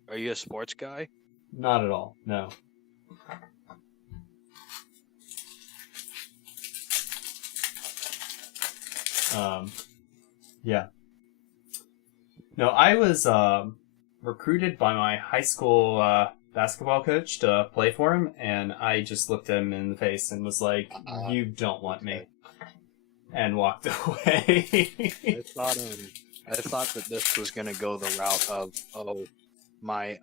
Are you a sports guy? Not at all. No. Yeah. No, I was recruited by my high school basketball coach to play for him, and I just looked him in the face and was like, "You don't want me," and walked away. I thought that this was gonna go the route of my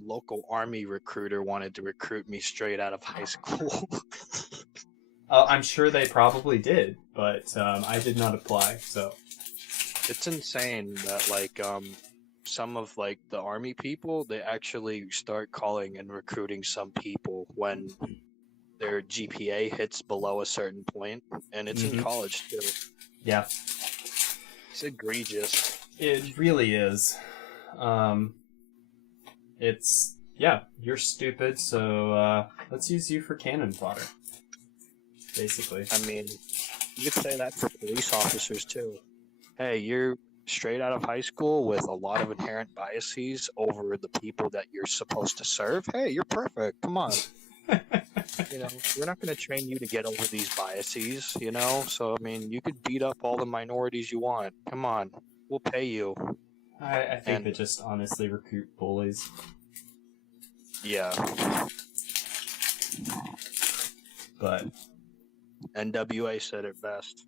local army recruiter wanted to recruit me straight out of high school. I'm sure they probably did, but I did not apply, so. It's insane that some of the army people, they actually start calling and recruiting some people when their GPA hits below a certain point, and it's in college too. Yeah. It's egregious. It really is. It's, yeah, you're stupid, so let's use you for cannon fodder. Basically. I mean, you could say that for police officers too. Hey, you're straight out of high school with a lot of inherent biases over the people that you're supposed to serve. Hey, you're perfect. Come on. You know, we're not going to train you to get over these biases, you know? So, I mean, you could beat up all the minorities you want. Come on. We'll pay you. I think And- they just honestly recruit bullies. Yeah. But NWA said it best.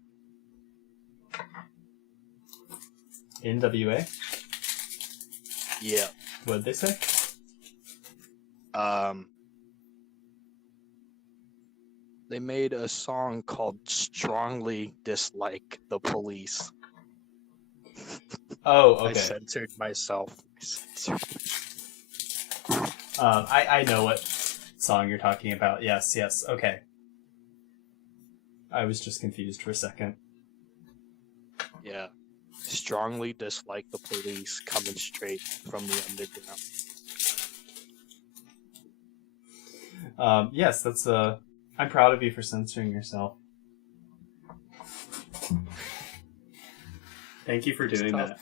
NWA, Yeah. what'd they say? They made a song called Strongly Dislike the Police. Oh, I okay. censored myself. I know what song you're talking about. Yes, okay. I was just confused for a second. Yeah. Strongly dislike the police coming straight from the underground. Yes, that's I'm proud of you for censoring yourself. Thank you for It's doing tough.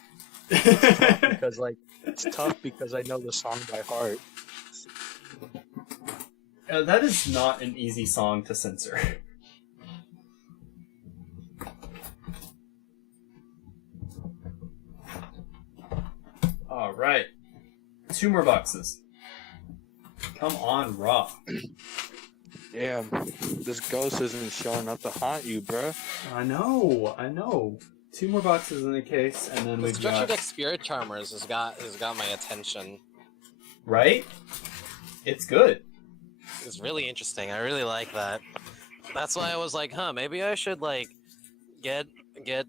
that. Because like it's tough because I know the song by heart. That is not an easy song to censor. All right, 2 more boxes. Come on, Raw. Damn, this ghost isn't showing up to haunt you, bruh. I know. 2 more boxes in the case, and then The we've Structure got Deck Spirit Charmers has got my attention. right. It's good. It's really interesting. I really like that. That's why I was like, maybe I should like get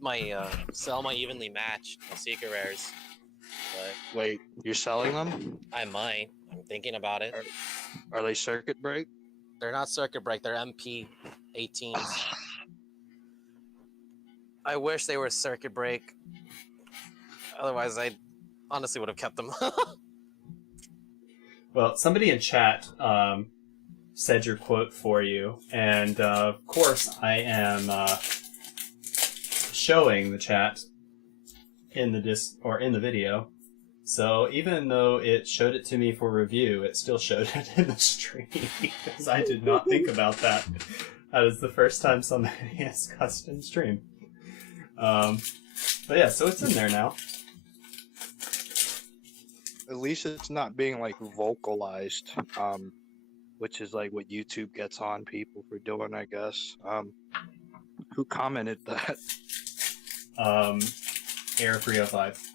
my sell my evenly matched secret rares. But Wait, you're selling them? I might. I'm thinking about it. Are they circuit break? They're not circuit break. They're MP 18s. I wish they were circuit break. Otherwise, I honestly would have kept them. Well, somebody in chat said your quote for you, and of course I am showing the chat in the video. So even though it showed it to me for review, it still showed it in the stream because I did not think about that. That is the first time somebody has custom stream. But yeah, so it's in there now. At least it's not being like vocalized, which is like what YouTube gets on people for doing, I guess. Who commented that? Air305.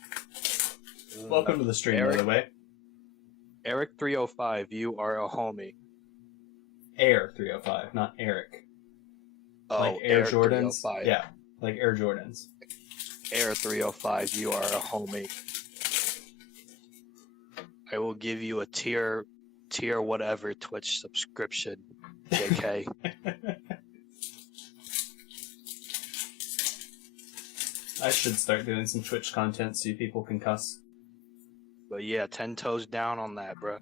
Welcome to the stream, by Eric? the way. Eric305, you are a homie. Air305, not Eric. Oh, Like Air Jordans. 305. Yeah, like Air Jordans. Air305, you are a homie. I will give you a tier whatever Twitch subscription, JK. I should start doing some Twitch content so you people can cuss. But yeah, 10 toes down on that, bruh.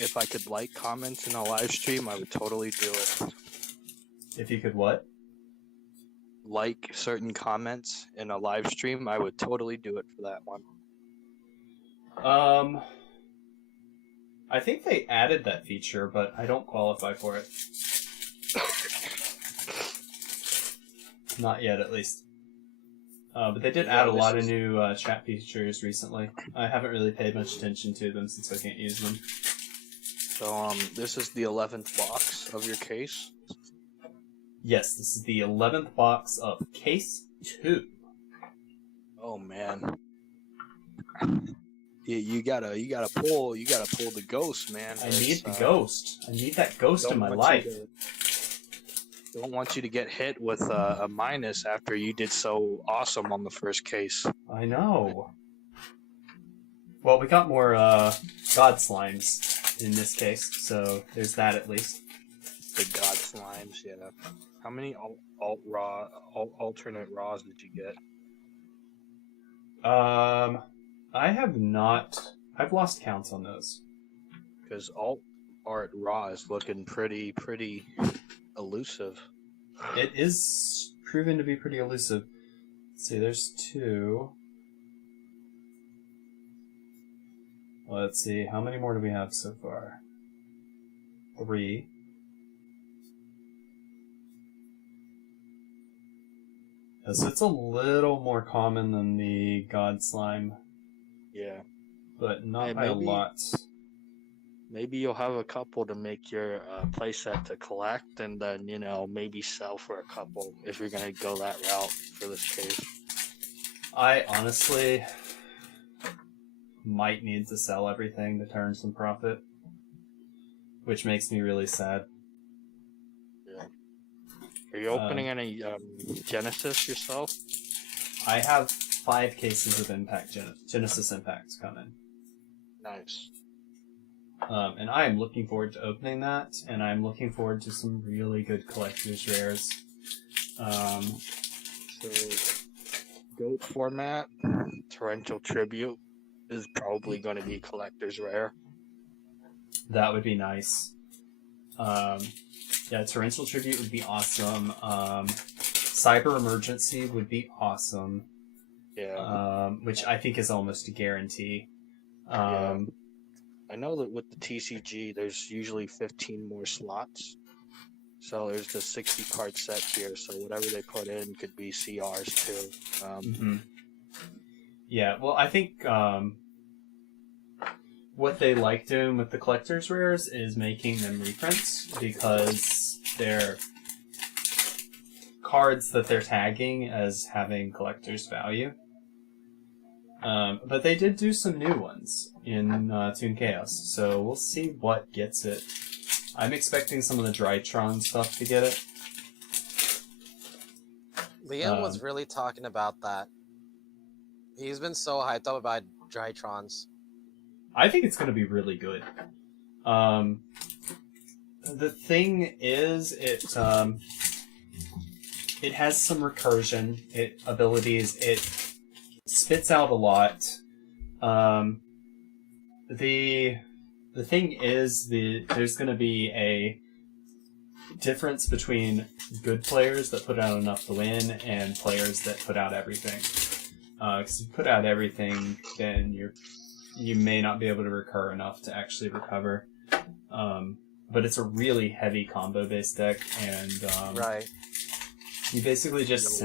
If I could like comments in a live stream, I would totally do it. If you could what? Like certain comments in a live stream, I would totally do it for that one. I think they added that feature, but I don't qualify for it. Not yet, at least. But they did Yeah, add a this lot is- of new chat features recently. I haven't really paid much attention to them since I can't use them. So, this is the 11th box of your case. Yes, this is the 11th box of Case 2. Oh man. Yeah, you gotta pull the ghost, man. I need It's, the ghost. I need that ghost in my life. Don't want you to get hit with a minus after you did so awesome on the first case. I know. Well, we got more god slimes in this case, so there's that at least. The god slimes, yeah. How many alternate raws did you get? I have not. I've lost counts on those. Because alt art raw is looking pretty elusive. It is proven to be pretty elusive. Let's see, there's 2. Let's see, how many more do we have so far? 3. So it's a little more common than the God Slime, Yeah. but not Hey, by a maybe- lot. Maybe you'll have a couple to make your playset to collect, and then maybe sell for a couple if you're gonna go that route for this case. I honestly might need to sell everything to turn some profit, which makes me really sad. Are you opening any Genesis yourself? I have 5 cases of Genesis Impacts coming. Nice. And I am looking forward to opening that, and I'm looking forward to some really good collector's rares. So, GOAT format, Torrential Tribute is probably going to be collector's rare. That would be nice. Yeah, Torrential Tribute would be awesome. Cyber Emergency would be awesome. Yeah. Which I think is almost a guarantee. Yeah. I know that with the TCG, there's usually 15 more slots. So there's the 60 card set here, so whatever they put in could be CRs too. Mhm. Yeah, well, I think what they like doing with the collector's rares is making them reprints, because they're cards that they're tagging as having collector's value. But they did do some new ones in Toon Chaos, so we'll see what gets it. I'm expecting some of the Drytron stuff to get it. Liam was really talking about that. He's been so hyped up about Drytrons. I think it's going to be really good. The thing is, it has some recursion abilities. It spits out a lot. The thing is, there's going to be a difference between good players that put out enough to win and players that put out everything. Because if you put out everything, then you may not be able to recur enough to actually recover. But it's a really heavy combo-based deck, and Right. you basically just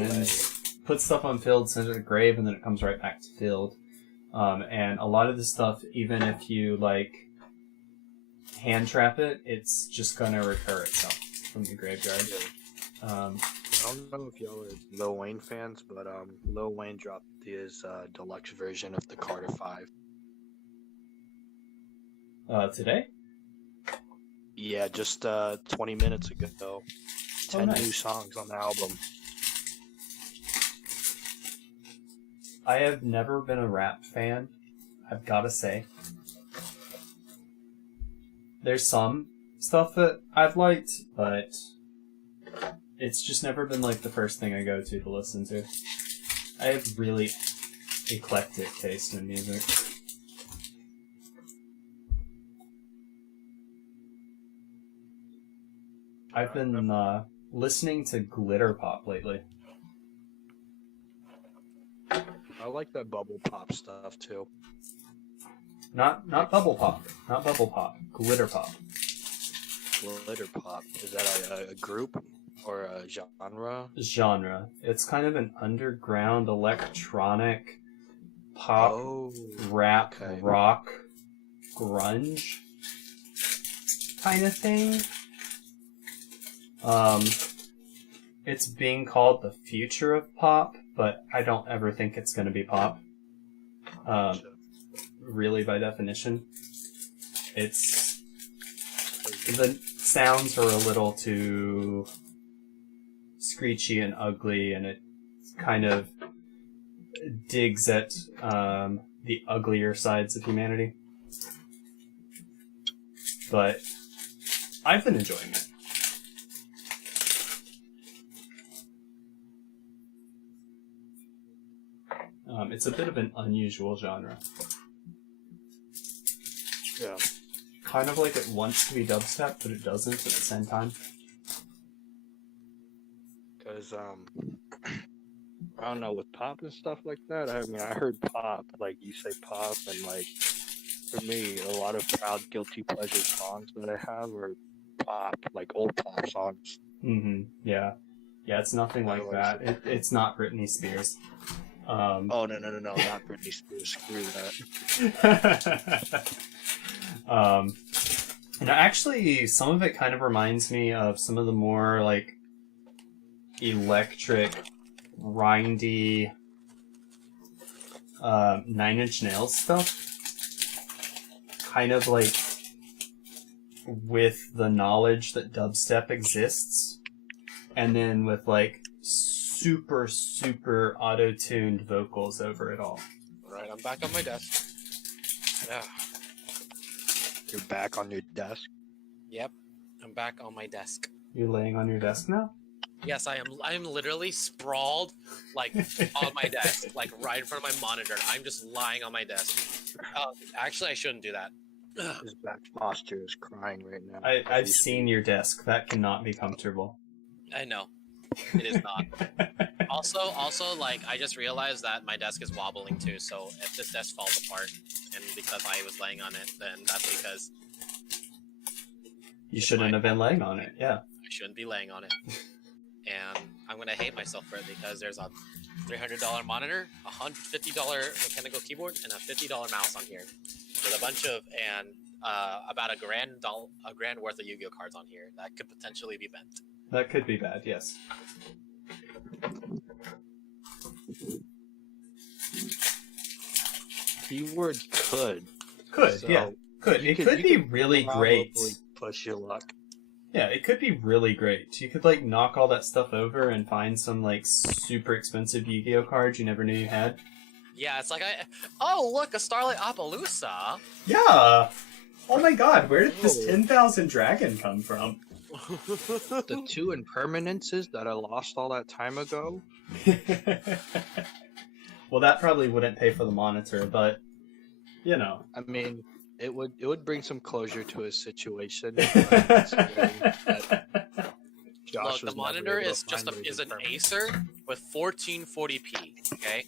put stuff on field, send it to grave, and then it comes right back to field. And a lot of the stuff, even if you hand trap it, it's just gonna recur itself from the graveyard. I don't know if y'all are Lil Wayne fans, but Lil Wayne dropped his deluxe version of the Carter 5. Today? Yeah, just 20 minutes ago. 10 nice. new songs on the album. I have never been a rap fan, I've gotta say. There's some stuff that I've liked, but it's just never been the first thing I go to listen to. I have really eclectic taste in music. I've been listening to glitter pop lately. I like that bubble pop stuff too. Not bubble pop, not bubble pop, glitter pop. Glitter pop. Is that a group or a genre? Genre. It's kind of an underground electronic pop, rap, okay. rock, grunge kind of thing. It's being called the future of pop, but I don't ever think it's going to be pop. Really, by definition. It's... the sounds are a little too screechy and ugly, and it kind of digs at the uglier sides of humanity. But I've been enjoying it. It's a bit of an unusual genre. Yeah. Kind of like it wants to be dubstep, but it doesn't at the same time. Because, I don't know, with pop and stuff like that, I mean, I heard pop, like, you say pop, and, For me, a lot of proud guilty pleasure songs that I have are pop, like old pop songs. Mm-hmm. Yeah. Yeah, it's nothing like Otherwise- that. It's not Britney Spears. Oh no, not Britney Spears. Screw that. And actually, some of it kind of reminds me of some of the more like electric, grindy, 9 Inch Nails stuff. Kind of like with the knowledge that dubstep exists, and then with like super auto-tuned vocals over it all. Right, I'm back on my desk. Yeah. You're back on your desk. Yep. I'm back on my desk. You laying on your desk now? Yes, I am. I am literally sprawled, like on my desk, like right in front of my monitor. I'm just lying on my desk. Actually, I shouldn't do that. Ugh. His back posture is crying right now. I've seen your desk. That cannot be comfortable. I know, it is not. Also, like I just realized that my desk is wobbling too. So if this desk falls apart, and because I was laying on it, then that's because You shouldn't have been laying on it. Yeah. I shouldn't be laying on it. And I'm gonna hate myself for it because there's a $300 monitor, a $150 mechanical keyboard, and a $50 mouse on here, with a bunch of about a grand worth of Yu-Gi-Oh cards on here that could potentially be bent. That could be bad, yes. Keyword could. Could, So, yeah. Could. you It could- could you be could really great. probably push your luck. Yeah, it could be really great. You could, like, knock all that stuff over and find some, like, super expensive Yu-Gi-Oh cards you never knew you had. Yeah, it's like oh look, a Starlight Appaloosa. Yeah! Oh my god, where did this Oh. 10,000 dragon come from? The 2 impermanences that I lost all that time ago. Well, that probably wouldn't pay for the monitor, but, you know. I mean, it would bring some closure to his situation. Considering that Josh Look, was the never monitor able to is just find those is an impermanences. Acer with 1440p. Okay,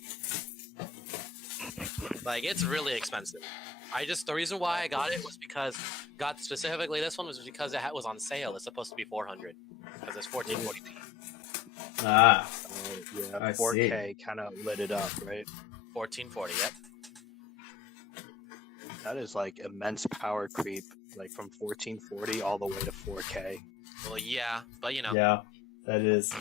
like it's really expensive. The reason why I got it was because specifically this one was because it was on sale. It's supposed to be 400 because it's 1440p. Ah, Yeah, I 4K kind of lit it up, right? 1440. Yep. That is like immense power creep, like from 1440 all the way to 4K. Well, yeah, but you know, yeah, that is.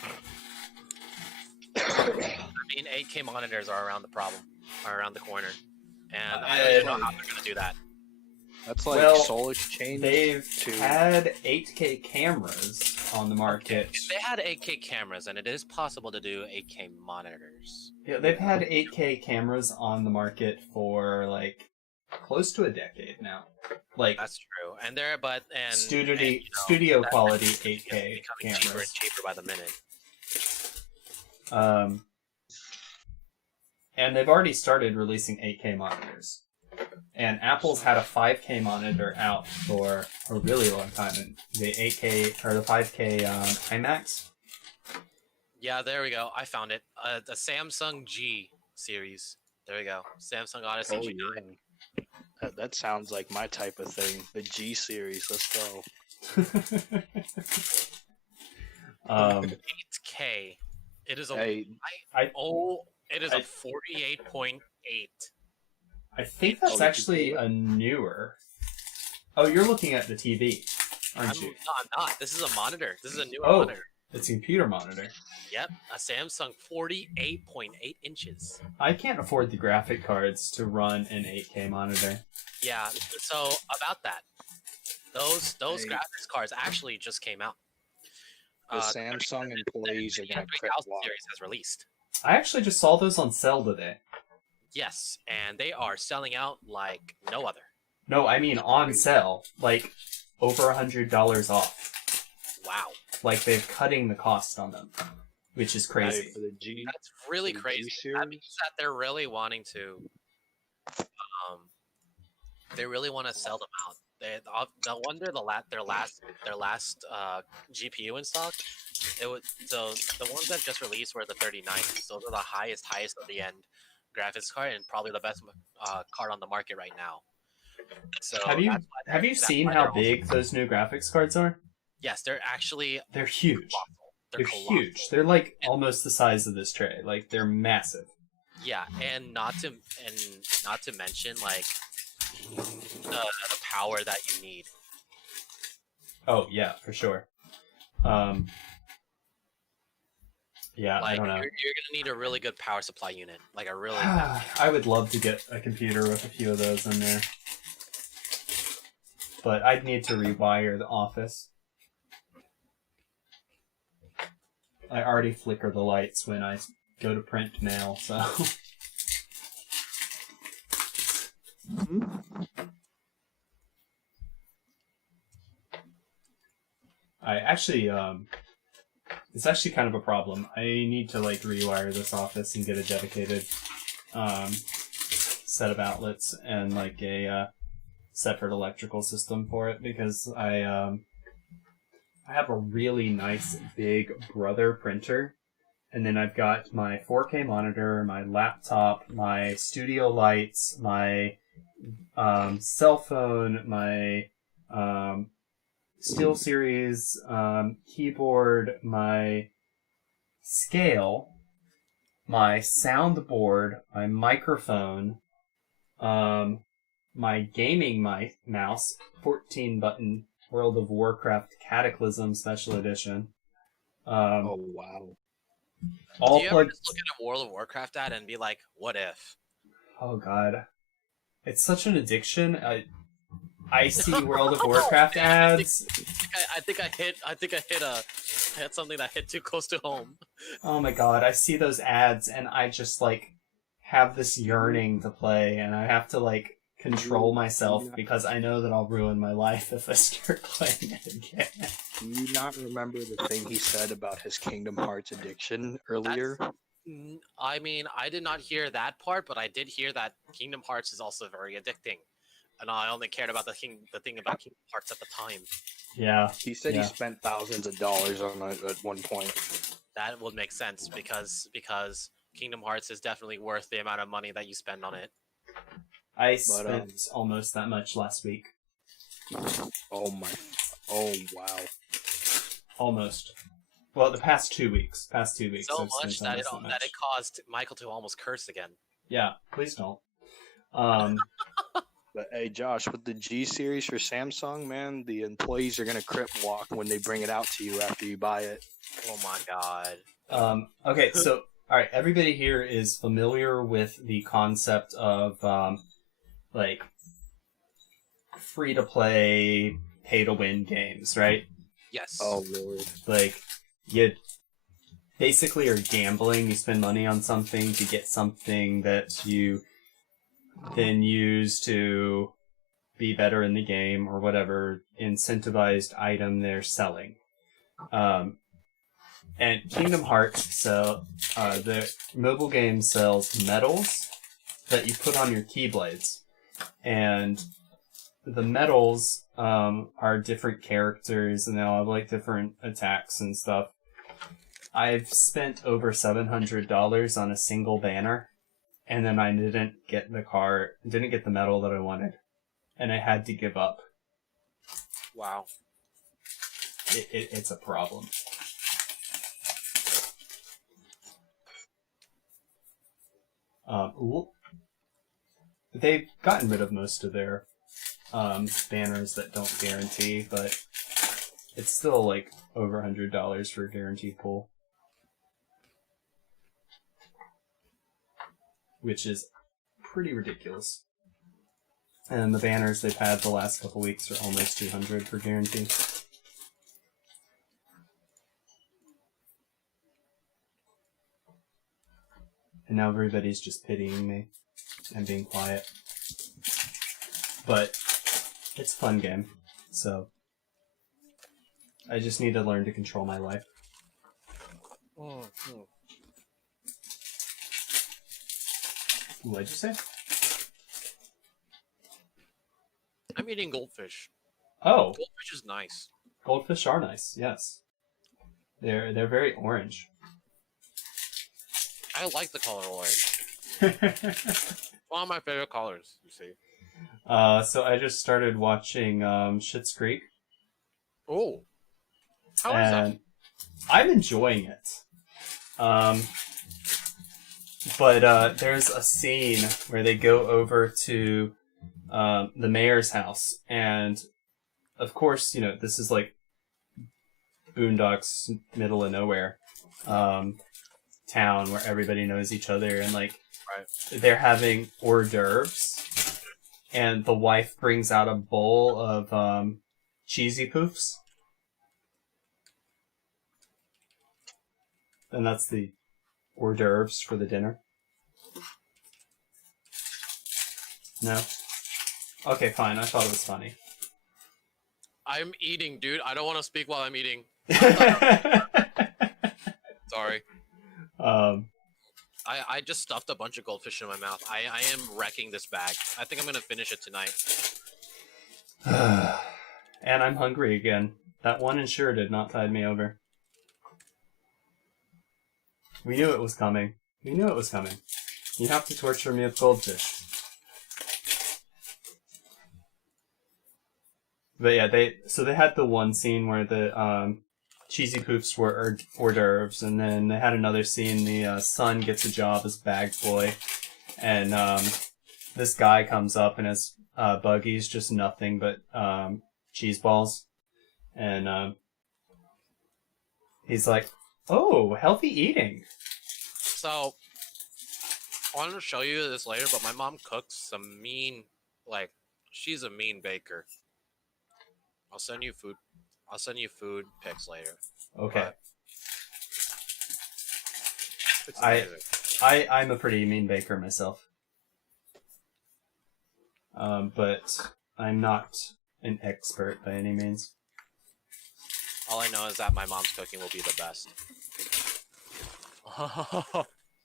I mean, 8K monitors are around the corner, and I don't even know how they're gonna do that. That's like Well, Soulish Chain. They've to- had 8K cameras on the market. If they had 8K cameras, and it is possible to do 8K monitors. Yeah, they've had 8K cameras on the market for like close to a decade now. Like That's true, and studio and, you know, studio that quality is 8K becoming cheaper cameras. and cheaper by the minute. And they've already started releasing 8K monitors. And Apple's had a 5K monitor out for a really long time. And the 8K or the 5K IMAX. Yeah, there we go. I found it. The Samsung G series. There we go. Samsung Odyssey Oh, G9. yeah. That sounds like my type of thing. The G series. Let's go. 8K. It is a Hey, it is I- a 48.8. I think that's Oh, actually a newer. Oh, you're looking at the TV, aren't you? No, I'm not. This is a monitor. This is a newer Oh. monitor. It's a computer monitor. Yep, a Samsung 48.8 inches. I can't afford the graphic cards to run an 8K monitor. Yeah. So about that, those Hey. graphics cards actually just came out. the Samsung employees are gonna crit 3000 walk. series has released. I actually just saw those on sale today. Yes, and they are selling out like no other. No, I mean on sale, like over $100 off. Wow, Like they're cutting the cost on them, which is Hey, crazy. for the G. that's really The G crazy. That series? means that they're really wanting to, they really want to sell them out. No wonder their last GPU in stock. So the ones that just released were the 3090s. Those are the highest of the end graphics card and probably the best card on the market right now. So Have you that's why have you that's seen why how they're also- big those new graphics cards are? Yes, they're actually They're huge. colossal. They're colossal. huge. They're like almost the size of this tray. Like they're massive. Yeah, and not to mention like the power that you need. Oh yeah, for sure. Yeah, Like I don't know. you're gonna need a really good power supply unit, like a really. I would love to get a computer with a few of those in there, but I'd need to rewire the office. I already flicker the lights when I go to print mail, so. I actually, it's actually kind of a problem. I need to like rewire this office and get a dedicated set of outlets and like a separate electrical system for it because I have a really nice big Brother printer, and then I've got my 4K monitor, my laptop, my studio lights, my cell phone, my SteelSeries keyboard, my scale, my soundboard, my microphone, my gaming mouse, 14-button World of Warcraft Cataclysm Special Edition. Oh wow. All Do you ever plugged. just look at a World of Warcraft ad and be like, "What if?" Oh god, it's such an addiction. I see World of Warcraft ads. I think I hit something that hit too close to home. Oh my god, I see those ads and I just like have this yearning to play, and I have to like control myself because I know that I'll ruin my life if I start playing it again. Do you not remember the thing he said about his Kingdom Hearts addiction earlier? I mean, I did not hear that part, but I did hear that Kingdom Hearts is also very addicting, and I only cared about the thing about Kingdom Hearts at the time. Yeah. He said Yeah. he spent thousands of dollars on it at one point. That would make sense because Kingdom Hearts is definitely worth the amount of money that you spend on it. I spent almost that much last week. Oh wow. Almost. Well, the past 2 weeks. So I've spent much that it almost that it caused Michael to almost curse again. Yeah, please don't. But hey, Josh, with the G series for Samsung, man, the employees are gonna crip walk when they bring it out to you after you buy it. Oh my god. Okay, so alright, everybody here is familiar with the concept of like free to play, pay to win games, right? Yes. Oh lord. Like you basically are gambling, you spend money on something to get something that you then use to be better in the game or whatever incentivized item they're selling. And Kingdom Hearts, so the mobile game sells medals that you put on your keyblades. And the medals are different characters and they'll have like different attacks and stuff. I've spent over $700 on a single banner, and then I didn't get the medal that I wanted, and I had to give up. Wow. It's a problem. They've gotten rid of most of their banners that don't guarantee, but it's still like over $100 for a guaranteed pull, which is pretty ridiculous. And the banners they've had the last couple weeks are almost $200 for guarantee. And now everybody's just pitying me and being quiet. But it's a fun game, so I just need to learn to control my life. What'd you say? I'm eating goldfish. Oh, Goldfish is nice. goldfish are nice. Yes, they're very orange. I like the color orange. One of my favorite colors, you see. So I just started watching Schitt's Creek, Oh, how is that? and I'm enjoying it. But there's a scene where they go over to the mayor's house, and of course, you know, this is like boondocks, middle of nowhere town where everybody knows each other, and like they're having hors d'oeuvres, and the wife brings out a bowl of cheesy poofs, and that's the hors d'oeuvres for the dinner. No? Okay, fine. I thought it was funny. I'm eating, dude. I don't want to speak while I'm eating. Sorry. I just stuffed a bunch of goldfish in my mouth. I am wrecking this bag. I think I'm gonna finish it tonight. And I'm hungry again. That one ensure did not tide me over. We knew it was coming. We knew it was coming. You have to torture me with goldfish. But yeah, they had the one scene where the cheesy poofs were hors d'oeuvres, and then they had another scene. The son gets a job as bag boy, and this guy comes up and his buggy's just nothing but cheese balls, and he's like, "Oh, healthy eating." So, I wanted to show you this later, but my mom cooks some mean, like, she's a mean baker. I'll send you food pics later. Okay. But it's amazing. I'm a pretty mean baker myself. But I'm not an expert by any means. All I know is that my mom's cooking will be the best.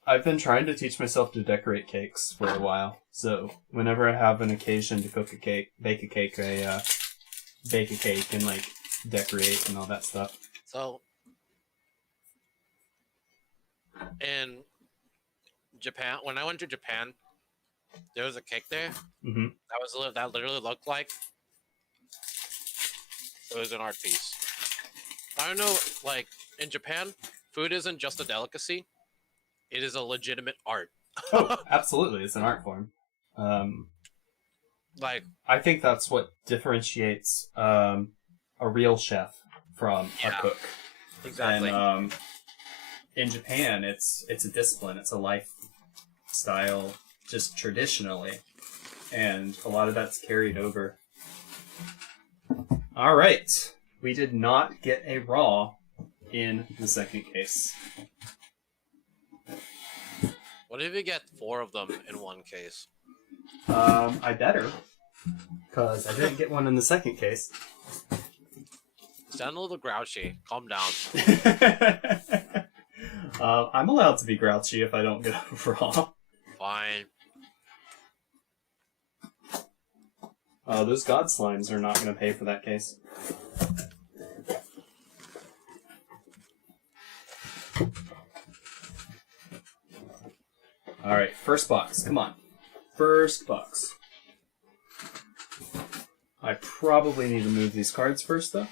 I've been trying to teach myself to decorate cakes for a while, so whenever I have an occasion to cook a cake, bake a cake, I bake a cake and like decorate and all that stuff. So, in Japan, when I went to Japan, there was a cake there Mm-hmm. that literally looked like it was an art piece. I don't know, like in Japan, food isn't just a delicacy; it is a legitimate art. Oh, absolutely, it's an art form. Like, I think that's what differentiates a real chef from a Yeah, cook. exactly. And in Japan, it's a discipline. It's a lifestyle, just traditionally, and a lot of that's carried over. All right, we did not get a raw in the second case. What if you get 4 of them in one case? I better, because I didn't get one in the second case. Sound a little grouchy. Calm down. I'm allowed to be grouchy if I don't get a raw. Fine. Those god slimes are not going to pay for that case. Alright, first box. Come on. First box. I probably need to move these cards first, though.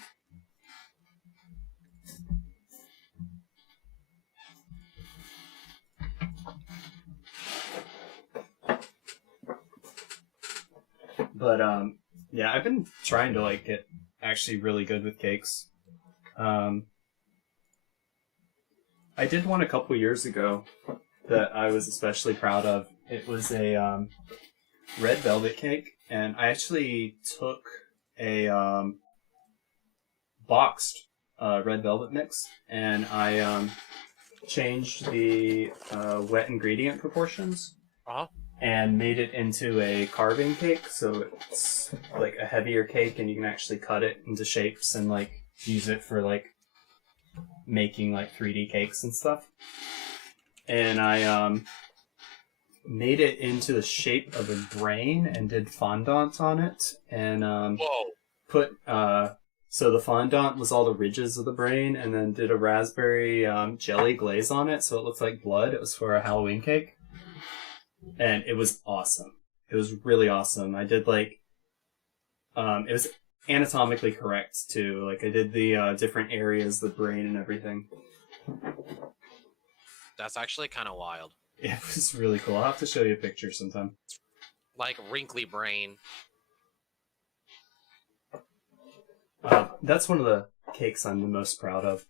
But, yeah, I've been trying to, like, get actually really good with cakes. I did one a couple years ago that I was especially proud of. It was a red velvet cake, and I actually took a boxed red velvet mix, and I changed the wet ingredient proportions Uh-huh. and made it into a carving cake, so it's like a heavier cake, and you can actually cut it into shapes and like use it for like making like 3D cakes and stuff. And I made it into the shape of a brain and did fondant on it, and Whoa. put so the fondant was all the ridges of the brain, and then did a raspberry jelly glaze on it, so it looked like blood. It was for a Halloween cake, and it was awesome. It was really awesome. I did like It was anatomically correct too. Like I did the different areas, the brain and everything. That's actually kind of wild. It was really cool. I'll have to show you a picture sometime. Like wrinkly brain. That's one of the cakes I'm the most proud of.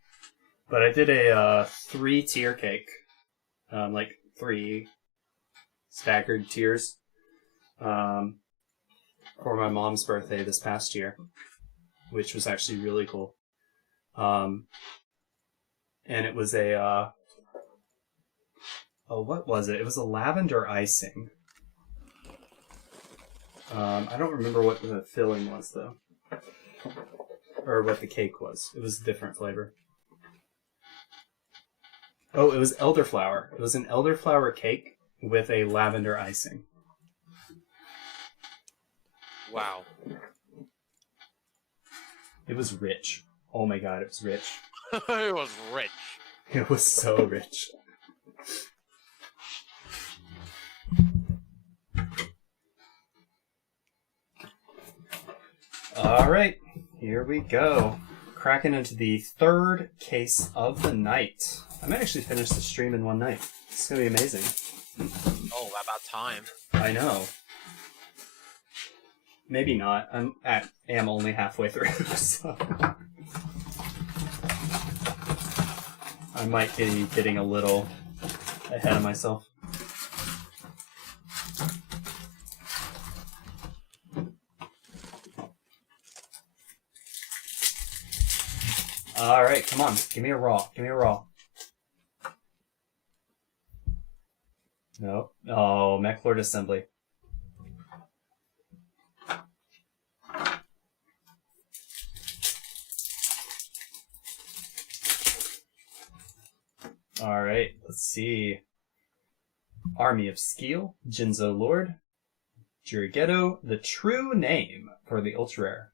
But I did a 3-tier cake, like 3 staggered tiers, for my mom's birthday this past year, which was actually really cool. And it was what was it? It was a lavender icing. I don't remember what the filling was though, or what the cake was. It was a different flavor. Oh, it was elderflower. It was an elderflower cake with a lavender icing. Wow. It was rich. Oh my god, it was rich. It was rich. It was so rich. Alright, here we go. Cracking into the 3rd case of the night. I might actually finish the stream in one night. It's gonna be amazing. Oh, about time. I know. Maybe not. I'm only halfway through, so I might be getting a little ahead of myself. Alright, come on. Give me a raw. Give me a raw. Nope. Oh, Mech Lord Assembly. Alright, let's see. Army of Skeel, Jinzo Lord, Jurigeto, the true name for the ultra rare.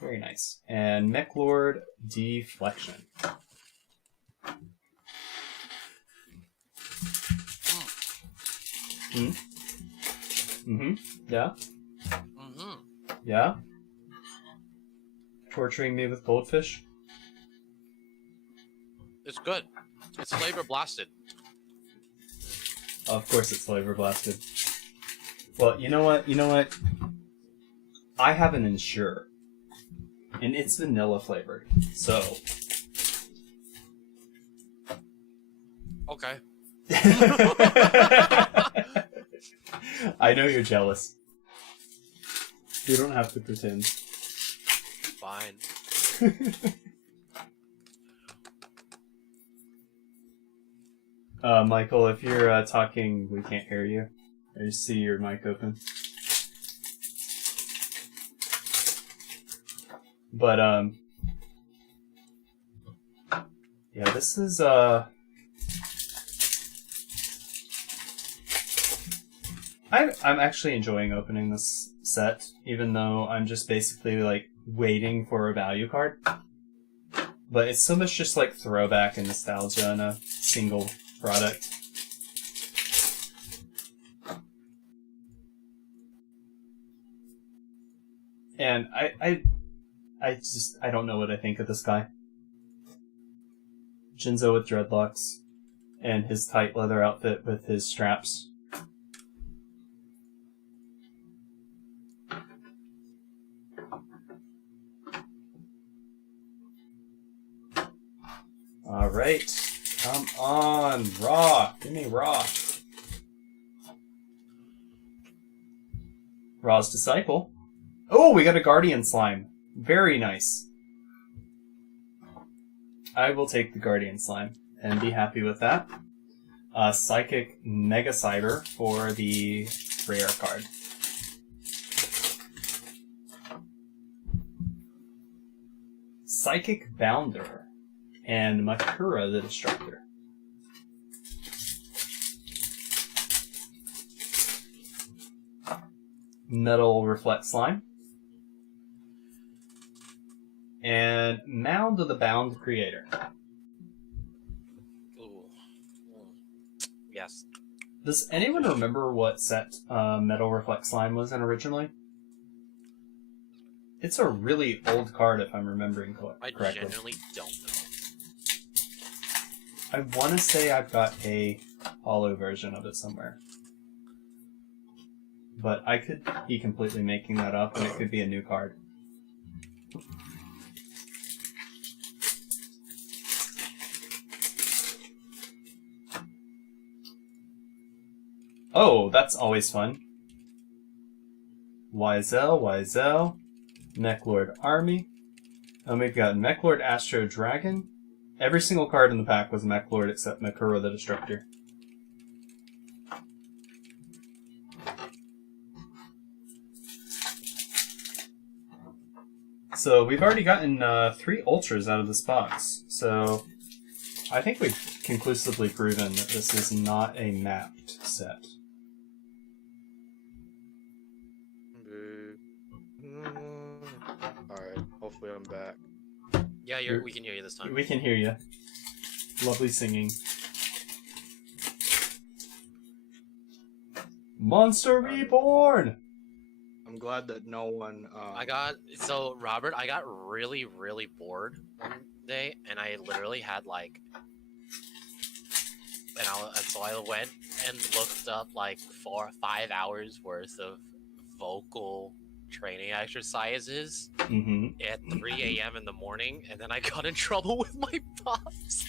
Very nice. And Mech Lord Deflection. Yeah? Yeah? Torturing me with goldfish? It's good. It's flavor blasted. Of course it's flavor blasted. Well, you know what? You know what? I have an Ensure. And it's vanilla flavored. So. Okay. I know you're jealous. You don't have to pretend. Fine. Michael, if you're talking, we can't hear you. I just see your mic open. But, yeah, this is, I'm actually enjoying opening this set, even though I'm just basically, like, waiting for a value card. But it's so much just, like, throwback and nostalgia in a single product. And I don't know what I think of this guy. Jinzo with dreadlocks, and his tight leather outfit with his straps. Alright, come on, raw, give me raw. Raw's Disciple. Oh, we got a Guardian Slime. Very nice. I will take the Guardian Slime and be happy with that. Psychic Mega Cyber for the rare card. Psychic Bounder and Makura the Destructor. Metal Reflect Slime. And Mound of the Bound Creator. Ooh. Yes. Does anyone remember what set Metal Reflect Slime was in originally? It's a really old card, if I'm remembering I correctly. genuinely don't know. I want to say I've got a hollow version of it somewhere. But I could be completely making that up, and it could be a new card. Oh, that's always fun. Wizel, Mechlord Army. And we've got Mechlord Astro Dragon. Every single card in the pack was Mechlord except Makuro the Destructor. So we've already gotten 3 Ultras out of this box. So I think we've conclusively proven that this is not a mapped set. Alright, hopefully I'm back. Yeah, we can hear you this time. We can hear you. Lovely singing. Monster Reborn! I'm glad that no one. Robert, I got really, really bored one day, and I literally had like, so I went and looked up like 4 or 5 hours worth of vocal training exercises Mm-hmm. at 3 a.m. in the morning, and then I got in trouble with my pops.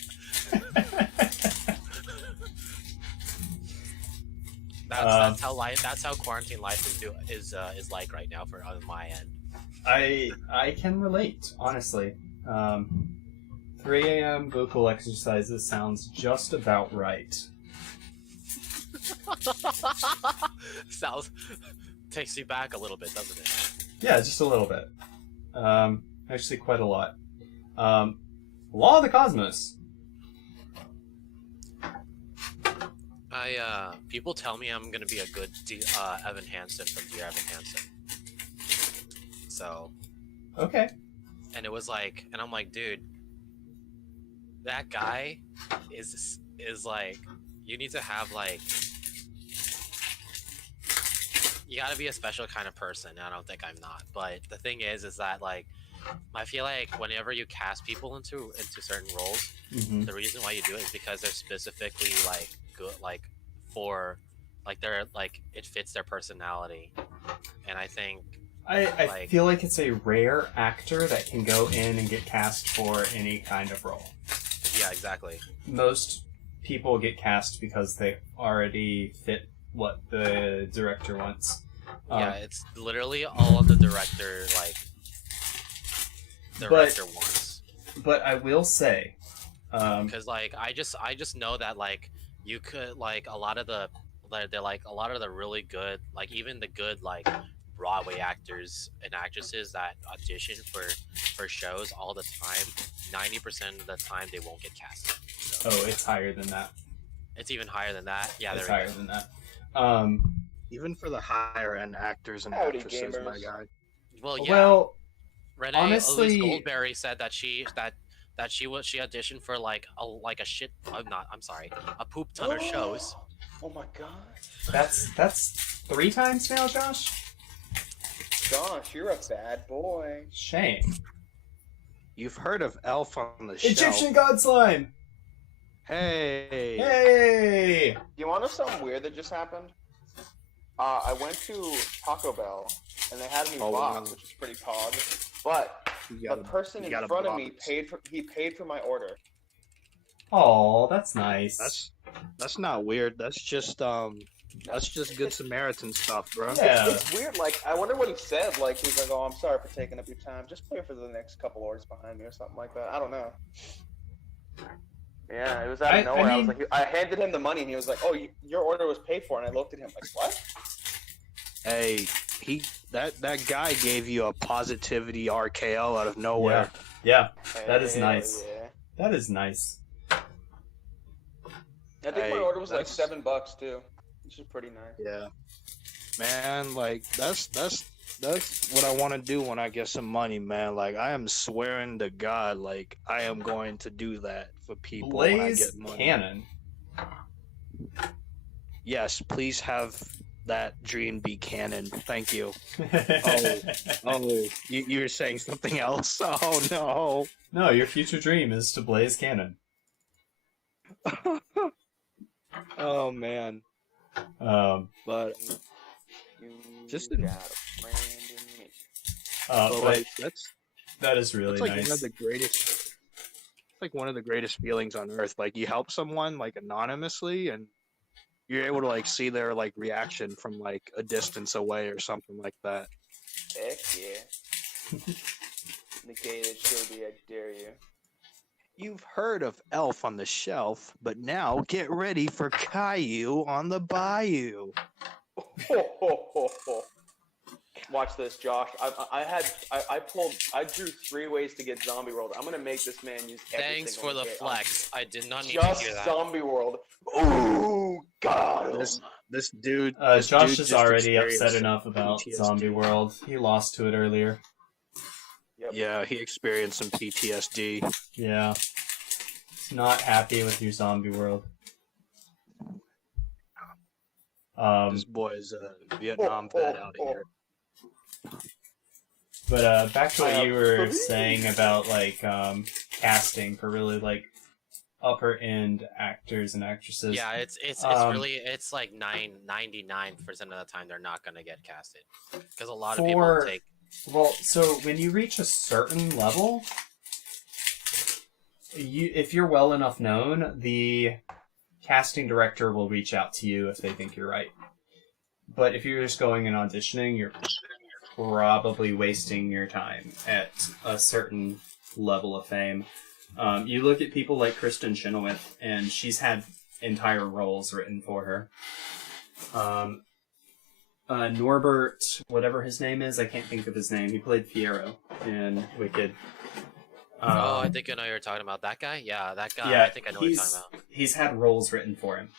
That's how life. That's how quarantine life is like right now on my end. I can relate, honestly. 3 a.m. vocal exercises sounds just about right. Sounds takes you back a little bit, doesn't it? Yeah, just a little bit. Actually, quite a lot. Law of the Cosmos. People tell me I'm gonna be a good Evan Hansen from Dear Evan Hansen. So, Okay. and it was like, and I'm like, dude, that guy is like, you need to have like, you gotta be a special kind of person. I don't think I'm not, but the thing is that like, I feel like whenever you cast people into certain roles, Mm-hmm. the reason why you do it is because they're specifically like good, like for like they're like it fits their personality, and I think I like- feel like it's a rare actor that can go in and get cast for any kind of role. yeah, exactly. Most people get cast because they already fit what the director wants. Yeah, it's literally all the director wants. But I will say, Because like I just know that like you could like a lot of the really good, like even the good like Broadway actors and actresses that audition for shows all the time, 90% of the time they won't get cast. So oh, it's higher than that. it's even higher than that. Yeah, It's there we higher go. than that. Even for the higher end actors and Howdy, actresses, my gamers. guy. Well, yeah. Well, Renee honestly- Elise Goldberry said that she auditioned for like a poop ton of shows. Oh my god. that's 3 times now, Josh? Josh, you're a bad boy. Shame. You've heard of Elf on the Shelf? Egyptian God Slime! Hey. Hey! You want to know something weird that just happened? I went to Taco Bell and they had a new Oh, box, wow. which is pretty pog. But You the gotta- person you in gotta front of block me it. paid for my order. Oh, that's nice. That's not weird. That's just good Samaritan stuff, bro. Yeah. It's weird. Like, I wonder what he said. Like, he's like, "Oh, I'm sorry for taking up your time. Just pay for the next couple orders behind me, or something like that." I don't know. Yeah, it was out I of nowhere. I, was mean- like, I handed him the money, and he was like, "Oh, your order was paid for." And I looked at him like, "What?" Hey, that guy gave you a positivity RKO out of nowhere. Yeah, that is Hell nice. Yeah. that is nice. I think my Hey, order was like that's- $7 too, which is pretty nice. Yeah. Man, like that's what I want to do when I get some money, man. Like I am swearing to God, like I am going to do that for people when I Blaze get money. Cannon. Yes, please have that dream be canon. Thank you. Oh, you were saying something else? Oh no. No, your future dream is to blaze cannon. Oh man. But But Just in- got a friend in me. but like that's that is really like nice. one of the greatest. It's like one of the greatest feelings on earth. Like you help someone like anonymously, and you're able to like see their like reaction from like a distance away or something like that. Heck yeah. Negated Shelby, I dare you. You've heard of Elf on the Shelf, but now get ready for Caillou on the Bayou. Watch this, Josh. I drew 3 ways to get Zombie World. I'm gonna make this man use every Thanks single for the hit. flex. I did not need to Just hear that. Zombie World. Ooh, God. This dude. Josh is just already experienced upset enough about PTSD. Zombie World. He lost to it earlier. Yep. Yeah, he experienced some PTSD. Yeah. He's not happy with your Zombie World. This boy is a Vietnam vet out here. But back to what you were Please. saying about like casting for really like upper end actors and actresses. Yeah, it's Um, really it's like 99% of the time they're not gonna get casted because a lot of For- people take. Well, so when you reach a certain level, if you're well enough known, the casting director will reach out to you if they think you're right. But if you're just going and auditioning, you're probably wasting your time at a certain level of fame. You look at people like Kristen Chenoweth, and she's had entire roles written for her. Norbert, whatever his name is, I can't think of his name. He played Fiero in Wicked. Oh, I think I know what you're talking about. That guy? Yeah, that guy. Yeah, I think I know what you're talking about. he's had roles written for him.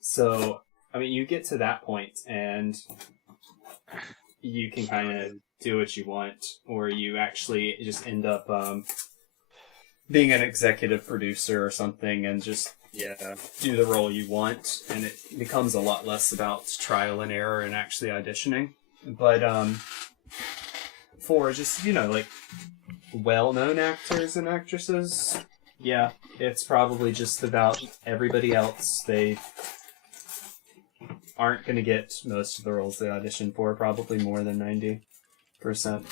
So, I mean, you get to that point, and you can kind of do what you want, or you actually just end up being an executive producer or something, and just do the role you want, and it becomes a lot less about trial and error and actually auditioning. But for just, like well-known actors and actresses, yeah, it's probably just about everybody else. They aren't going to get most of the roles they audition for, probably more than 90%.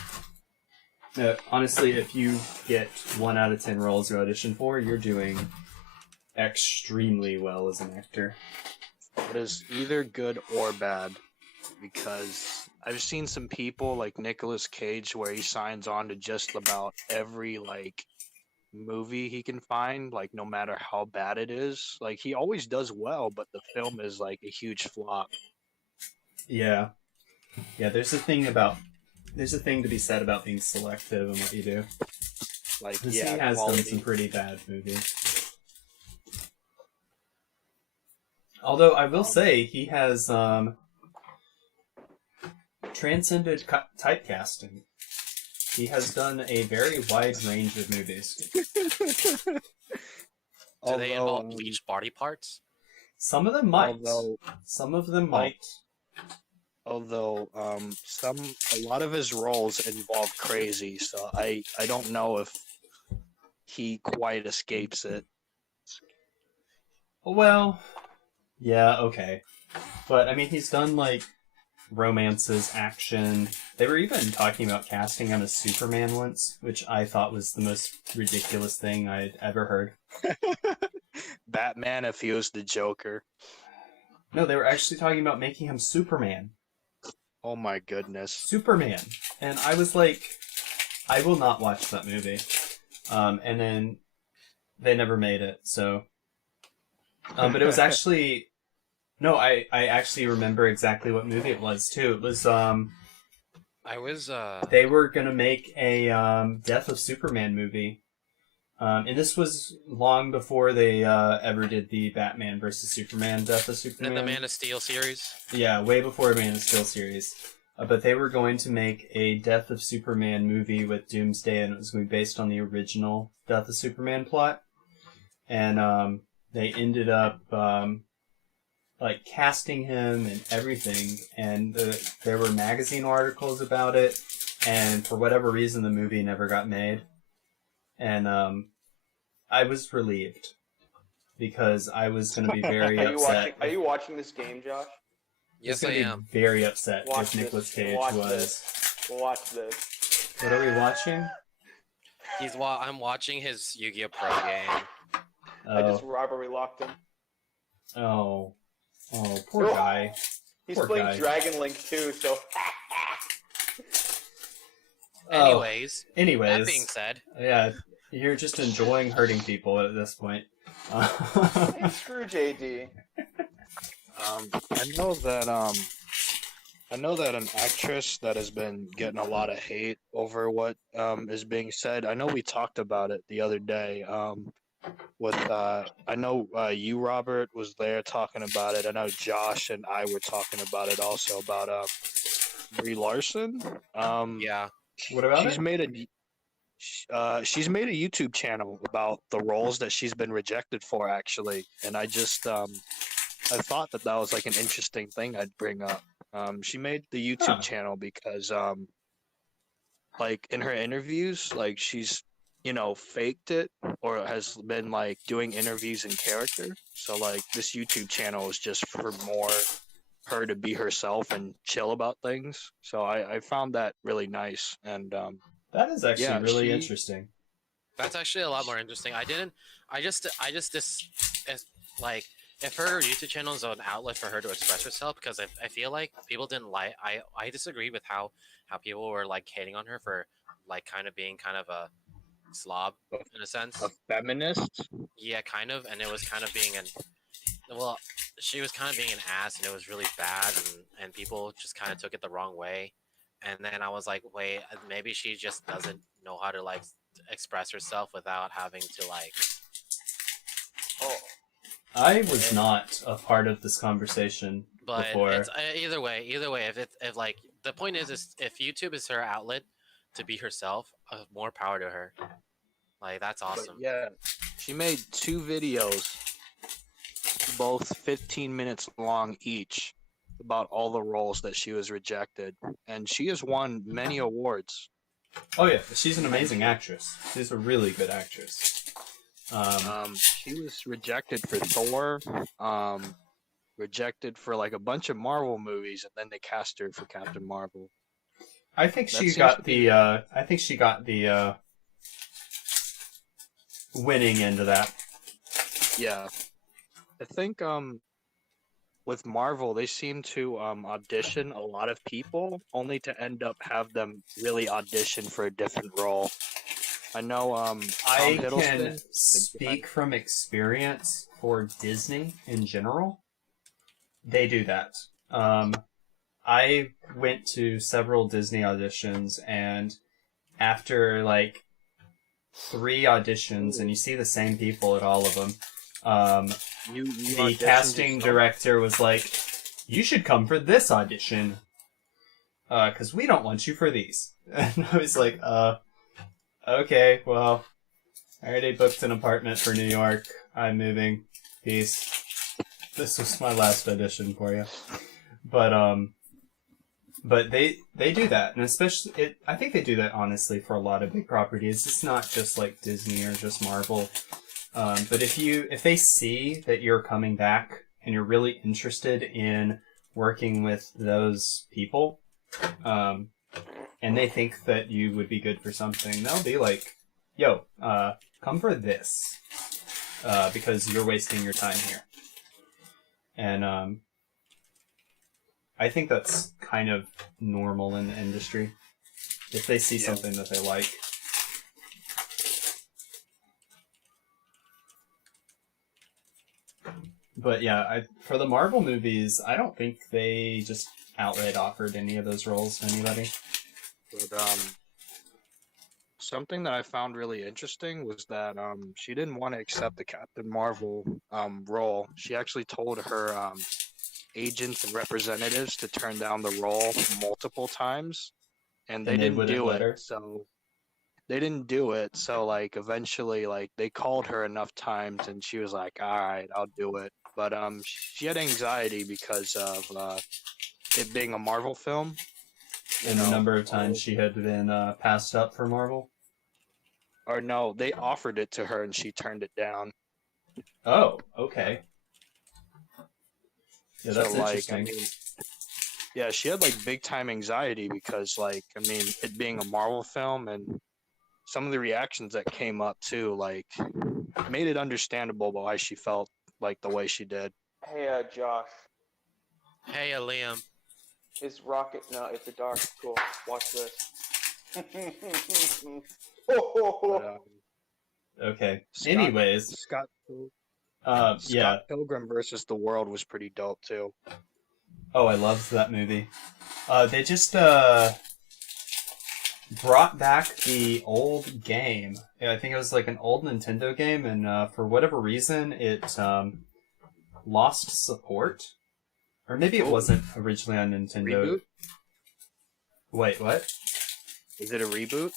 Honestly, if you get 1 out of 10 roles you audition for, you're doing extremely well as an actor. It is either good or bad, because I've seen some people like Nicolas Cage where he signs on to just about every like movie he can find, like no matter how bad it is. Like he always does well, but the film is like a huge flop. Yeah. Yeah, there's a thing to be said about being selective in what you do. Like Because yeah, he has done quality. some pretty bad movies. Although I will say he has transcended typecasting. He has done a very wide range of movies. Do they involve Although, bleached body parts? Some of them might. although Some of them might. although a lot of his roles involve crazy, so I don't know if he quite escapes it. Well, yeah, okay. But, I mean, he's done, like, romances, action. They were even talking about casting him as Superman once, which I thought was the most ridiculous thing I'd ever heard. Batman if he was the Joker. No, they were actually talking about making him Superman. Oh my goodness. Superman. And I was like, I will not watch that movie. And then they never made it, so... but it was actually... No, I actually remember exactly what movie it was, too. It was, I was they were gonna make a, Death of Superman movie. And this was long before they, ever did the Batman vs. Superman Death of Superman. in the Man of Steel series. Yeah, way before Man of Steel series. But they were going to make a Death of Superman movie with Doomsday, and it was going to be based on the original Death of Superman plot. And they ended up like casting him and everything, and there were magazine articles about it, and for whatever reason the movie never got made. And I was relieved because I was going to be very upset. Are you watching this game, Josh? Yes, I I was gonna am. be very upset Watch if Nicolas this. Cage Watch was. Watch this. What are we watching? I'm watching his Yu-Gi-Oh Pro game. I just Oh, robbery locked him. oh, poor No. guy. He's Poor playing guy. Dragon Link too, so Oh, Anyways, anyways, that being said, yeah, you're just enjoying hurting people at this point. hey, screw JD. I know that an actress that has been getting a lot of hate over what is being said. I know we talked about it the other day. With I know you, Robert, was there talking about it. I know Josh and I were talking about it also about Brie Larson. yeah. What about she's it? made she's made a YouTube channel about the roles that she's been rejected for, actually, and I just I thought that was like an interesting thing I'd bring up. She made the YouTube Huh. channel because like in her interviews, like she's faked it or has been like doing interviews in character. So like this YouTube channel is just for more her to be herself and chill about things. So I found that really nice. And That is actually yeah, really she- interesting. That's actually a lot more interesting. Like, if her YouTube channel is an outlet for her to express herself, because I feel like people didn't like. I disagree with how people were like hating on her for like kind of being kind of a slob in a sense. a feminist. Yeah, kind of, and it was kind of being she was kind of being an ass, and it was really bad, and people just kind of took it the wrong way. And then I was like, wait, maybe she just doesn't know how to like express herself without having to like. Oh, I was not a part of this conversation But before. it's either way. If like the point is if YouTube is her outlet to be herself, more power to her. Like that's But awesome. yeah, she made 2 videos, both 15 minutes long each, about all the roles that she was rejected, and she has won many awards. Oh yeah, she's an amazing actress. She's a really good actress. She was rejected for Thor, rejected for like a bunch of Marvel movies, and then they cast her for Captain Marvel. I think That she seems got to be- the. I think she got the winning end of that. Yeah, I think with Marvel they seem to audition a lot of people, only to end up have them really audition for a different role. I know Tom I Hiddleston. can speak from experience for Disney in general. They do that. I went to several Disney auditions, and after like 3 auditions, and you see the same people at all of them, You the auditioned casting yourself? director was like, "You should come for this audition, because we don't want you for these." And I was like, okay, well, I already booked an apartment for New York. I'm moving. Peace. This was my last audition for you. But they do that, and especially I think they do that honestly for a lot of big properties. It's not just like Disney or just Marvel. But if they see that you're coming back and you're really interested in working with those people, and they think that you would be good for something, they'll be like, "Yo, come for this, because you're wasting your time here." And I think that's kind of normal in the industry. If they see something that they like. But yeah, for the Marvel movies, I don't think they just outright offered any of those roles to anybody. But something that I found really interesting was that she didn't want to accept the Captain Marvel role. She actually told her agents and representatives to turn down the role multiple times, and they And they didn't wouldn't do let it. her? So they didn't do it. So like eventually, like they called her enough times, and she was like, "All right, I'll do it." but she had anxiety because of it being a Marvel film. And the number of times she had been passed up for Marvel. Or no, they offered it to her and she turned it down. Oh, okay. Yeah, that's So, like, interesting. I mean, yeah, she had like big time anxiety because, like, I mean, it being a Marvel film and some of the reactions that came up too, like, made it understandable why she felt like the way she did. Hey, Josh, Hey, Liam. is Rocket? No, it's a dark. Cool. Watch this. Oh, But, Okay. Scott- Anyways, Scott yeah. Scott Pilgrim versus the World was pretty dope too. Oh, I loved that movie. They just brought back the old game. Yeah, I think it was like an old Nintendo game, and for whatever reason, it lost support. Or maybe it Oh. wasn't originally on Nintendo. Reboot? Wait, what? Is it a reboot?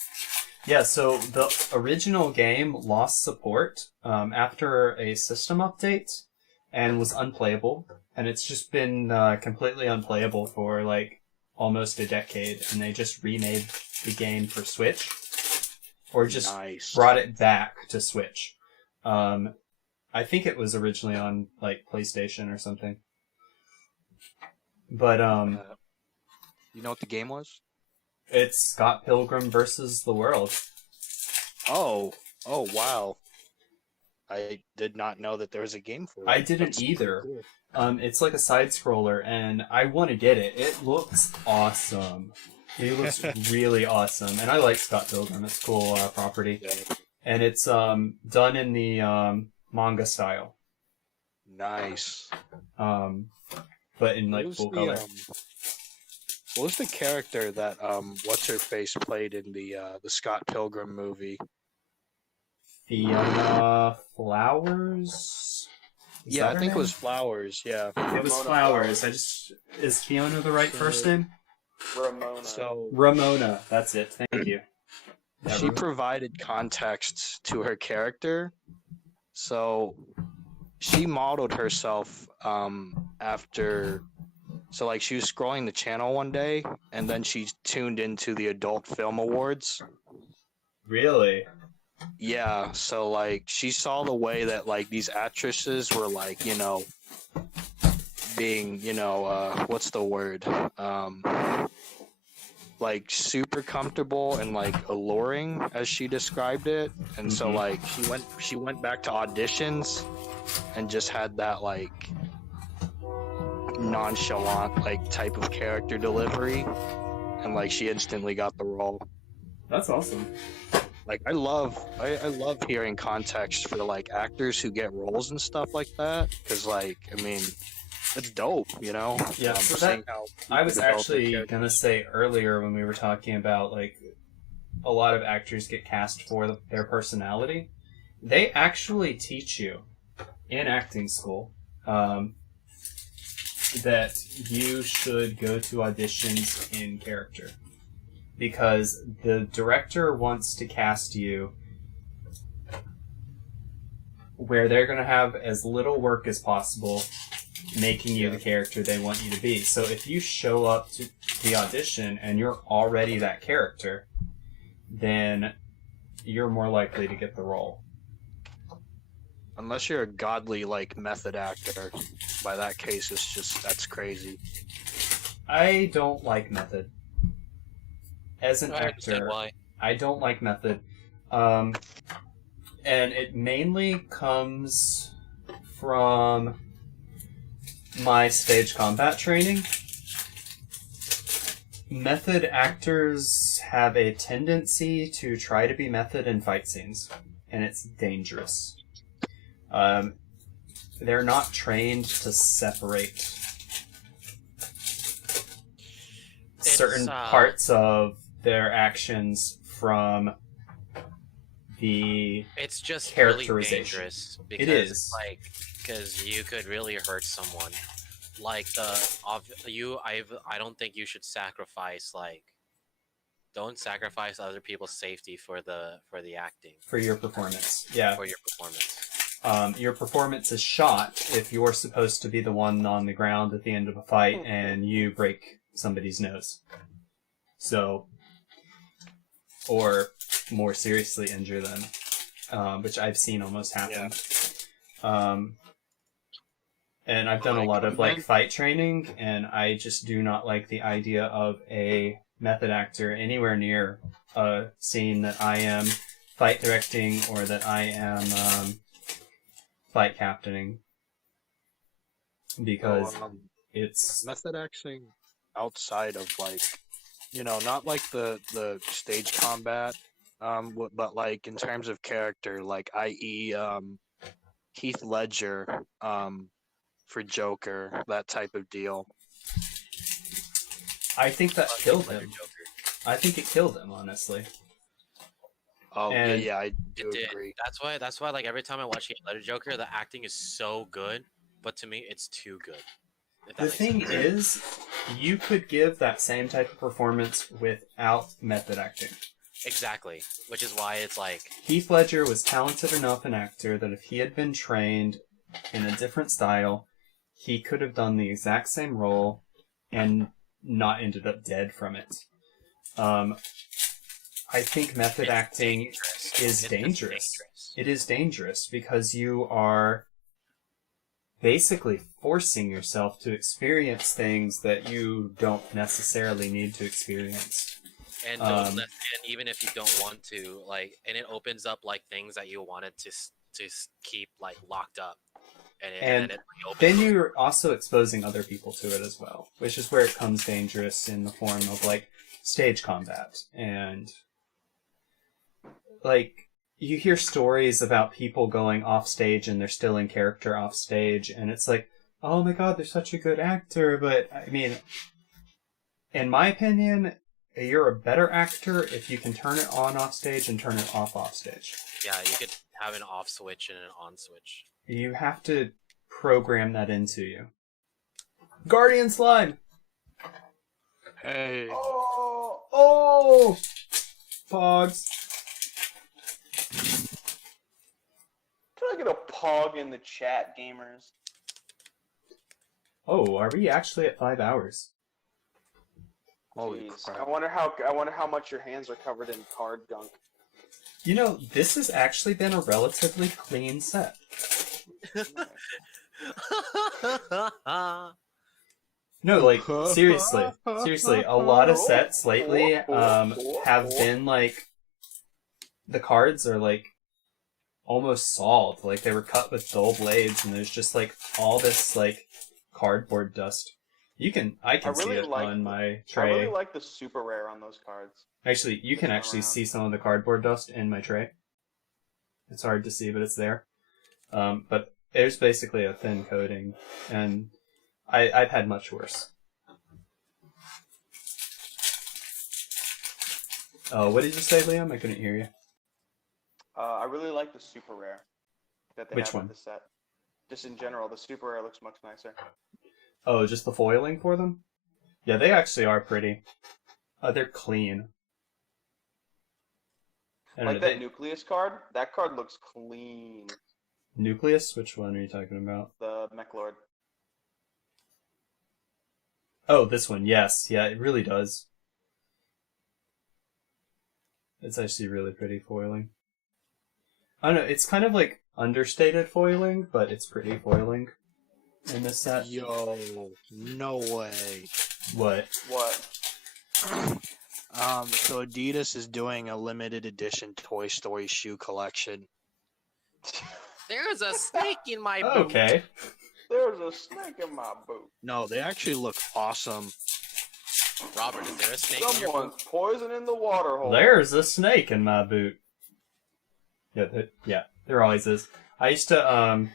Yeah, so the original game lost support after a system update and was unplayable. And it's just been completely unplayable for like almost a decade. And they just remade the game for Switch. Or just Nice. brought it back to Switch. I think it was originally on like PlayStation or something. But You know what the game was? it's Scott Pilgrim versus the World. Oh wow! I did not know that there was a game for it. I didn't That's pretty either. cool. It's like a side scroller, and I want to get it. It looks awesome. It looks really awesome, and I like Scott Pilgrim. It's a cool property, Yeah. and it's done in the manga style, Nice. but in like What was full the, color. What was the character that what's her face played in the Scott Pilgrim movie? Fiona Flowers. Is Yeah, that I her think it name? was Flowers. Yeah. It was Ramona Flowers. Is Fiona the right first name? Ramona. So Ramona. That's it. Thank you. Yeah, she provided context to her character. So she modeled herself after. So like she was scrolling the channel one day, and then she tuned into the Adult Film Awards. Really? Yeah, so like she saw the way that like these actresses were like, you know, being, you know, what's the word? Like super comfortable and like alluring as she described it. And so Mhm. like she went back to auditions and just had that like nonchalant like type of character delivery, and like she instantly got the role. That's awesome. Like I love hearing context for like actors who get roles and stuff like that, because like I mean it's dope, you know. Yeah, so seeing how I was people develop their actually characters. gonna say earlier when we were talking about like a lot of actors get cast for their personality. They actually teach you in acting school that you should go to auditions in character, because the director wants to cast you where they're going to have as little work as possible making you the character they want you to be. So if you show up to the audition and you're already that character, then you're more likely to get the role. Unless you're a godly like method actor, by that case it's just that's crazy. I don't like method. As an I understand actor, why. I don't like method. And it mainly comes from my stage combat training. Method actors have a tendency to try to be method in fight scenes, and it's dangerous. They're not trained to separate certain parts of their actions from the It's just really characterization. dangerous It because, is. like, because you could really hurt someone. Like I don't think you should sacrifice don't sacrifice other people's safety for the acting for your performance. Yeah. for your performance. your performance is shot if you're supposed to be the one on the ground at the end of a fight and you break somebody's nose. So, or more seriously injure them, which I've seen almost happen. And I've done a lot of like fight training, and I just do not like the idea of a method actor anywhere near a scene that I am fight directing or that I am fight captaining, because it's method acting outside of like, you know, not like the stage combat, but like in terms of character, like i.e. Heath Ledger for Joker, that type of deal. I think that killed him. I think it killed him, honestly. Oh And yeah, I do It did. agree. That's why like every time I watch Heath Ledger Joker, the acting is so good, but to me it's too good. If that The makes thing sense. is, you could give that same type of performance without method acting. Exactly, which is why it's like Heath Ledger was talented enough an actor that if he had been trained in a different style, he could have done the exact same role and not ended up dead from it. I think method acting is It's dangerous. It is dangerous because you are basically forcing yourself to experience things that you don't necessarily need to experience. And Um, and even if you don't want to, like, and it opens up like things that you wanted to keep like locked up, and And then it opens Then those- you're also exposing other people to it as well, which is where it comes dangerous in the form of like stage combat. And like you hear stories about people going off stage and they're still in character off stage, and it's like, oh my god, they're such a good actor. But I mean, in my opinion, you're a better actor if you can turn it on off stage and turn it off stage. yeah, you could have an off switch and an on switch. You have to program that into you. Guardian Slime! Hey, Oh! Pogs. Can I get a pog in the chat, gamers? Oh, are we actually at 5 hours? holy Jeez. crap. I wonder how much your hands are covered in card gunk. You know, this has actually been a relatively clean set. No, like, seriously. Seriously, a lot of sets lately have been, like, the cards are, like, almost solved. Like, they were cut with dull blades, and there's just, like, all this, like, cardboard dust. I can see really it like- on my I tray. really like the super rare on those cards. Actually, you can This actually time around. see some of the cardboard dust in my tray. It's hard to see, but it's there. But there's basically a thin coating, and I've had much worse. Oh, what did you say, Liam? I couldn't hear you. I really like the super rare that they Which have one? with the set. Just in general, the super rare looks much nicer. Oh, just the foiling for them? Yeah, they actually are pretty. They're clean. I don't Like know, that Nucleus card, that card looks clean. Nucleus? Which one are you talking about? The Mech Lord. Oh, this one, yes. Yeah, it really does. It's actually really pretty foiling. I don't know, it's kind of like understated foiling, but it's pretty foiling in this set. Yo, no way. What? What? So Adidas is doing a limited edition Toy Story shoe collection. There's a snake in my boot. Okay. There's a snake in my boot. No, they actually look awesome. Robert, is there a snake in your boot? Someone's poisoning the water hole. There's a snake in my boot. Yeah, there always is. I used to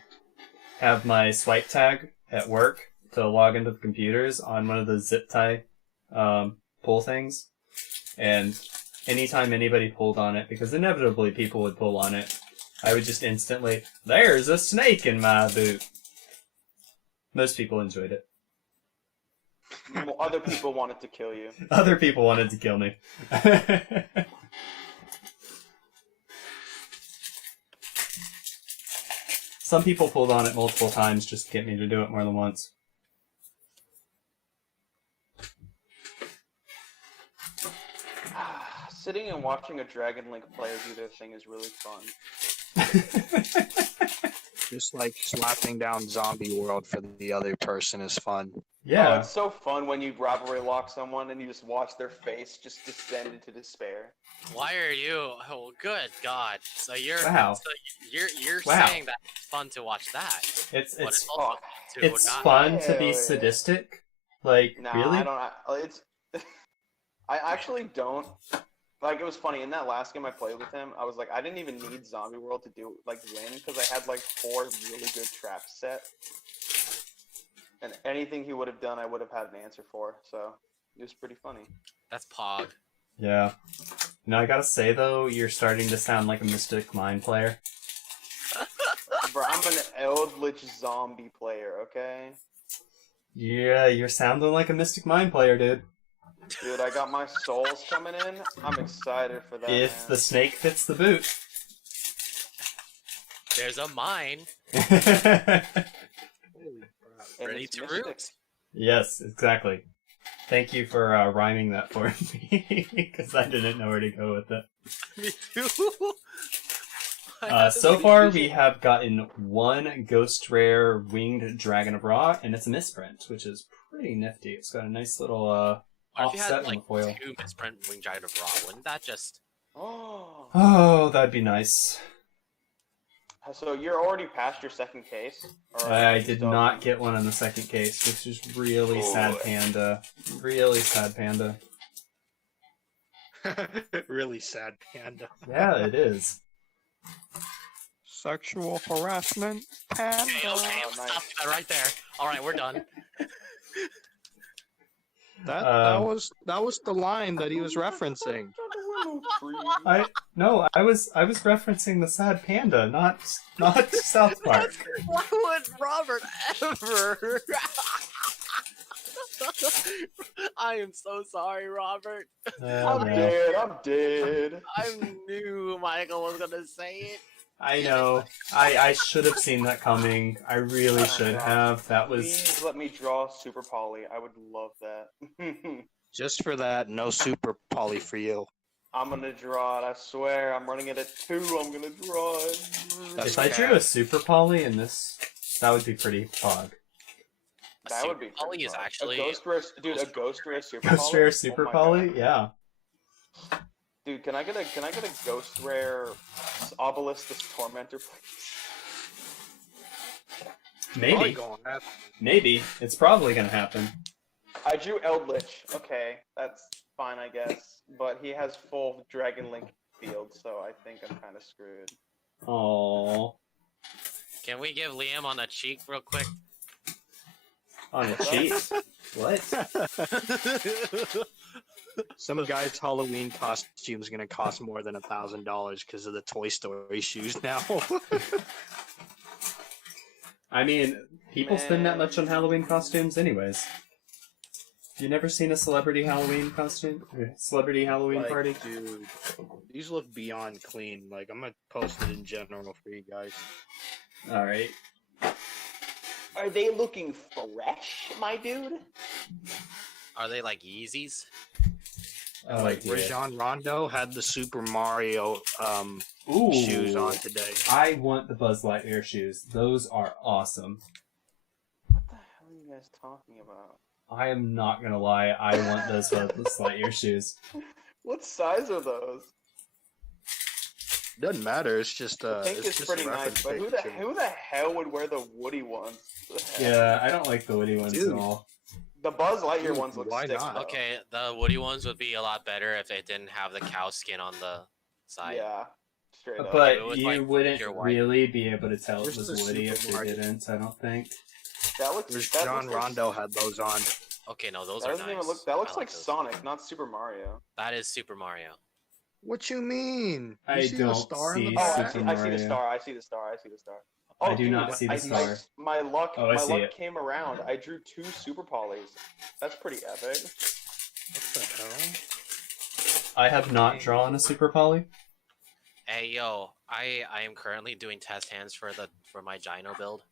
have my swipe tag at work to log into the computers on one of the zip tie pull things, and anytime anybody pulled on it, because inevitably people would pull on it, I would just instantly, there's a snake in my boot. Most people enjoyed it. Well, other people wanted to kill you. Other people wanted to kill me. Some people pulled on it multiple times just to get me to do it more than once. Sitting and watching a Dragon Link player do their thing is really fun. Just like slapping down Zombie World for the other person is fun. Oh, Yeah. it's so fun when you robbery lock someone and you just watch their face just descend into despair. Why are you? Oh, good God! So you're Wow. so you're Wow. saying that it's fun to watch that. It's But it's also fun to it's not. fun to be Yeah. sadistic. Like, Nah, really? I don't. It's. I actually don't. Like, it was funny in that last game I played with him. I was like, I didn't even need Zombie World to do win because I had like 4 really good traps set, and anything he would have done, I would have had an answer for. So it was pretty funny. That's Pog. Yeah. No, I gotta say though, you're starting to sound like a Mystic Mind player. Bro, I'm an Eldritch zombie player, okay? Yeah, you're sounding like a Mystic Mind player, dude. Dude, I got my souls coming in. I'm excited for that. If man. the snake fits the boot. There's a mine. And ready it's to mystic. root. Yes, exactly. Thank you for rhyming that for me, because I didn't know where to go with it. Me too. I So far, we have gotten 1 Ghost Rare Winged Dragon of Ra, and it's a misprint, which is pretty nifty. It's got a nice little What if you offset had on the like foil. 2 misprint Wing Giant of Raw? Wouldn't that just? Oh. Oh, that'd be nice. So you're already past your second case? Or I are you did still- not get one in the second case, which is really sad Oh. panda. Really sad panda. Really sad panda. Yeah, it is. Sexual harassment panda. Okay, Oh, stop nice. that right there. All right, we're done. That Um, that was the line that he was referencing. I was referencing the sad panda, not South Park. Why would Robert ever? I am so sorry, Robert. Oh, I'm no. dead. I'm dead. I knew Michael was gonna say it. I know. I should have seen that coming. I really should have. That was. Please let me draw Super Poly. I would love that. Just for that, no super poly for you. I'm gonna draw it. I swear. I'm running it at 2. I'm gonna draw it. That's If I drew a super poly in this, that would be pretty fog. That would be Super Poly pretty is fun. actually a ghost rare, dude. A ghost rare super Ghost poly. rare super Oh my poly? God. Yeah. Dude, can I get a ghost rare Obelisk this Tormentor, please? Probably Maybe. gonna happen. Maybe. It's probably gonna happen. I drew Eldritch. Okay, that's fine, I guess. But he has full Dragon Link field, so I think I'm kind of screwed. Aww. Can we give Liam on the cheek real quick? On a cheat? What? Some guy's Halloween costume's gonna cost more than $1,000 because of the Toy Story shoes now. I mean, people spend that Man. much on Halloween costumes anyways. You never seen a celebrity Halloween costume? Celebrity Halloween Like, party? dude, these look beyond clean. Like, I'm gonna post it in general for you guys. Alright. Are they looking fresh, my dude? Are they like Yeezys? Oh, Like, dear. Rajon Rondo had the Super Mario Ooh. shoes on today. I want the Buzz Lightyear shoes. Those are awesome. What the hell are you guys talking about? I am not gonna lie, I want those Buzz Lightyear shoes. What size are those? Doesn't matter. It's just The pink it's is just a pretty nice, reference but picture. who the hell would wear the Woody ones? The heck? Yeah, I don't like the Woody ones Dude. at all. The Buzz Lightyear Dude, ones look why sick. not? though. Okay, the Woody ones would be a lot better if it didn't have the cow skin on the side. Yeah, straight up. But It was you like wouldn't pure white. really be able to tell it Where's was the Woody Super if you Mario? didn't, I don't think. that looks. Rajon looks Rondo had those on. Okay, no, those That are doesn't nice. even look. That looks I like those. Sonic, not Super Mario. That is Super Mario. What you mean? You I see the don't star in the see Oh, back? I see Super the Mario. star. I see the star. I see the star. I Oh, do dude, not see the star. my luck. Oh, I my see luck it. came around. I drew 2 Super Polys. That's pretty epic. What the hell? I have not drawn a Super Poly. Hey yo, I am currently doing test hands for my Gyno build.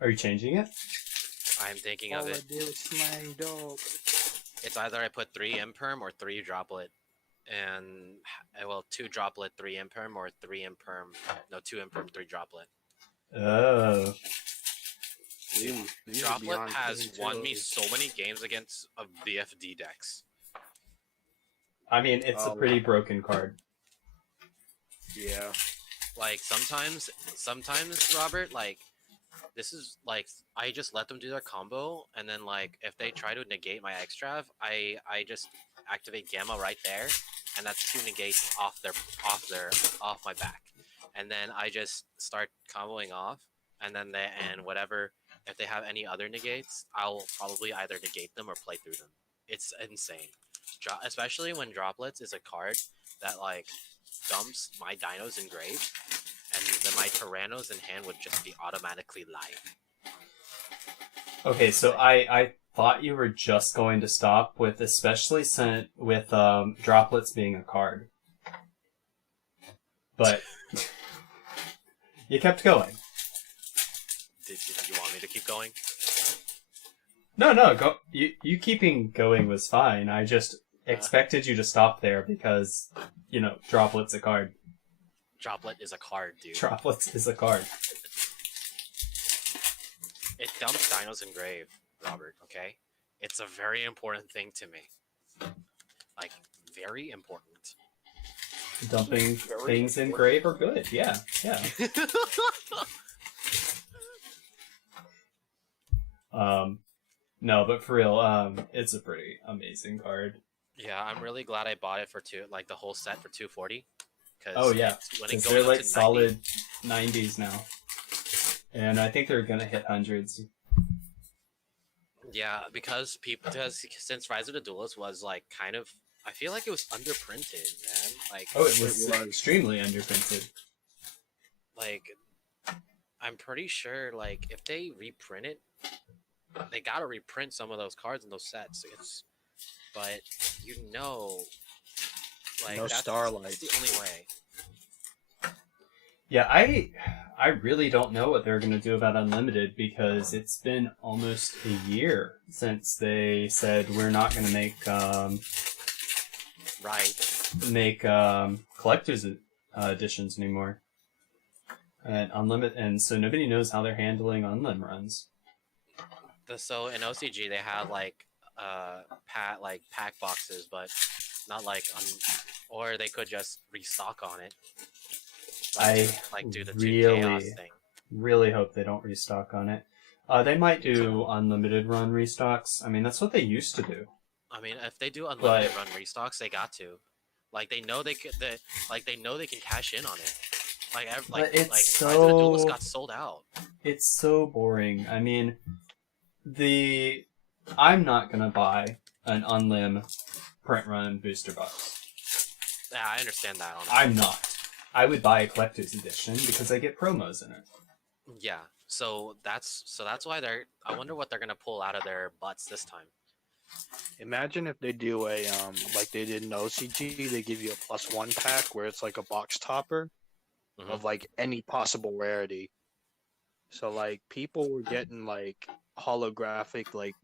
Are you changing it? I'm thinking All of I it. did was slang dog. It's either I put 3 imperm or 3 droplet, and well, 2 droplet, 3 imperm, or 3 imperm. No, 2 imperm, 3 droplet. Oh. These are Droplet beyond has won me 22. so many games against a BFD decks. I mean, it's a Oh. pretty broken card. Yeah. Like sometimes Robert, like this is like I just let them do their combo, and then like if they try to negate my Xtrav, I just activate Gamma right there, and that's 2 negates off my back, and then I just start comboing off, and then whatever, if they have any other negates, I'll probably either negate them or play through them. It's insane, especially when Droplets is a card that like dumps my Dinos in grave, and then my Tyrannos in hand would just be automatically live. Okay, so I thought you were just going to stop with, especially with droplets being a card, but you kept going. Did you want me to keep going? No, go. You keeping going was fine. I just expected you to stop there because droplets a card. Droplet is a card, dude. Droplets is a card. It dumps Dinos in grave, Robert, okay? It's a very important thing to me. Like, very important. Dumping things in grave are good. Yeah. No, but for real, it's a pretty amazing card. Yeah, I'm really glad I bought it for the whole set for 240. Oh yeah, when because it they're goes up like to 90, solid 90s now, and I think they're gonna hit hundreds. Yeah, because since Rise of the Duelist was like kind of, I feel like it was underprinted, man. Like, Oh, it was extremely underprinted. like, I'm pretty sure like if they reprint it, they gotta reprint some of those cards in those sets. But like No that's Starlight. the only way. Yeah, I really don't know what they're gonna do about Unlimited because it's been almost a year since they said we're not gonna make collector's editions anymore. And Unlimited, and so nobody knows how they're handling Unlim runs. So in OCG they have like pack boxes, but not like or they could just restock on it. Like do the 2 chaos thing. Really hope they don't restock on it. They might do unlimited run restocks. I mean, that's what they used to do. I mean, if they do unlimited run restocks, they got to. Like they know they could. They know they can cash in on it. But it's Rise of the Duelist got sold out. It's so boring. I mean, I'm not gonna buy an unlim print run booster box. Yeah, I understand that. Honestly. I'm not. I would buy a collector's edition because I get promos in it. Yeah. So that's why they're. I wonder what they're gonna pull out of their butts this time. Imagine if they do a like they did in OCG, they give you a +1 pack where it's like a box topper of like any possible rarity. So like people were getting like holographic like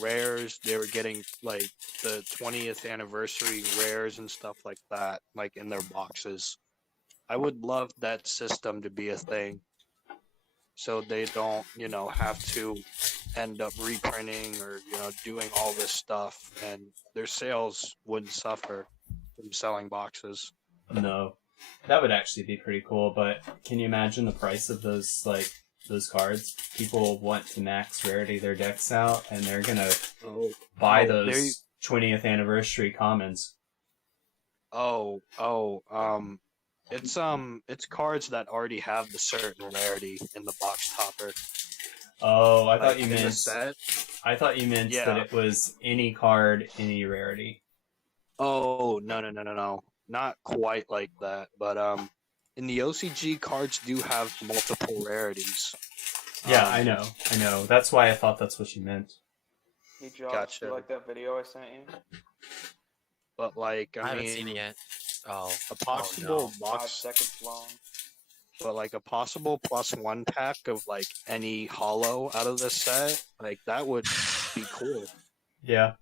rares. They were getting like the 20th anniversary rares and stuff like that, like in their boxes. I would love that system to be a thing. So they don't, have to end up reprinting or, doing all this stuff, and their sales wouldn't suffer from selling boxes. No, that would actually be pretty cool. But can you imagine the price of those cards? People want to max rarity their decks out, and they're gonna buy those 20th anniversary commons. It's cards that already have the certain rarity in the box topper. Oh, I thought Like, you in the meant. set. I thought you meant that it was any card, any rarity. Oh, no. Not quite like that. But in the OCG, cards do have multiple rarities. Yeah, I know. That's why I thought that's what you meant. Hey, Josh, Gotcha. you like that video I sent you? But like, I haven't seen it yet. Oh, A possible 5 box, seconds long. but like a possible +1 pack of like any hollow out of this set, like that would be cool. Yeah.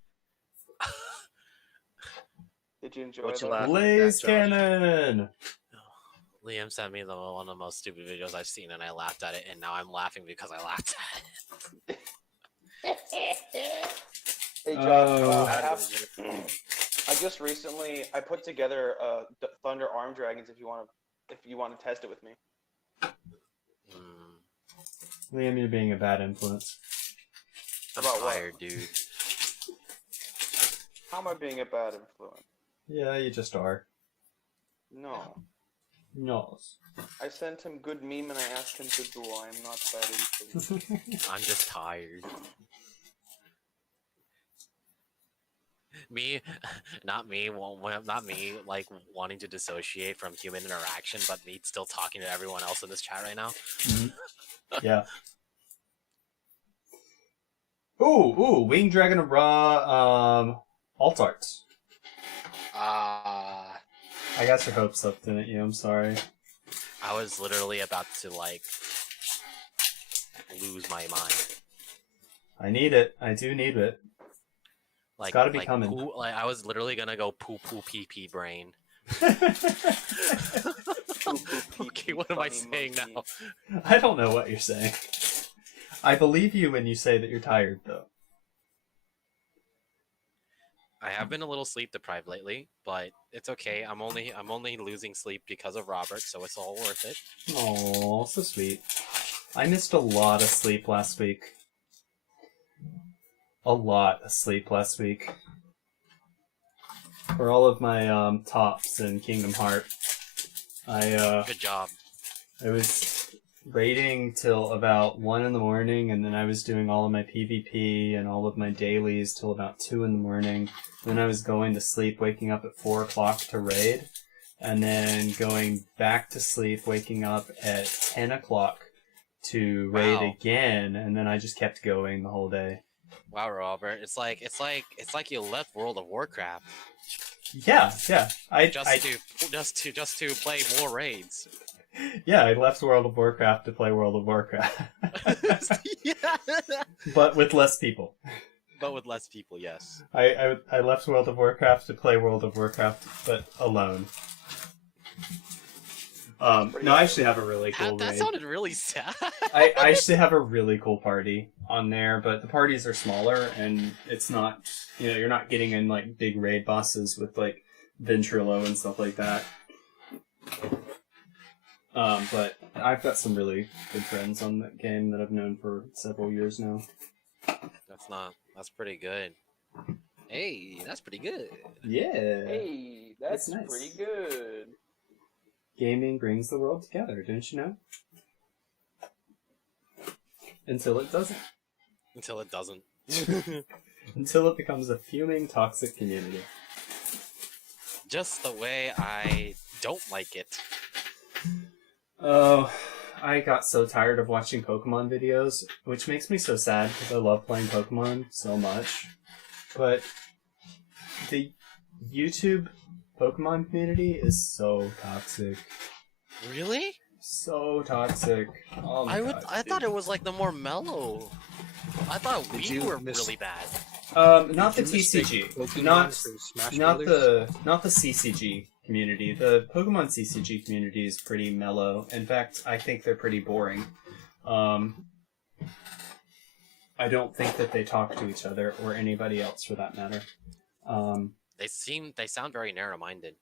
Did you enjoy What's that? your last- Blaze Josh. cannon! Liam sent me one of the most stupid videos I've seen, and I laughed at it, and now I'm laughing because I laughed at it. Hey, Josh, Oh. I just recently I put together Thunder Arm Dragons. If you want to test it with me. Mm, Liam, you're being a bad influence. I'm About what? tired, dude. How am I being a bad influence? Yeah, you just are. No. No. I sent him good meme and I asked him to duel. I am not bad influence. I'm just tired. Me, not me, not me, like wanting to dissociate from human interaction, but me still talking to everyone else in this chat right now. Yeah. Ooh, Winged Dragon of Ra, alt arts. Ah, I got your hopes up, didn't you? I'm sorry. I was literally about to like lose my mind. I need it. I do need it. Like, gotta be like, coming. like I was literally gonna go poo poo pee pee brain. Okay, what am I Funny saying monkey. now? I don't know what you're saying. I believe you when you say that you're tired, though. I have been a little sleep deprived lately, but it's okay. I'm only losing sleep because of Robert, so it's all worth it. Aw, so sweet. I missed a lot of sleep last week. A lot of sleep last week. For all of my tops in Kingdom Heart, I Good job. was raiding till about 1 in the morning, and then I was doing all of my PvP and all of my dailies till about 2 in the morning. Then I was going to sleep, waking up at 4 o'clock to raid, and then going back to sleep, waking up at 10 o'clock to raid Wow. again, and then I just kept going the whole day. Wow, Robert. It's like you left World of Warcraft Yeah. I just to play more raids. I left World of Warcraft to play World of Warcraft, Yeah. but with less people. But with less people, yes. I left World of Warcraft to play World of Warcraft, but alone. No, I actually have a really cool That raid. sounded really sad. I actually have a really cool party on there, but the parties are smaller, and it's not, you're not getting in, like, big raid bosses with, like, Ventrilo and stuff like that. But I've got some really good friends on that game that I've known for several years now. That's pretty good. Hey, that's pretty good. Yeah. Hey, that's That's nice. pretty good. Gaming brings the world together, don't you know? Until it doesn't. Until it doesn't. Until it becomes a fuming, toxic community. Just the way I don't like it. Oh, I got so tired of watching Pokemon videos, which makes me so sad because I love playing Pokemon so much. But the YouTube Pokemon community is so toxic. Really? So toxic. Oh my God, I thought it was like the more mellow. I thought Did we you were miss- really bad. not the Did you mistake TCG, Pokemon not for Smash not Brothers? the CCG community. The Pokemon CCG community is pretty mellow. In fact, I think they're pretty boring. I don't think that they talk to each other or anybody else for that matter. They sound very narrow-minded.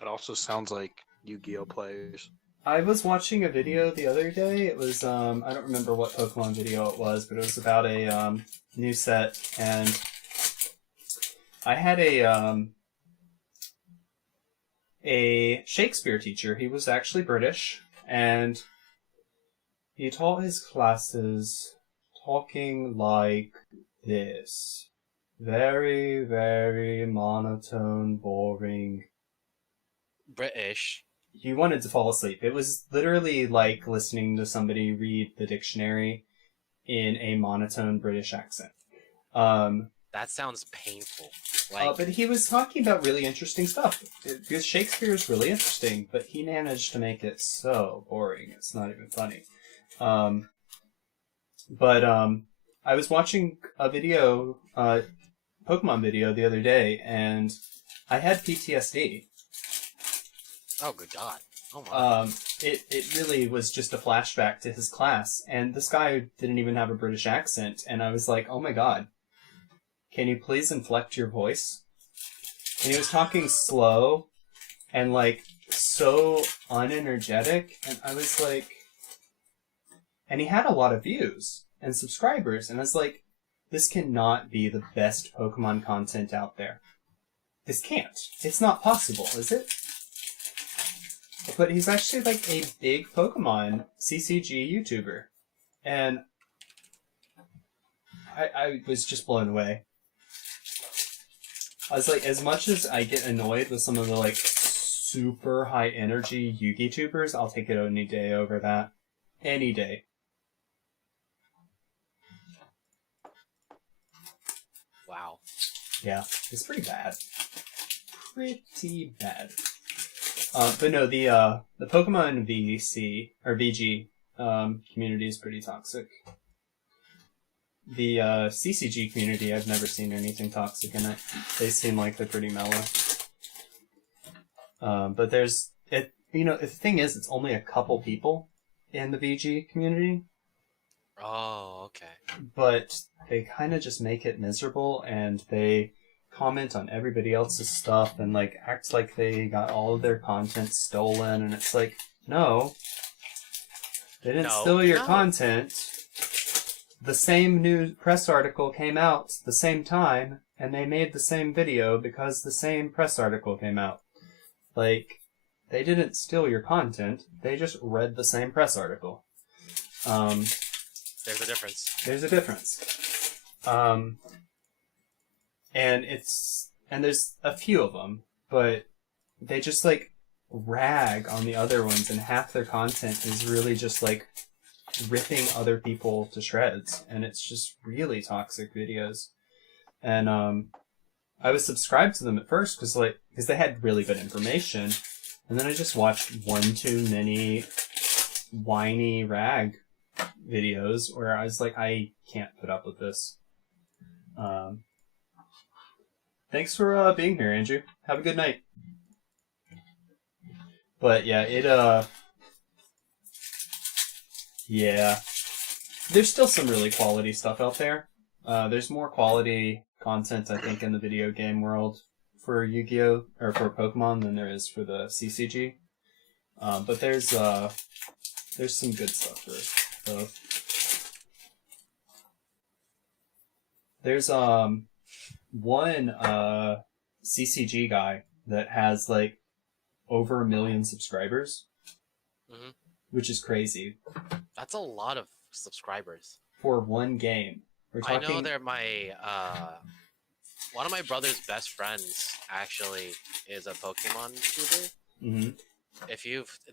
That also sounds like Yu-Gi-Oh players. I was watching a video the other day. It was I don't remember what Pokemon video it was, but it was about a new set, and I had a Shakespeare teacher. He was actually British, and he taught his classes talking like this. Very, very monotone, boring. British. You wanted to fall asleep. It was literally like listening to somebody read the dictionary in a monotone British accent. That sounds painful. Like, But he was talking about really interesting stuff. Because Shakespeare is really interesting, but he managed to make it so boring. It's not even funny. I was watching a video, Pokemon video the other day, and I had PTSD. oh good god. Oh my. It really was just a flashback to his class, and this guy didn't even have a British accent, and I was like, oh my god, can you please inflect your voice? And he was talking slow, and like, so unenergetic, and I was like, and he had a lot of views and subscribers, and I was like, this cannot be the best Pokemon content out there. This can't. It's not possible, is it? But he's actually like a big Pokemon CCG YouTuber. And I was just blown away. I was like, as much as I get annoyed with some of the like super high energy Yugi tubers, I'll take it any day over that. Any day. Wow. Yeah, it's pretty bad. Pretty bad. But no, the Pokemon VC or VG community is pretty toxic. The CCG community, I've never seen anything toxic in it. They seem like they're pretty mellow. But there's it. You know, the thing is, it's only a couple people in the VG community, Oh, okay. but they kind of just make it miserable, and they comment on everybody else's stuff and like act like they got all of their content stolen, and it's like, no, they didn't No, steal your no. content. The same new press article came out the same time, and they made the same video because the same press article came out. Like, they didn't steal your content, they just read the same press article. There's a difference. There's a difference. And there's a few of them, but they just like rag on the other ones, and half their content is really just like ripping other people to shreds, and it's just really toxic videos. And I was subscribed to them at first because they had really good information, and then I just watched one too many whiny rag videos where I was like, I can't put up with this. Thanks for being here, Andrew. Have a good night. But yeah, yeah. There's still some really quality stuff out there. There's more quality content, I think, in the video game world for Yu-Gi-Oh! Or for Pokemon than there is for the CCG. But there's some good stuff for both. There's one CCG guy that has like over 1 million subscribers, Mhm. which is crazy That's a lot of subscribers. for one game. We're I talking. know they're my one of my brother's best friends actually is a Pokemon tuber. Mhm.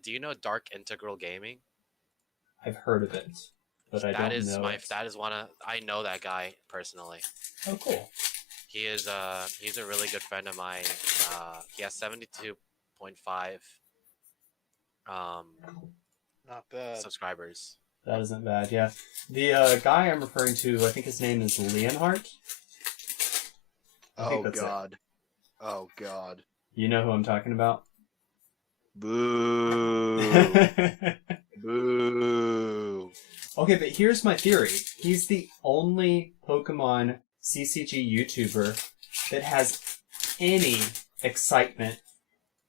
Do you know Dark Integral Gaming? I've heard of it, but I don't know. That is I know that guy personally. Oh, cool. He's a really good friend of mine. He has 72.5 Not bad. subscribers. That isn't bad. Yeah, the guy I'm referring to, I think his name is Leonhardt. I think Oh that's it. god. Oh god. You know who I'm talking about? Boo. Boo. Okay, but here's my theory. He's the only Pokemon CCG YouTuber that has any excitement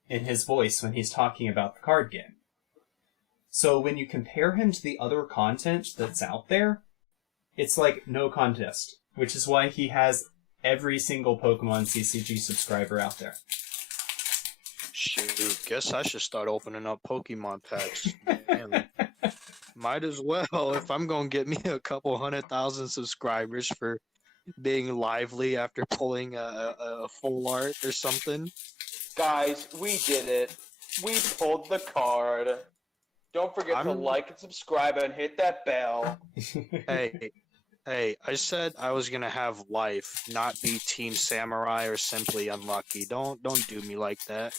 in his voice when he's talking about the card game. So when you compare him to the other content that's out there, it's like no contest, which is why he has every single Pokemon CCG subscriber out there. Shoot, guess I should start opening up Pokemon packs. Man, might as well if I'm gonna get me a couple 100,000 subscribers for being lively after pulling a full art or something. Guys, we did it. We pulled the card. Don't forget to I'm- like and subscribe and hit that bell. Hey, Hey, I said I was gonna have life, not be Team Samurai or simply unlucky. Don't do me like that.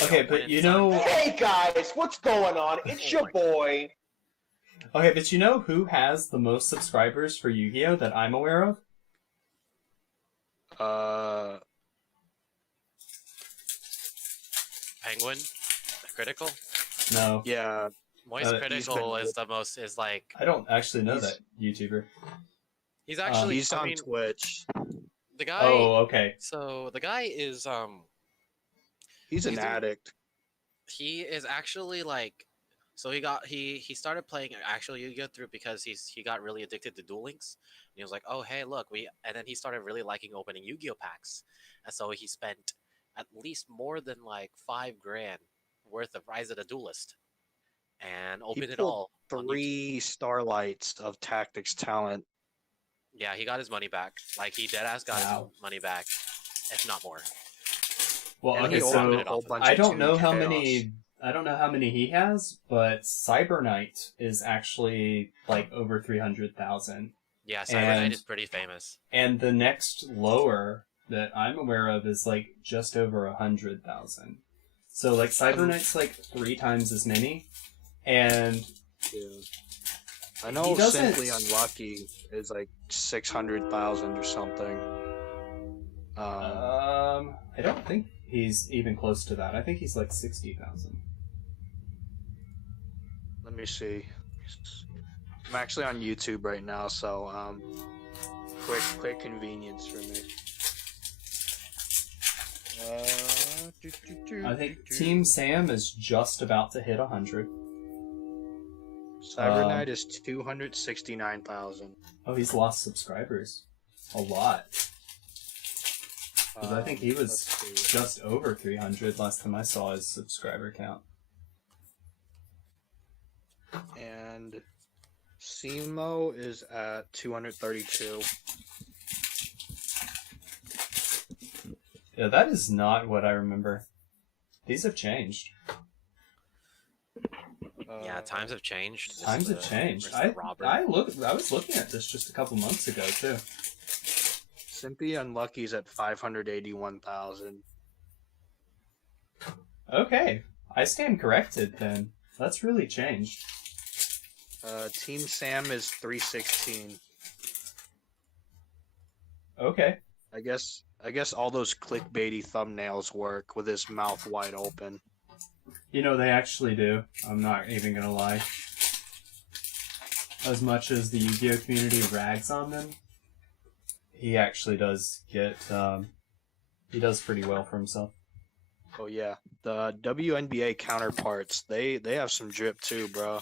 Are Okay, y'all but winning, you son? know, Hey guys, what's going on? It's your boy. okay, but you know who has the most subscribers for Yu-Gi-Oh that I'm aware of? Penguin, Critical. No, Yeah, Moist he's Critical is the most. Is like I don't actually know He's- that YouTuber. he's actually. he's I on mean, Twitch. the guy. Oh, okay. So the guy is He's an he's doing- addict. he is actually like. So he started playing actual Yu-Gi-Oh through because he got really addicted to Duel Links. And he was like, oh hey look and then he started really liking opening Yu-Gi-Oh packs, and so he spent at least more than like $5,000 worth of Rise of the Duelist, and opened it pulled all. on YouTube. 3 starlights of tactics talent. Yeah, he got his money back. Like he dead ass got Wow. his money back, if not more. Well, And okay, he so opened it off of I of don't Toon know how Chaos. many. I don't know how many he has, but Cyber Knight is actually like over 300,000, Yeah, Cyber And- Knight is pretty famous. and the next lower that I'm aware of is like just over 100,000. So like Cyber Knight's like 3 times as many, and I know He doesn't- Simply Unlucky is like 600,000 or something. I don't think he's even close to that. I think he's like 60,000. Let me see. I'm actually on YouTube right now, so quick convenience for me. I think Team Sam is just about to hit 100. Cyber Knight is 269,000. Oh, he's lost subscribers. A lot. Because I think he was let's see. just over 300 last time I saw his subscriber count. And Simo is at 232. Yeah, that is not what I remember. These have changed. Yeah, times have changed. This Times is have the- changed. where's the Robert? I was looking at this just a couple months ago too. Simply Unlucky's at 581,000. Okay, I stand corrected then. That's really changed. Team Sam is 316. Okay. I guess all those clickbaity thumbnails work with his mouth wide open. You know, they actually do. I'm not even gonna lie. As much as the Yu-Gi-Oh community rags on them, he actually does get, he does pretty well for himself. Oh yeah, the WNBA counterparts, they have some drip too, bro.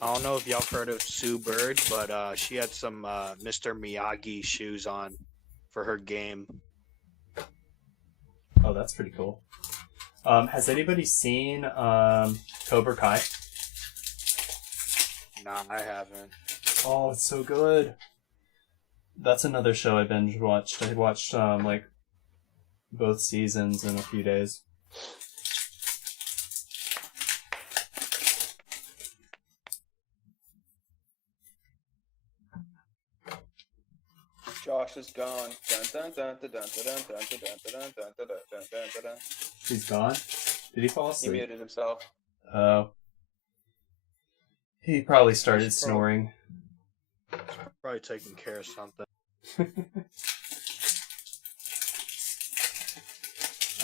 I don't know if y'all heard of Sue Bird, but she had some Mr. Miyagi shoes on for her game. Oh, that's pretty cool. Has anybody seen, Cobra Kai? Nah, I haven't. Oh, it's so good. That's another show I binge watched. I watched, like, both seasons in a few days. Josh is gone. Dun dun dun dun dun dun dun dun dun dun dun dun dun dun dun. He's gone? Did he fall He asleep? muted himself. Oh. He probably started He's probably- snoring. Probably taking care of something.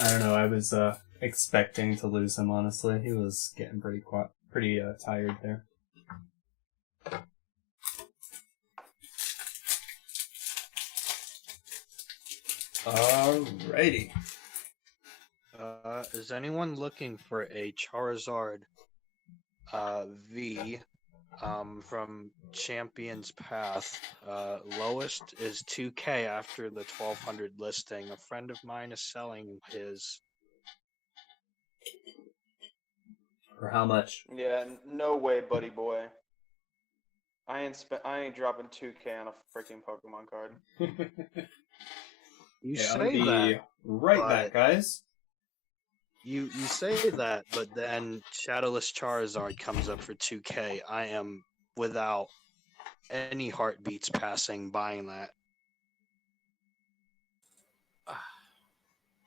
I don't know, I was, expecting to lose him, honestly. He was getting pretty tired there. Alrighty. Is anyone looking for a Charizard V from Champion's Path? Lowest is 2K after the 1200 listing. A friend of mine is selling his. For how much? Yeah, no way, buddy boy. I ain't dropping 2K on a freaking Pokemon card. You Yeah, I'm say gonna be that. right but- back, guys. You say that, but then Shadowless Charizard comes up for 2K. I am without any heartbeats passing buying that.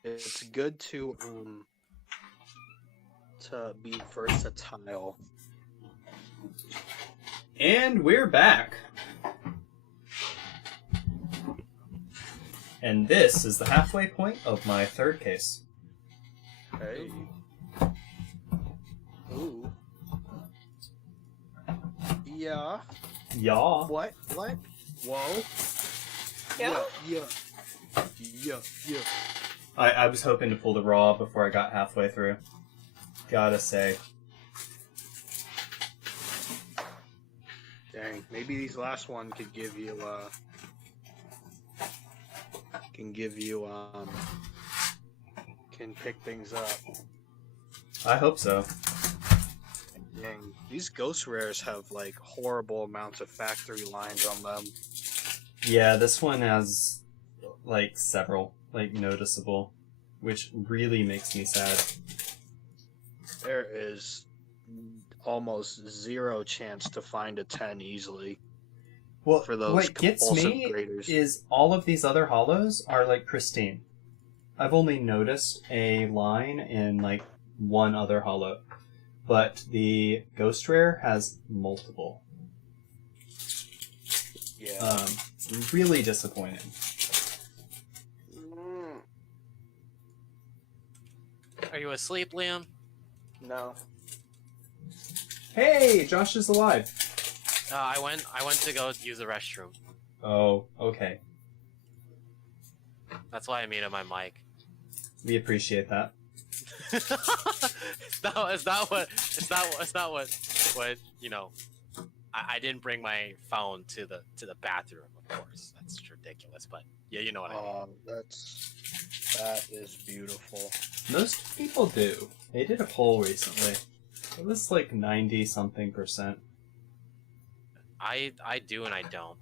It's good to be versatile. And we're back. And this is the halfway point of my third case. Hey. Ooh. Yeah. Yaw. What? What? Whoa. Yeah? Yeah. Yeah. Yeah. I was hoping to pull the raw before I got halfway through. Gotta say. Dang. Maybe these last one could give you can pick things up. I hope so. Dang. These ghost rares have like horrible amounts of factory lines on them. Yeah, this one has like several, like noticeable, which really makes me sad. There is almost zero chance to find a 10 easily. Well, For those what gets compulsive me graders. is all of these other hollows are like pristine. I've only noticed a line in like one other hollow, but the ghost rare has multiple. Yeah. Really disappointing. Mm, Are you asleep, Liam? no. Hey, Josh is alive. I went to go use the restroom. Oh, okay. That's why I muted my mic. We appreciate that. it's not what you know. I didn't bring my phone to the bathroom, of course. That's ridiculous, but yeah, you know what I mean. Oh, that is beautiful. Most people do. They did a poll recently. It was like 90-something%. I do and I don't.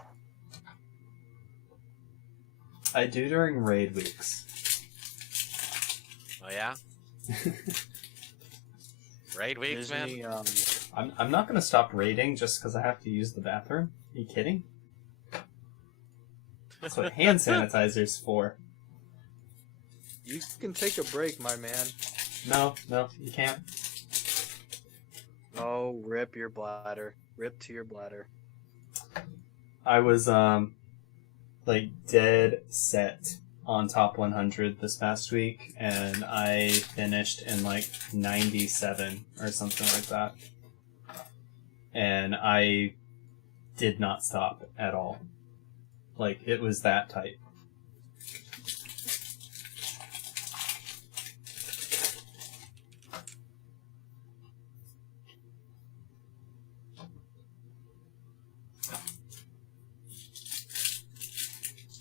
I do during raid weeks. Oh yeah? Raid weeks, Disney, man. I'm not gonna stop raiding just because I have to use the bathroom. Are you kidding? That's what hand sanitizer's for. You can take a break, my man. No, you can't. Oh, rip your bladder. Rip to your bladder. I was like dead set on top 100 this past week, and I finished in like 97 or something like that. And I did not stop at all. Like, it was that tight.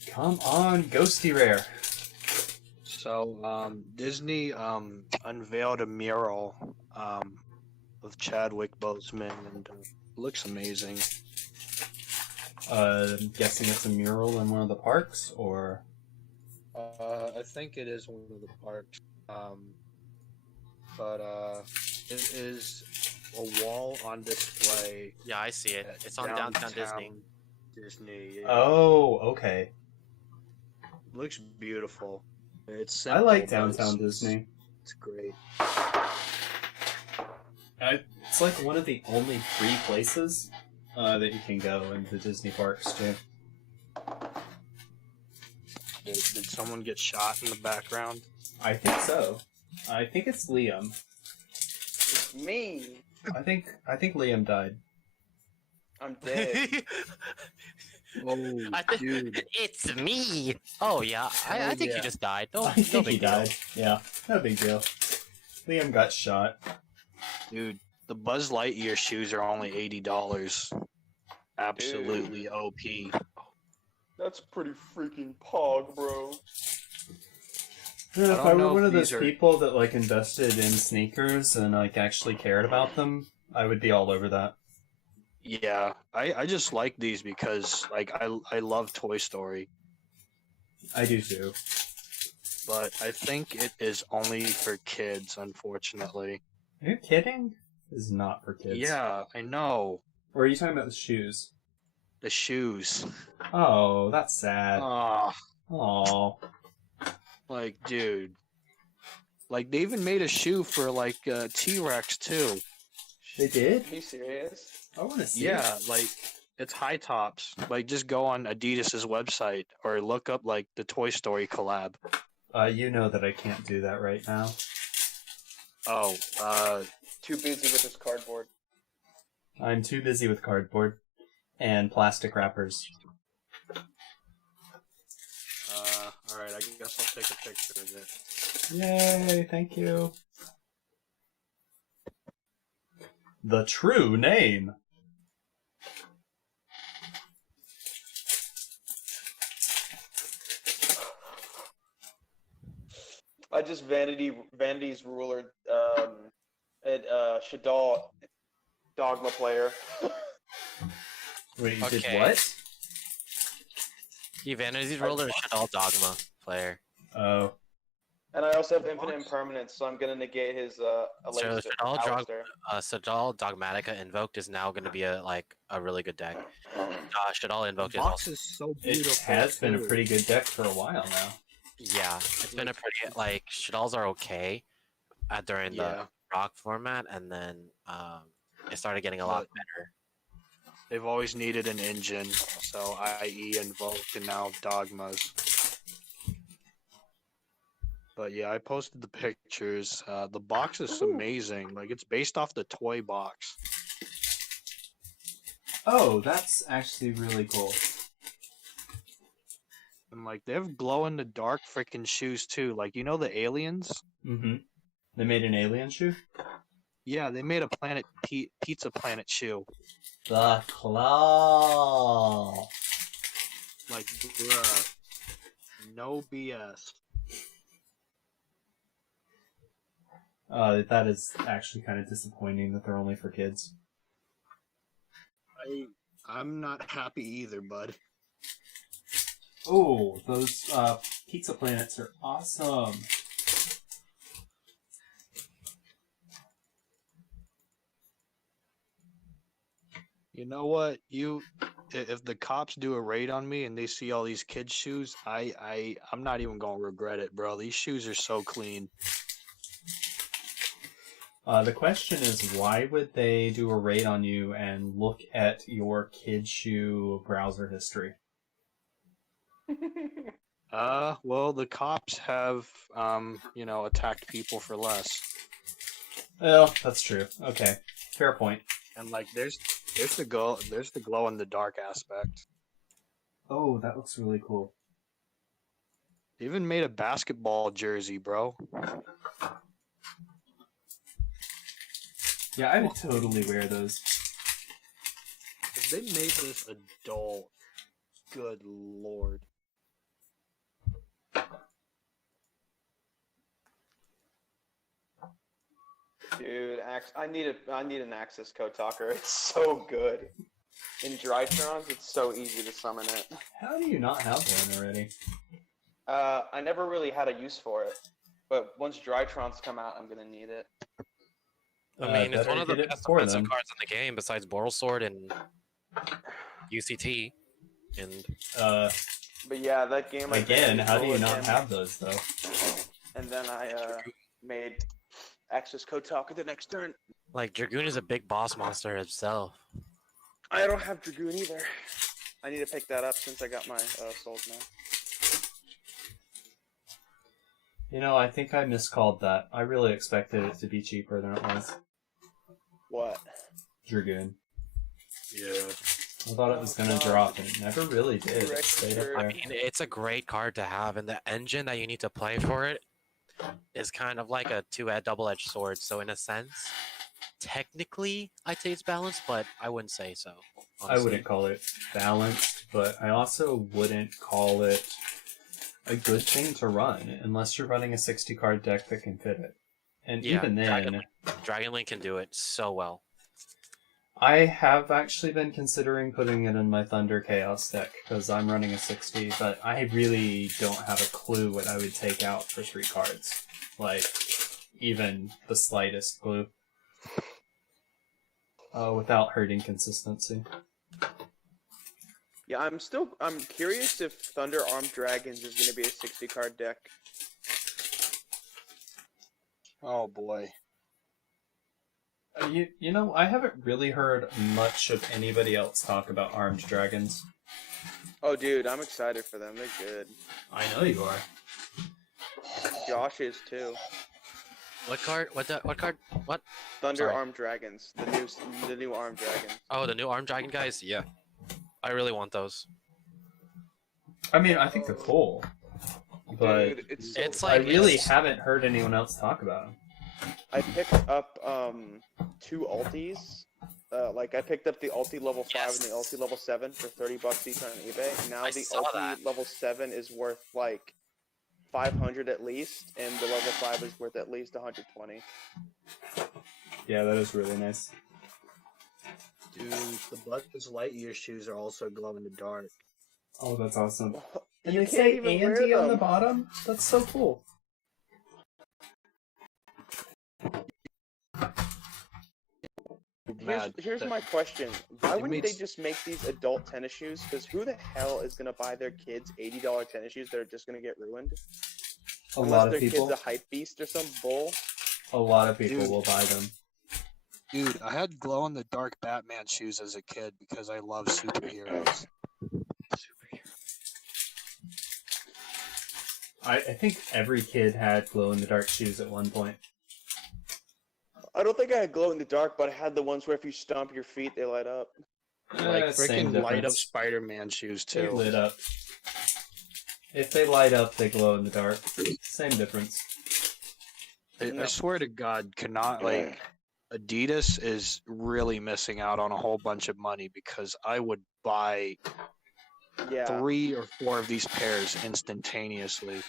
Come on, Ghosty Rare. So, Disney unveiled a mural of Chadwick Boseman, and looks amazing. I'm guessing it's a mural in one of the parks, or... I think it is one of the parks. But it is a wall on display. Yeah, I see it. at It's on Downtown Disney. Disney. Yeah. Oh, okay. Looks beautiful. It's I like simple, but Downtown it's- Disney. It's great. It's like one of the only free places that you can go in the Disney parks, too. Did someone get shot in the background? I think so. I think it's Liam. It's me. I think Liam died. I'm dead. Oh, I thi- dude. It's me. Oh yeah, I Oh, think yeah. you just died. No, I no think big he deal. died. Yeah, no big deal. Liam got shot. Dude, the Buzz Lightyear shoes are only $80. Absolutely OP. That's pretty freaking pog, bro. Yeah, if don't I were know one if of those these are- people that like invested in sneakers and like actually cared about them, I would be all over that. Yeah, I just like these because like I love Toy Story, I do too. but I think it is only for kids, unfortunately. Are you kidding? This is not for kids. Yeah, I know. Or are you talking about the shoes? The shoes. Oh, that's sad. Ah, Oh, like, dude. Like, they even made a shoe for, like, T-Rex, too. they did? Are you serious? I want to see. Yeah, like, it's high tops. Like, just go on Adidas's website or look up, like, the Toy Story collab. You know that I can't do that right now. Oh, Too busy with his cardboard. I'm too busy with cardboard and plastic wrappers. alright, I guess I'll take a picture of it. Yay, thank you. The true name. I just Vanity's ruler at Shadal Dogma player. Wait, you did Okay. what? He Vanity's Roller Shadal Dogma player. Oh, And I also have infinite impermanence, so I'm gonna negate his Alistair. Shadal Dogmatica Invoked is now going to be a really good deck. Shadal Invoked The is box also, is so it beautiful. has been a too. pretty good deck for a while now. yeah, it's been a pretty Shadals are okay during the Yeah. rock format, and then it started getting a lot better. They've always needed an engine, so IE Invoked and now Dogmas. But yeah, I posted the pictures. The box is amazing. Like, it's based off the toy box. Oh, that's actually really cool. And like, they have glow in the dark freaking shoes too. Like, you know the aliens? Mm-hmm. They made an alien shoe? Yeah, they made a Pizza Planet shoe. The Claw. Like, bruh. No BS. That is actually kind of disappointing that they're only for kids. I'm not happy either, bud. Oh, those Pizza Planets are awesome. You know what? If the cops do a raid on me and they see all these kids' shoes, I'm not even gonna regret it, bro. These shoes are so clean. The question is, why would they do a raid on you and look at your kid shoe browser history? Well, the cops have, attacked people for less. Well, that's true. Okay, fair point. And like, there's the glow in the dark aspect. Oh, that looks really cool. They even made a basketball jersey, bro. Yeah, I would totally wear those. If they made this adult, good lord. Dude, I need an Axis Code Talker. It's so good. In Drytrons, it's so easy to summon it. How do you not have one already? I never really had a use for it, but once Drytrons come out, I'm gonna need it. I mean, it's better one of the get it best before offensive then. cards in the game besides Boral Sword and UCT. And But yeah, that game. I Again, played how do you Bullet not and- have those, though? And then I made Axis Code Talker the next turn. Dragoon is a big boss monster himself. I don't have Dragoon either. I need to pick that up since I got my souls now. You know, I think I miscalled that. I really expected it to be cheaper than it was. What? Dragoon. Yeah. I thought it was gonna drop, and it never really did. It stayed up I there. mean, it's a great card to have, and the engine that you need to play for it is kind of like a double-edged sword. So in a sense, technically, I'd say it's balanced, but I wouldn't say so. I honestly. wouldn't call it balanced, but I also wouldn't call it a good thing to run unless you're running a 60 card deck that can fit it. And Yeah, even then, Dragon Link can do it so well. I have actually been considering putting it in my Thunder Chaos deck because I'm running a 60, but I really don't have a clue what I would take out for 3 cards. Like, even the slightest clue. Without hurting consistency. Yeah, I'm curious if Thunder Armed Dragons is gonna be a 60 card deck. Oh boy. You know, I haven't really heard much of anybody else talk about Armed Dragons. Oh, dude, I'm excited for them. They're good. I know you are. Josh is too. What card? What card? What? Thunder Sorry. Armed Dragons, the new Armed Dragons. Oh, the new Armed Dragon guys? Yeah. I really want those. I mean, I think they're cool, but Dude, it's so It's I like really it's- haven't heard anyone else talk about them. I picked up 2 ultis. Like I picked up the ulti level 5 Yes. and the ulti level 7 for $30 each on eBay. Now I the saw ulti that. level 7 is worth like 500 at least, and the level 5 is worth at least 120. Yeah, that is really nice. Dude, the Buzz Lightyear shoes are also glow in the dark. Oh, that's awesome. And You they can't say even wear Andy on the them. bottom? That's so cool. Here's my question. Why it wouldn't makes- they just make these adult tennis shoes? Because who the hell is gonna buy their kids $80 tennis shoes that are just gonna get ruined? A Unless lot of their people. kid's a hype beast or some bull. A lot of people Dude. will buy them. Dude, I had glow in the dark Batman shoes as a kid because I love superheroes. I think every kid had glow in the dark shoes at one point. I don't think I had glow in the dark, but I had the ones where if you stomp your feet, they light up. Like Same freaking light up difference. Spider-Man shoes They too. lit up. If they light up, they glow in the dark. Same difference. I swear to God, cannot like Adidas is really missing out on a whole bunch of money because I would buy Yeah. 3 or 4 of these pairs instantaneously.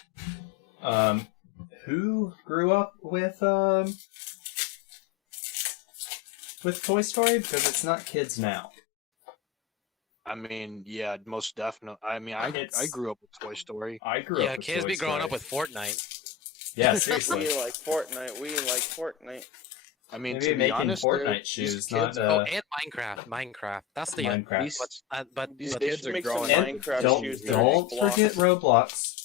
Who grew up with Toy Story? Because it's not kids now. I mean, yeah, most definitely. I mean, I It's- grew up with Toy Story. I grew Yeah, up with kids Toy be growing Story. up with Fortnite. Yeah, We seriously. like Fortnite. We like Fortnite. I mean, Maybe to be making honest, Fortnite these shoes, kids- not Oh, and Minecraft. That's the Minecraft. these- but These They kids should are make some growing And Minecraft don't shoes that are just forget blocks.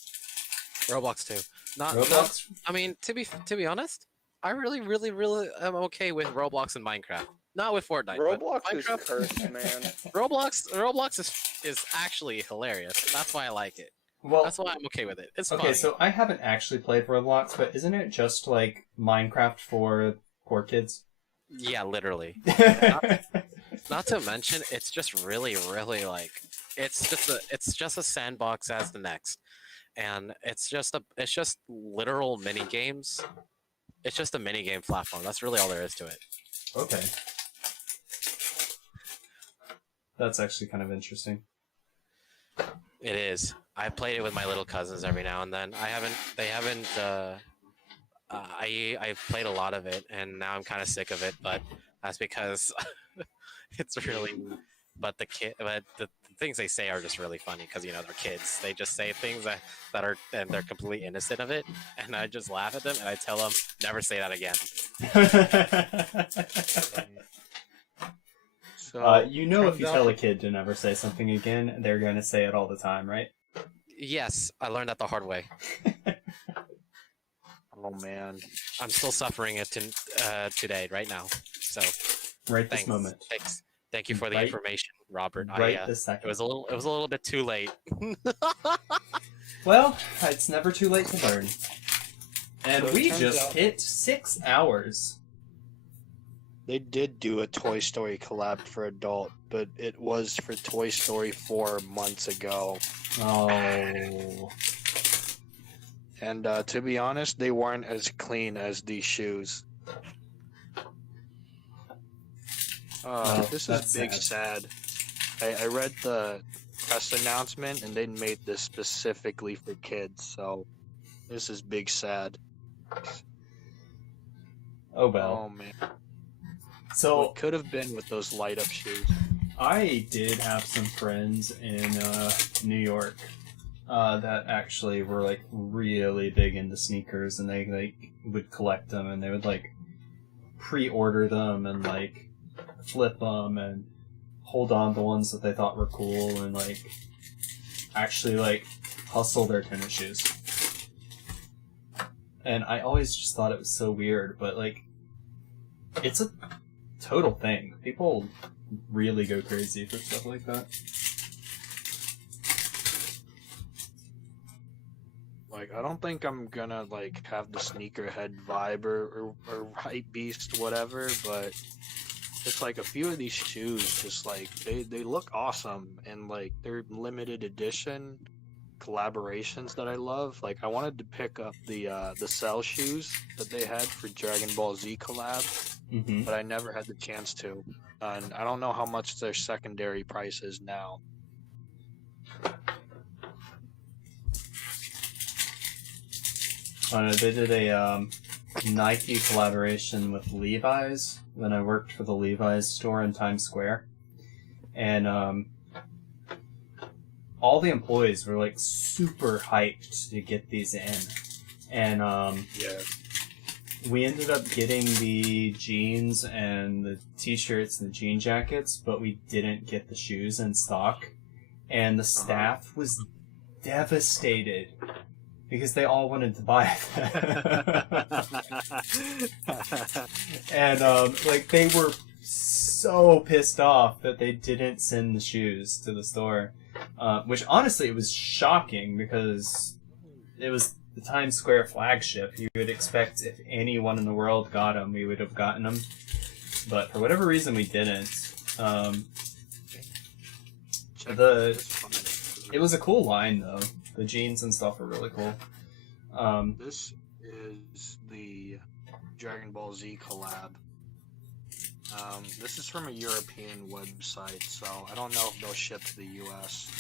Roblox. Roblox too. Not. Roblox. I mean, to be honest, I really am okay with Roblox and Minecraft. Not with Fortnite. but Roblox is Minecraft- cursed, man. Roblox is actually hilarious. That's why I like it. Well, That's why I'm okay with it. It's okay, funny. so I haven't actually played Roblox, but isn't it just like Minecraft for poor kids? Yeah, literally. Not to mention, it's just really like it's just a sandbox as the next, and it's just literal mini games. It's just a mini game platform. That's really all there is to it. Okay. That's actually kind of interesting. It is. I played it with my little cousins every now and then. They haven't. I've played a lot of it, and now I'm kind of sick of it. But that's because it's really. But the things they say are just really funny because they're kids. They just say things that are and they're completely innocent of it, and I just laugh at them and I tell them never say that again. So, you know, if turns you out tell a kid to never say something again, they're going to say it all the time, right? Yes, I learned that the hard way. oh man, I'm still suffering it today, right now. So Right this thanks. moment. Thank you for the Right- information, Robert. Right It this second. was a little bit too late. Well, it's never too late to learn. And So it we turns just out- hit 6 hours. they did do a Toy Story collab for adult, but it was for Toy Story 4 months ago. Oh. And to be honest, they weren't as clean as these shoes. Well, This that's is big sad. I read the press announcement and they made this specifically for kids, so this is big sad. Oh well. Oh man. So What could have been with those light up shoes? I did have some friends in New York that actually were like really big into sneakers, and they like would collect them, and they would like pre-order them and like flip them and hold on to ones that they thought were cool and like actually like hustle their tennis shoes. And I always just thought it was so weird, but like it's a total thing. People really go crazy for stuff like that. Like, I don't think I'm gonna like have the sneakerhead vibe or hype beast, whatever, but it's like a few of these shoes just like they look awesome, and like they're limited edition collaborations that I love. Like, I wanted to pick up the Cell shoes that they had for Dragon Ball Z collab, Mm-hmm. but I never had the chance to. And I don't know how much their secondary price is now. They did a Nike collaboration with Levi's when I worked for the Levi's store in Times Square, and all the employees were like super hyped to get these in, and Yeah. we ended up getting the jeans and the t-shirts and the jean jackets, but we didn't get the shoes in stock, and the staff was devastated because they all wanted to buy it. And like they were so pissed off that they didn't send the shoes to the store, which honestly it was shocking because it was the Times Square flagship. You would expect if anyone in the world got them, we would have gotten them, but for whatever reason we didn't. It was a cool line though. The jeans and stuff are really cool. This is the Dragon Ball Z collab. This is from a European website, so I don't know if they'll ship to the US.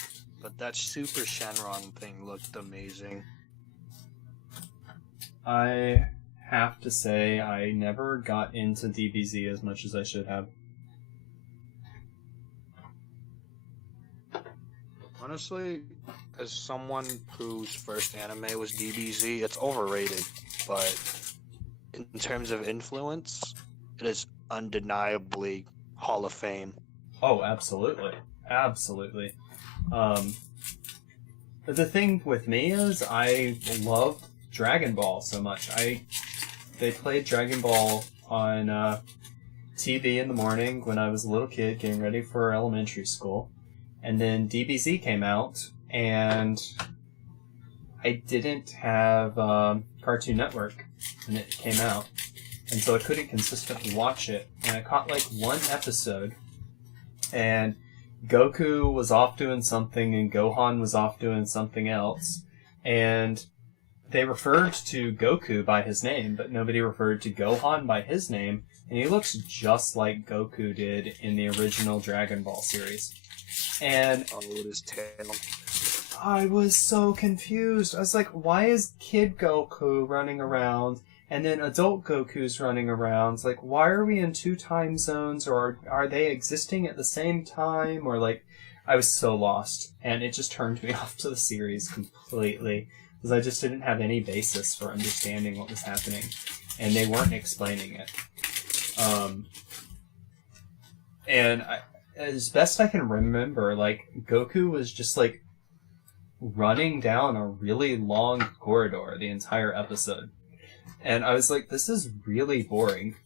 But that Super Shenron thing looked amazing. I have to say I never got into DBZ as much as I should have. Honestly, as someone whose first anime was DBZ, it's overrated. But in terms of influence, it is undeniably Hall of Fame. Oh, absolutely. Absolutely. The thing with me is I loved Dragon Ball so much. They played Dragon Ball on TV in the morning when I was a little kid getting ready for elementary school. And then DBZ came out, and I didn't have Cartoon Network when it came out. And so I couldn't consistently watch it. And I caught like one episode, and Goku was off doing something, and Gohan was off doing something else. And they referred to Goku by his name, but nobody referred to Gohan by his name. And he looks just like Goku did in the original Dragon Ball series. And Oh, with his tail. I was so confused. I was like, why is Kid Goku running around and then adult Goku's running around? It's like, why are we in two time zones, or are they existing at the same time? Or like, I was so lost, and it just turned me off to the series completely because I just didn't have any basis for understanding what was happening, and they weren't explaining it. And as best I can remember, like, Goku was just like running down a really long corridor the entire episode. And I was like, this is really boring.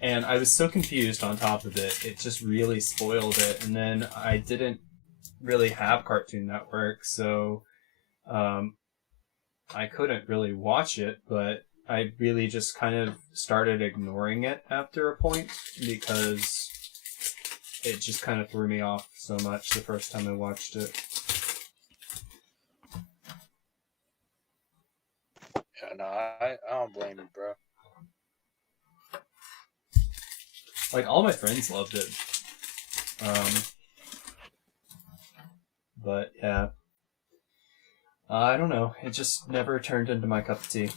And I was so confused on top of it. It just really spoiled it. And then I didn't really have Cartoon Network, so I couldn't really watch it, but I really just kind of started ignoring it after a point because it just kind of threw me off so much the first time I watched it. Yeah, no, I don't blame you, bro. Like, all my friends loved it. But, yeah. I don't know. It just never turned into my cup of tea.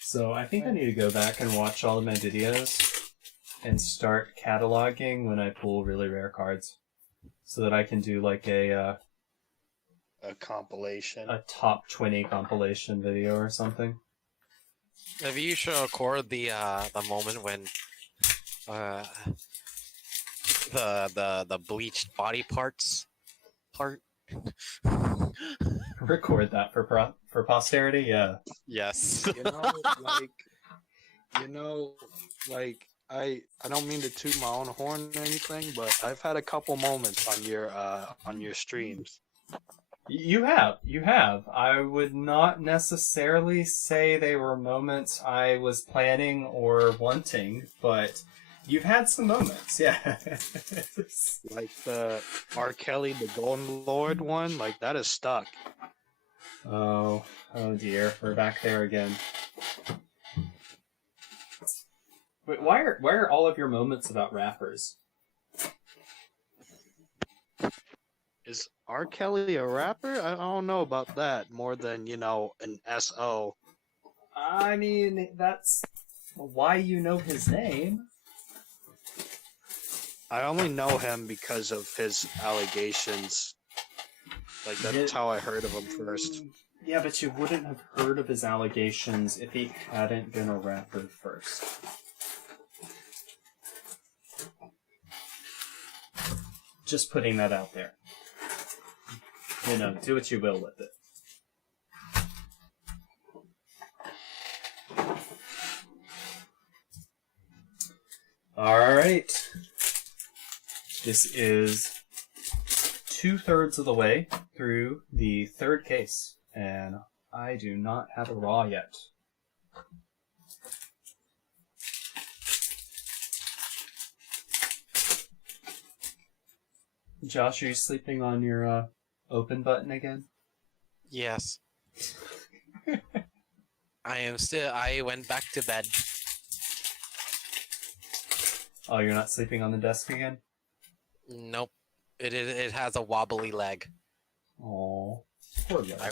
So I think I need to go back and watch all of my videos and start cataloging when I pull really rare cards, so that I can do like A compilation. a top 20 compilation video or something. Maybe you should record the moment when the bleached body parts part. Record that for posterity. Yeah. Yes. I don't mean to toot my own horn or anything, but I've had a couple moments on your streams. You have. I would not necessarily say they were moments I was planning or wanting, but you've had some moments, yeah. Like the R. Kelly, the Golden Lord one, like that is stuck. Oh dear, we're back there again. Wait, why are all of your moments about rappers? Is R. Kelly a rapper? I don't know about that more than, an SO. I mean, that's why you know his name. I only know him because of his allegations. Like, that's how I heard of him first. Yeah, but you wouldn't have heard of his allegations if he hadn't been a rapper first. Just putting that out there. Do what you will with it. Alright. This is 2/3 of the way through the third case, and I do not have a raw yet. Josh, are you sleeping on your open button again? Yes. I went back to bed. Oh, you're not sleeping on the desk again? Nope. It has a wobbly leg. Oh, poor guy.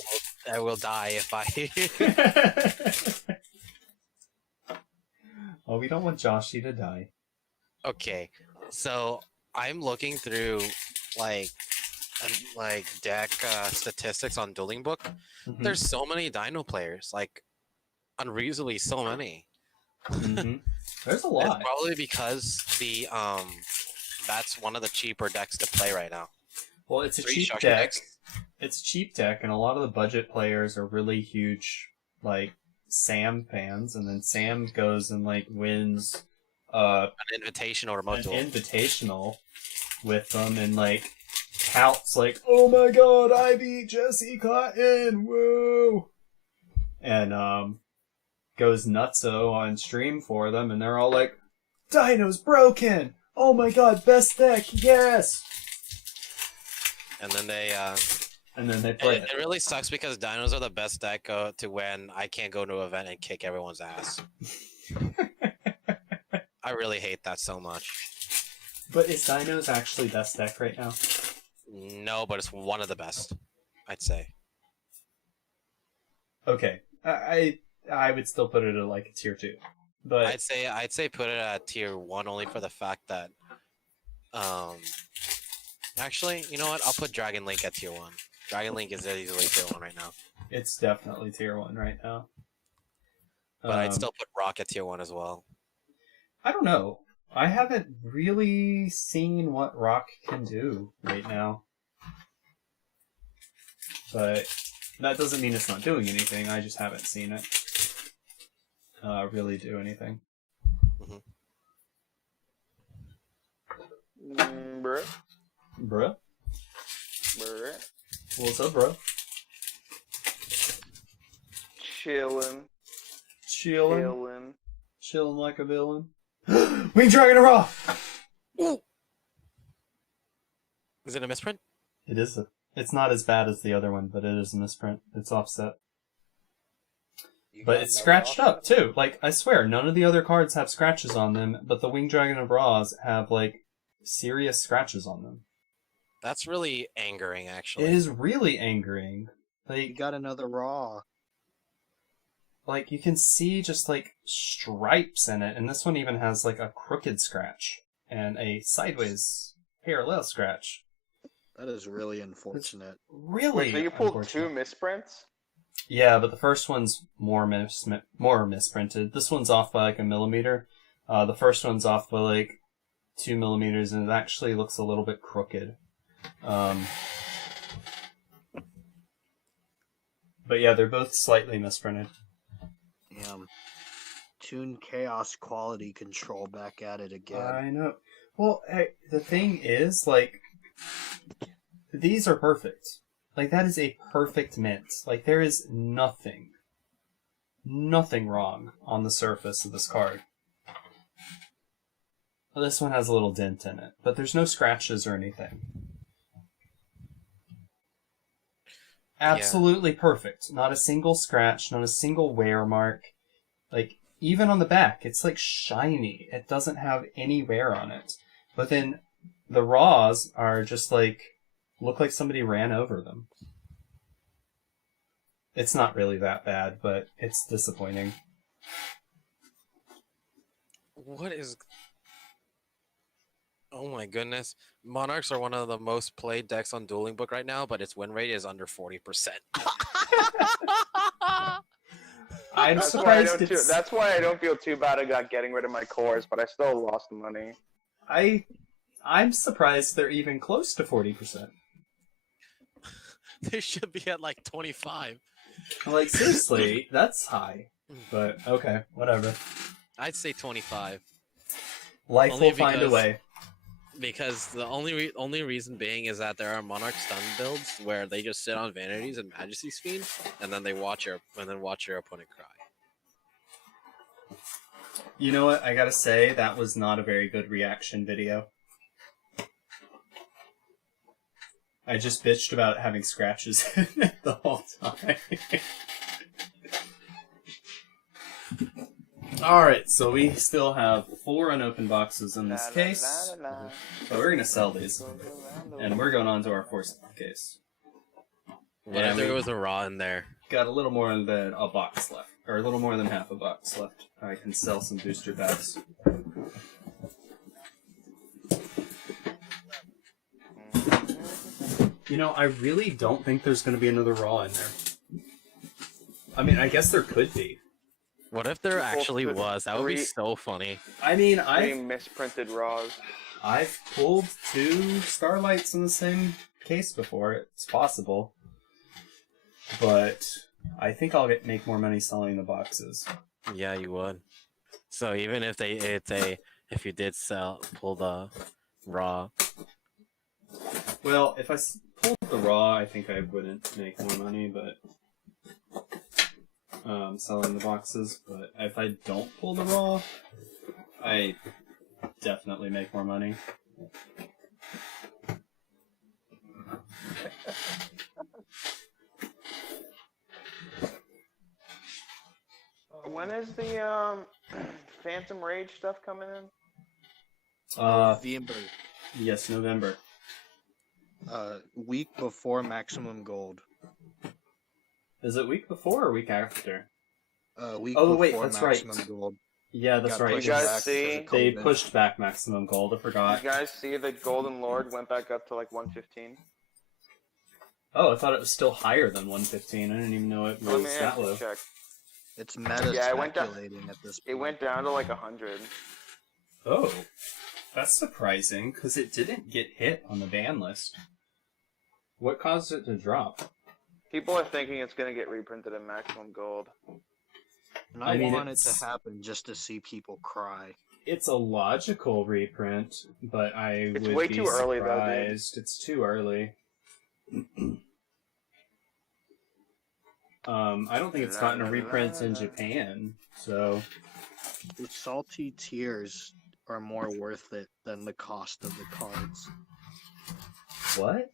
I will die if I. Oh, we don't want Joshy to die. Okay, so I'm looking through like deck statistics on Dueling Book. Mhm. There's so many Dino players, like unreasonably so many. Mhm. There's a It's lot. probably because that's one of the cheaper decks to play right now. Well, it's a 3 cheap structure deck. decks. It's a cheap deck, and a lot of the budget players are really huge, like Sam fans, and then Sam goes and wins An invitational or an remote duel. invitational with them, and touts oh my god, I beat Jesse Cotton, woo! And goes nutso on stream for them, and they're all like, Dino's broken! Oh my god, best deck, yes! And then they play it really sucks because Dinos are the best deck to when I can't go to an event and kick everyone's ass. I really hate that so much. But is Dino's actually best deck right now? No, but it's one of the best, I'd say. Okay, I would still put it at a tier 2, but I'd say put it at tier 1 only for the fact that actually, you know what? I'll put Dragon Link at tier 1. Dragon Link is easily tier 1 right now. it's definitely tier 1 right now. But I'd still put Rock at tier 1 as well. I don't know. I haven't really seen what Rock can do right now. But that doesn't mean it's not doing anything. I just haven't seen it really do anything. Bruh. Bruh? Bruh. What's up, bro? Chillin'. Chilling. Chillin'. Chilling like a villain. Wing Dragon Raw! Ooh. Is it a misprint? It is. It's not as bad as the other one, but it is a misprint. It's offset. But it's scratched up, too. I swear, none of the other cards have scratches on them, but the Winged Dragon of Raws have, serious scratches on them. That's really angering, actually. It is really angering. You got another Raw. like you can see just like stripes in it, and this one even has like a crooked scratch and a sideways parallel scratch. That is really unfortunate. Really? Wait, so you pulled unfortunate. two misprints? Yeah, but the first one's more misprinted. This one's off by like a millimeter. The first one's off by like 2 millimeters, and it actually looks a little bit crooked. But yeah, they're both slightly misprinted. Damn. Tune Chaos quality control back at it again. I know. Well, hey, the thing is, like, these are perfect. Like, that is a perfect mint. Like, there is nothing wrong on the surface of this card. Well, this one has a little dent in it, but there's no scratches or anything. Absolutely perfect. Not a single scratch, not a single wear mark. Like, even on the back, it's like shiny. It doesn't have any wear on it. But then the raws are just like, look like somebody ran over them. It's not really that bad, but it's disappointing. What is? Oh my goodness! Monarchs are one of the most played decks on Dueling Book right now, but its win rate is under 40%. I'm That's why, surprised it's... that's why I don't feel too bad about getting rid of my cores, but I still lost money. I'm surprised they're even close to 40%. They should be at like 25. Like, seriously, that's high. But, okay, whatever. I'd say 25. Life Only will find a because- way. Because the only reason being is that there are Monarch stun builds where they just sit on Vanities and Majesty's Fiend, and then they watch your opponent cry. You know what? I gotta say, that was not a very good reaction video. I just bitched about having scratches in it the whole time. Alright, so we still have 4 unopened boxes in this case. But we're gonna sell these. And we're going on to our 4th case. What if there was a Raw in there? Got a little more than a box left. Or a little more than half a box left. I can sell some booster packs. You know, I really don't think there's going to be another Raw in there. I mean, I guess there could be. What if there actually was? That would be so funny. I mean, Three misprinted raws. I've pulled 2 Starlights in the same case before. It's possible. But I think I'll make more money selling the boxes. Yeah, you would. So even if if you did pull the Raw. Well, if I pulled the Raw, I think I wouldn't make more money, but selling the boxes. But if I don't pull the Raw, I definitely make more money. When is the Phantom Rage stuff coming in? November. Yes, November. Week before Maximum Gold. Is it week before or week after? Week Oh, before wait, that's right. Maximum Gold. Yeah, that's Got right. pushed You guys back see- because of They COVID. pushed back Maximum Gold, I forgot. You guys see the Golden Lord went back up to like 115? Oh, I thought it was still higher than 115. I didn't even know it Let me was that low. check. It's meta Yeah, it went down- speculating at this point. It went down to like 100. Oh, that's surprising, because it didn't get hit on the ban list. What caused it to drop? People are thinking it's gonna get reprinted in Maximum Gold. And I, I mean, want it it's- to happen just to see people cry. It's a logical reprint, but I It's would way be too early, though, dude. surprised. It's too early. I don't think it's gotten a reprint in Japan, so... The salty tears are more worth it than the cost of the cards. What?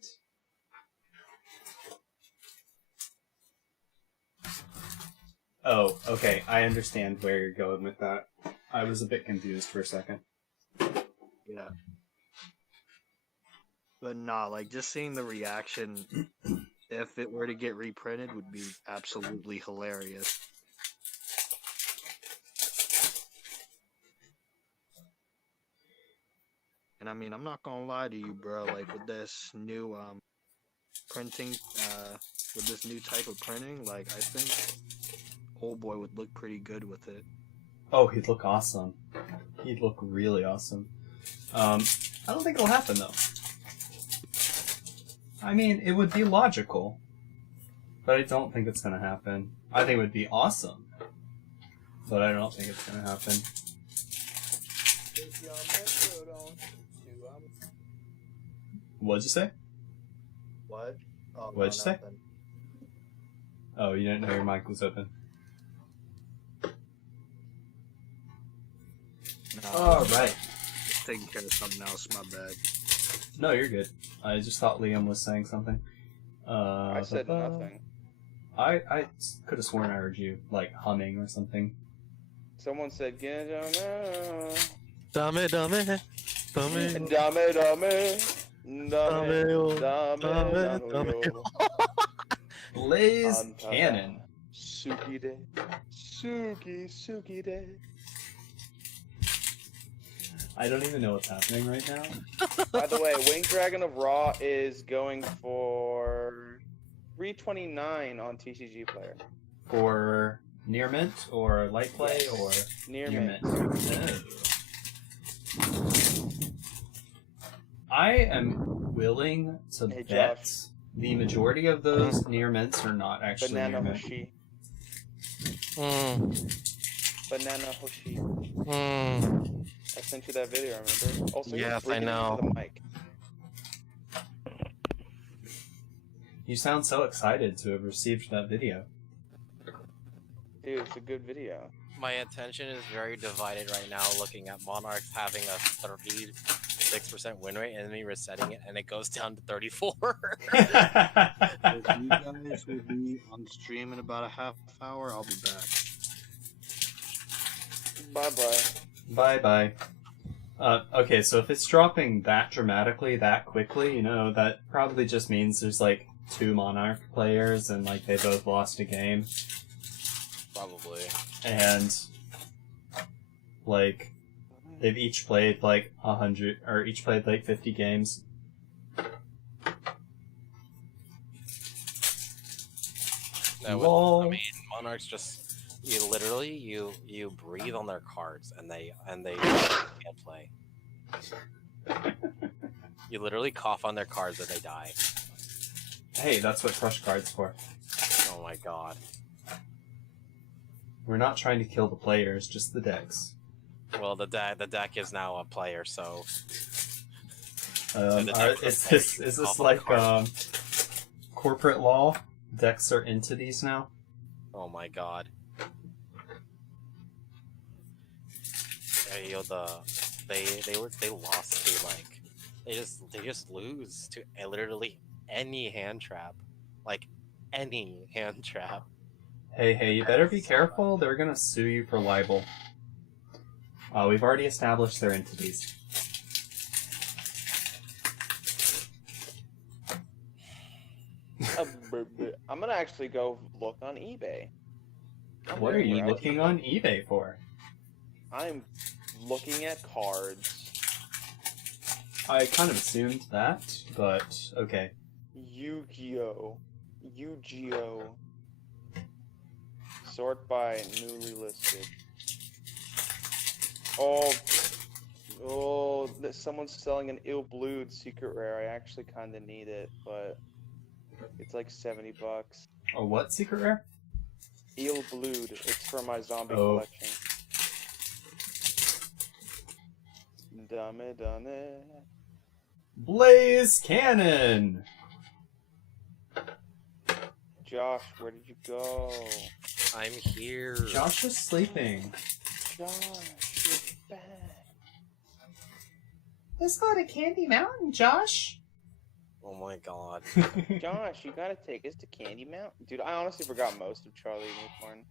Oh, okay. I understand where you're going with that. I was a bit confused for a second. Yeah. But nah, like just seeing the reaction if it were to get reprinted would be absolutely hilarious. And I mean, I'm not gonna lie to you, bro. Like with this new printing, with this new type of printing, like I think Old Boy would look pretty good with it. Oh, he'd look awesome. He'd look really awesome. I don't think it'll happen though. I mean, it would be logical, but I don't think it's gonna happen. I think it would be awesome, but I don't think it's gonna happen. What'd you say? What? Oh, What'd you say? Oh, you didn't know your mic was open. No, Alright. taking care of something else. My bad. No, you're good. I just thought Liam was saying something. I said nothing. I could have sworn I heard you, like, humming or something. Someone said, "Get on Dame, dame, dame. Dame, dame, dame, Blaze Cannon. Suki de, Suki de. I don't even know what's happening right now. By the way, Winged Dragon of Ra is going for 329 on TCG Player. For near mint or light play or Near near mint. mint. Oh. I am willing to Hey, bet Josh. the majority of those near mints are not actually Banana near mint. Hoshi. Mm, Banana Hoshi. mm. I sent you that video, remember? Also, you're Yes, I breathing know. into the mic. You sound so excited to have received that video. Dude, it's a good video. My attention is very divided right now, looking at Monarchs having a 36% win rate and me resetting it, and it goes down to 34. If you guys will be on stream in about a half hour, I'll be back. Bye-bye. Bye-bye. Okay, so if it's dropping that dramatically, that quickly, you know, that probably just means there's, like, 2 Monarch players and, like, they both lost a game. Probably. And, like, they've each played, like, 100, or each played, like, 50 games. No, Lol. I mean, Monarchs just you breathe on their cards and they can't play. You literally cough on their cards and they die. Hey, that's what Crush Card's for. Oh my god. We're not trying to kill the players, just the decks. Well, the deck is now a player, so Is the deck this is this off the like card. corporate law? Decks are entities now. oh my god. Yeah, they lost to like they just lose to literally any hand trap, like any hand trap. Hey, you better be careful. They're gonna sue you for libel. We've already established their entities. I'm gonna actually go look on eBay. What are you looking on eBay for? I'm looking at cards. I kind of assumed that, but okay. Yu-Gi-Oh! Sort by newly listed. Someone's selling an ill-blued secret rare. I actually kind of need it, but it's like $70. A what secret rare? Ill-blued. It's for my zombie Oh. collection. Dame. Blaze Cannon! Josh, where did you go? I'm here. Josh is sleeping. Josh, you're back. Let's go to Candy Mountain, Josh. Oh my god. Josh, you gotta take us to Candy Mountain. Dude, I honestly forgot most of Charlie and Unicorn.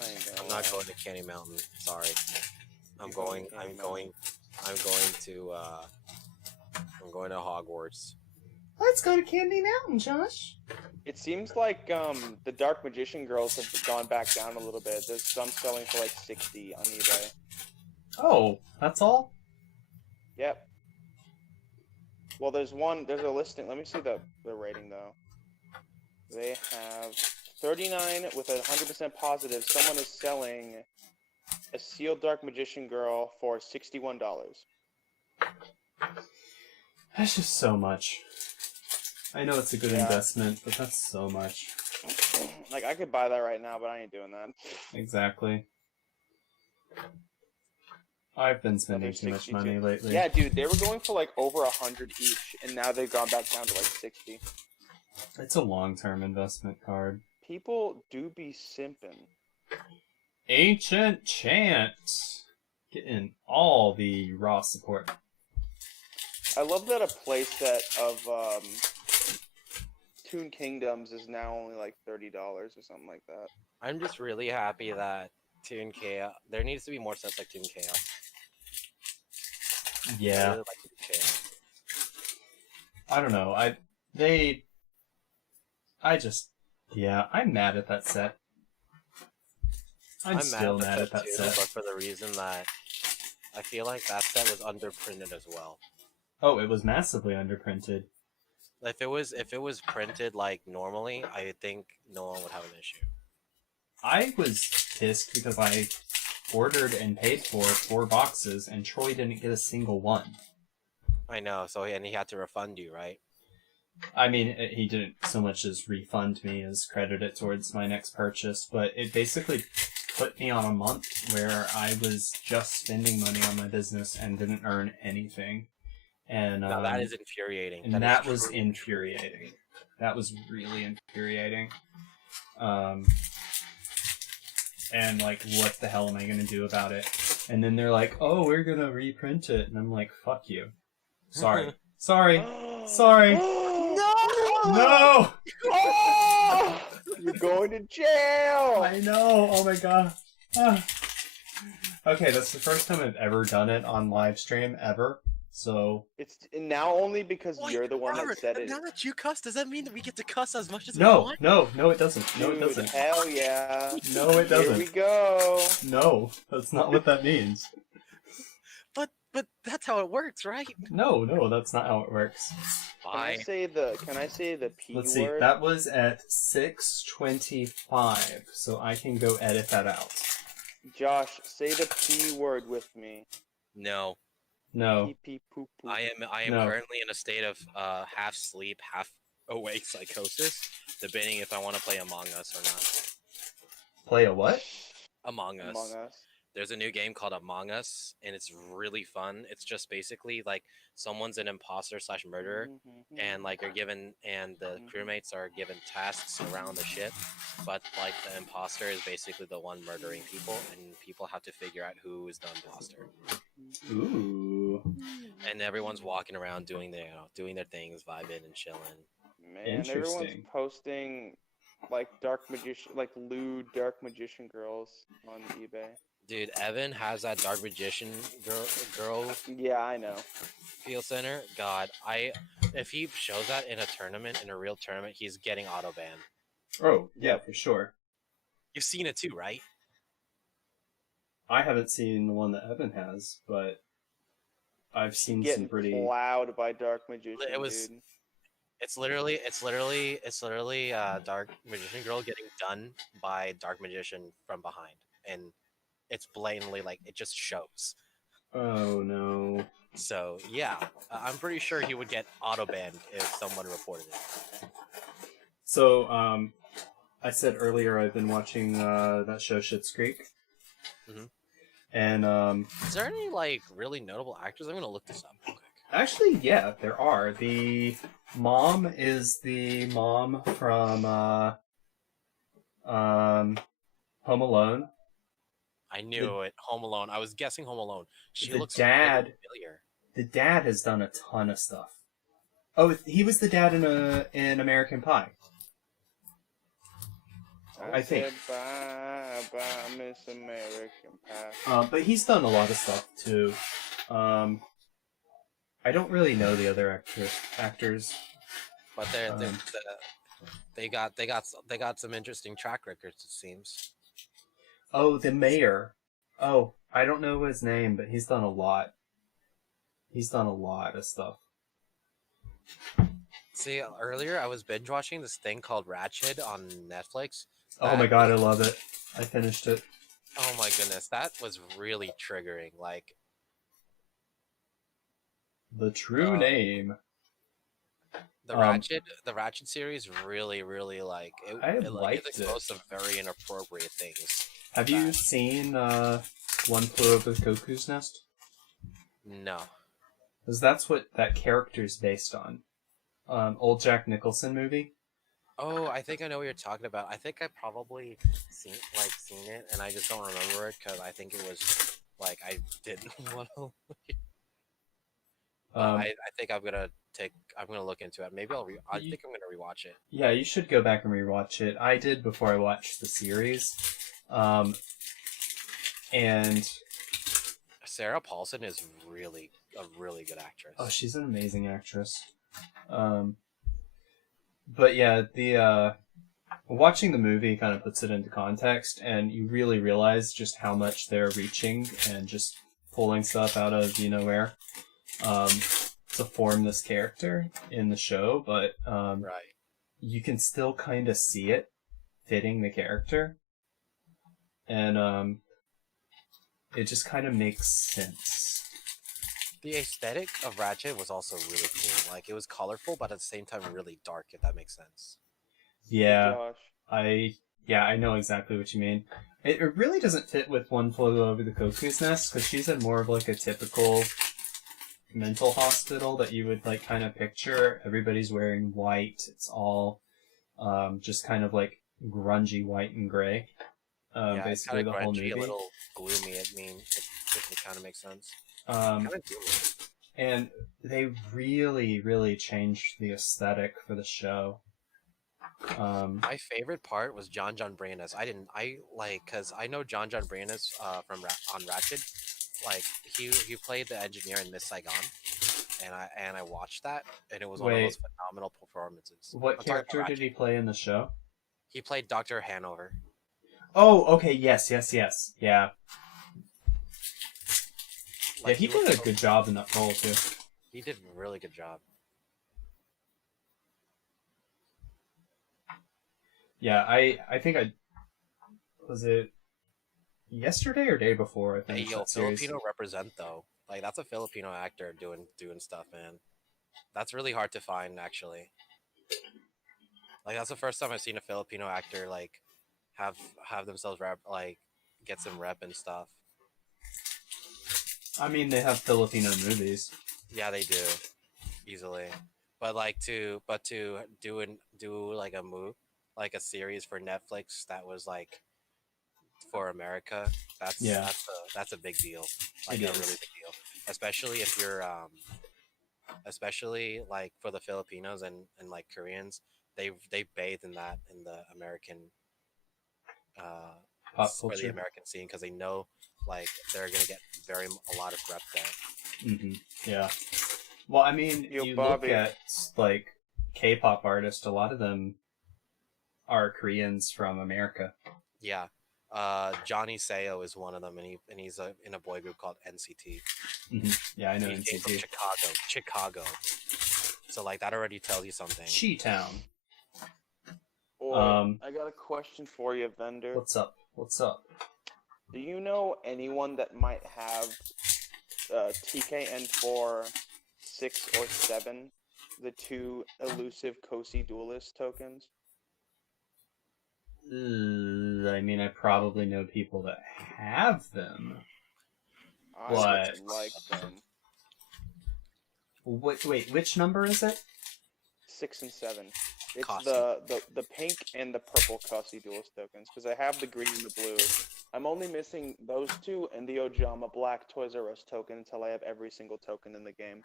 I ain't gonna I'm lie. not going to Candy Mountain. Sorry. I'm You're going to Candy Mountain. I'm going to Hogwarts. Let's go to Candy Mountain, Josh. It seems like the Dark Magician girls have gone back down a little bit. There's some selling for like 60 on eBay. Oh, that's all? Yep. Well, there's a listing. Let me see the rating though. They have 39 with 100% positive. Someone is selling a sealed dark magician girl for $61. That's just so much. I know it's a good Yeah. investment, but that's so much. Like I could buy that right now, but I ain't doing that. Exactly. I've been spending Another too much 62. money lately. Yeah, dude, they were going for like over 100 each, and now they've gone back down to like 60. It's a long-term investment card. People do be simping. Ancient Chant! Getting all the raw support. I love that a playset of Toon Kingdoms is now only like $30 or something like that. I'm just really happy that Toon Chaos. There needs to be more sets like Toon Chaos. I Yeah. really like Toon Chaos. I don't know. I'm mad at that set. I'm still mad at that too, set. but for the reason that I feel like that set was underprinted as well. Oh, it was massively underprinted. If it was printed like normally, I think no one would have an issue. I was pissed because I ordered and paid for 4 boxes, and Troy didn't get a single one. I know. So and he had to refund you, right? I mean, he didn't so much as refund me as credit it towards my next purchase, but it basically put me on a month where I was just spending money on my business and didn't earn anything. And Now that is infuriating. and that was infuriating. That was really infuriating. And like, what the hell am I gonna do about it? And then they're like, "Oh, we're gonna reprint it," and I'm like, "Fuck you." Sorry, sorry, sorry. No! Oh! You're going to jail! I know. Oh my god. Ah. Okay, that's the first time I've ever done it on live stream ever. So It's now only because Wait, you're the one Robert, that said it. Now that you cuss, does that mean that we get to cuss as much as we no, want? no, it doesn't. No, it Dude, doesn't. hell yeah. No, it Here we doesn't. go. No, that's not what that means. But that's how it works, right? No, that's not how it works. Can I Fine. say the P Let's see. word? That was at 6:25, so I can go edit that out. Josh, say the P word with me. No, No. Pee pee poo poo. I am No. currently in a state of half sleep, half awake psychosis, debating if I want to play Among Us or not. Play a what? Among Us. Among Us. There's a new game called Among Us, and it's really fun. It's just basically like someone's an imposter / murderer, and like you're given, and the crewmates are given tasks around the ship, but like the imposter is basically the one murdering people, and people have to figure out who is the imposter. Ooh. And everyone's walking around doing their things, vibing and chilling. Man, everyone's Interesting. posting like lewd dark magician girls on eBay. Dude, Evan has that dark magician girl Yeah, I know. field center. God, if he shows that in a tournament, in a real tournament, he's getting auto banned. Oh, yeah, for sure. You've seen it too, right? I haven't seen the one that Evan has, but I've seen Getting some pretty. plowed by dark magician. It was- Dude. It's literally dark magician girl getting done by dark magician from behind, and it's blatantly like it just shows. Oh no. So yeah, I'm pretty sure he would get auto banned if someone reported it. So, I said earlier I've been watching that show Schitt's Creek. Mhm. And Is there any like really notable actors? I'm gonna look this up real quick. actually, yeah, there are. The mom is the mom from Home Alone. I knew it. Home Alone. I was guessing Home Alone. She The looks dad- really familiar. The dad has done a ton of stuff. Oh, he was the dad in American Pie. I think. Said bye, bye, Miss American Pie. But he's done a lot of stuff too. I don't really know the other actors. But they got some interesting track records. It seems. Oh, the mayor. Oh, I don't know his name, but he's done a lot. He's done a lot of stuff. See, earlier I was binge watching this thing called Ratchet on Netflix. Oh my that god, I was- love it. I finished it. Oh my goodness, that was really triggering. Like, The true Uh, name. the Um, Ratchet series really, really like it. I It like liked is it. exposed to very inappropriate things. Have you seen One Flew Over the Cuckoo's Nest? No. Because that's what that character's based on. Old Jack Nicholson movie. Oh, I think I know what you're talking about. I think I probably seen it, and I just don't remember it because I think it was like I didn't want to. I think I'm gonna look into it. Maybe I think I'm gonna rewatch it. Yeah, you should go back and rewatch it. I did before I watched the series. And Sarah Paulson is really a really good actress. oh, she's an amazing actress. But yeah, the watching the movie kind of puts it into context, and you really realize just how much they're reaching and just pulling stuff out of where to form this character in the show. But Right. you can still kind of see it fitting the character, and it just kind of makes sense. The aesthetic of Ratchet was also really cool. Like it was colorful, but at the same time really dark. If that makes sense. Yeah, Josh. I know exactly what you mean. It really doesn't fit with One Flew Over the Cuckoo's Nest because she's in more of like a typical mental hospital that you would like kind of picture. Everybody's wearing white. It's all just kind of like grungy white and gray. Yeah, it's Basically kind the of whole grungy, movie. a little gloomy. It kind of makes sense. Um, Kind of gloomy. and they really, really changed the aesthetic for the show. My favorite part was John Brianus. Because I know John Brianus on Ratchet. Like he played the engineer in Miss Saigon, and I watched that, and it was one of Wait. those phenomenal performances. What I'm talking about character did he Ratchet. play in the show? He played Dr. Hanover. Oh, okay, yes. Yeah. Like, He did looked a good job in that role too. He did a really good job. Yeah, I think was it yesterday or day before I Hey, finished yo, that series. Filipino represent though. Like that's a Filipino actor doing stuff, man. That's really hard to find, actually. Like that's the first time I've seen a Filipino actor like have themselves rep like get some rep and stuff. I mean, they have Filipino movies. Yeah, they do easily. But to do like a like a series for Netflix that was like for America, that's a big deal. Like It a is. really big deal. Especially if you're especially like for the Filipinos and like Koreans, they bathe in the American Pop for the culture. American scene because they know like they're gonna get a lot of rep there. Hmm. Yeah. Well, I mean, Yo, you Bobby. look at like K-pop artists. A lot of them are Koreans from America. Yeah. Johnny Seo is one of them, and he's in a boy group called NCT. Yeah, I know He came from NCT. Chicago. So like that already tells you something. Chi-town. Or, I got a question for you, Vendor. What's up? Do you know anyone that might have TKN4 6 or 7, the two elusive Kosi duelist tokens? I mean, I probably know people that have them. I What? would like them. Wait, which number is it? 6 and 7. It's Kosi. the pink and the purple Kosi duelist tokens, because I have the green and the blue. I'm only missing those two and the Ojama Black Toys R Us token until I have every single token in the game.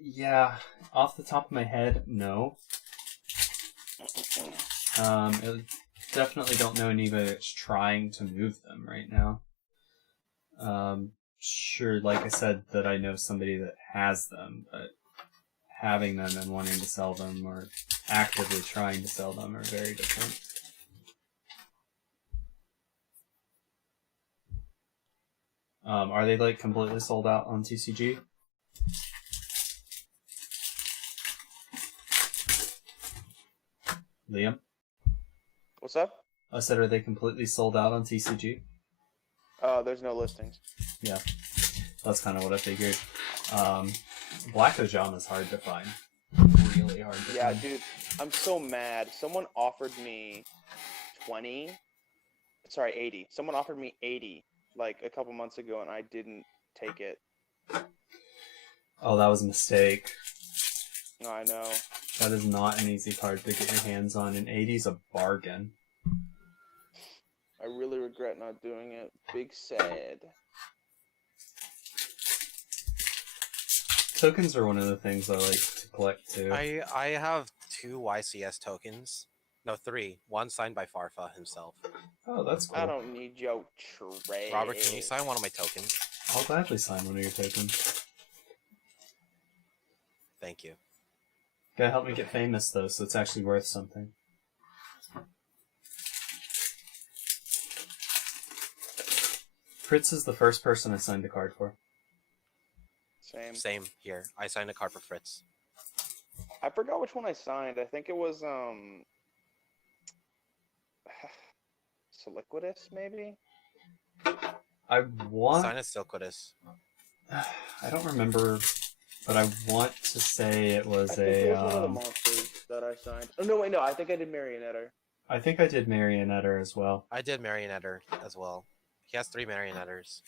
Yeah. Off the top of my head, no. I definitely don't know anybody that's trying to move them right now. Sure, like I said, that I know somebody that has them, but having them and wanting to sell them or actively trying to sell them are very different. Are they like completely sold out on TCG? Liam? What's up? I said, are they completely sold out on TCG? There's no listings. Yeah, that's kind of what I figured. Black Ojama's hard to find. Really hard to Yeah, find. dude, I'm so mad. Someone offered me 80. Someone offered me 80 like a couple months ago, and I didn't take it. Oh, that was a mistake. No, I know. That is not an easy card to get your hands on, and 80's a bargain. I really regret not doing it. Big sad. Tokens are one of the things I like to collect too. I have 2 YCS tokens. No, 3. One signed by Farfa himself. Oh, that's cool. I don't need your trade. Robert, can you sign one of my tokens? I'll gladly sign one of your tokens. Thank you. Gotta help me get famous though, so it's actually worth something. Fritz is the first person I signed a card for. Same. Same here. I signed a card for Fritz. I forgot which one I signed. I think it was Siliquidus, maybe? I want... Sign a Silquidus. I don't remember, but I want to say it was I think it was one of the monsters that I signed. Oh, no, wait, no. I think I did Marionetter. I think I did Marionetter as well. I did Marionetter as well. He has 3 Marionetters.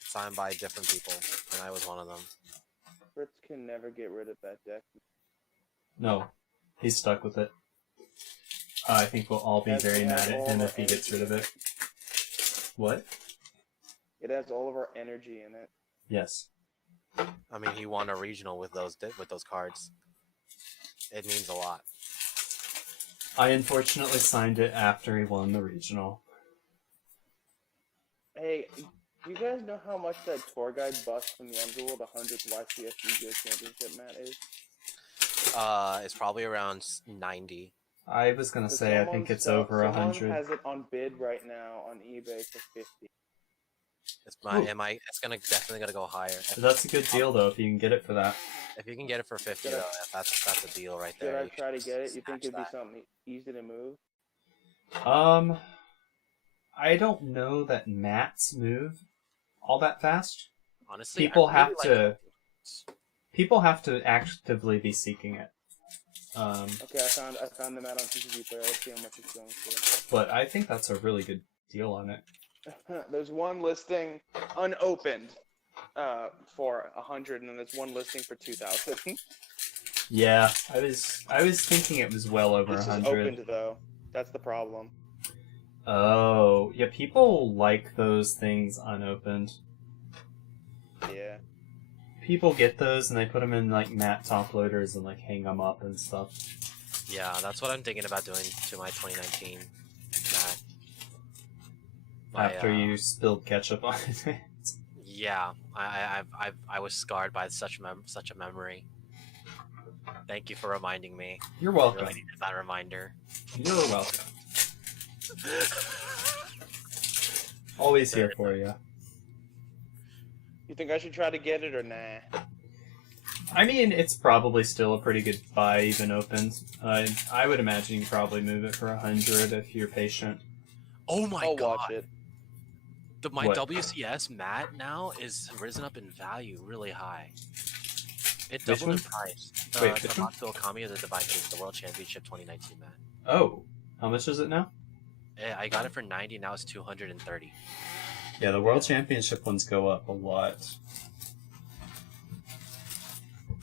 Signed by different people, and I was one of them. Fritz can never get rid of that deck. No, he's stuck with it. I think we'll all be Yes, very we mad have at all him our if he gets rid of energy. it. What? It has all of our energy in it. Yes. I mean, he won a regional with those cards. It means a lot. I unfortunately signed it after he won the regional. Hey, do you guys know how much that tour guide bust from the Underworld 100th YCS Yu-Gi-Oh! Championship mat is? It's probably around 90. I was gonna say I think it's over Someone 100. has it on bid right now on eBay for 50. It's Ooh. definitely gonna go higher. That's a good deal though if you can get it for that. If you can get it for 50, Should I- though, that's a deal right Should there. I You try to should get it? You think snatch it'd be that. something easy to move? I don't know that mats move all that fast. Honestly, People I have really to- like People have to actively be seeking it. Okay, I found the mat on TCG Player. Let's see how much it's going for. But I think that's a really good deal on it. There's one listing unopened for 100, and then there's one listing for 2,000. Yeah, I was thinking it was well over This is 100. opened though. That's the problem. Oh, yeah, people like those things unopened. Yeah. People get those and they put them in like mat top loaders and like hang them up and stuff. Yeah, that's what I'm thinking about doing to my 2019 mat. My, After you spilled ketchup on it. Yeah, I was scarred by such a memory. Thank you for reminding me. You're I welcome. really needed that reminder. You're welcome. Always here for you. You think I should try to get it or nah? I mean, it's probably still a pretty good buy, even opened. I would imagine you could probably move it for 100 if you're patient. Oh my I'll god! watch it. My What? WCS mat now is risen up in value really high. It Which doubled in one? price. Wait, The which one? Matsu Okami of the Divine King, the World Championship 2019 mat. Oh, how much is it now? I got it for 90. Now it's 230. Yeah, the World Championship ones go up a lot.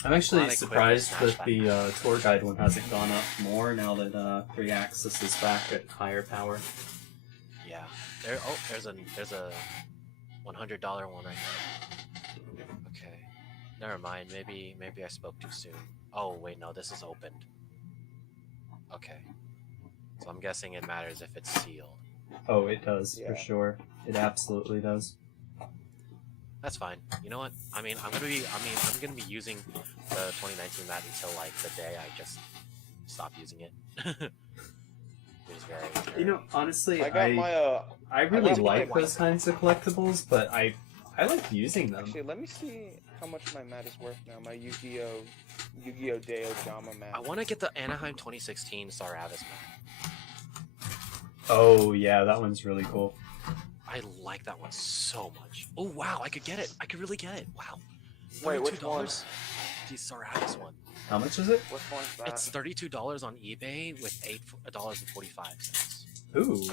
I'm actually Lot of surprised equipment that the tour guide one hasn't gone up more now that 3 Axis is back at higher power. Yeah. There's a $100 one right now. Okay. Never mind. Maybe I spoke too soon. Oh wait, no. This is opened. Okay. So I'm guessing it matters if it's sealed. Oh, it does, for Yeah. sure. It absolutely does. That's fine. You know what? I'm gonna be using the 2019 mat until like the day I just stop using it. Which is very You know, honestly, I got my I really got my- like those kinds of collectibles, but I I like using them. Actually, let me see how much my mat is worth now. My Yu-Gi-Oh! Day Ojama mat. I want to get the Anaheim 2016 Saravis map. Oh yeah, that one's really cool. I like that one so much. Oh wow, I could get it. I could really get it. Wow. Wait, which one? $32. The Saravis one. How much is it? Which one's that? It's $32 on eBay with $8.45. Ooh,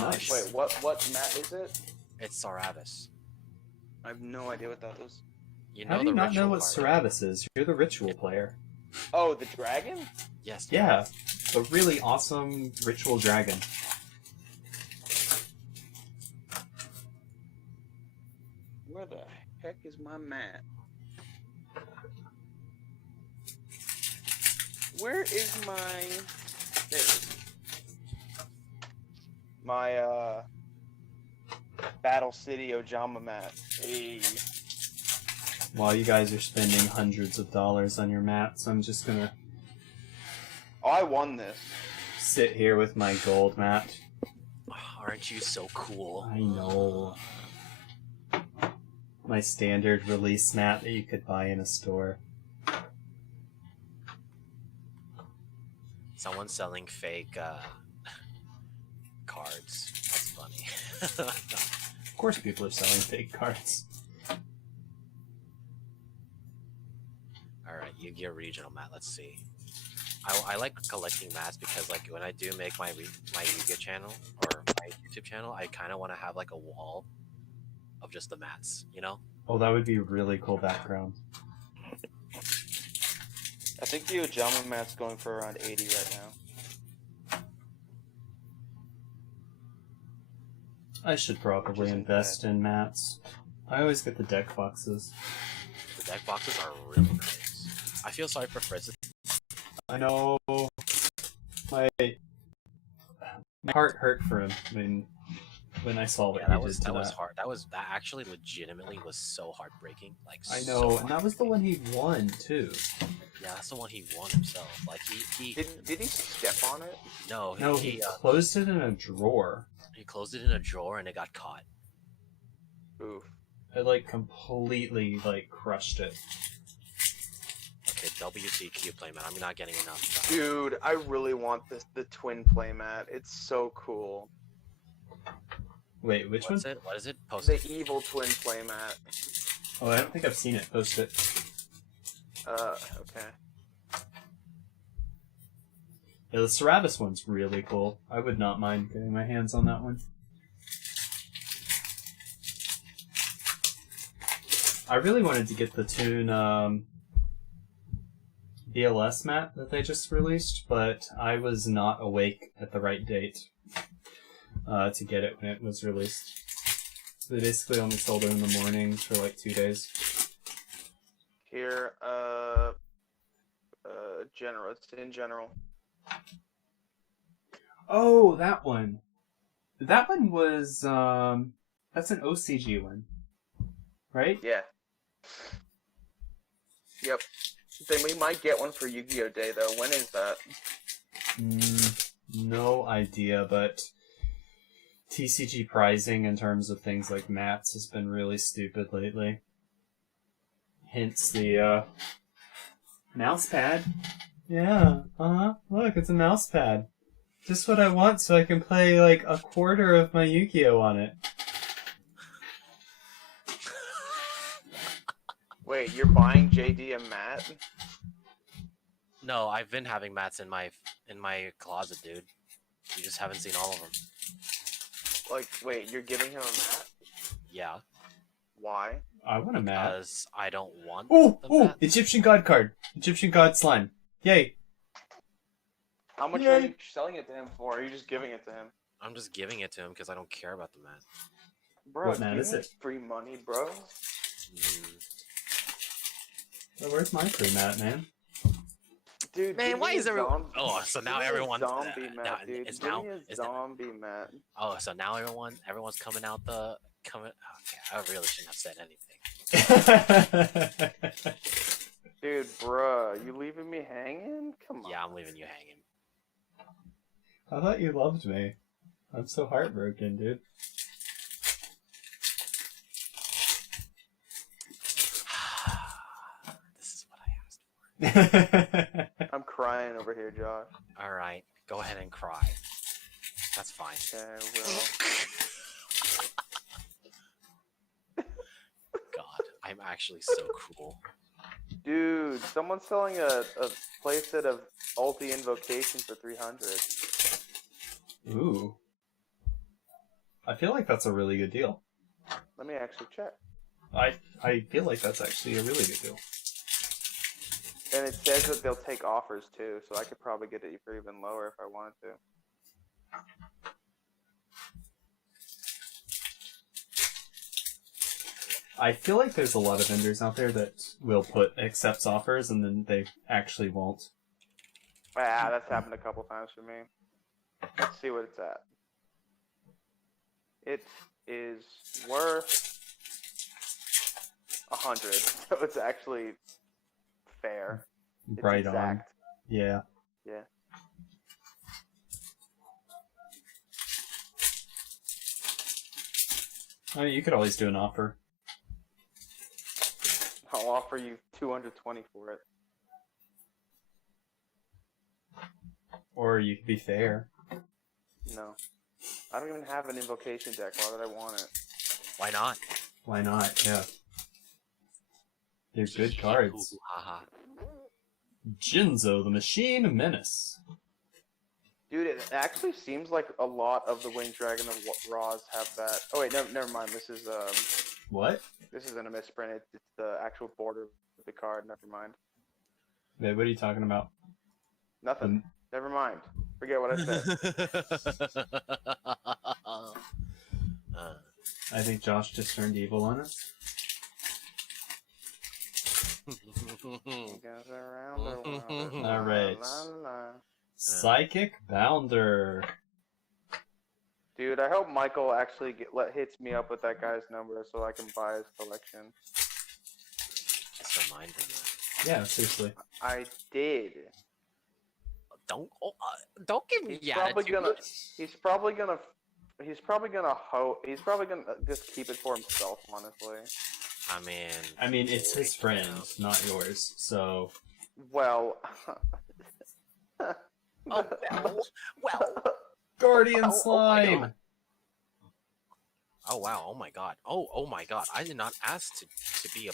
nice. Wait, what mat is it? It's Saravis. I have no idea what that is. You How know do you the not know ritual what card. Saravis is? You're the ritual player. Oh, the dragon? Yes. Yeah, a really awesome ritual dragon. Where the heck is my mat? Where is my... There it is. My, Battle City Ojama mat. Hey. While you guys are spending hundreds of dollars on your mats, I'm just gonna Oh, I won this. sit here with my gold mat. Aren't you so cool? I know. My standard release mat that you could buy in a store. Someone's selling fake cards. That's funny. Of course people are selling fake cards. Alright, Yu-Gi-Oh! Regional mat, let's see. I like collecting mats because like when I do make my Yu-Gi-Oh! Channel or my YouTube channel, I kind of want to have like a wall of just the mats, you know? Oh, that would be a really cool background. I think the Ojama mat's going for around 80 right now. I should probably Which isn't invest in mats. I always get the deck boxes. The deck boxes are really nice. I feel sorry for Fritz. I know. My heart hurt for him when I saw what Yeah, he that was did to that. hard. That actually legitimately was so heartbreaking. Like I so know, and that was the one he won too. Yeah, that's the one he won himself. Like he Did he step on it? no No, he he closed it in a drawer. he closed it in a drawer and it got caught. Oof. It like completely like crushed it. Okay, WCQ playmat. I'm not getting enough. Dude, I really want the twin playmat. It's so cool. Wait, which What's one? it? What is it? Post The it. evil twin playmat. Oh, I don't think I've seen it. Post it. Okay. Yeah, the Saravis one's really cool. I would not mind getting my hands on that one. I really wanted to get the Toon BLS mat that they just released, but I was not awake at the right date to get it when it was released. They basically only sold it in the mornings for like 2 days. Here, general. It's in general. Oh, that one. That one was that's an OCG one, right? Yeah. Yep. Then we might get one for Yu-Gi-Oh! Day, though. When is that? No idea, but TCG pricing in terms of things like mats has been really stupid lately. Hence the mouse pad. Yeah, look, it's a mouse pad. Just what I want so I can play like a quarter of my Yu-Gi-Oh! On it. Wait, you're buying JD a mat? No, I've been having mats in my closet, dude. You just haven't seen all of them. Like, wait, you're giving him a mat? Yeah, Why? I want a mat. because I don't want Oh, the oh, mat. Egyptian God card. Egyptian God slime. Yay. How much Yay. are you selling it to him for? Or are you just giving it to him? I'm just giving it to him because I don't care about the mat. Bro, What mat give is me it? free money, bro. So where's my free mat, man? Dude, Man, give why me is a everyone? zomb- Oh, so now give me a everyone's zombie now, mat, dude. is Give now me a is zombie mat. oh, so now everyone's coming out the coming. Okay, I really shouldn't have said anything. Dude, bruh, you leaving me hanging? Come on. Yeah, I'm leaving you hanging. I thought you loved me. I'm so heartbroken, dude. I'm crying over here, Josh. All right, go ahead and cry. That's fine. Okay, well. God, I'm actually so cruel. Dude, someone's selling a playset of Ulti Invocation for 300. Ooh. I feel like that's a really good deal. Let me actually check. I feel like that's actually a really good deal. And it says that they'll take offers too, so I could probably get it for even lower if I wanted to. I feel like there's a lot of vendors out there that will put accepts offers and then they actually won't. Ah, that's happened a couple times for me. Let's see what it's at. It is worth 100, so it's actually fair. It's Right on. exact. Yeah. Yeah. I mean, you could always do an offer. I'll offer you 220 for it. Or you could be fair. No. I don't even have an invocation deck. Why would I want it? Why not? Why not? Yeah. They're good cards. Ooh, haha. Jinzo, the Machine Menace. Dude, it actually seems like a lot of the Winged Dragon of Raws have that. Oh wait, never mind. This is What? this isn't a misprint. It's the actual border of the card. Never mind. Babe, what are you talking about? Nothing. Never mind. Forget what I said. I think Josh just turned evil on us. Goes around the world. All right. La, la, la. Psychic Bounder. Dude, I hope Michael actually hits me up with that guy's number so I can buy his collection. Just remind him that. Yeah, seriously. I did. Don't give me He's the probably attitude. gonna. He's probably gonna. He's probably gonna just keep it for himself. Honestly. I mean, it's his friend, not yours. So. Well. Oh, well. Guardian Oh, oh my Slime. God. Oh wow! Oh my god! Oh my god! I did not ask to be a.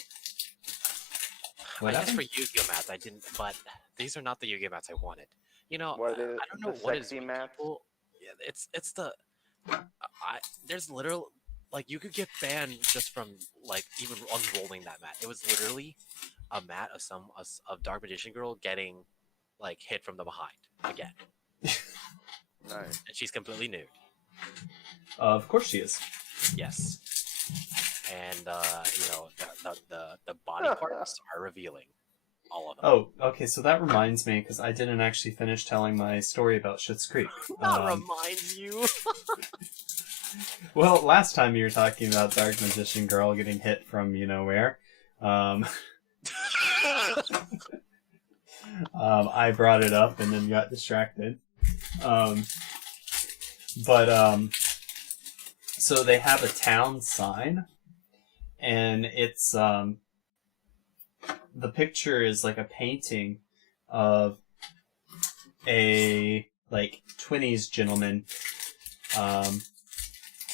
What I asked happened? for Yu-Gi-Oh mats. I didn't, but these are not the Yu-Gi-Oh mats I wanted. You know, What is I don't know the what is sexy with mats? people. Yeah, it's the. There's literal like you could get banned just from like even unrolling that mat. It was literally a mat of Dark Magician Girl getting like hit from the behind again, Nice. and she's completely nude. Of course she is. Yes. And the body parts are revealing. All of them. Oh, okay, so that reminds me, because I didn't actually finish telling my story about Schitt's Creek. That reminds you. Well, last time you were talking about Dark Magician Girl getting hit from where. I brought it up and then got distracted. So they have a town sign, and it's the picture is like a painting of a like 20s gentleman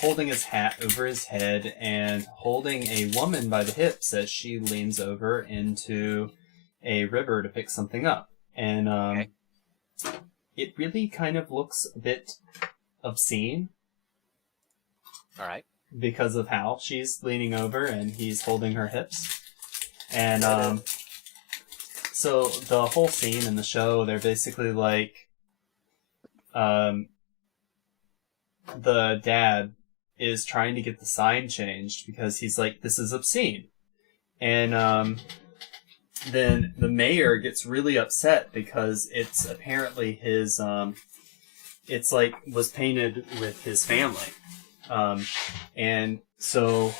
holding his hat over his head and holding a woman by the hips as she leans over into a river to pick something up. And Okay. it really kind of looks a bit obscene All right. because of how she's leaning over and he's holding her hips. And so the whole scene in the show, they're basically like the dad is trying to get the sign changed because he's like, this is obscene. And then the mayor gets really upset because it's apparently his it's like was painted with his family. And so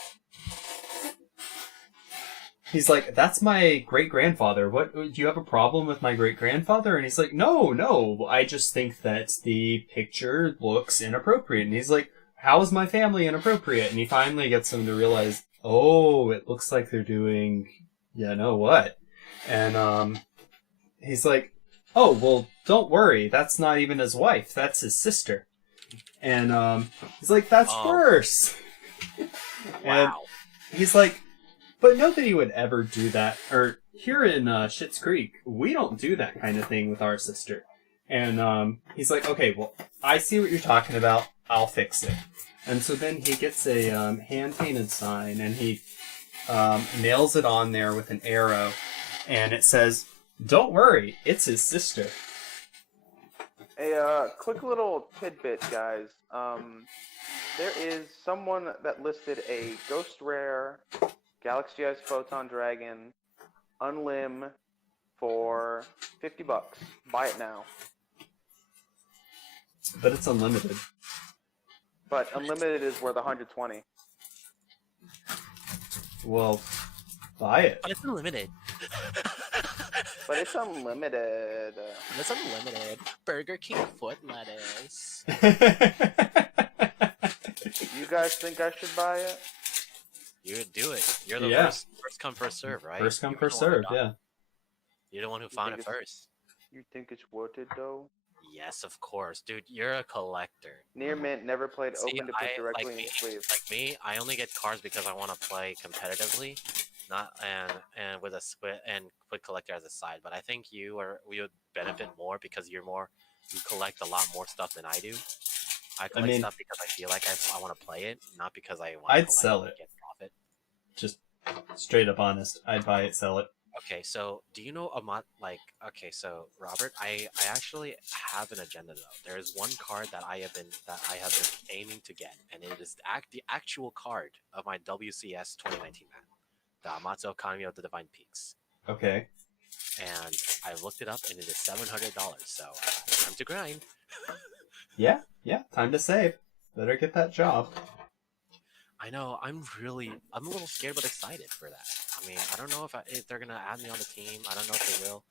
he's like, that's my great-grandfather. What, do you have a problem with my great-grandfather? And he's like, no, I just think that the picture looks inappropriate. And he's like, how is my family inappropriate? And he finally gets him to realize, oh, it looks like they're doing, what? And he's like, oh, well, don't worry. That's not even his wife. That's his sister. And he's like, that's worse. And Wow. he's like, but nobody would ever do that. Or here in Schitt's Creek, we don't do that kind of thing with our sister. And he's like, okay, well, I see what you're talking about. I'll fix it. And so then he gets a hand-painted sign, and he nails it on there with an arrow, and it says, don't worry, it's his sister. A quick little tidbit, guys. There is someone that listed a Ghost Rare Galaxy Ice Photon Dragon Unlim for $50. Buy it now. But it's unlimited. But unlimited is worth 120. Well, buy it. But it's unlimited. But it's unlimited. It's unlimited. Burger King foot lettuce. You guys think I should buy it? You would do it. You're the Yeah. first come, first serve, right? First come, You're first the one who served, got it. yeah. You're the one who found it think it's- first. You think it's worth it though? Yes, of course, dude. You're a collector. Near Mint never played See, open to put directly like in me, your sleeve. like me, I only get cards because I want to play competitively, not and with a split and put collector as a side. But I think we would benefit more because you collect a lot more stuff than I do. I collect mean- stuff because I feel like I want to play it, not because I want. I'd to sell it. Get profit. Just straight up honest. I'd buy it, sell it. Okay, so do you know okay, so Robert, I actually have an agenda though. There is one card that I have been aiming to get, and it is the actual card of my WCS 2019 man, the Amatsu Economy of the Divine Peaks. Okay. And I looked it up, and it is $700. So time to grind. Yeah, time to save. Better get that job. I know. I'm a little scared but excited for that. I mean, I don't know if they're gonna add me on the team. I don't know if they will,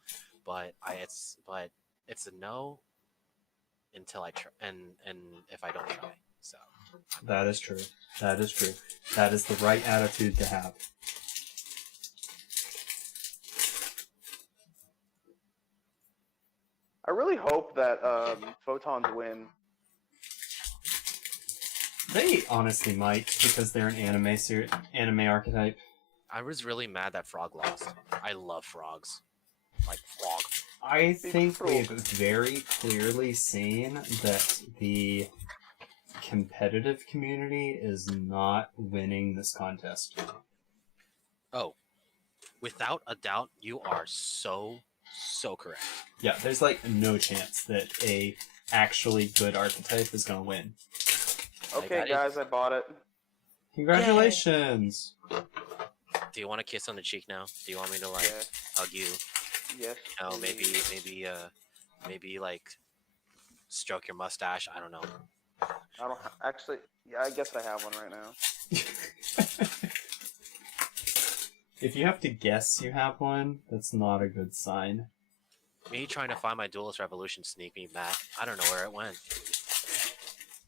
but it's a no until I try, and if I don't try. So That is true. That is true. That is the right attitude to have. I really hope that Photons win. They honestly might, because they're an anime archetype. I was really mad that Frog lost. I love frogs, like Frog. I think we've very clearly seen that the competitive community is not winning this contest. Oh, without a doubt, you are so correct. Yeah, there's like no chance that a actually good archetype is gonna win. Okay, got it. guys, I bought it. Congratulations! Do you want a kiss on the cheek now? Do you want me to Yes. hug you? Yes. No, please. maybe like stroke your mustache. I don't know. I don't actually. Yeah, I guess I have one right now. If you have to guess you have one, that's not a good sign. Me trying to find my Duelist Revolution sneak me back. I don't know where it went.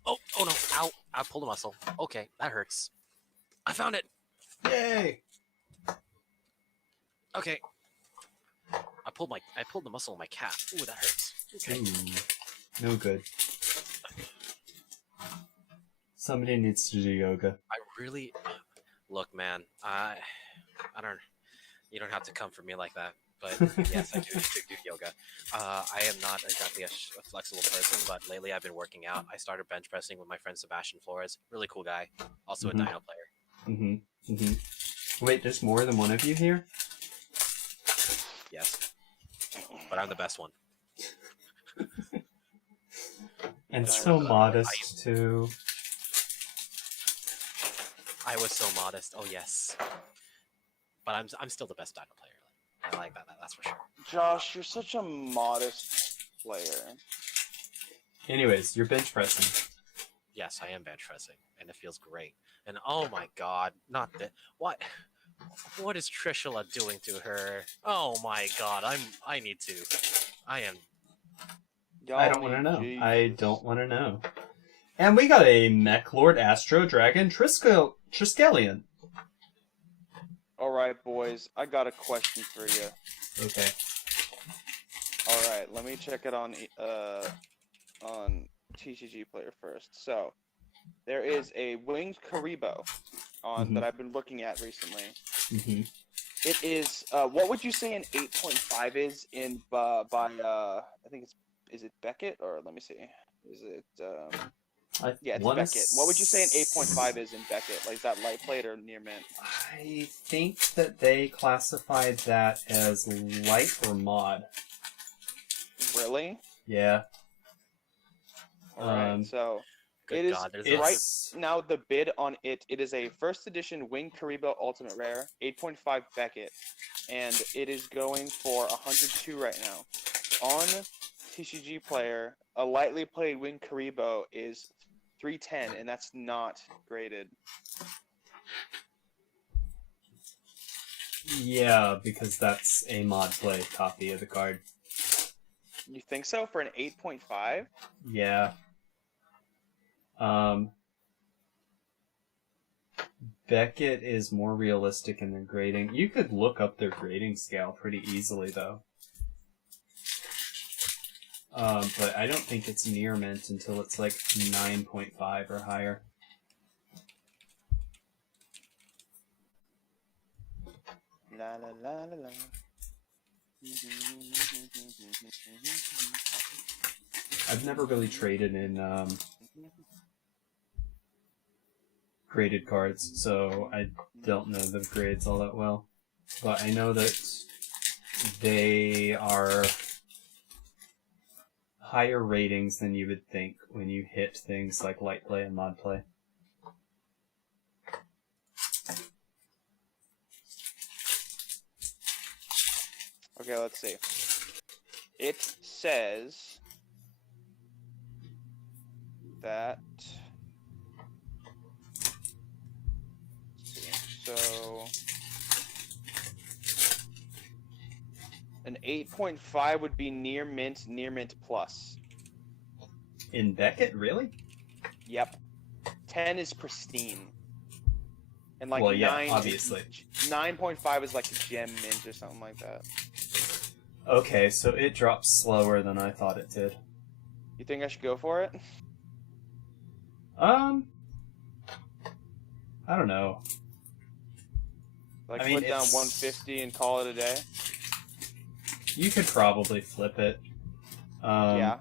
Oh no! Ow! I pulled a muscle. Okay, that hurts. I found it. Yay! Okay. I pulled the muscle in my calf. Ooh, that hurts. Okay. Ooh, no good. Somebody needs to do yoga. I really look, man. I don't. You don't have to come for me like that. But yes, I do yoga. I am not exactly a flexible person, but lately I've been working out. I started bench pressing with my friend Sebastian Flores. Really cool guy. Also a Dino player. Wait, there's more than one of you here? Yes. But I'm the best one. And so modest, too. I was so modest. Oh yes. But I'm still the best Dino player. I like that. That's for sure. Josh, you're such a modest player. Anyways, you're bench pressing. Yes, I am bench pressing, and it feels great. And oh my god, not that. What is Trishula doing to her? Oh my god, I need to. I am. I don't want to know. I don't want to know. And we got a Mech Lord Astro Dragon Triskelion. All right, boys. I got a question for you. Okay. All right, let me check it on TCG Player first. So there is a winged Karibo on that I've been looking at recently. Mm-hmm. It is what would you say an 8.5 is in by I think is it Beckett or let me see. Is it yeah, it's Beckett. What would you say an 8.5 is in Beckett? Like is that light plate or near mint? I think that they classified that as light or mod. Really? Yeah. Alright, so Good it is God, there's right It's now the bid on it. It is a first edition Wing Karibo Ultimate Rare, 8.5 Beckett, and it is going for 102 right now. On TCG Player, a lightly played Wing Karibo is 310, and that's not graded. yeah, because that's a mod play copy of the card. You think so for an 8.5? Yeah. Beckett is more realistic in their grading. You could look up their grading scale pretty easily, though. But I don't think it's near mint until it's like 9.5 or higher. La la la la la. I've never really traded in graded cards, so I don't know the grades all that well. But I know that they are higher ratings than you would think when you hit things like light play and mod play. Okay, let's see. It says that. Let's see. So an 8.5 would be near mint plus. In Beckett, really? Yep. 10 is pristine. And like Well, yeah, 9 obviously. 9.5 is like a gem mint or something like that. Okay, so it drops slower than I thought it did. You think I should go for it? I don't know. Like I mean, put down it's- 150 and call it a day? You could probably flip it. Yeah.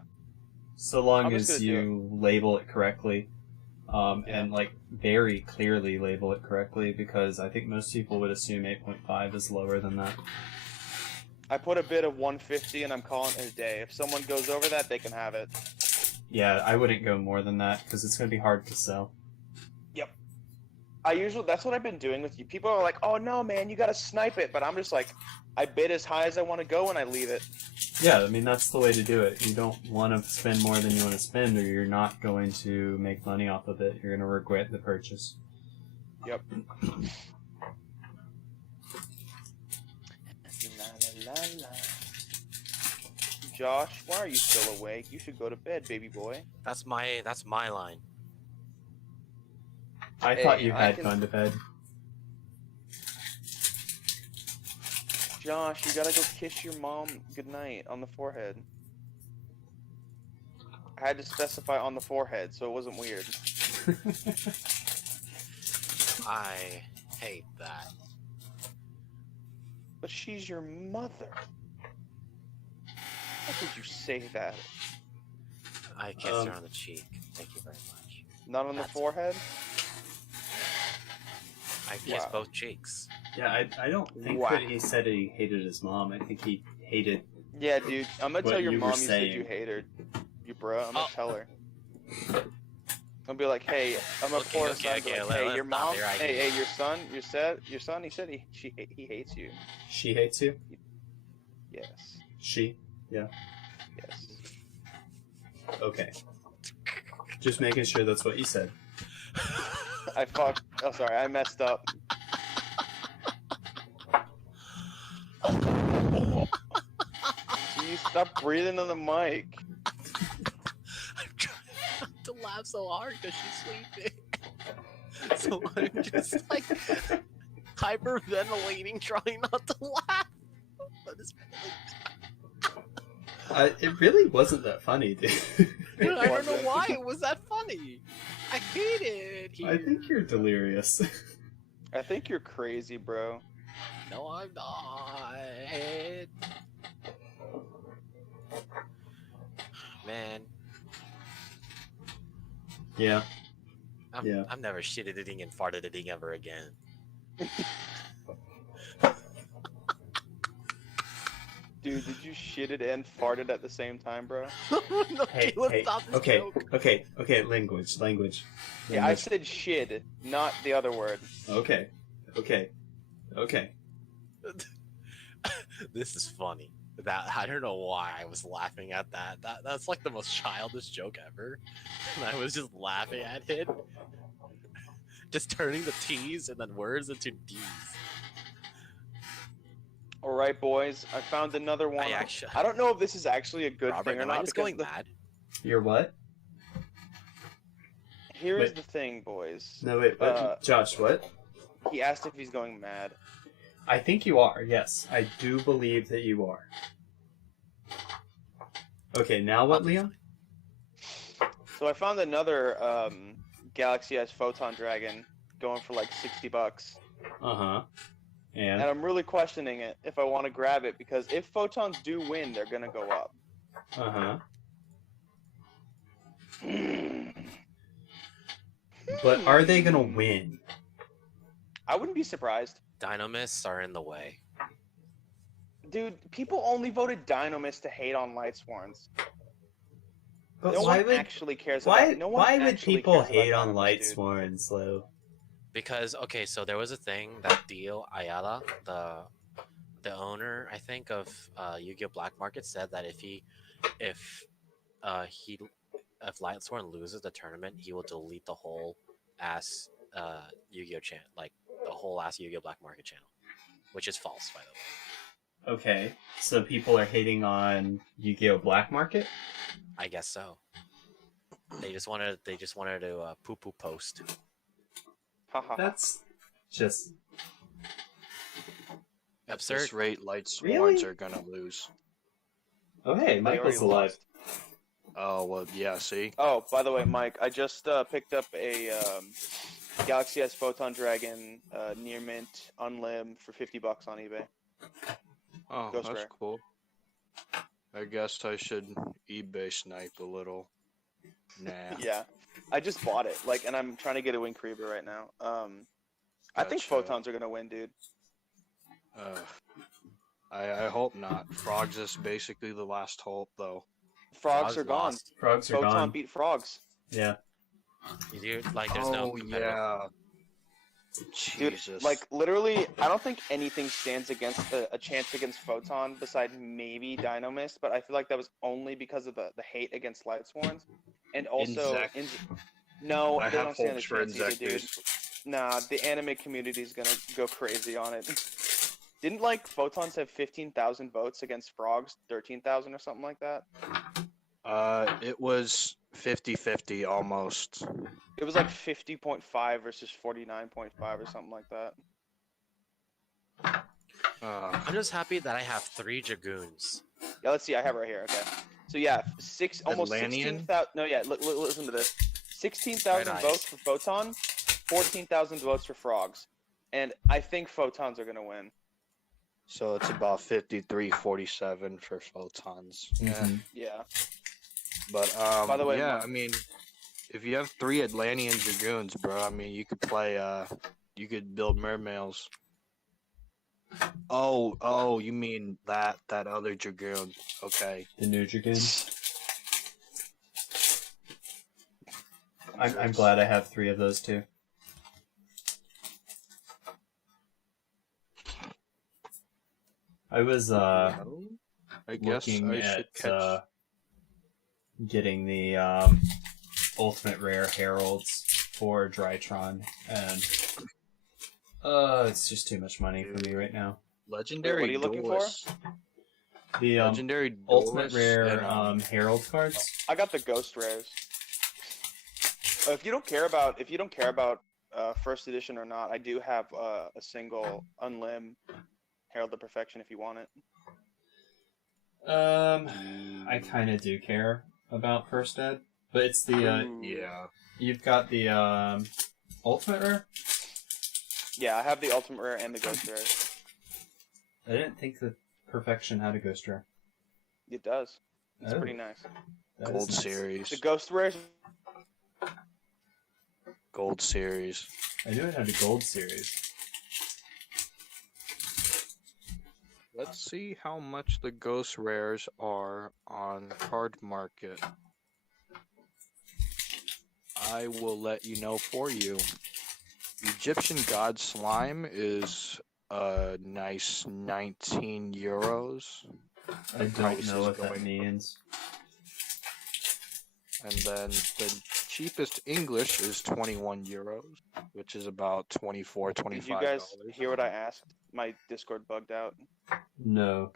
So long I'm just as gonna do you label it correctly. And like very clearly label it correctly, because I think most people would assume 8.5 is lower than that. I put a bid of 150 and I'm calling it a day. If someone goes over that, they can have it. Yeah, I wouldn't go more than that because it's going to be hard to sell. That's what I've been doing with you. People are like, oh no, man, you gotta snipe it. But I'm just like, I bid as high as I want to go and I leave it. Yeah, I mean, that's the way to do it. You don't want to spend more than you want to spend, or you're not going to make money off of it. You're going to regret the purchase. Yep. La, la, la, la. Josh, why are you still awake? You should go to bed, baby boy. That's my line. I Hey, thought you I had can- gone to bed. Josh, you gotta go kiss your mom goodnight on the forehead. I had to specify on the forehead, so it wasn't weird. I hate that. But she's your mother. How could you say that? I kissed her on the cheek. Thank you very much. Not on the That's- forehead? I kissed Wow. both cheeks. Yeah, I don't think Wow. that he said he hated his mom. I think he hated... Yeah, dude. I'm gonna What tell your you were mom you said you saying. hate her. You bro. I'm gonna Oh. tell her. I'll be like, hey, I'm a Okay, poor okay, son. okay, Be like, let- hey, let's your stop mom. here, I Hey, get hey, your son. He said he hates you. She hates you? Yes. She? Yes. Okay. Just making sure that's what you said. I fucked. Oh, sorry. I messed up. You stop breathing on the mic. I'm trying not to laugh so hard because she's sleeping. So I'm just like hyperventilating, trying not to laugh. But it's really It really wasn't that funny, dude. I don't know wasn't. why it was that funny. I hate it here. I think you're delirious. I think you're crazy, bro. No, I'm not. Man, Yeah. I'm, Yeah. I'm never shit editing and fart editing ever again. Dude, did you shit it and fart it at the same time, bro? No, Hey, Caleb, hey, stop this okay, joke. okay, language. Yeah, I said shit, not the other word. Okay. This is funny. That I don't know why I was laughing at that. That's like the most childish joke ever, and I was just laughing at it. Just turning the T's and then words into D's. All right, boys, I found another one. I don't know if this is actually a good Robert, thing or am I not. just because going the- mad? You're what? Here is Wait. the thing, boys. No, wait, what? Josh, what? He asked if he's going mad. I think you are, yes. I do believe that you are. Okay, now what, Leon? So I found another Galaxy S Photon Dragon going for like $60, Uh-huh. and And? I'm really questioning it if I want to grab it because if photons do win, they're gonna go up. Uh-huh. But are they gonna win? I wouldn't be surprised. Dynamists are in the way. Dude, people only voted Dynamist to hate on Lightsworns. But No why one would actually cares why about. No one why would actually people cares hate about on Dynamist, dude. Lightsworns, though? Because okay, so there was a thing that Dio Ayala, the owner, I think, of Yu-Gi-Oh! Black Market, said that if Lightsworn loses the tournament, he will delete the whole ass Yu-Gi-Oh! Channel, like the whole ass Yu-Gi-Oh! Black Market channel, which is false, by the way. Okay, so people are hating on Yu-Gi-Oh! Black Market? I guess so. They just wanted to poo-poo post. Haha. That's just... At Absurd. this rate, Light Sworns Really? are gonna lose. Oh, hey, They Michael's already alive. lost. Oh well, yeah. See, Oh, by the way, Mike, I just picked up a Galaxy S Photon Dragon near mint unlim for $50 on eBay. oh, Ghost that's Rare. cool. I guess I should eBay snipe a little. Nah. Yeah, I just bought it, like, and I'm trying to get a Wing Creeper right now. I think Gotcha. photons are gonna win, dude. I hope not. Frogs is basically the last hope, though. Frogs are gone. lost. Frogs are Photon gone. beat frogs. Yeah. Dude, like there's no competitive- yeah. Dude, Jesus. like literally, I don't think anything stands against a chance against Photon besides maybe Dynamist, but I feel like that was only because of the hate against Lightsworns, and also Inzek. no, I they have don't stand a hopes for chance either, dude. Inzek. Nah, the anime community is gonna go crazy on it. Didn't like Photons have 15,000 votes against Frogs, 13,000 or something like that? It was 50-50 almost. It was like 50.5 versus 49.5 or something like that. I'm just happy that I have 3 Dragoons. Yeah, let's see. I have it right here. Okay. So yeah, almost Atlantean? 16,000. No, yeah. Listen to this. 16,000 Very nice. votes for Photon, 14,000 votes for Frogs, and I think Photons are gonna win. So it's about 53-47 for photons. Mhm. Yeah. But By the way, yeah, my- I mean, if you have 3 Atlantean Dragoons, bro, I mean, you could play, you could build mermails. Oh, you mean that other Dragoon? Okay. The new Dragoon. I'm glad I have 3 of those too. I was I guess looking I should at catch. getting the ultimate rare heralds for Drytron, and it's just too much money for me right now. Legendary What are you looking for? Duelist. The Legendary ultimate Duelist rare and, herald cards. I got the Ghost Rares. If you don't care about first edition or not, I do have a single unlim Herald of Perfection if you want it. I kind of do care about First Ed, but it's the Yeah. you've got the Ultimate Rare. Yeah, I have the Ultimate Rare and the Ghost Rare. I didn't think that Perfection had a Ghost Rare. It does. It's Oh, pretty nice. that is Gold nice. series. The Ghost Rares. Gold series. I knew it had a Gold series. Let's see how much the ghost rares are on Card Market. I will let you know for you. Egyptian God Slime is a nice 19 euros. I Price don't is know what that going- means. And then the cheapest English is 21 euros, which is about 24, Did 25 you guys dollars. hear what I asked? My Discord bugged out. No,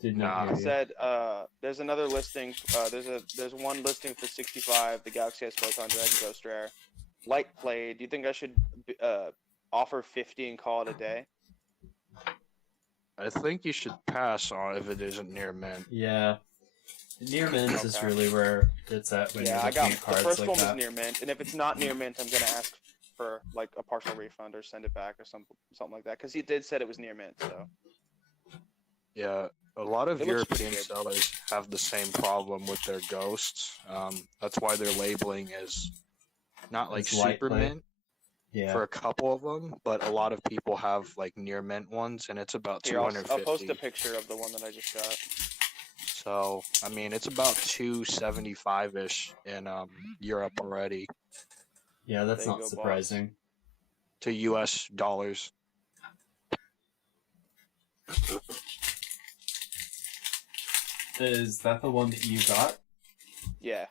did not Nah. hear I you. said there's another listing. There's one listing for 65. The Galaxy S Photon Dragon Ghost Rare. Light Play. Do you think I should offer 50 and call it a day? I think you should pass on if it isn't near mint. Yeah, near mint is Okay. really where it's at when Yeah, you're I looking got at the cards first like one that. was near mint, and if it's not near mint, I'm gonna ask for like a partial refund or send it back or something like that. Because he did said it was near mint, so Yeah, a lot of It looks pretty European good. sellers have the same problem with their ghosts. That's why their labeling is not like It's light super play. mint Yeah, for a couple of them, but a lot of people have like near mint ones, and it's about here I'll 250. post a picture of the one that I just got. So I mean, it's about 275-ish in Europe already yeah, that's There you not go, boss. surprising. to US dollars. Is that the one that you got? Yeah,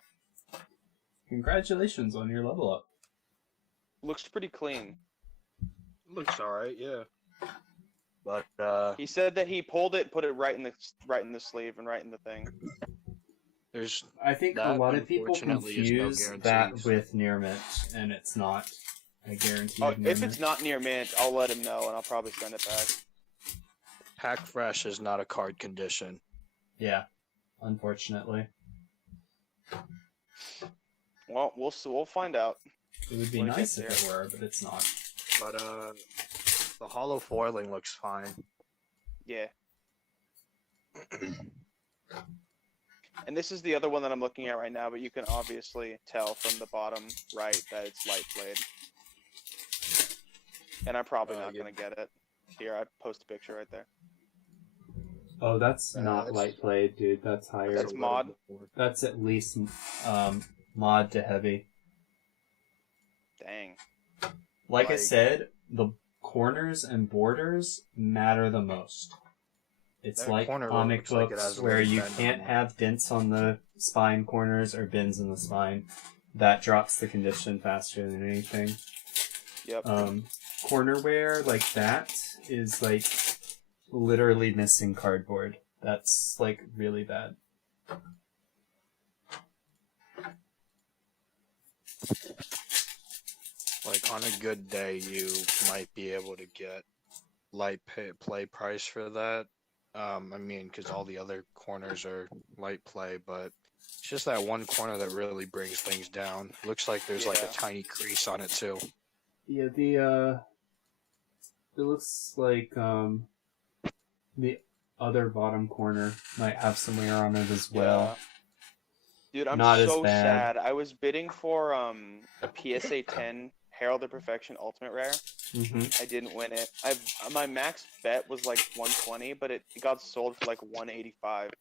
Congratulations on your level up. looks pretty clean. Looks alright, yeah. But He said that he pulled it, put it right in the sleeve and right in the thing. there's I think a That, lot of people unfortunately, is no confuse that guarantees. with near mint, and it's not a guarantee. Oh, of near if mint. it's not near mint, I'll let him know and I'll probably send it back. Pack Fresh is not a card condition. Yeah, unfortunately, Well, we'll find out. it would be When it nice gets if it were, but it's not. But the hollow foiling looks fine. Yeah. And this is the other one that I'm looking at right now, but you can obviously tell from the bottom right that it's light played. And I'm probably not yeah. gonna get it. Here, I post a picture right there. Oh, that's not that's- light played, dude. That's higher. That's mod. That's at least mod to heavy. Dang. Like I Like- said, the corners and borders matter the most. It's That like corner comic looks like it books has a where little you bend on can't it. have dents on the spine corners or bends in the spine. That drops the condition faster than anything. Yep. Corner wear like that is like literally missing cardboard. That's like really bad. Like on a good day, you might be able to get light play price for that. I mean, because all the other corners are light play, but it's just that one corner that really brings things down. Looks like there's like a Yeah. tiny crease on it too. Yeah, it looks like the other bottom corner might have some wear on it as well. Dude, I'm Not as so bad. sad. I was bidding for a PSA 10 Herald of Perfection Ultimate Rare. Mm-hmm. I didn't win it. My max bet was like 120, but it got sold for like 185.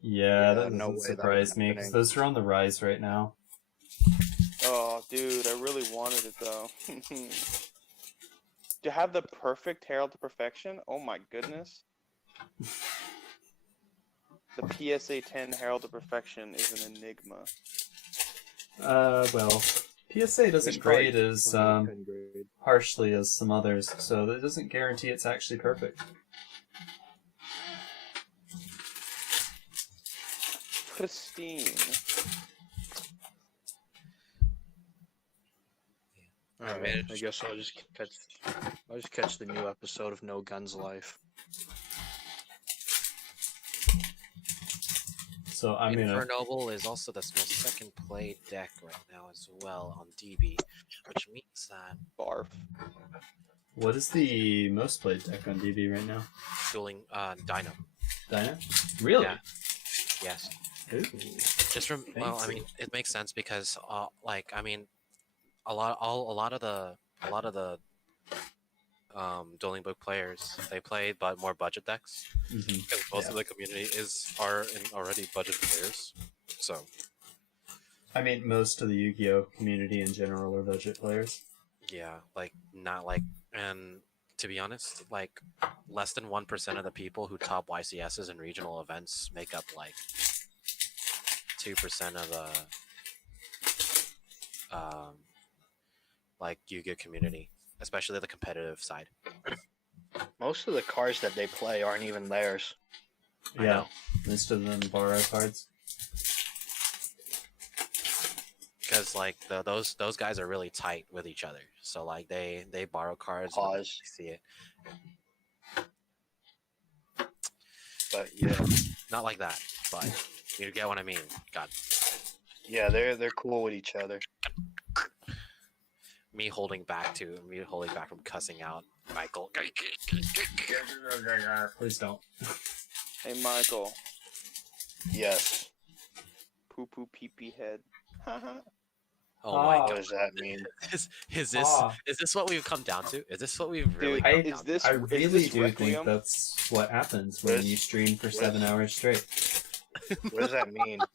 Yeah, that no doesn't way that was surprise me because happening. those are on the rise right now. Oh, dude, I really wanted it though. To have the perfect Herald to Perfection, oh my goodness. The PSA 10 Herald to Perfection is an enigma. Well, PSA doesn't It's probably grade as 10 grade. harshly as some others, so that doesn't guarantee it's actually perfect. Pristine. Alright, managed- I guess I'll just catch the new episode of No Guns Life. So I'm gonna. Infernoble is also the most second played deck right now as well on DB, which means that Barf. What is the most played deck on DB right now? dueling Dino. Dino? Really? Yeah. Yes. Ooh. Just from well, I Fancy. mean, it makes sense because like I mean, a lot of the dueling book players they play but more budget decks Mhm. because most of the community are already budget players. So I mean, most of the Yu-Gi-Oh community in general are budget players. yeah, like not like and to be honest, like less than 1% of the people who top YCSs and regional events make up like 2% of the like Yu-Gi-Oh community, especially the competitive side. Most of the cards that they play aren't even theirs. I Yeah, know. most of them borrow cards. Because like those guys are really tight with each other, so like they borrow cards. and Pause. they see it, But yeah, not like that, but you get what I mean. God, yeah, they're cool with each other. me holding back from cussing out Michael. Please don't. Hey, Michael. Yes. Poo poo pee pee head. Oh my Ah. What god, does that mean? is Ah. this what we've come down to? Is this what we've really Dude, come I- down is this I is really this do think Requiem? that's what happens when What you stream for 7 hours straight. What does that mean? to?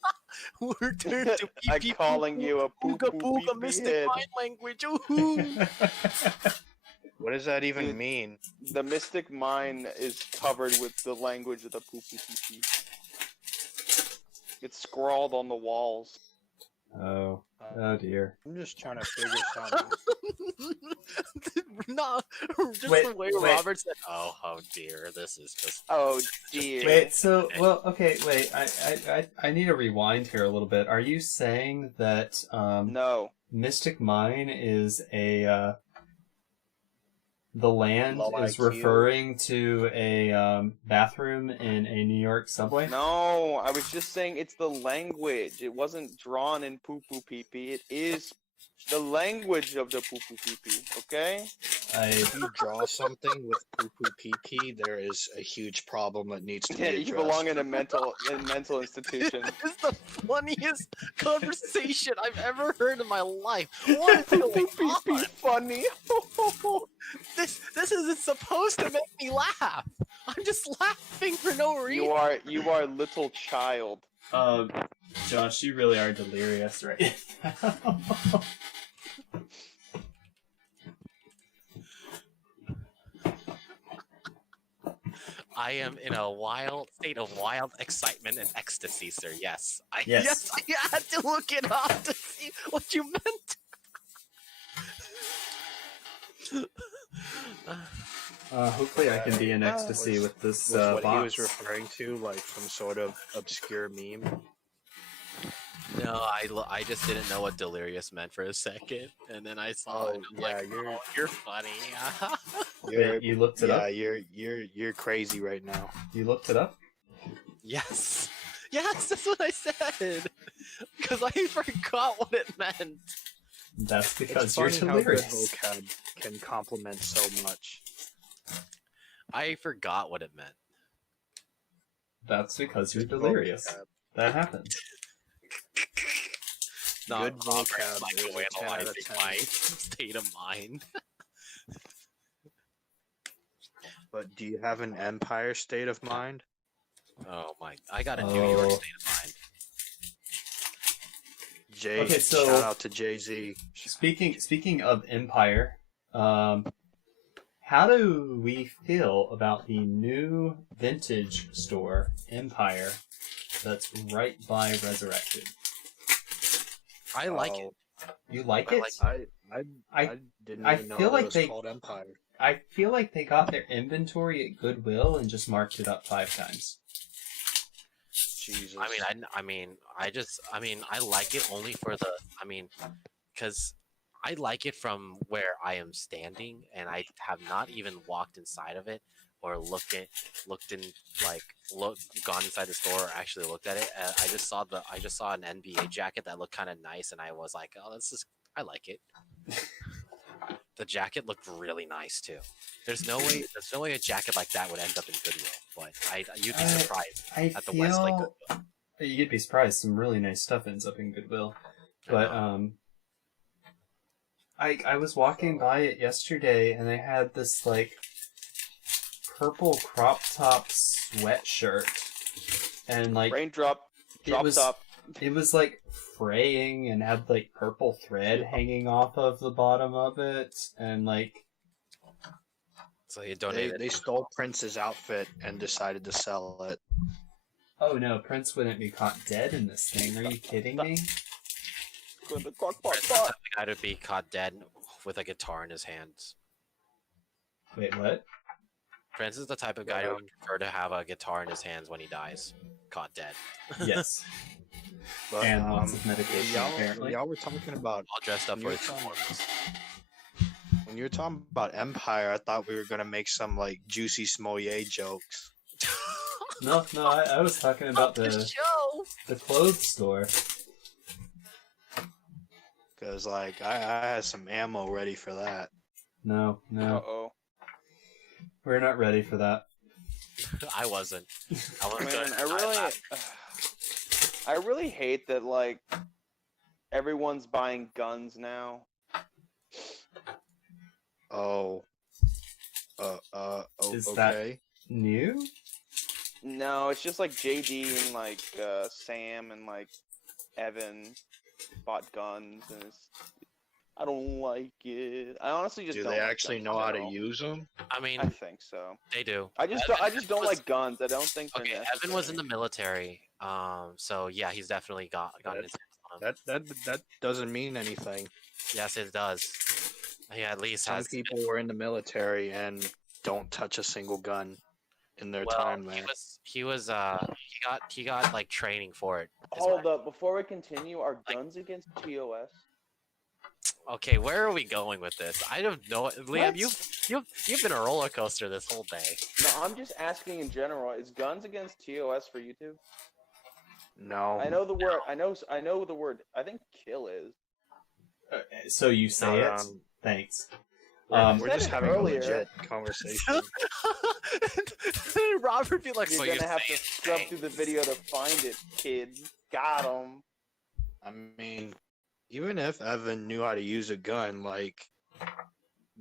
We're turned to I'm pee-pee calling you a poo booga poo booga pee pee mystic head. mind language. Ooh. What does that even Dude. mean? The mystic mine is covered with the language of the poo pee pee pee. It's scrawled on the walls. Oh dear. I'm just trying to figure something. No, just Wait, the way wait. Robert said, "Oh dear, this is just." Oh dear. Wait, so okay, wait. I need to rewind here a little bit. Are you saying that No. Mystic Mine is a the land Low is IQ. referring to a bathroom in a New York subway? No, I was just saying it's the language. It wasn't drawn in poo poo pee pee. It is the language of the poo poo pee pee. Okay. If you draw something with poo poo pee pee, there is a huge problem that needs to be Yeah, addressed. you belong in a mental institution. This is the funniest conversation I've ever heard in my life. What is Poo going poo pee pee on? funny. This isn't supposed to make me laugh. I'm just laughing for no reason. You are little child. Josh, you really are delirious right now. I am in a wild state of wild excitement and ecstasy, sir. Yes. Yes. I had to look it up to see what you meant. Hopefully I can be in ecstasy with this Was what he box. was referring to like some sort of obscure meme? No, I just didn't know what delirious meant for a second, and then I saw it. And I'm yeah, like, you're- oh, you're funny. You're, Wait, you looked it yeah, up? you're crazy right now. You looked it up? Yes, yes, that's what I said. Because I forgot what it meant. That's because It's you're funny how good delirious. vocab can complement so much. I forgot what it meant. That's because you're Good delirious. vocab. That happens. Not Good Robert vocab is a 10 out of psychoanalyzing 10. my state of mind. But do you have an Empire state of mind? Oh my! I got a New York Oh. state of mind. Jay, Okay, so- shout out to Jay Z. Speaking of Empire, how do we feel about the new vintage store, Empire, that's right by Resurrected? I like it. You like I it? like I didn't I even know feel it like was they- called Empire. I feel like they got their inventory at Goodwill and just marked it up 5 times. Jesus. I mean, I like it only for the. I mean, because I like it from where I am standing, and I have not even walked inside of it or looked in like gone inside the store or actually looked at it. I just saw an NBA jacket that looked kind of nice, and I was like, oh, I like it. The jacket looked really nice too. There's no way a jacket like that would end up in Goodwill, but you'd be surprised I at the feel Westlake you'd be surprised. Some really nice stuff ends up in Goodwill, but I was walking by it yesterday, and they had this like purple crop top sweatshirt, and like Raindrop, it drop was top. it was like fraying and had like purple thread hanging off of the bottom of it, and like So you They, donated. they stole Prince's outfit and decided to sell it. oh no, Prince wouldn't be caught dead in this thing. Are you kidding me? Good, the crock pot Prince is the pot. type of guy to be caught dead with a guitar in his hands. Wait, what? Prince is the type of guy who would prefer to have a guitar in his hands when he dies, caught dead. Yes. But, And lots of medication, apparently. y'all were talking about All dressed up for his You're telling- performance. when you were talking about Empire. I thought we were gonna make some like juicy Smollett jokes. No, I was talking about the clothes store. Cause like I had some ammo ready for that. No, Uh-oh. we're not ready for that. I wasn't. I wasn't Man, good. I really hate that, like, everyone's buying guns now. Oh. Is that- Okay. New? No, it's just like JD and, like, Sam and, like, Evan bought guns, and I don't like it. I honestly just Do don't they like actually guns know in how to general. use them? I mean, I think so. they do. I just don't was- like guns. I don't think they're Okay, necessary. Evan was in the military, so yeah, he's definitely gotten his hands on them. That doesn't mean anything. Yes, it does. He at least Some has. people were in the military and don't touch a single gun in their Well, time there. he got like training for it. is Hold what- up, before we continue, are guns against TOS? Okay, where are we going with this? I don't know. Liam, What? you've been a roller coaster this whole day. No, I'm just asking in general. Is guns against TOS for YouTube? No. I know the word. I know the word. I think kill is. So you say it? Um, Thanks. we're said just it having earlier. a legit conversation. Robert be like, You're so gonna you have say to scrub through the video to find it, kid. Got him. I mean, even if Evan knew how to use a gun, like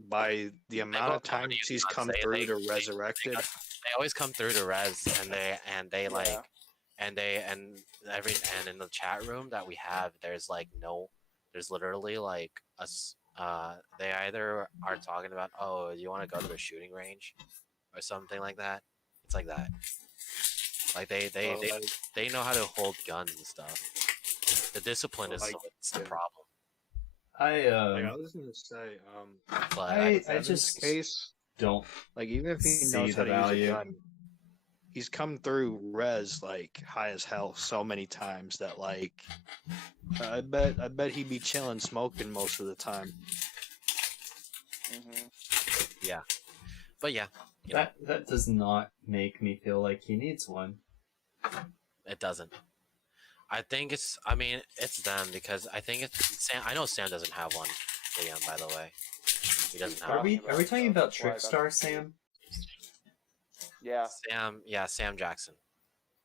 by the amount both of times already he's not come say through they- to resurrect it, They always come through to res, and they like, Yeah. and in the chat room that we have, there's literally like they either are talking about, oh, you want to go to the shooting range, or something like that. It's like that. Like they know how to hold guns and stuff. The discipline is Like, it's the yeah. problem. like I was gonna say, But I Evan's just case, don't. like even if he see knows how the to use value. a gun, he's come through res like high as hell so many times that like I bet he'd be chilling smoking most of the time. Hmm. but yeah, you know, That does not make me feel like he needs one. it doesn't. I think I mean, it's them because I think it's Sam. I know Sam doesn't have one. Liam, by the way, he doesn't have. Are one. we talking about That's why I got Trickstar it. Sam? Yeah. Sam Jackson,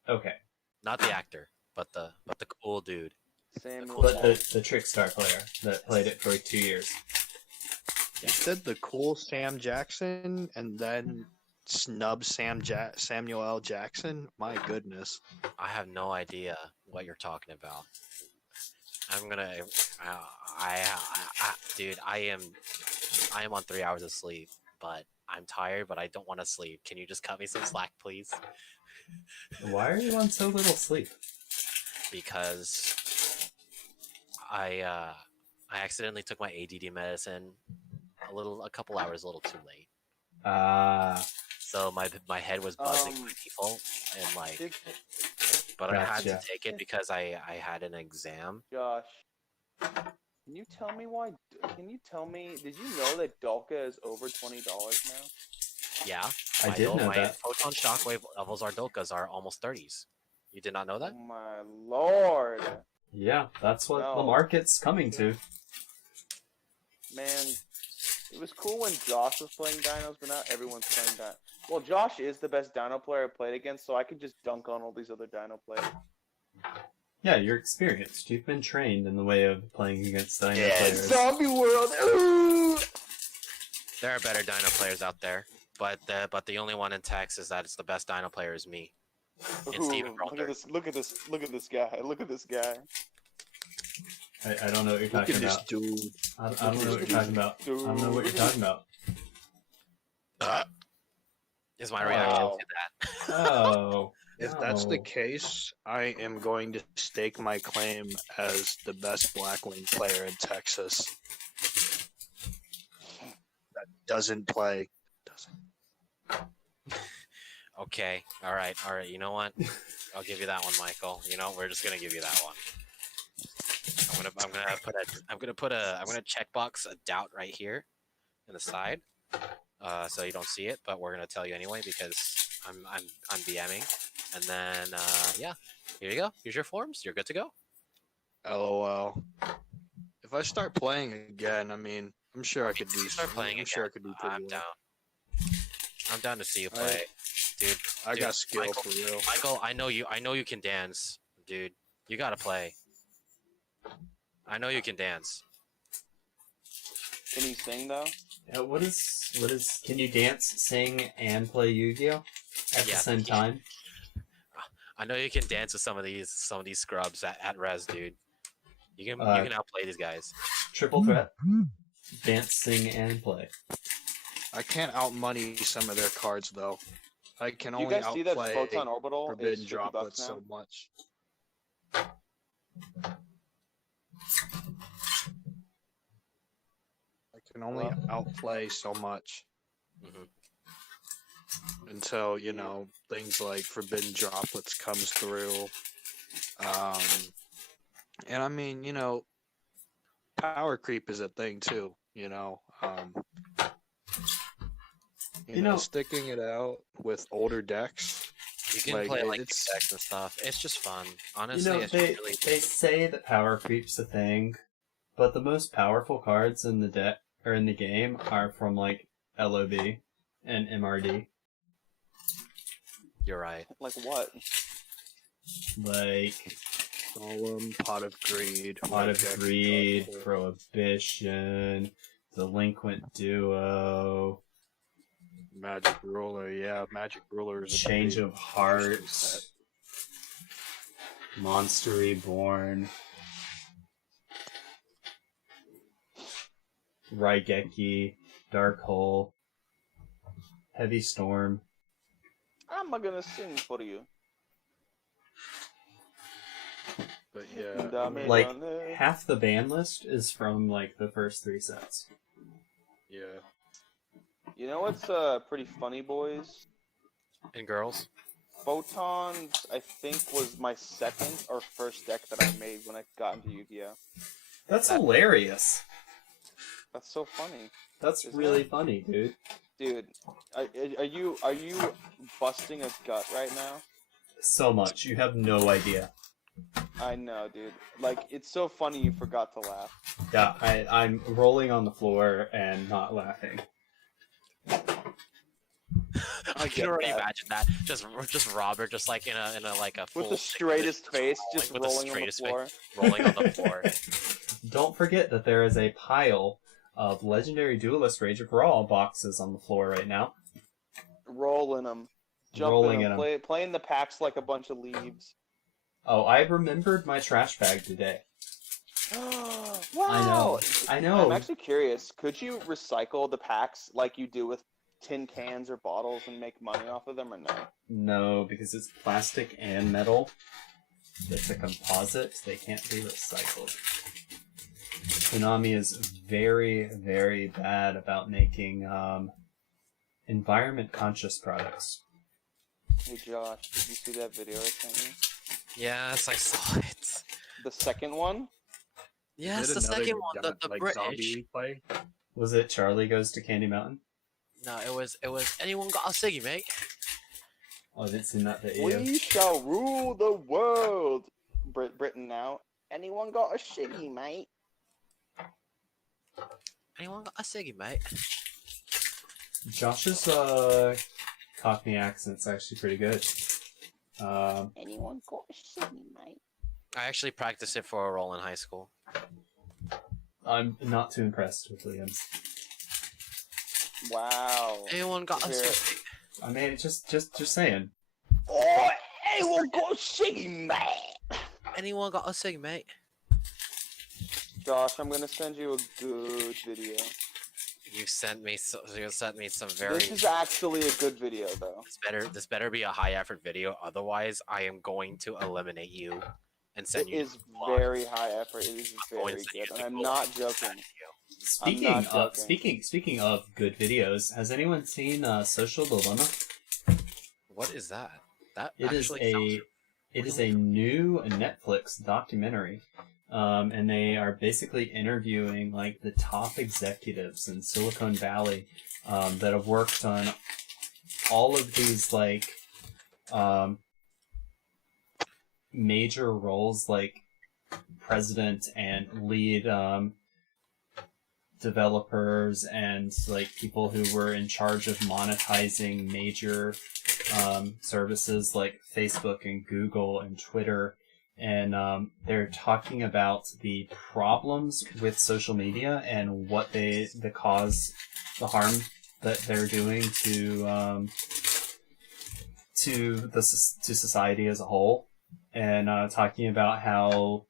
Okay, not the actor, but the cool dude. Samuel. but the Trickstar player that played it for like 2 years. You said the cool Sam Jackson and then snub Samuel L. Jackson? My goodness. I have no idea what you're talking about. I'm gonna, dude, I am on 3 hours of sleep, but I'm tired, but I don't want to sleep. Can you just cut me some slack, please? Why are you on so little sleep? Because I accidentally took my ADD medicine a couple hours a little too late. So my head was buzzing by default, and like, Big but I had to Gotcha. take it because I had an exam. Josh. Can you tell me why? Can you tell me? Did you know that Dolka is over $20 now? Yeah. I did know my that. Photon Shockwave levels are Dolkas are almost 30s. You did not know that? Oh my lord, Yeah, that's what the No. market's coming to. man! It was cool when Josh was playing Dinos, but now everyone's playing Dino. Well, Josh is the best Dino player I played against, so I could just dunk on all these other Dino players. Yeah, you're experienced. You've been trained in the way of playing against Dino Yeah, players. Zombie World. Ooh! There are better Dino players out there, but the only one in Texas that is the best Dino player is me. And Steven Look at Brolder. this! Look at this! Look at this guy! Look at this guy! I don't know what you're Look talking at this about. dude. I don't know what you're talking about. I don't know what you're talking about. Is my reaction Wow. to that. Oh. If that's the no. case, I am going to stake my claim as the best Blackwing player in Texas. That doesn't play. Okay, all right. You know what? I'll give you that one, Michael. You know, we're just gonna give you that one. I'm gonna checkbox a doubt right here in the side, so you don't see it. But we're gonna tell you anyway because I'm BMing, and then yeah, here you go. Here's your forms. You're good to go. LOL. If I start playing again, I mean, I'm sure I could do. Start playing I'm again. sure I could do pretty I'm well. down. I'm down to see you play, dude. I Dude, got skill Michael- for real. Michael, I know you can dance, dude. You gotta play. I know you can dance. Can he sing though? Yeah, what is? Can you dance, sing, and play Yu-Gi-Oh at the Yeah, same yeah. time? I know you can dance with some of these scrubs at res, dude. You Uh, can outplay these guys. Triple threat. Dance, sing, and play. I can't outmoney some of their cards though. I can Do you only guys see that outplay Photon Orbital is Forbidden 50 bucks Droplets now? so much. I can only outplay so much Mhm. until, you know, things like Forbidden Droplets comes through. And I mean, you know, power creep is a thing too, you know. You know, know- sticking it out with older decks. You can Like, play like it's- decks and stuff. It's just fun. You Honestly, know, it's they really say that power creep's a thing, but the most powerful cards in the deck or in the game are from like LOB and MRD. you're right. Like what? Like Solemn, Pot of Greed, Pot of Reject, Greed, Dreadful. Prohibition, Delinquent Duo, Magic Ruler, yeah, Magic Ruler is a Change pretty of interesting Heart, set. Monster Reborn, Raigeki, Dark Hole, Heavy Storm. I'm not gonna sing for you. But yeah, Dame Like, dame. half the ban list is from like the first 3 sets. yeah. You know what's pretty funny, boys? And girls, Photons, I think, was my second or first deck that I made when I got into Yu-Gi-Oh. That's hilarious. That's so funny, That's Isn't really it? funny, dude. dude. Are you busting a gut right now? So much. You have no idea. I know, dude. Like, it's so funny you forgot to laugh. Yeah, I'm rolling on the floor and not laughing. I can get already that. imagine that. Just Robert, just like in a like a With full the straightest just face, just with the rolling on the straightest floor. face, rolling on the floor. Don't forget that there is a pile of Legendary Duelist Rage of Raw boxes on the floor right now. Rolling them. Rolling Jumping in 'em. them. Playing the packs like a bunch of leaves. Oh, I remembered my trash bag today. Wow! I know. I'm actually curious. Could you recycle the packs like you do with tin cans or bottles and make money off of them, or no? No, because it's plastic and metal. It's a composite. They can't be recycled. Konami is very, very bad about making environment-conscious products. Hey Josh, did you see that video I sent you? Yes, I saw it. The second one? Yes, Is it the another second one, the like British. zombie play? Was it Charlie Goes to Candy Mountain? No, it was anyone got a ciggy, mate? Oh, I didn't see that video. We shall rule the world. Britain now. Anyone got a shiggy, mate? Anyone got a ciggy, mate? Josh's Cockney accent's actually pretty good. Anyone got a shiggy, mate? I actually practiced it for a role in high school. I'm not too impressed with Liam's. Wow. Anyone got a Here. ciggy? I mean, just saying. Oh, anyone got a shiggy, mate? Anyone got a ciggy, mate? Josh, I'm gonna send you a good video. You sent me some very. This is actually a good video, though. This better be a high effort video. Otherwise, I am going to eliminate you and send It you. is to the gulag. very high effort. It is I'm going very to send you good, to and the I'm gulag not for that joking. video. I'm not joking. Speaking of good videos, has anyone seen Social Dilemma? What is that? That It is actually sounds a new Netflix documentary, and they are basically interviewing like the top executives in Silicon Valley that have worked on all of these like major roles, like president and lead developers and like people who were in charge of monetizing major services like Facebook and Google and Twitter, and they're talking about the problems with social media and what the harm that they're doing to society as a whole, and talking about how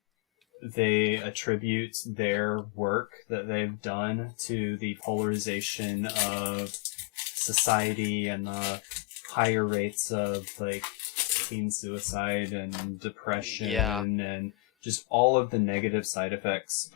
they attribute their work that they've done to the polarization of society and the higher rates of like teen suicide and depression and just all of the negative side effects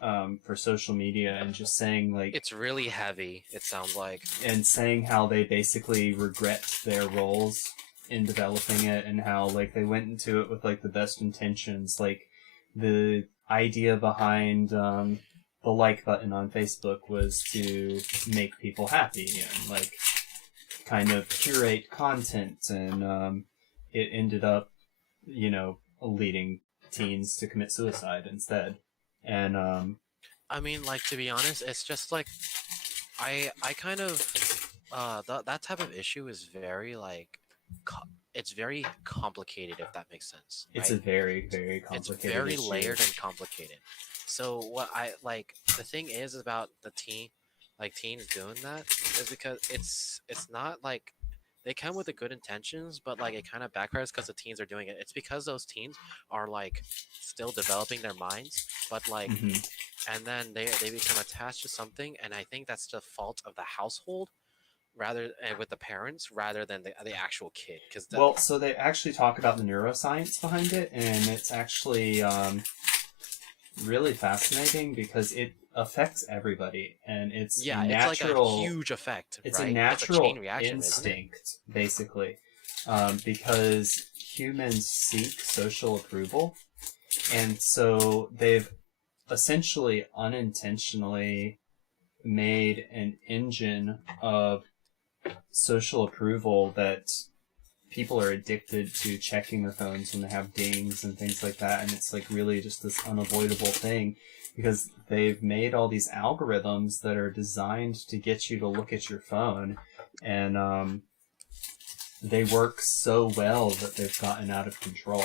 for social media, and just saying like It's really heavy. It sounds like. and saying how they basically regret their roles in developing it, and how like they went into it with like the best intentions. Like the idea behind the like button on Facebook was to make people happy and like kind of curate content, and it ended up, leading teens to commit suicide instead. And I mean, like, to be honest, it's just like I kind of that type of issue is very like it's very complicated, if that makes sense. it's right? a very, very It's complicated very issue. layered and complicated. So what I like, the thing is about the teens doing that is because it's not like they come with the good intentions, but like it kind of backfires because the teens are doing it. It's because those teens are like still developing their minds, but like, Mhm. and then they become attached to something, and I think that's the fault of the household, rather with the parents rather than the actual kid. Because Well, so they actually talk about the neuroscience behind it, and it's actually really fascinating because it affects everybody, and it's yeah, natural. it's like a huge effect. It's right? a natural chain reaction, isn't it? instinct, basically, because humans seek social approval, and so they've essentially unintentionally made an engine of social approval that people are addicted to checking their phones when they have dings and things like that, and it's like really just this unavoidable thing because they've made all these algorithms that are designed to get you to look at your phone, and they work so well that they've gotten out of control,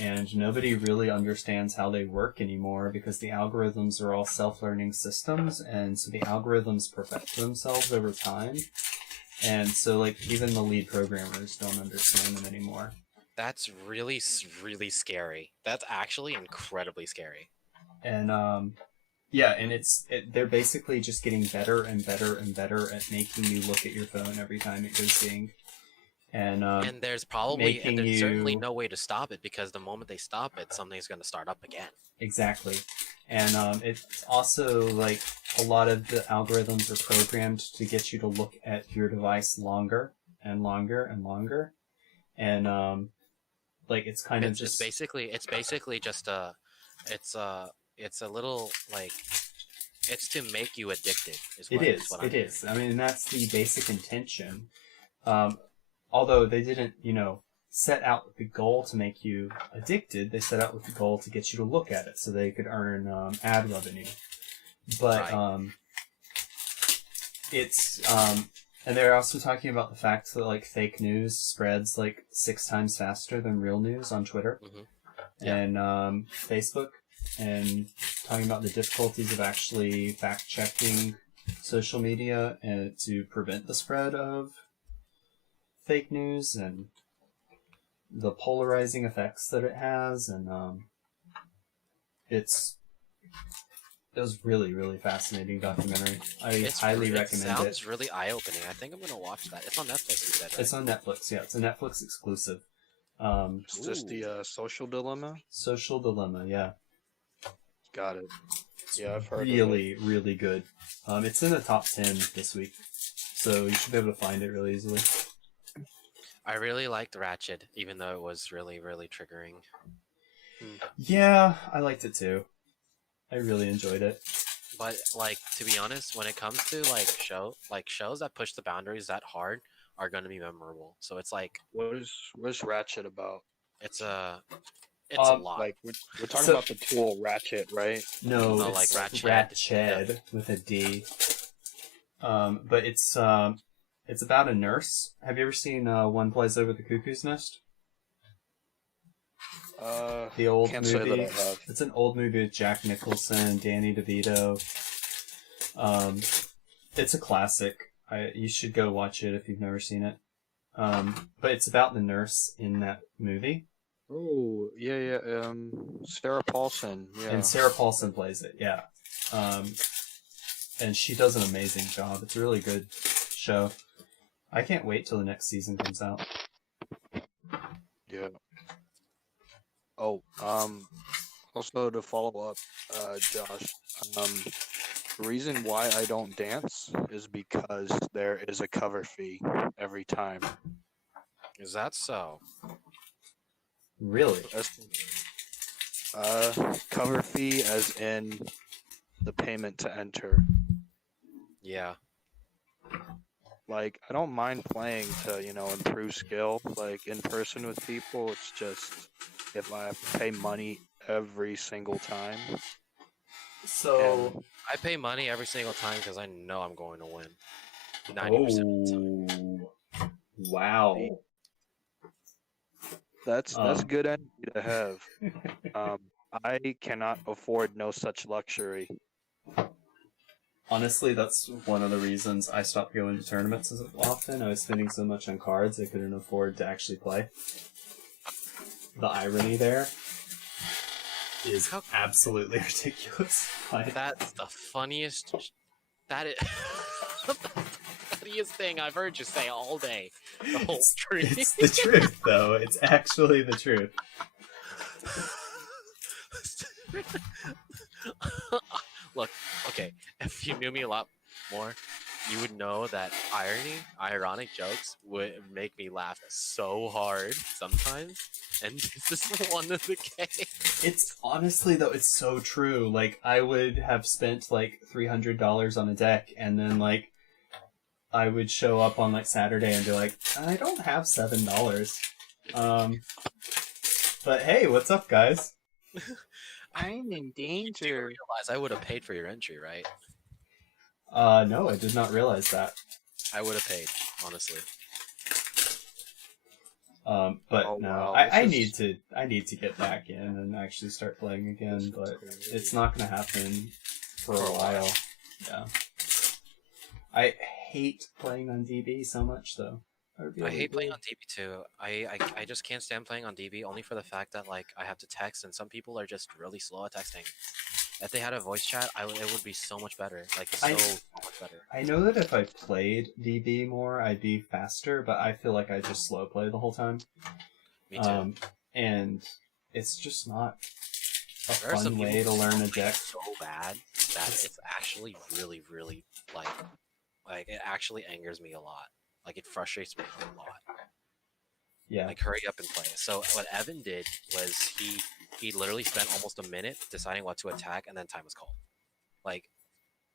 and nobody really understands how they work anymore because the algorithms are all self-learning systems, and so the algorithms perfect themselves over time. And so, like, even the lead programmers don't understand them anymore. That's really, really scary. That's actually incredibly scary. And, yeah, and they're basically just getting better and better and better at making you look at your phone every time it goes ding. And There's certainly no way to stop it, because the moment they stop it, something's going to start up again. Exactly. And it's also like a lot of the algorithms are programmed to get you to look at your device longer and longer and longer. And like it's kind of It's just basically just it's a little like it's to make you addicted. It is. What It I'm is. I mean, that's the basic intention. Although they didn't, set out with the goal to make you addicted, they set out with the goal to get you to look at it so they could earn ad revenue. But Right. it's and they're also talking about the fact that like fake news spreads like 6 times faster than real news on Twitter Mhm. Yeah. and Facebook, and talking about the difficulties of actually fact checking social media and to prevent the spread of fake news and the polarizing effects that it has, and it was really, really fascinating documentary. I highly recommend It it. sounds really eye-opening. I think I'm gonna watch that. It's on Netflix, you said, right? It's on Netflix. Yeah, it's a Netflix exclusive. Is this the social dilemma? Social Dilemma. Yeah, Got it. Yeah, I've heard of it. really, really good. It's in the top 10 this week, so you should be able to find it really easily. I really liked Ratchet, even though it was really, really triggering. Yeah, I liked it too. I really enjoyed it. But like, to be honest, when it comes to shows that push the boundaries that hard are gonna be memorable. So it's like What's Ratchet about? it's a a lot. Like we're talking So- about the tool Ratchet, right? No, No, it's like Ratched with a D. But it's about a nurse. Have you ever seen One Flies Over the Cuckoo's Nest? The old Can't movie. say that I have. It's an old movie with Jack Nicholson, Danny DeVito. It's a classic. You should go watch it if you've never seen it. But it's about the nurse in that movie, Oh, yeah. Sarah Paulson. Yeah. and Sarah Paulson plays it. Yeah, and she does an amazing job. It's a really good show. I can't wait till the next season comes out. Yeah. Oh, also to follow up, Josh, the reason why I don't dance is because there is a cover fee every time. Is that so? Really? Cover fee as in the payment to enter. Yeah. Like, I don't mind playing to, improve skill, like, in person with people. It's just, if I have to pay money every single time. So, I pay money every single time because I know I'm going to win. 90% of the time. Wow. That's Um. good energy to have. I cannot afford no such luxury. Honestly, that's one of the reasons I stopped going to tournaments as often. I was spending so much on cards I couldn't afford to actually play. The irony there is absolutely ridiculous. That's the funniest. That is the funniest thing I've heard you say all day. The whole tree. It's the truth, though. It's actually the truth. Look, okay, if you knew me a lot more, you would know that ironic jokes would make me laugh so hard sometimes, and this is one of the case. It's honestly, though, it's so true. Like, I would have spent like $300 on a deck, and then like I would show up on like Saturday and be like, I don't have $7. But hey, what's up, guys? I'm in danger. Realize I would have paid for your entry, right? No, I did not realize that. I would have paid, honestly. But Oh, no, wow, I this need to get back in and actually start playing again, but it's not gonna happen for a while. Yeah. I hate playing on DB so much, though. I hate playing on DB too. I just can't stand playing on DB only for the fact that like I have to text and some people are just really slow at texting. If they had a voice chat, it would be so much better. Like so much better. I know that if I played DB more, I'd be faster, but I feel like I just slow play the whole time. Me too. And it's just not a There are some fun way to people who learn a play deck. so bad that it's actually really, really like it actually angers me a lot. Like it frustrates me a lot. Yeah. Like hurry up and play. So what Evan did was he literally spent almost a minute deciding what to attack, and then time was called. Like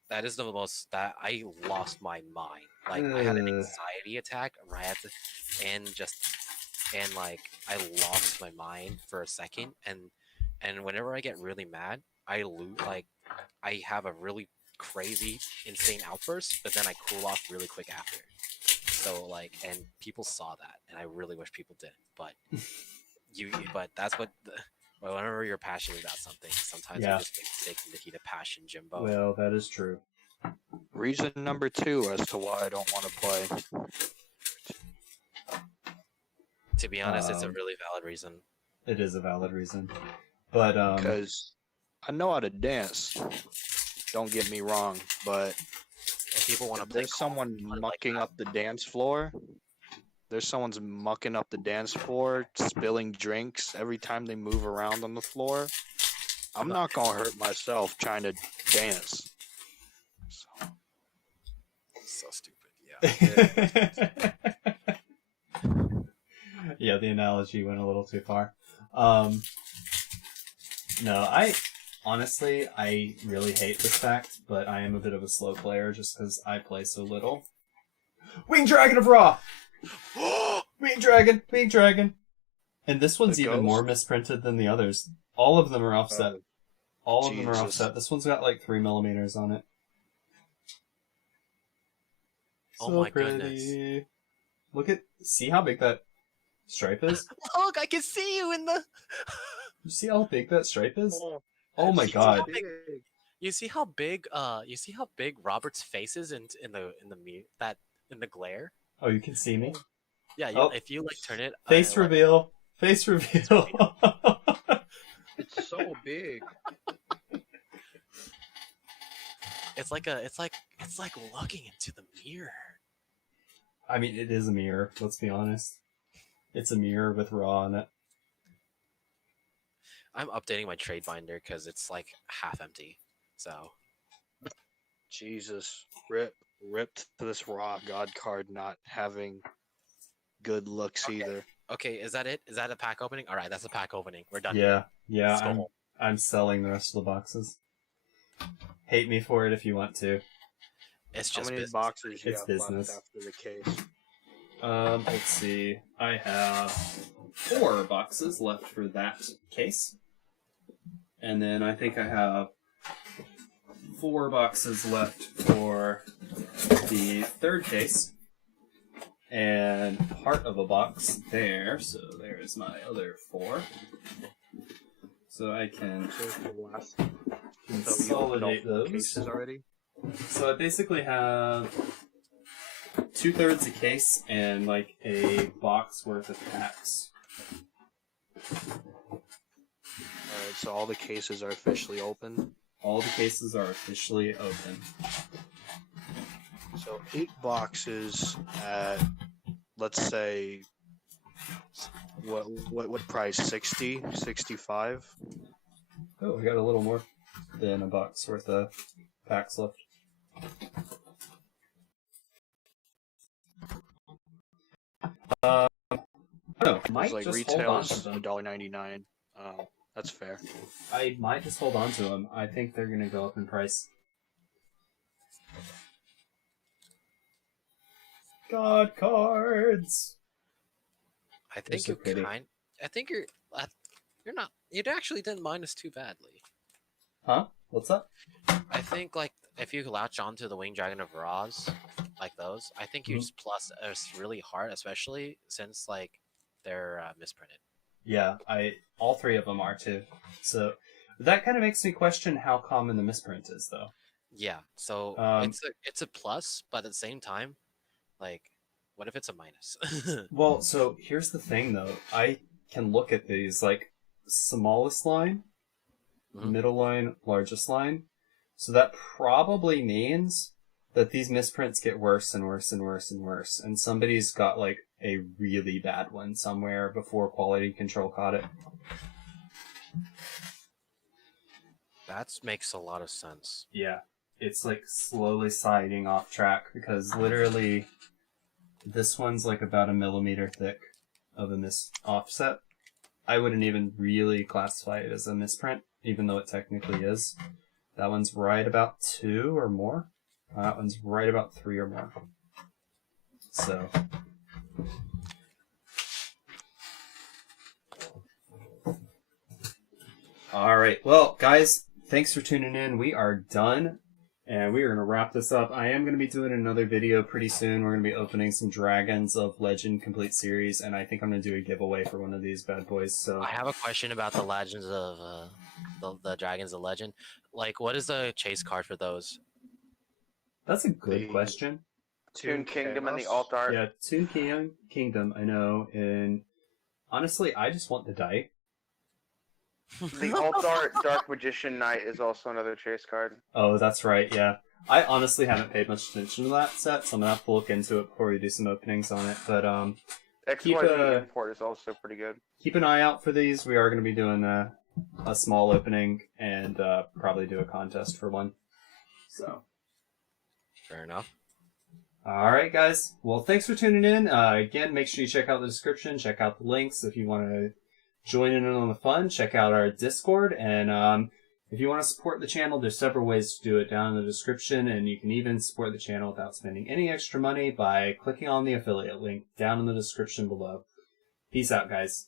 that is the most that I lost my mind. Like I had an Ugh. anxiety attack right at the and like I lost my mind for a second, and whenever I get really mad, I lose. Like I have a really crazy, insane outburst, but then I cool off really quick after. So like, and people saw that, and I really wish people didn't. But but that's what. Whenever you're passionate about something, sometimes Yeah. you just make mistakes in the heat of passion, Jimbo. Well, that is true. Reason number 2 as to why I don't want to play. To be honest, it's a Um, really valid reason. It is a valid reason. But Because I know how to dance. Don't get me wrong, but If people want to if play, there's someone Call of Duty mucking like up the dance floor, there's someone's mucking up the dance floor, spilling drinks every time they move around on the floor. I'm not gonna hurt myself trying to dance. So, that, so stupid. Yeah. yeah, the analogy went a little too far. No, I honestly really hate this fact, but I am a bit of a slow player just because I play so little. Winged Dragon of Ra! Winged Dragon! And this one's The even more ghost? misprinted than the others. All of them are offset. All of them are Jesus. offset. This one's got like 3 millimeters on it. Oh So my goodness. See how big that stripe is? Look, I can see you in the. You see how big that stripe is? Oh, Oh my that's god. big. You see how big? You see how big Robert's face is in the glare? Oh, you can see me? Yeah. Oh. If you like turn it. Face reveal. Face reveal. It's so big. It's like looking into the mirror. I mean, it is a mirror, let's be honest. It's a mirror with raw on it. I'm updating my trade binder because it's like half empty. So Jesus, ripped to this raw god card not having good looks either. okay, is that it? Is that a pack opening? All right, that's a pack opening. We're done. Yeah, yeah, Let's go home. I'm selling the rest of the boxes. Hate me for it if you want to. It's How just many business. boxes you It's have business. left after the case? Let's see. I have 4 boxes left for that case. And then I think I have 4 boxes left for the 3rd case. And part of a box there, so there's my other 4. So I can So you opened all consolidate 4 those. cases already? So I basically have 2/3 a case and like a box worth of packs. Alright, so all the cases are officially open. All the cases are officially open. So 8 boxes at, let's say, what price? 60? 65? Oh, we got a little more than a box worth of packs left. I don't know. Might It's like just hold on retails to them. $1.99. That's fair. I might just hold on to them. I think they're gonna go up in price. God cards. I think so you're pretty. I think you're not. You actually didn't mind us too badly. Huh? What's up? I think like if you latch onto the Winged Dragon of Raws, like those, I think you Mhm. just plus us really hard, especially since like they're misprinted. Yeah, all 3 of them are too. So that kind of makes me question how common the misprint is, though. Yeah, so Um, it's a plus, but at the same time, like, what if it's a minus? Well, so here's the thing, though. I can look at these like smallest line, Mhm. middle line, largest line. So that probably means that these misprints get worse and worse and worse and worse. And somebody's got like a really bad one somewhere before quality control caught it. That makes a lot of sense. Yeah. It's like slowly sliding off track because literally this one's like about 1 millimeter thick of a offset. I wouldn't even really classify it as a misprint, even though it technically is. That one's right about 2 or more. That one's right about 3 or more. So. Alright, well, guys, thanks for tuning in. We are done, and we are going to wrap this up. I am going to be doing another video pretty soon. We're going to be opening some Dragons of Legend Complete Series, and I think I'm going to do a giveaway for one of these bad boys. So I have a question about the Legends of the Dragons of Legend. Like, what is the chase card for those? That's a good The- question. Toon Kingdom and the Chaos. alt art. Yeah, Toon Kingdom, I know, and honestly, I just want the die. The alt art Dark Magician Knight is also another chase card. Oh, that's right, yeah. I honestly haven't paid much attention to that set, so I'm gonna have to look into it before we do some openings on it. But Keep XYZ Import is also pretty good. keep an eye out for these. We are gonna be doing a small opening and probably do a contest for one. So, Fair enough. all right, guys. Well, thanks for tuning in. Again, make sure you check out the description. Check out the links if you want to join in on the fun. Check out our Discord, and if you want to support the channel, there's several ways to do it down in the description, and you can even support the channel without spending any extra money by clicking on the affiliate link down in the description below. Peace out, guys.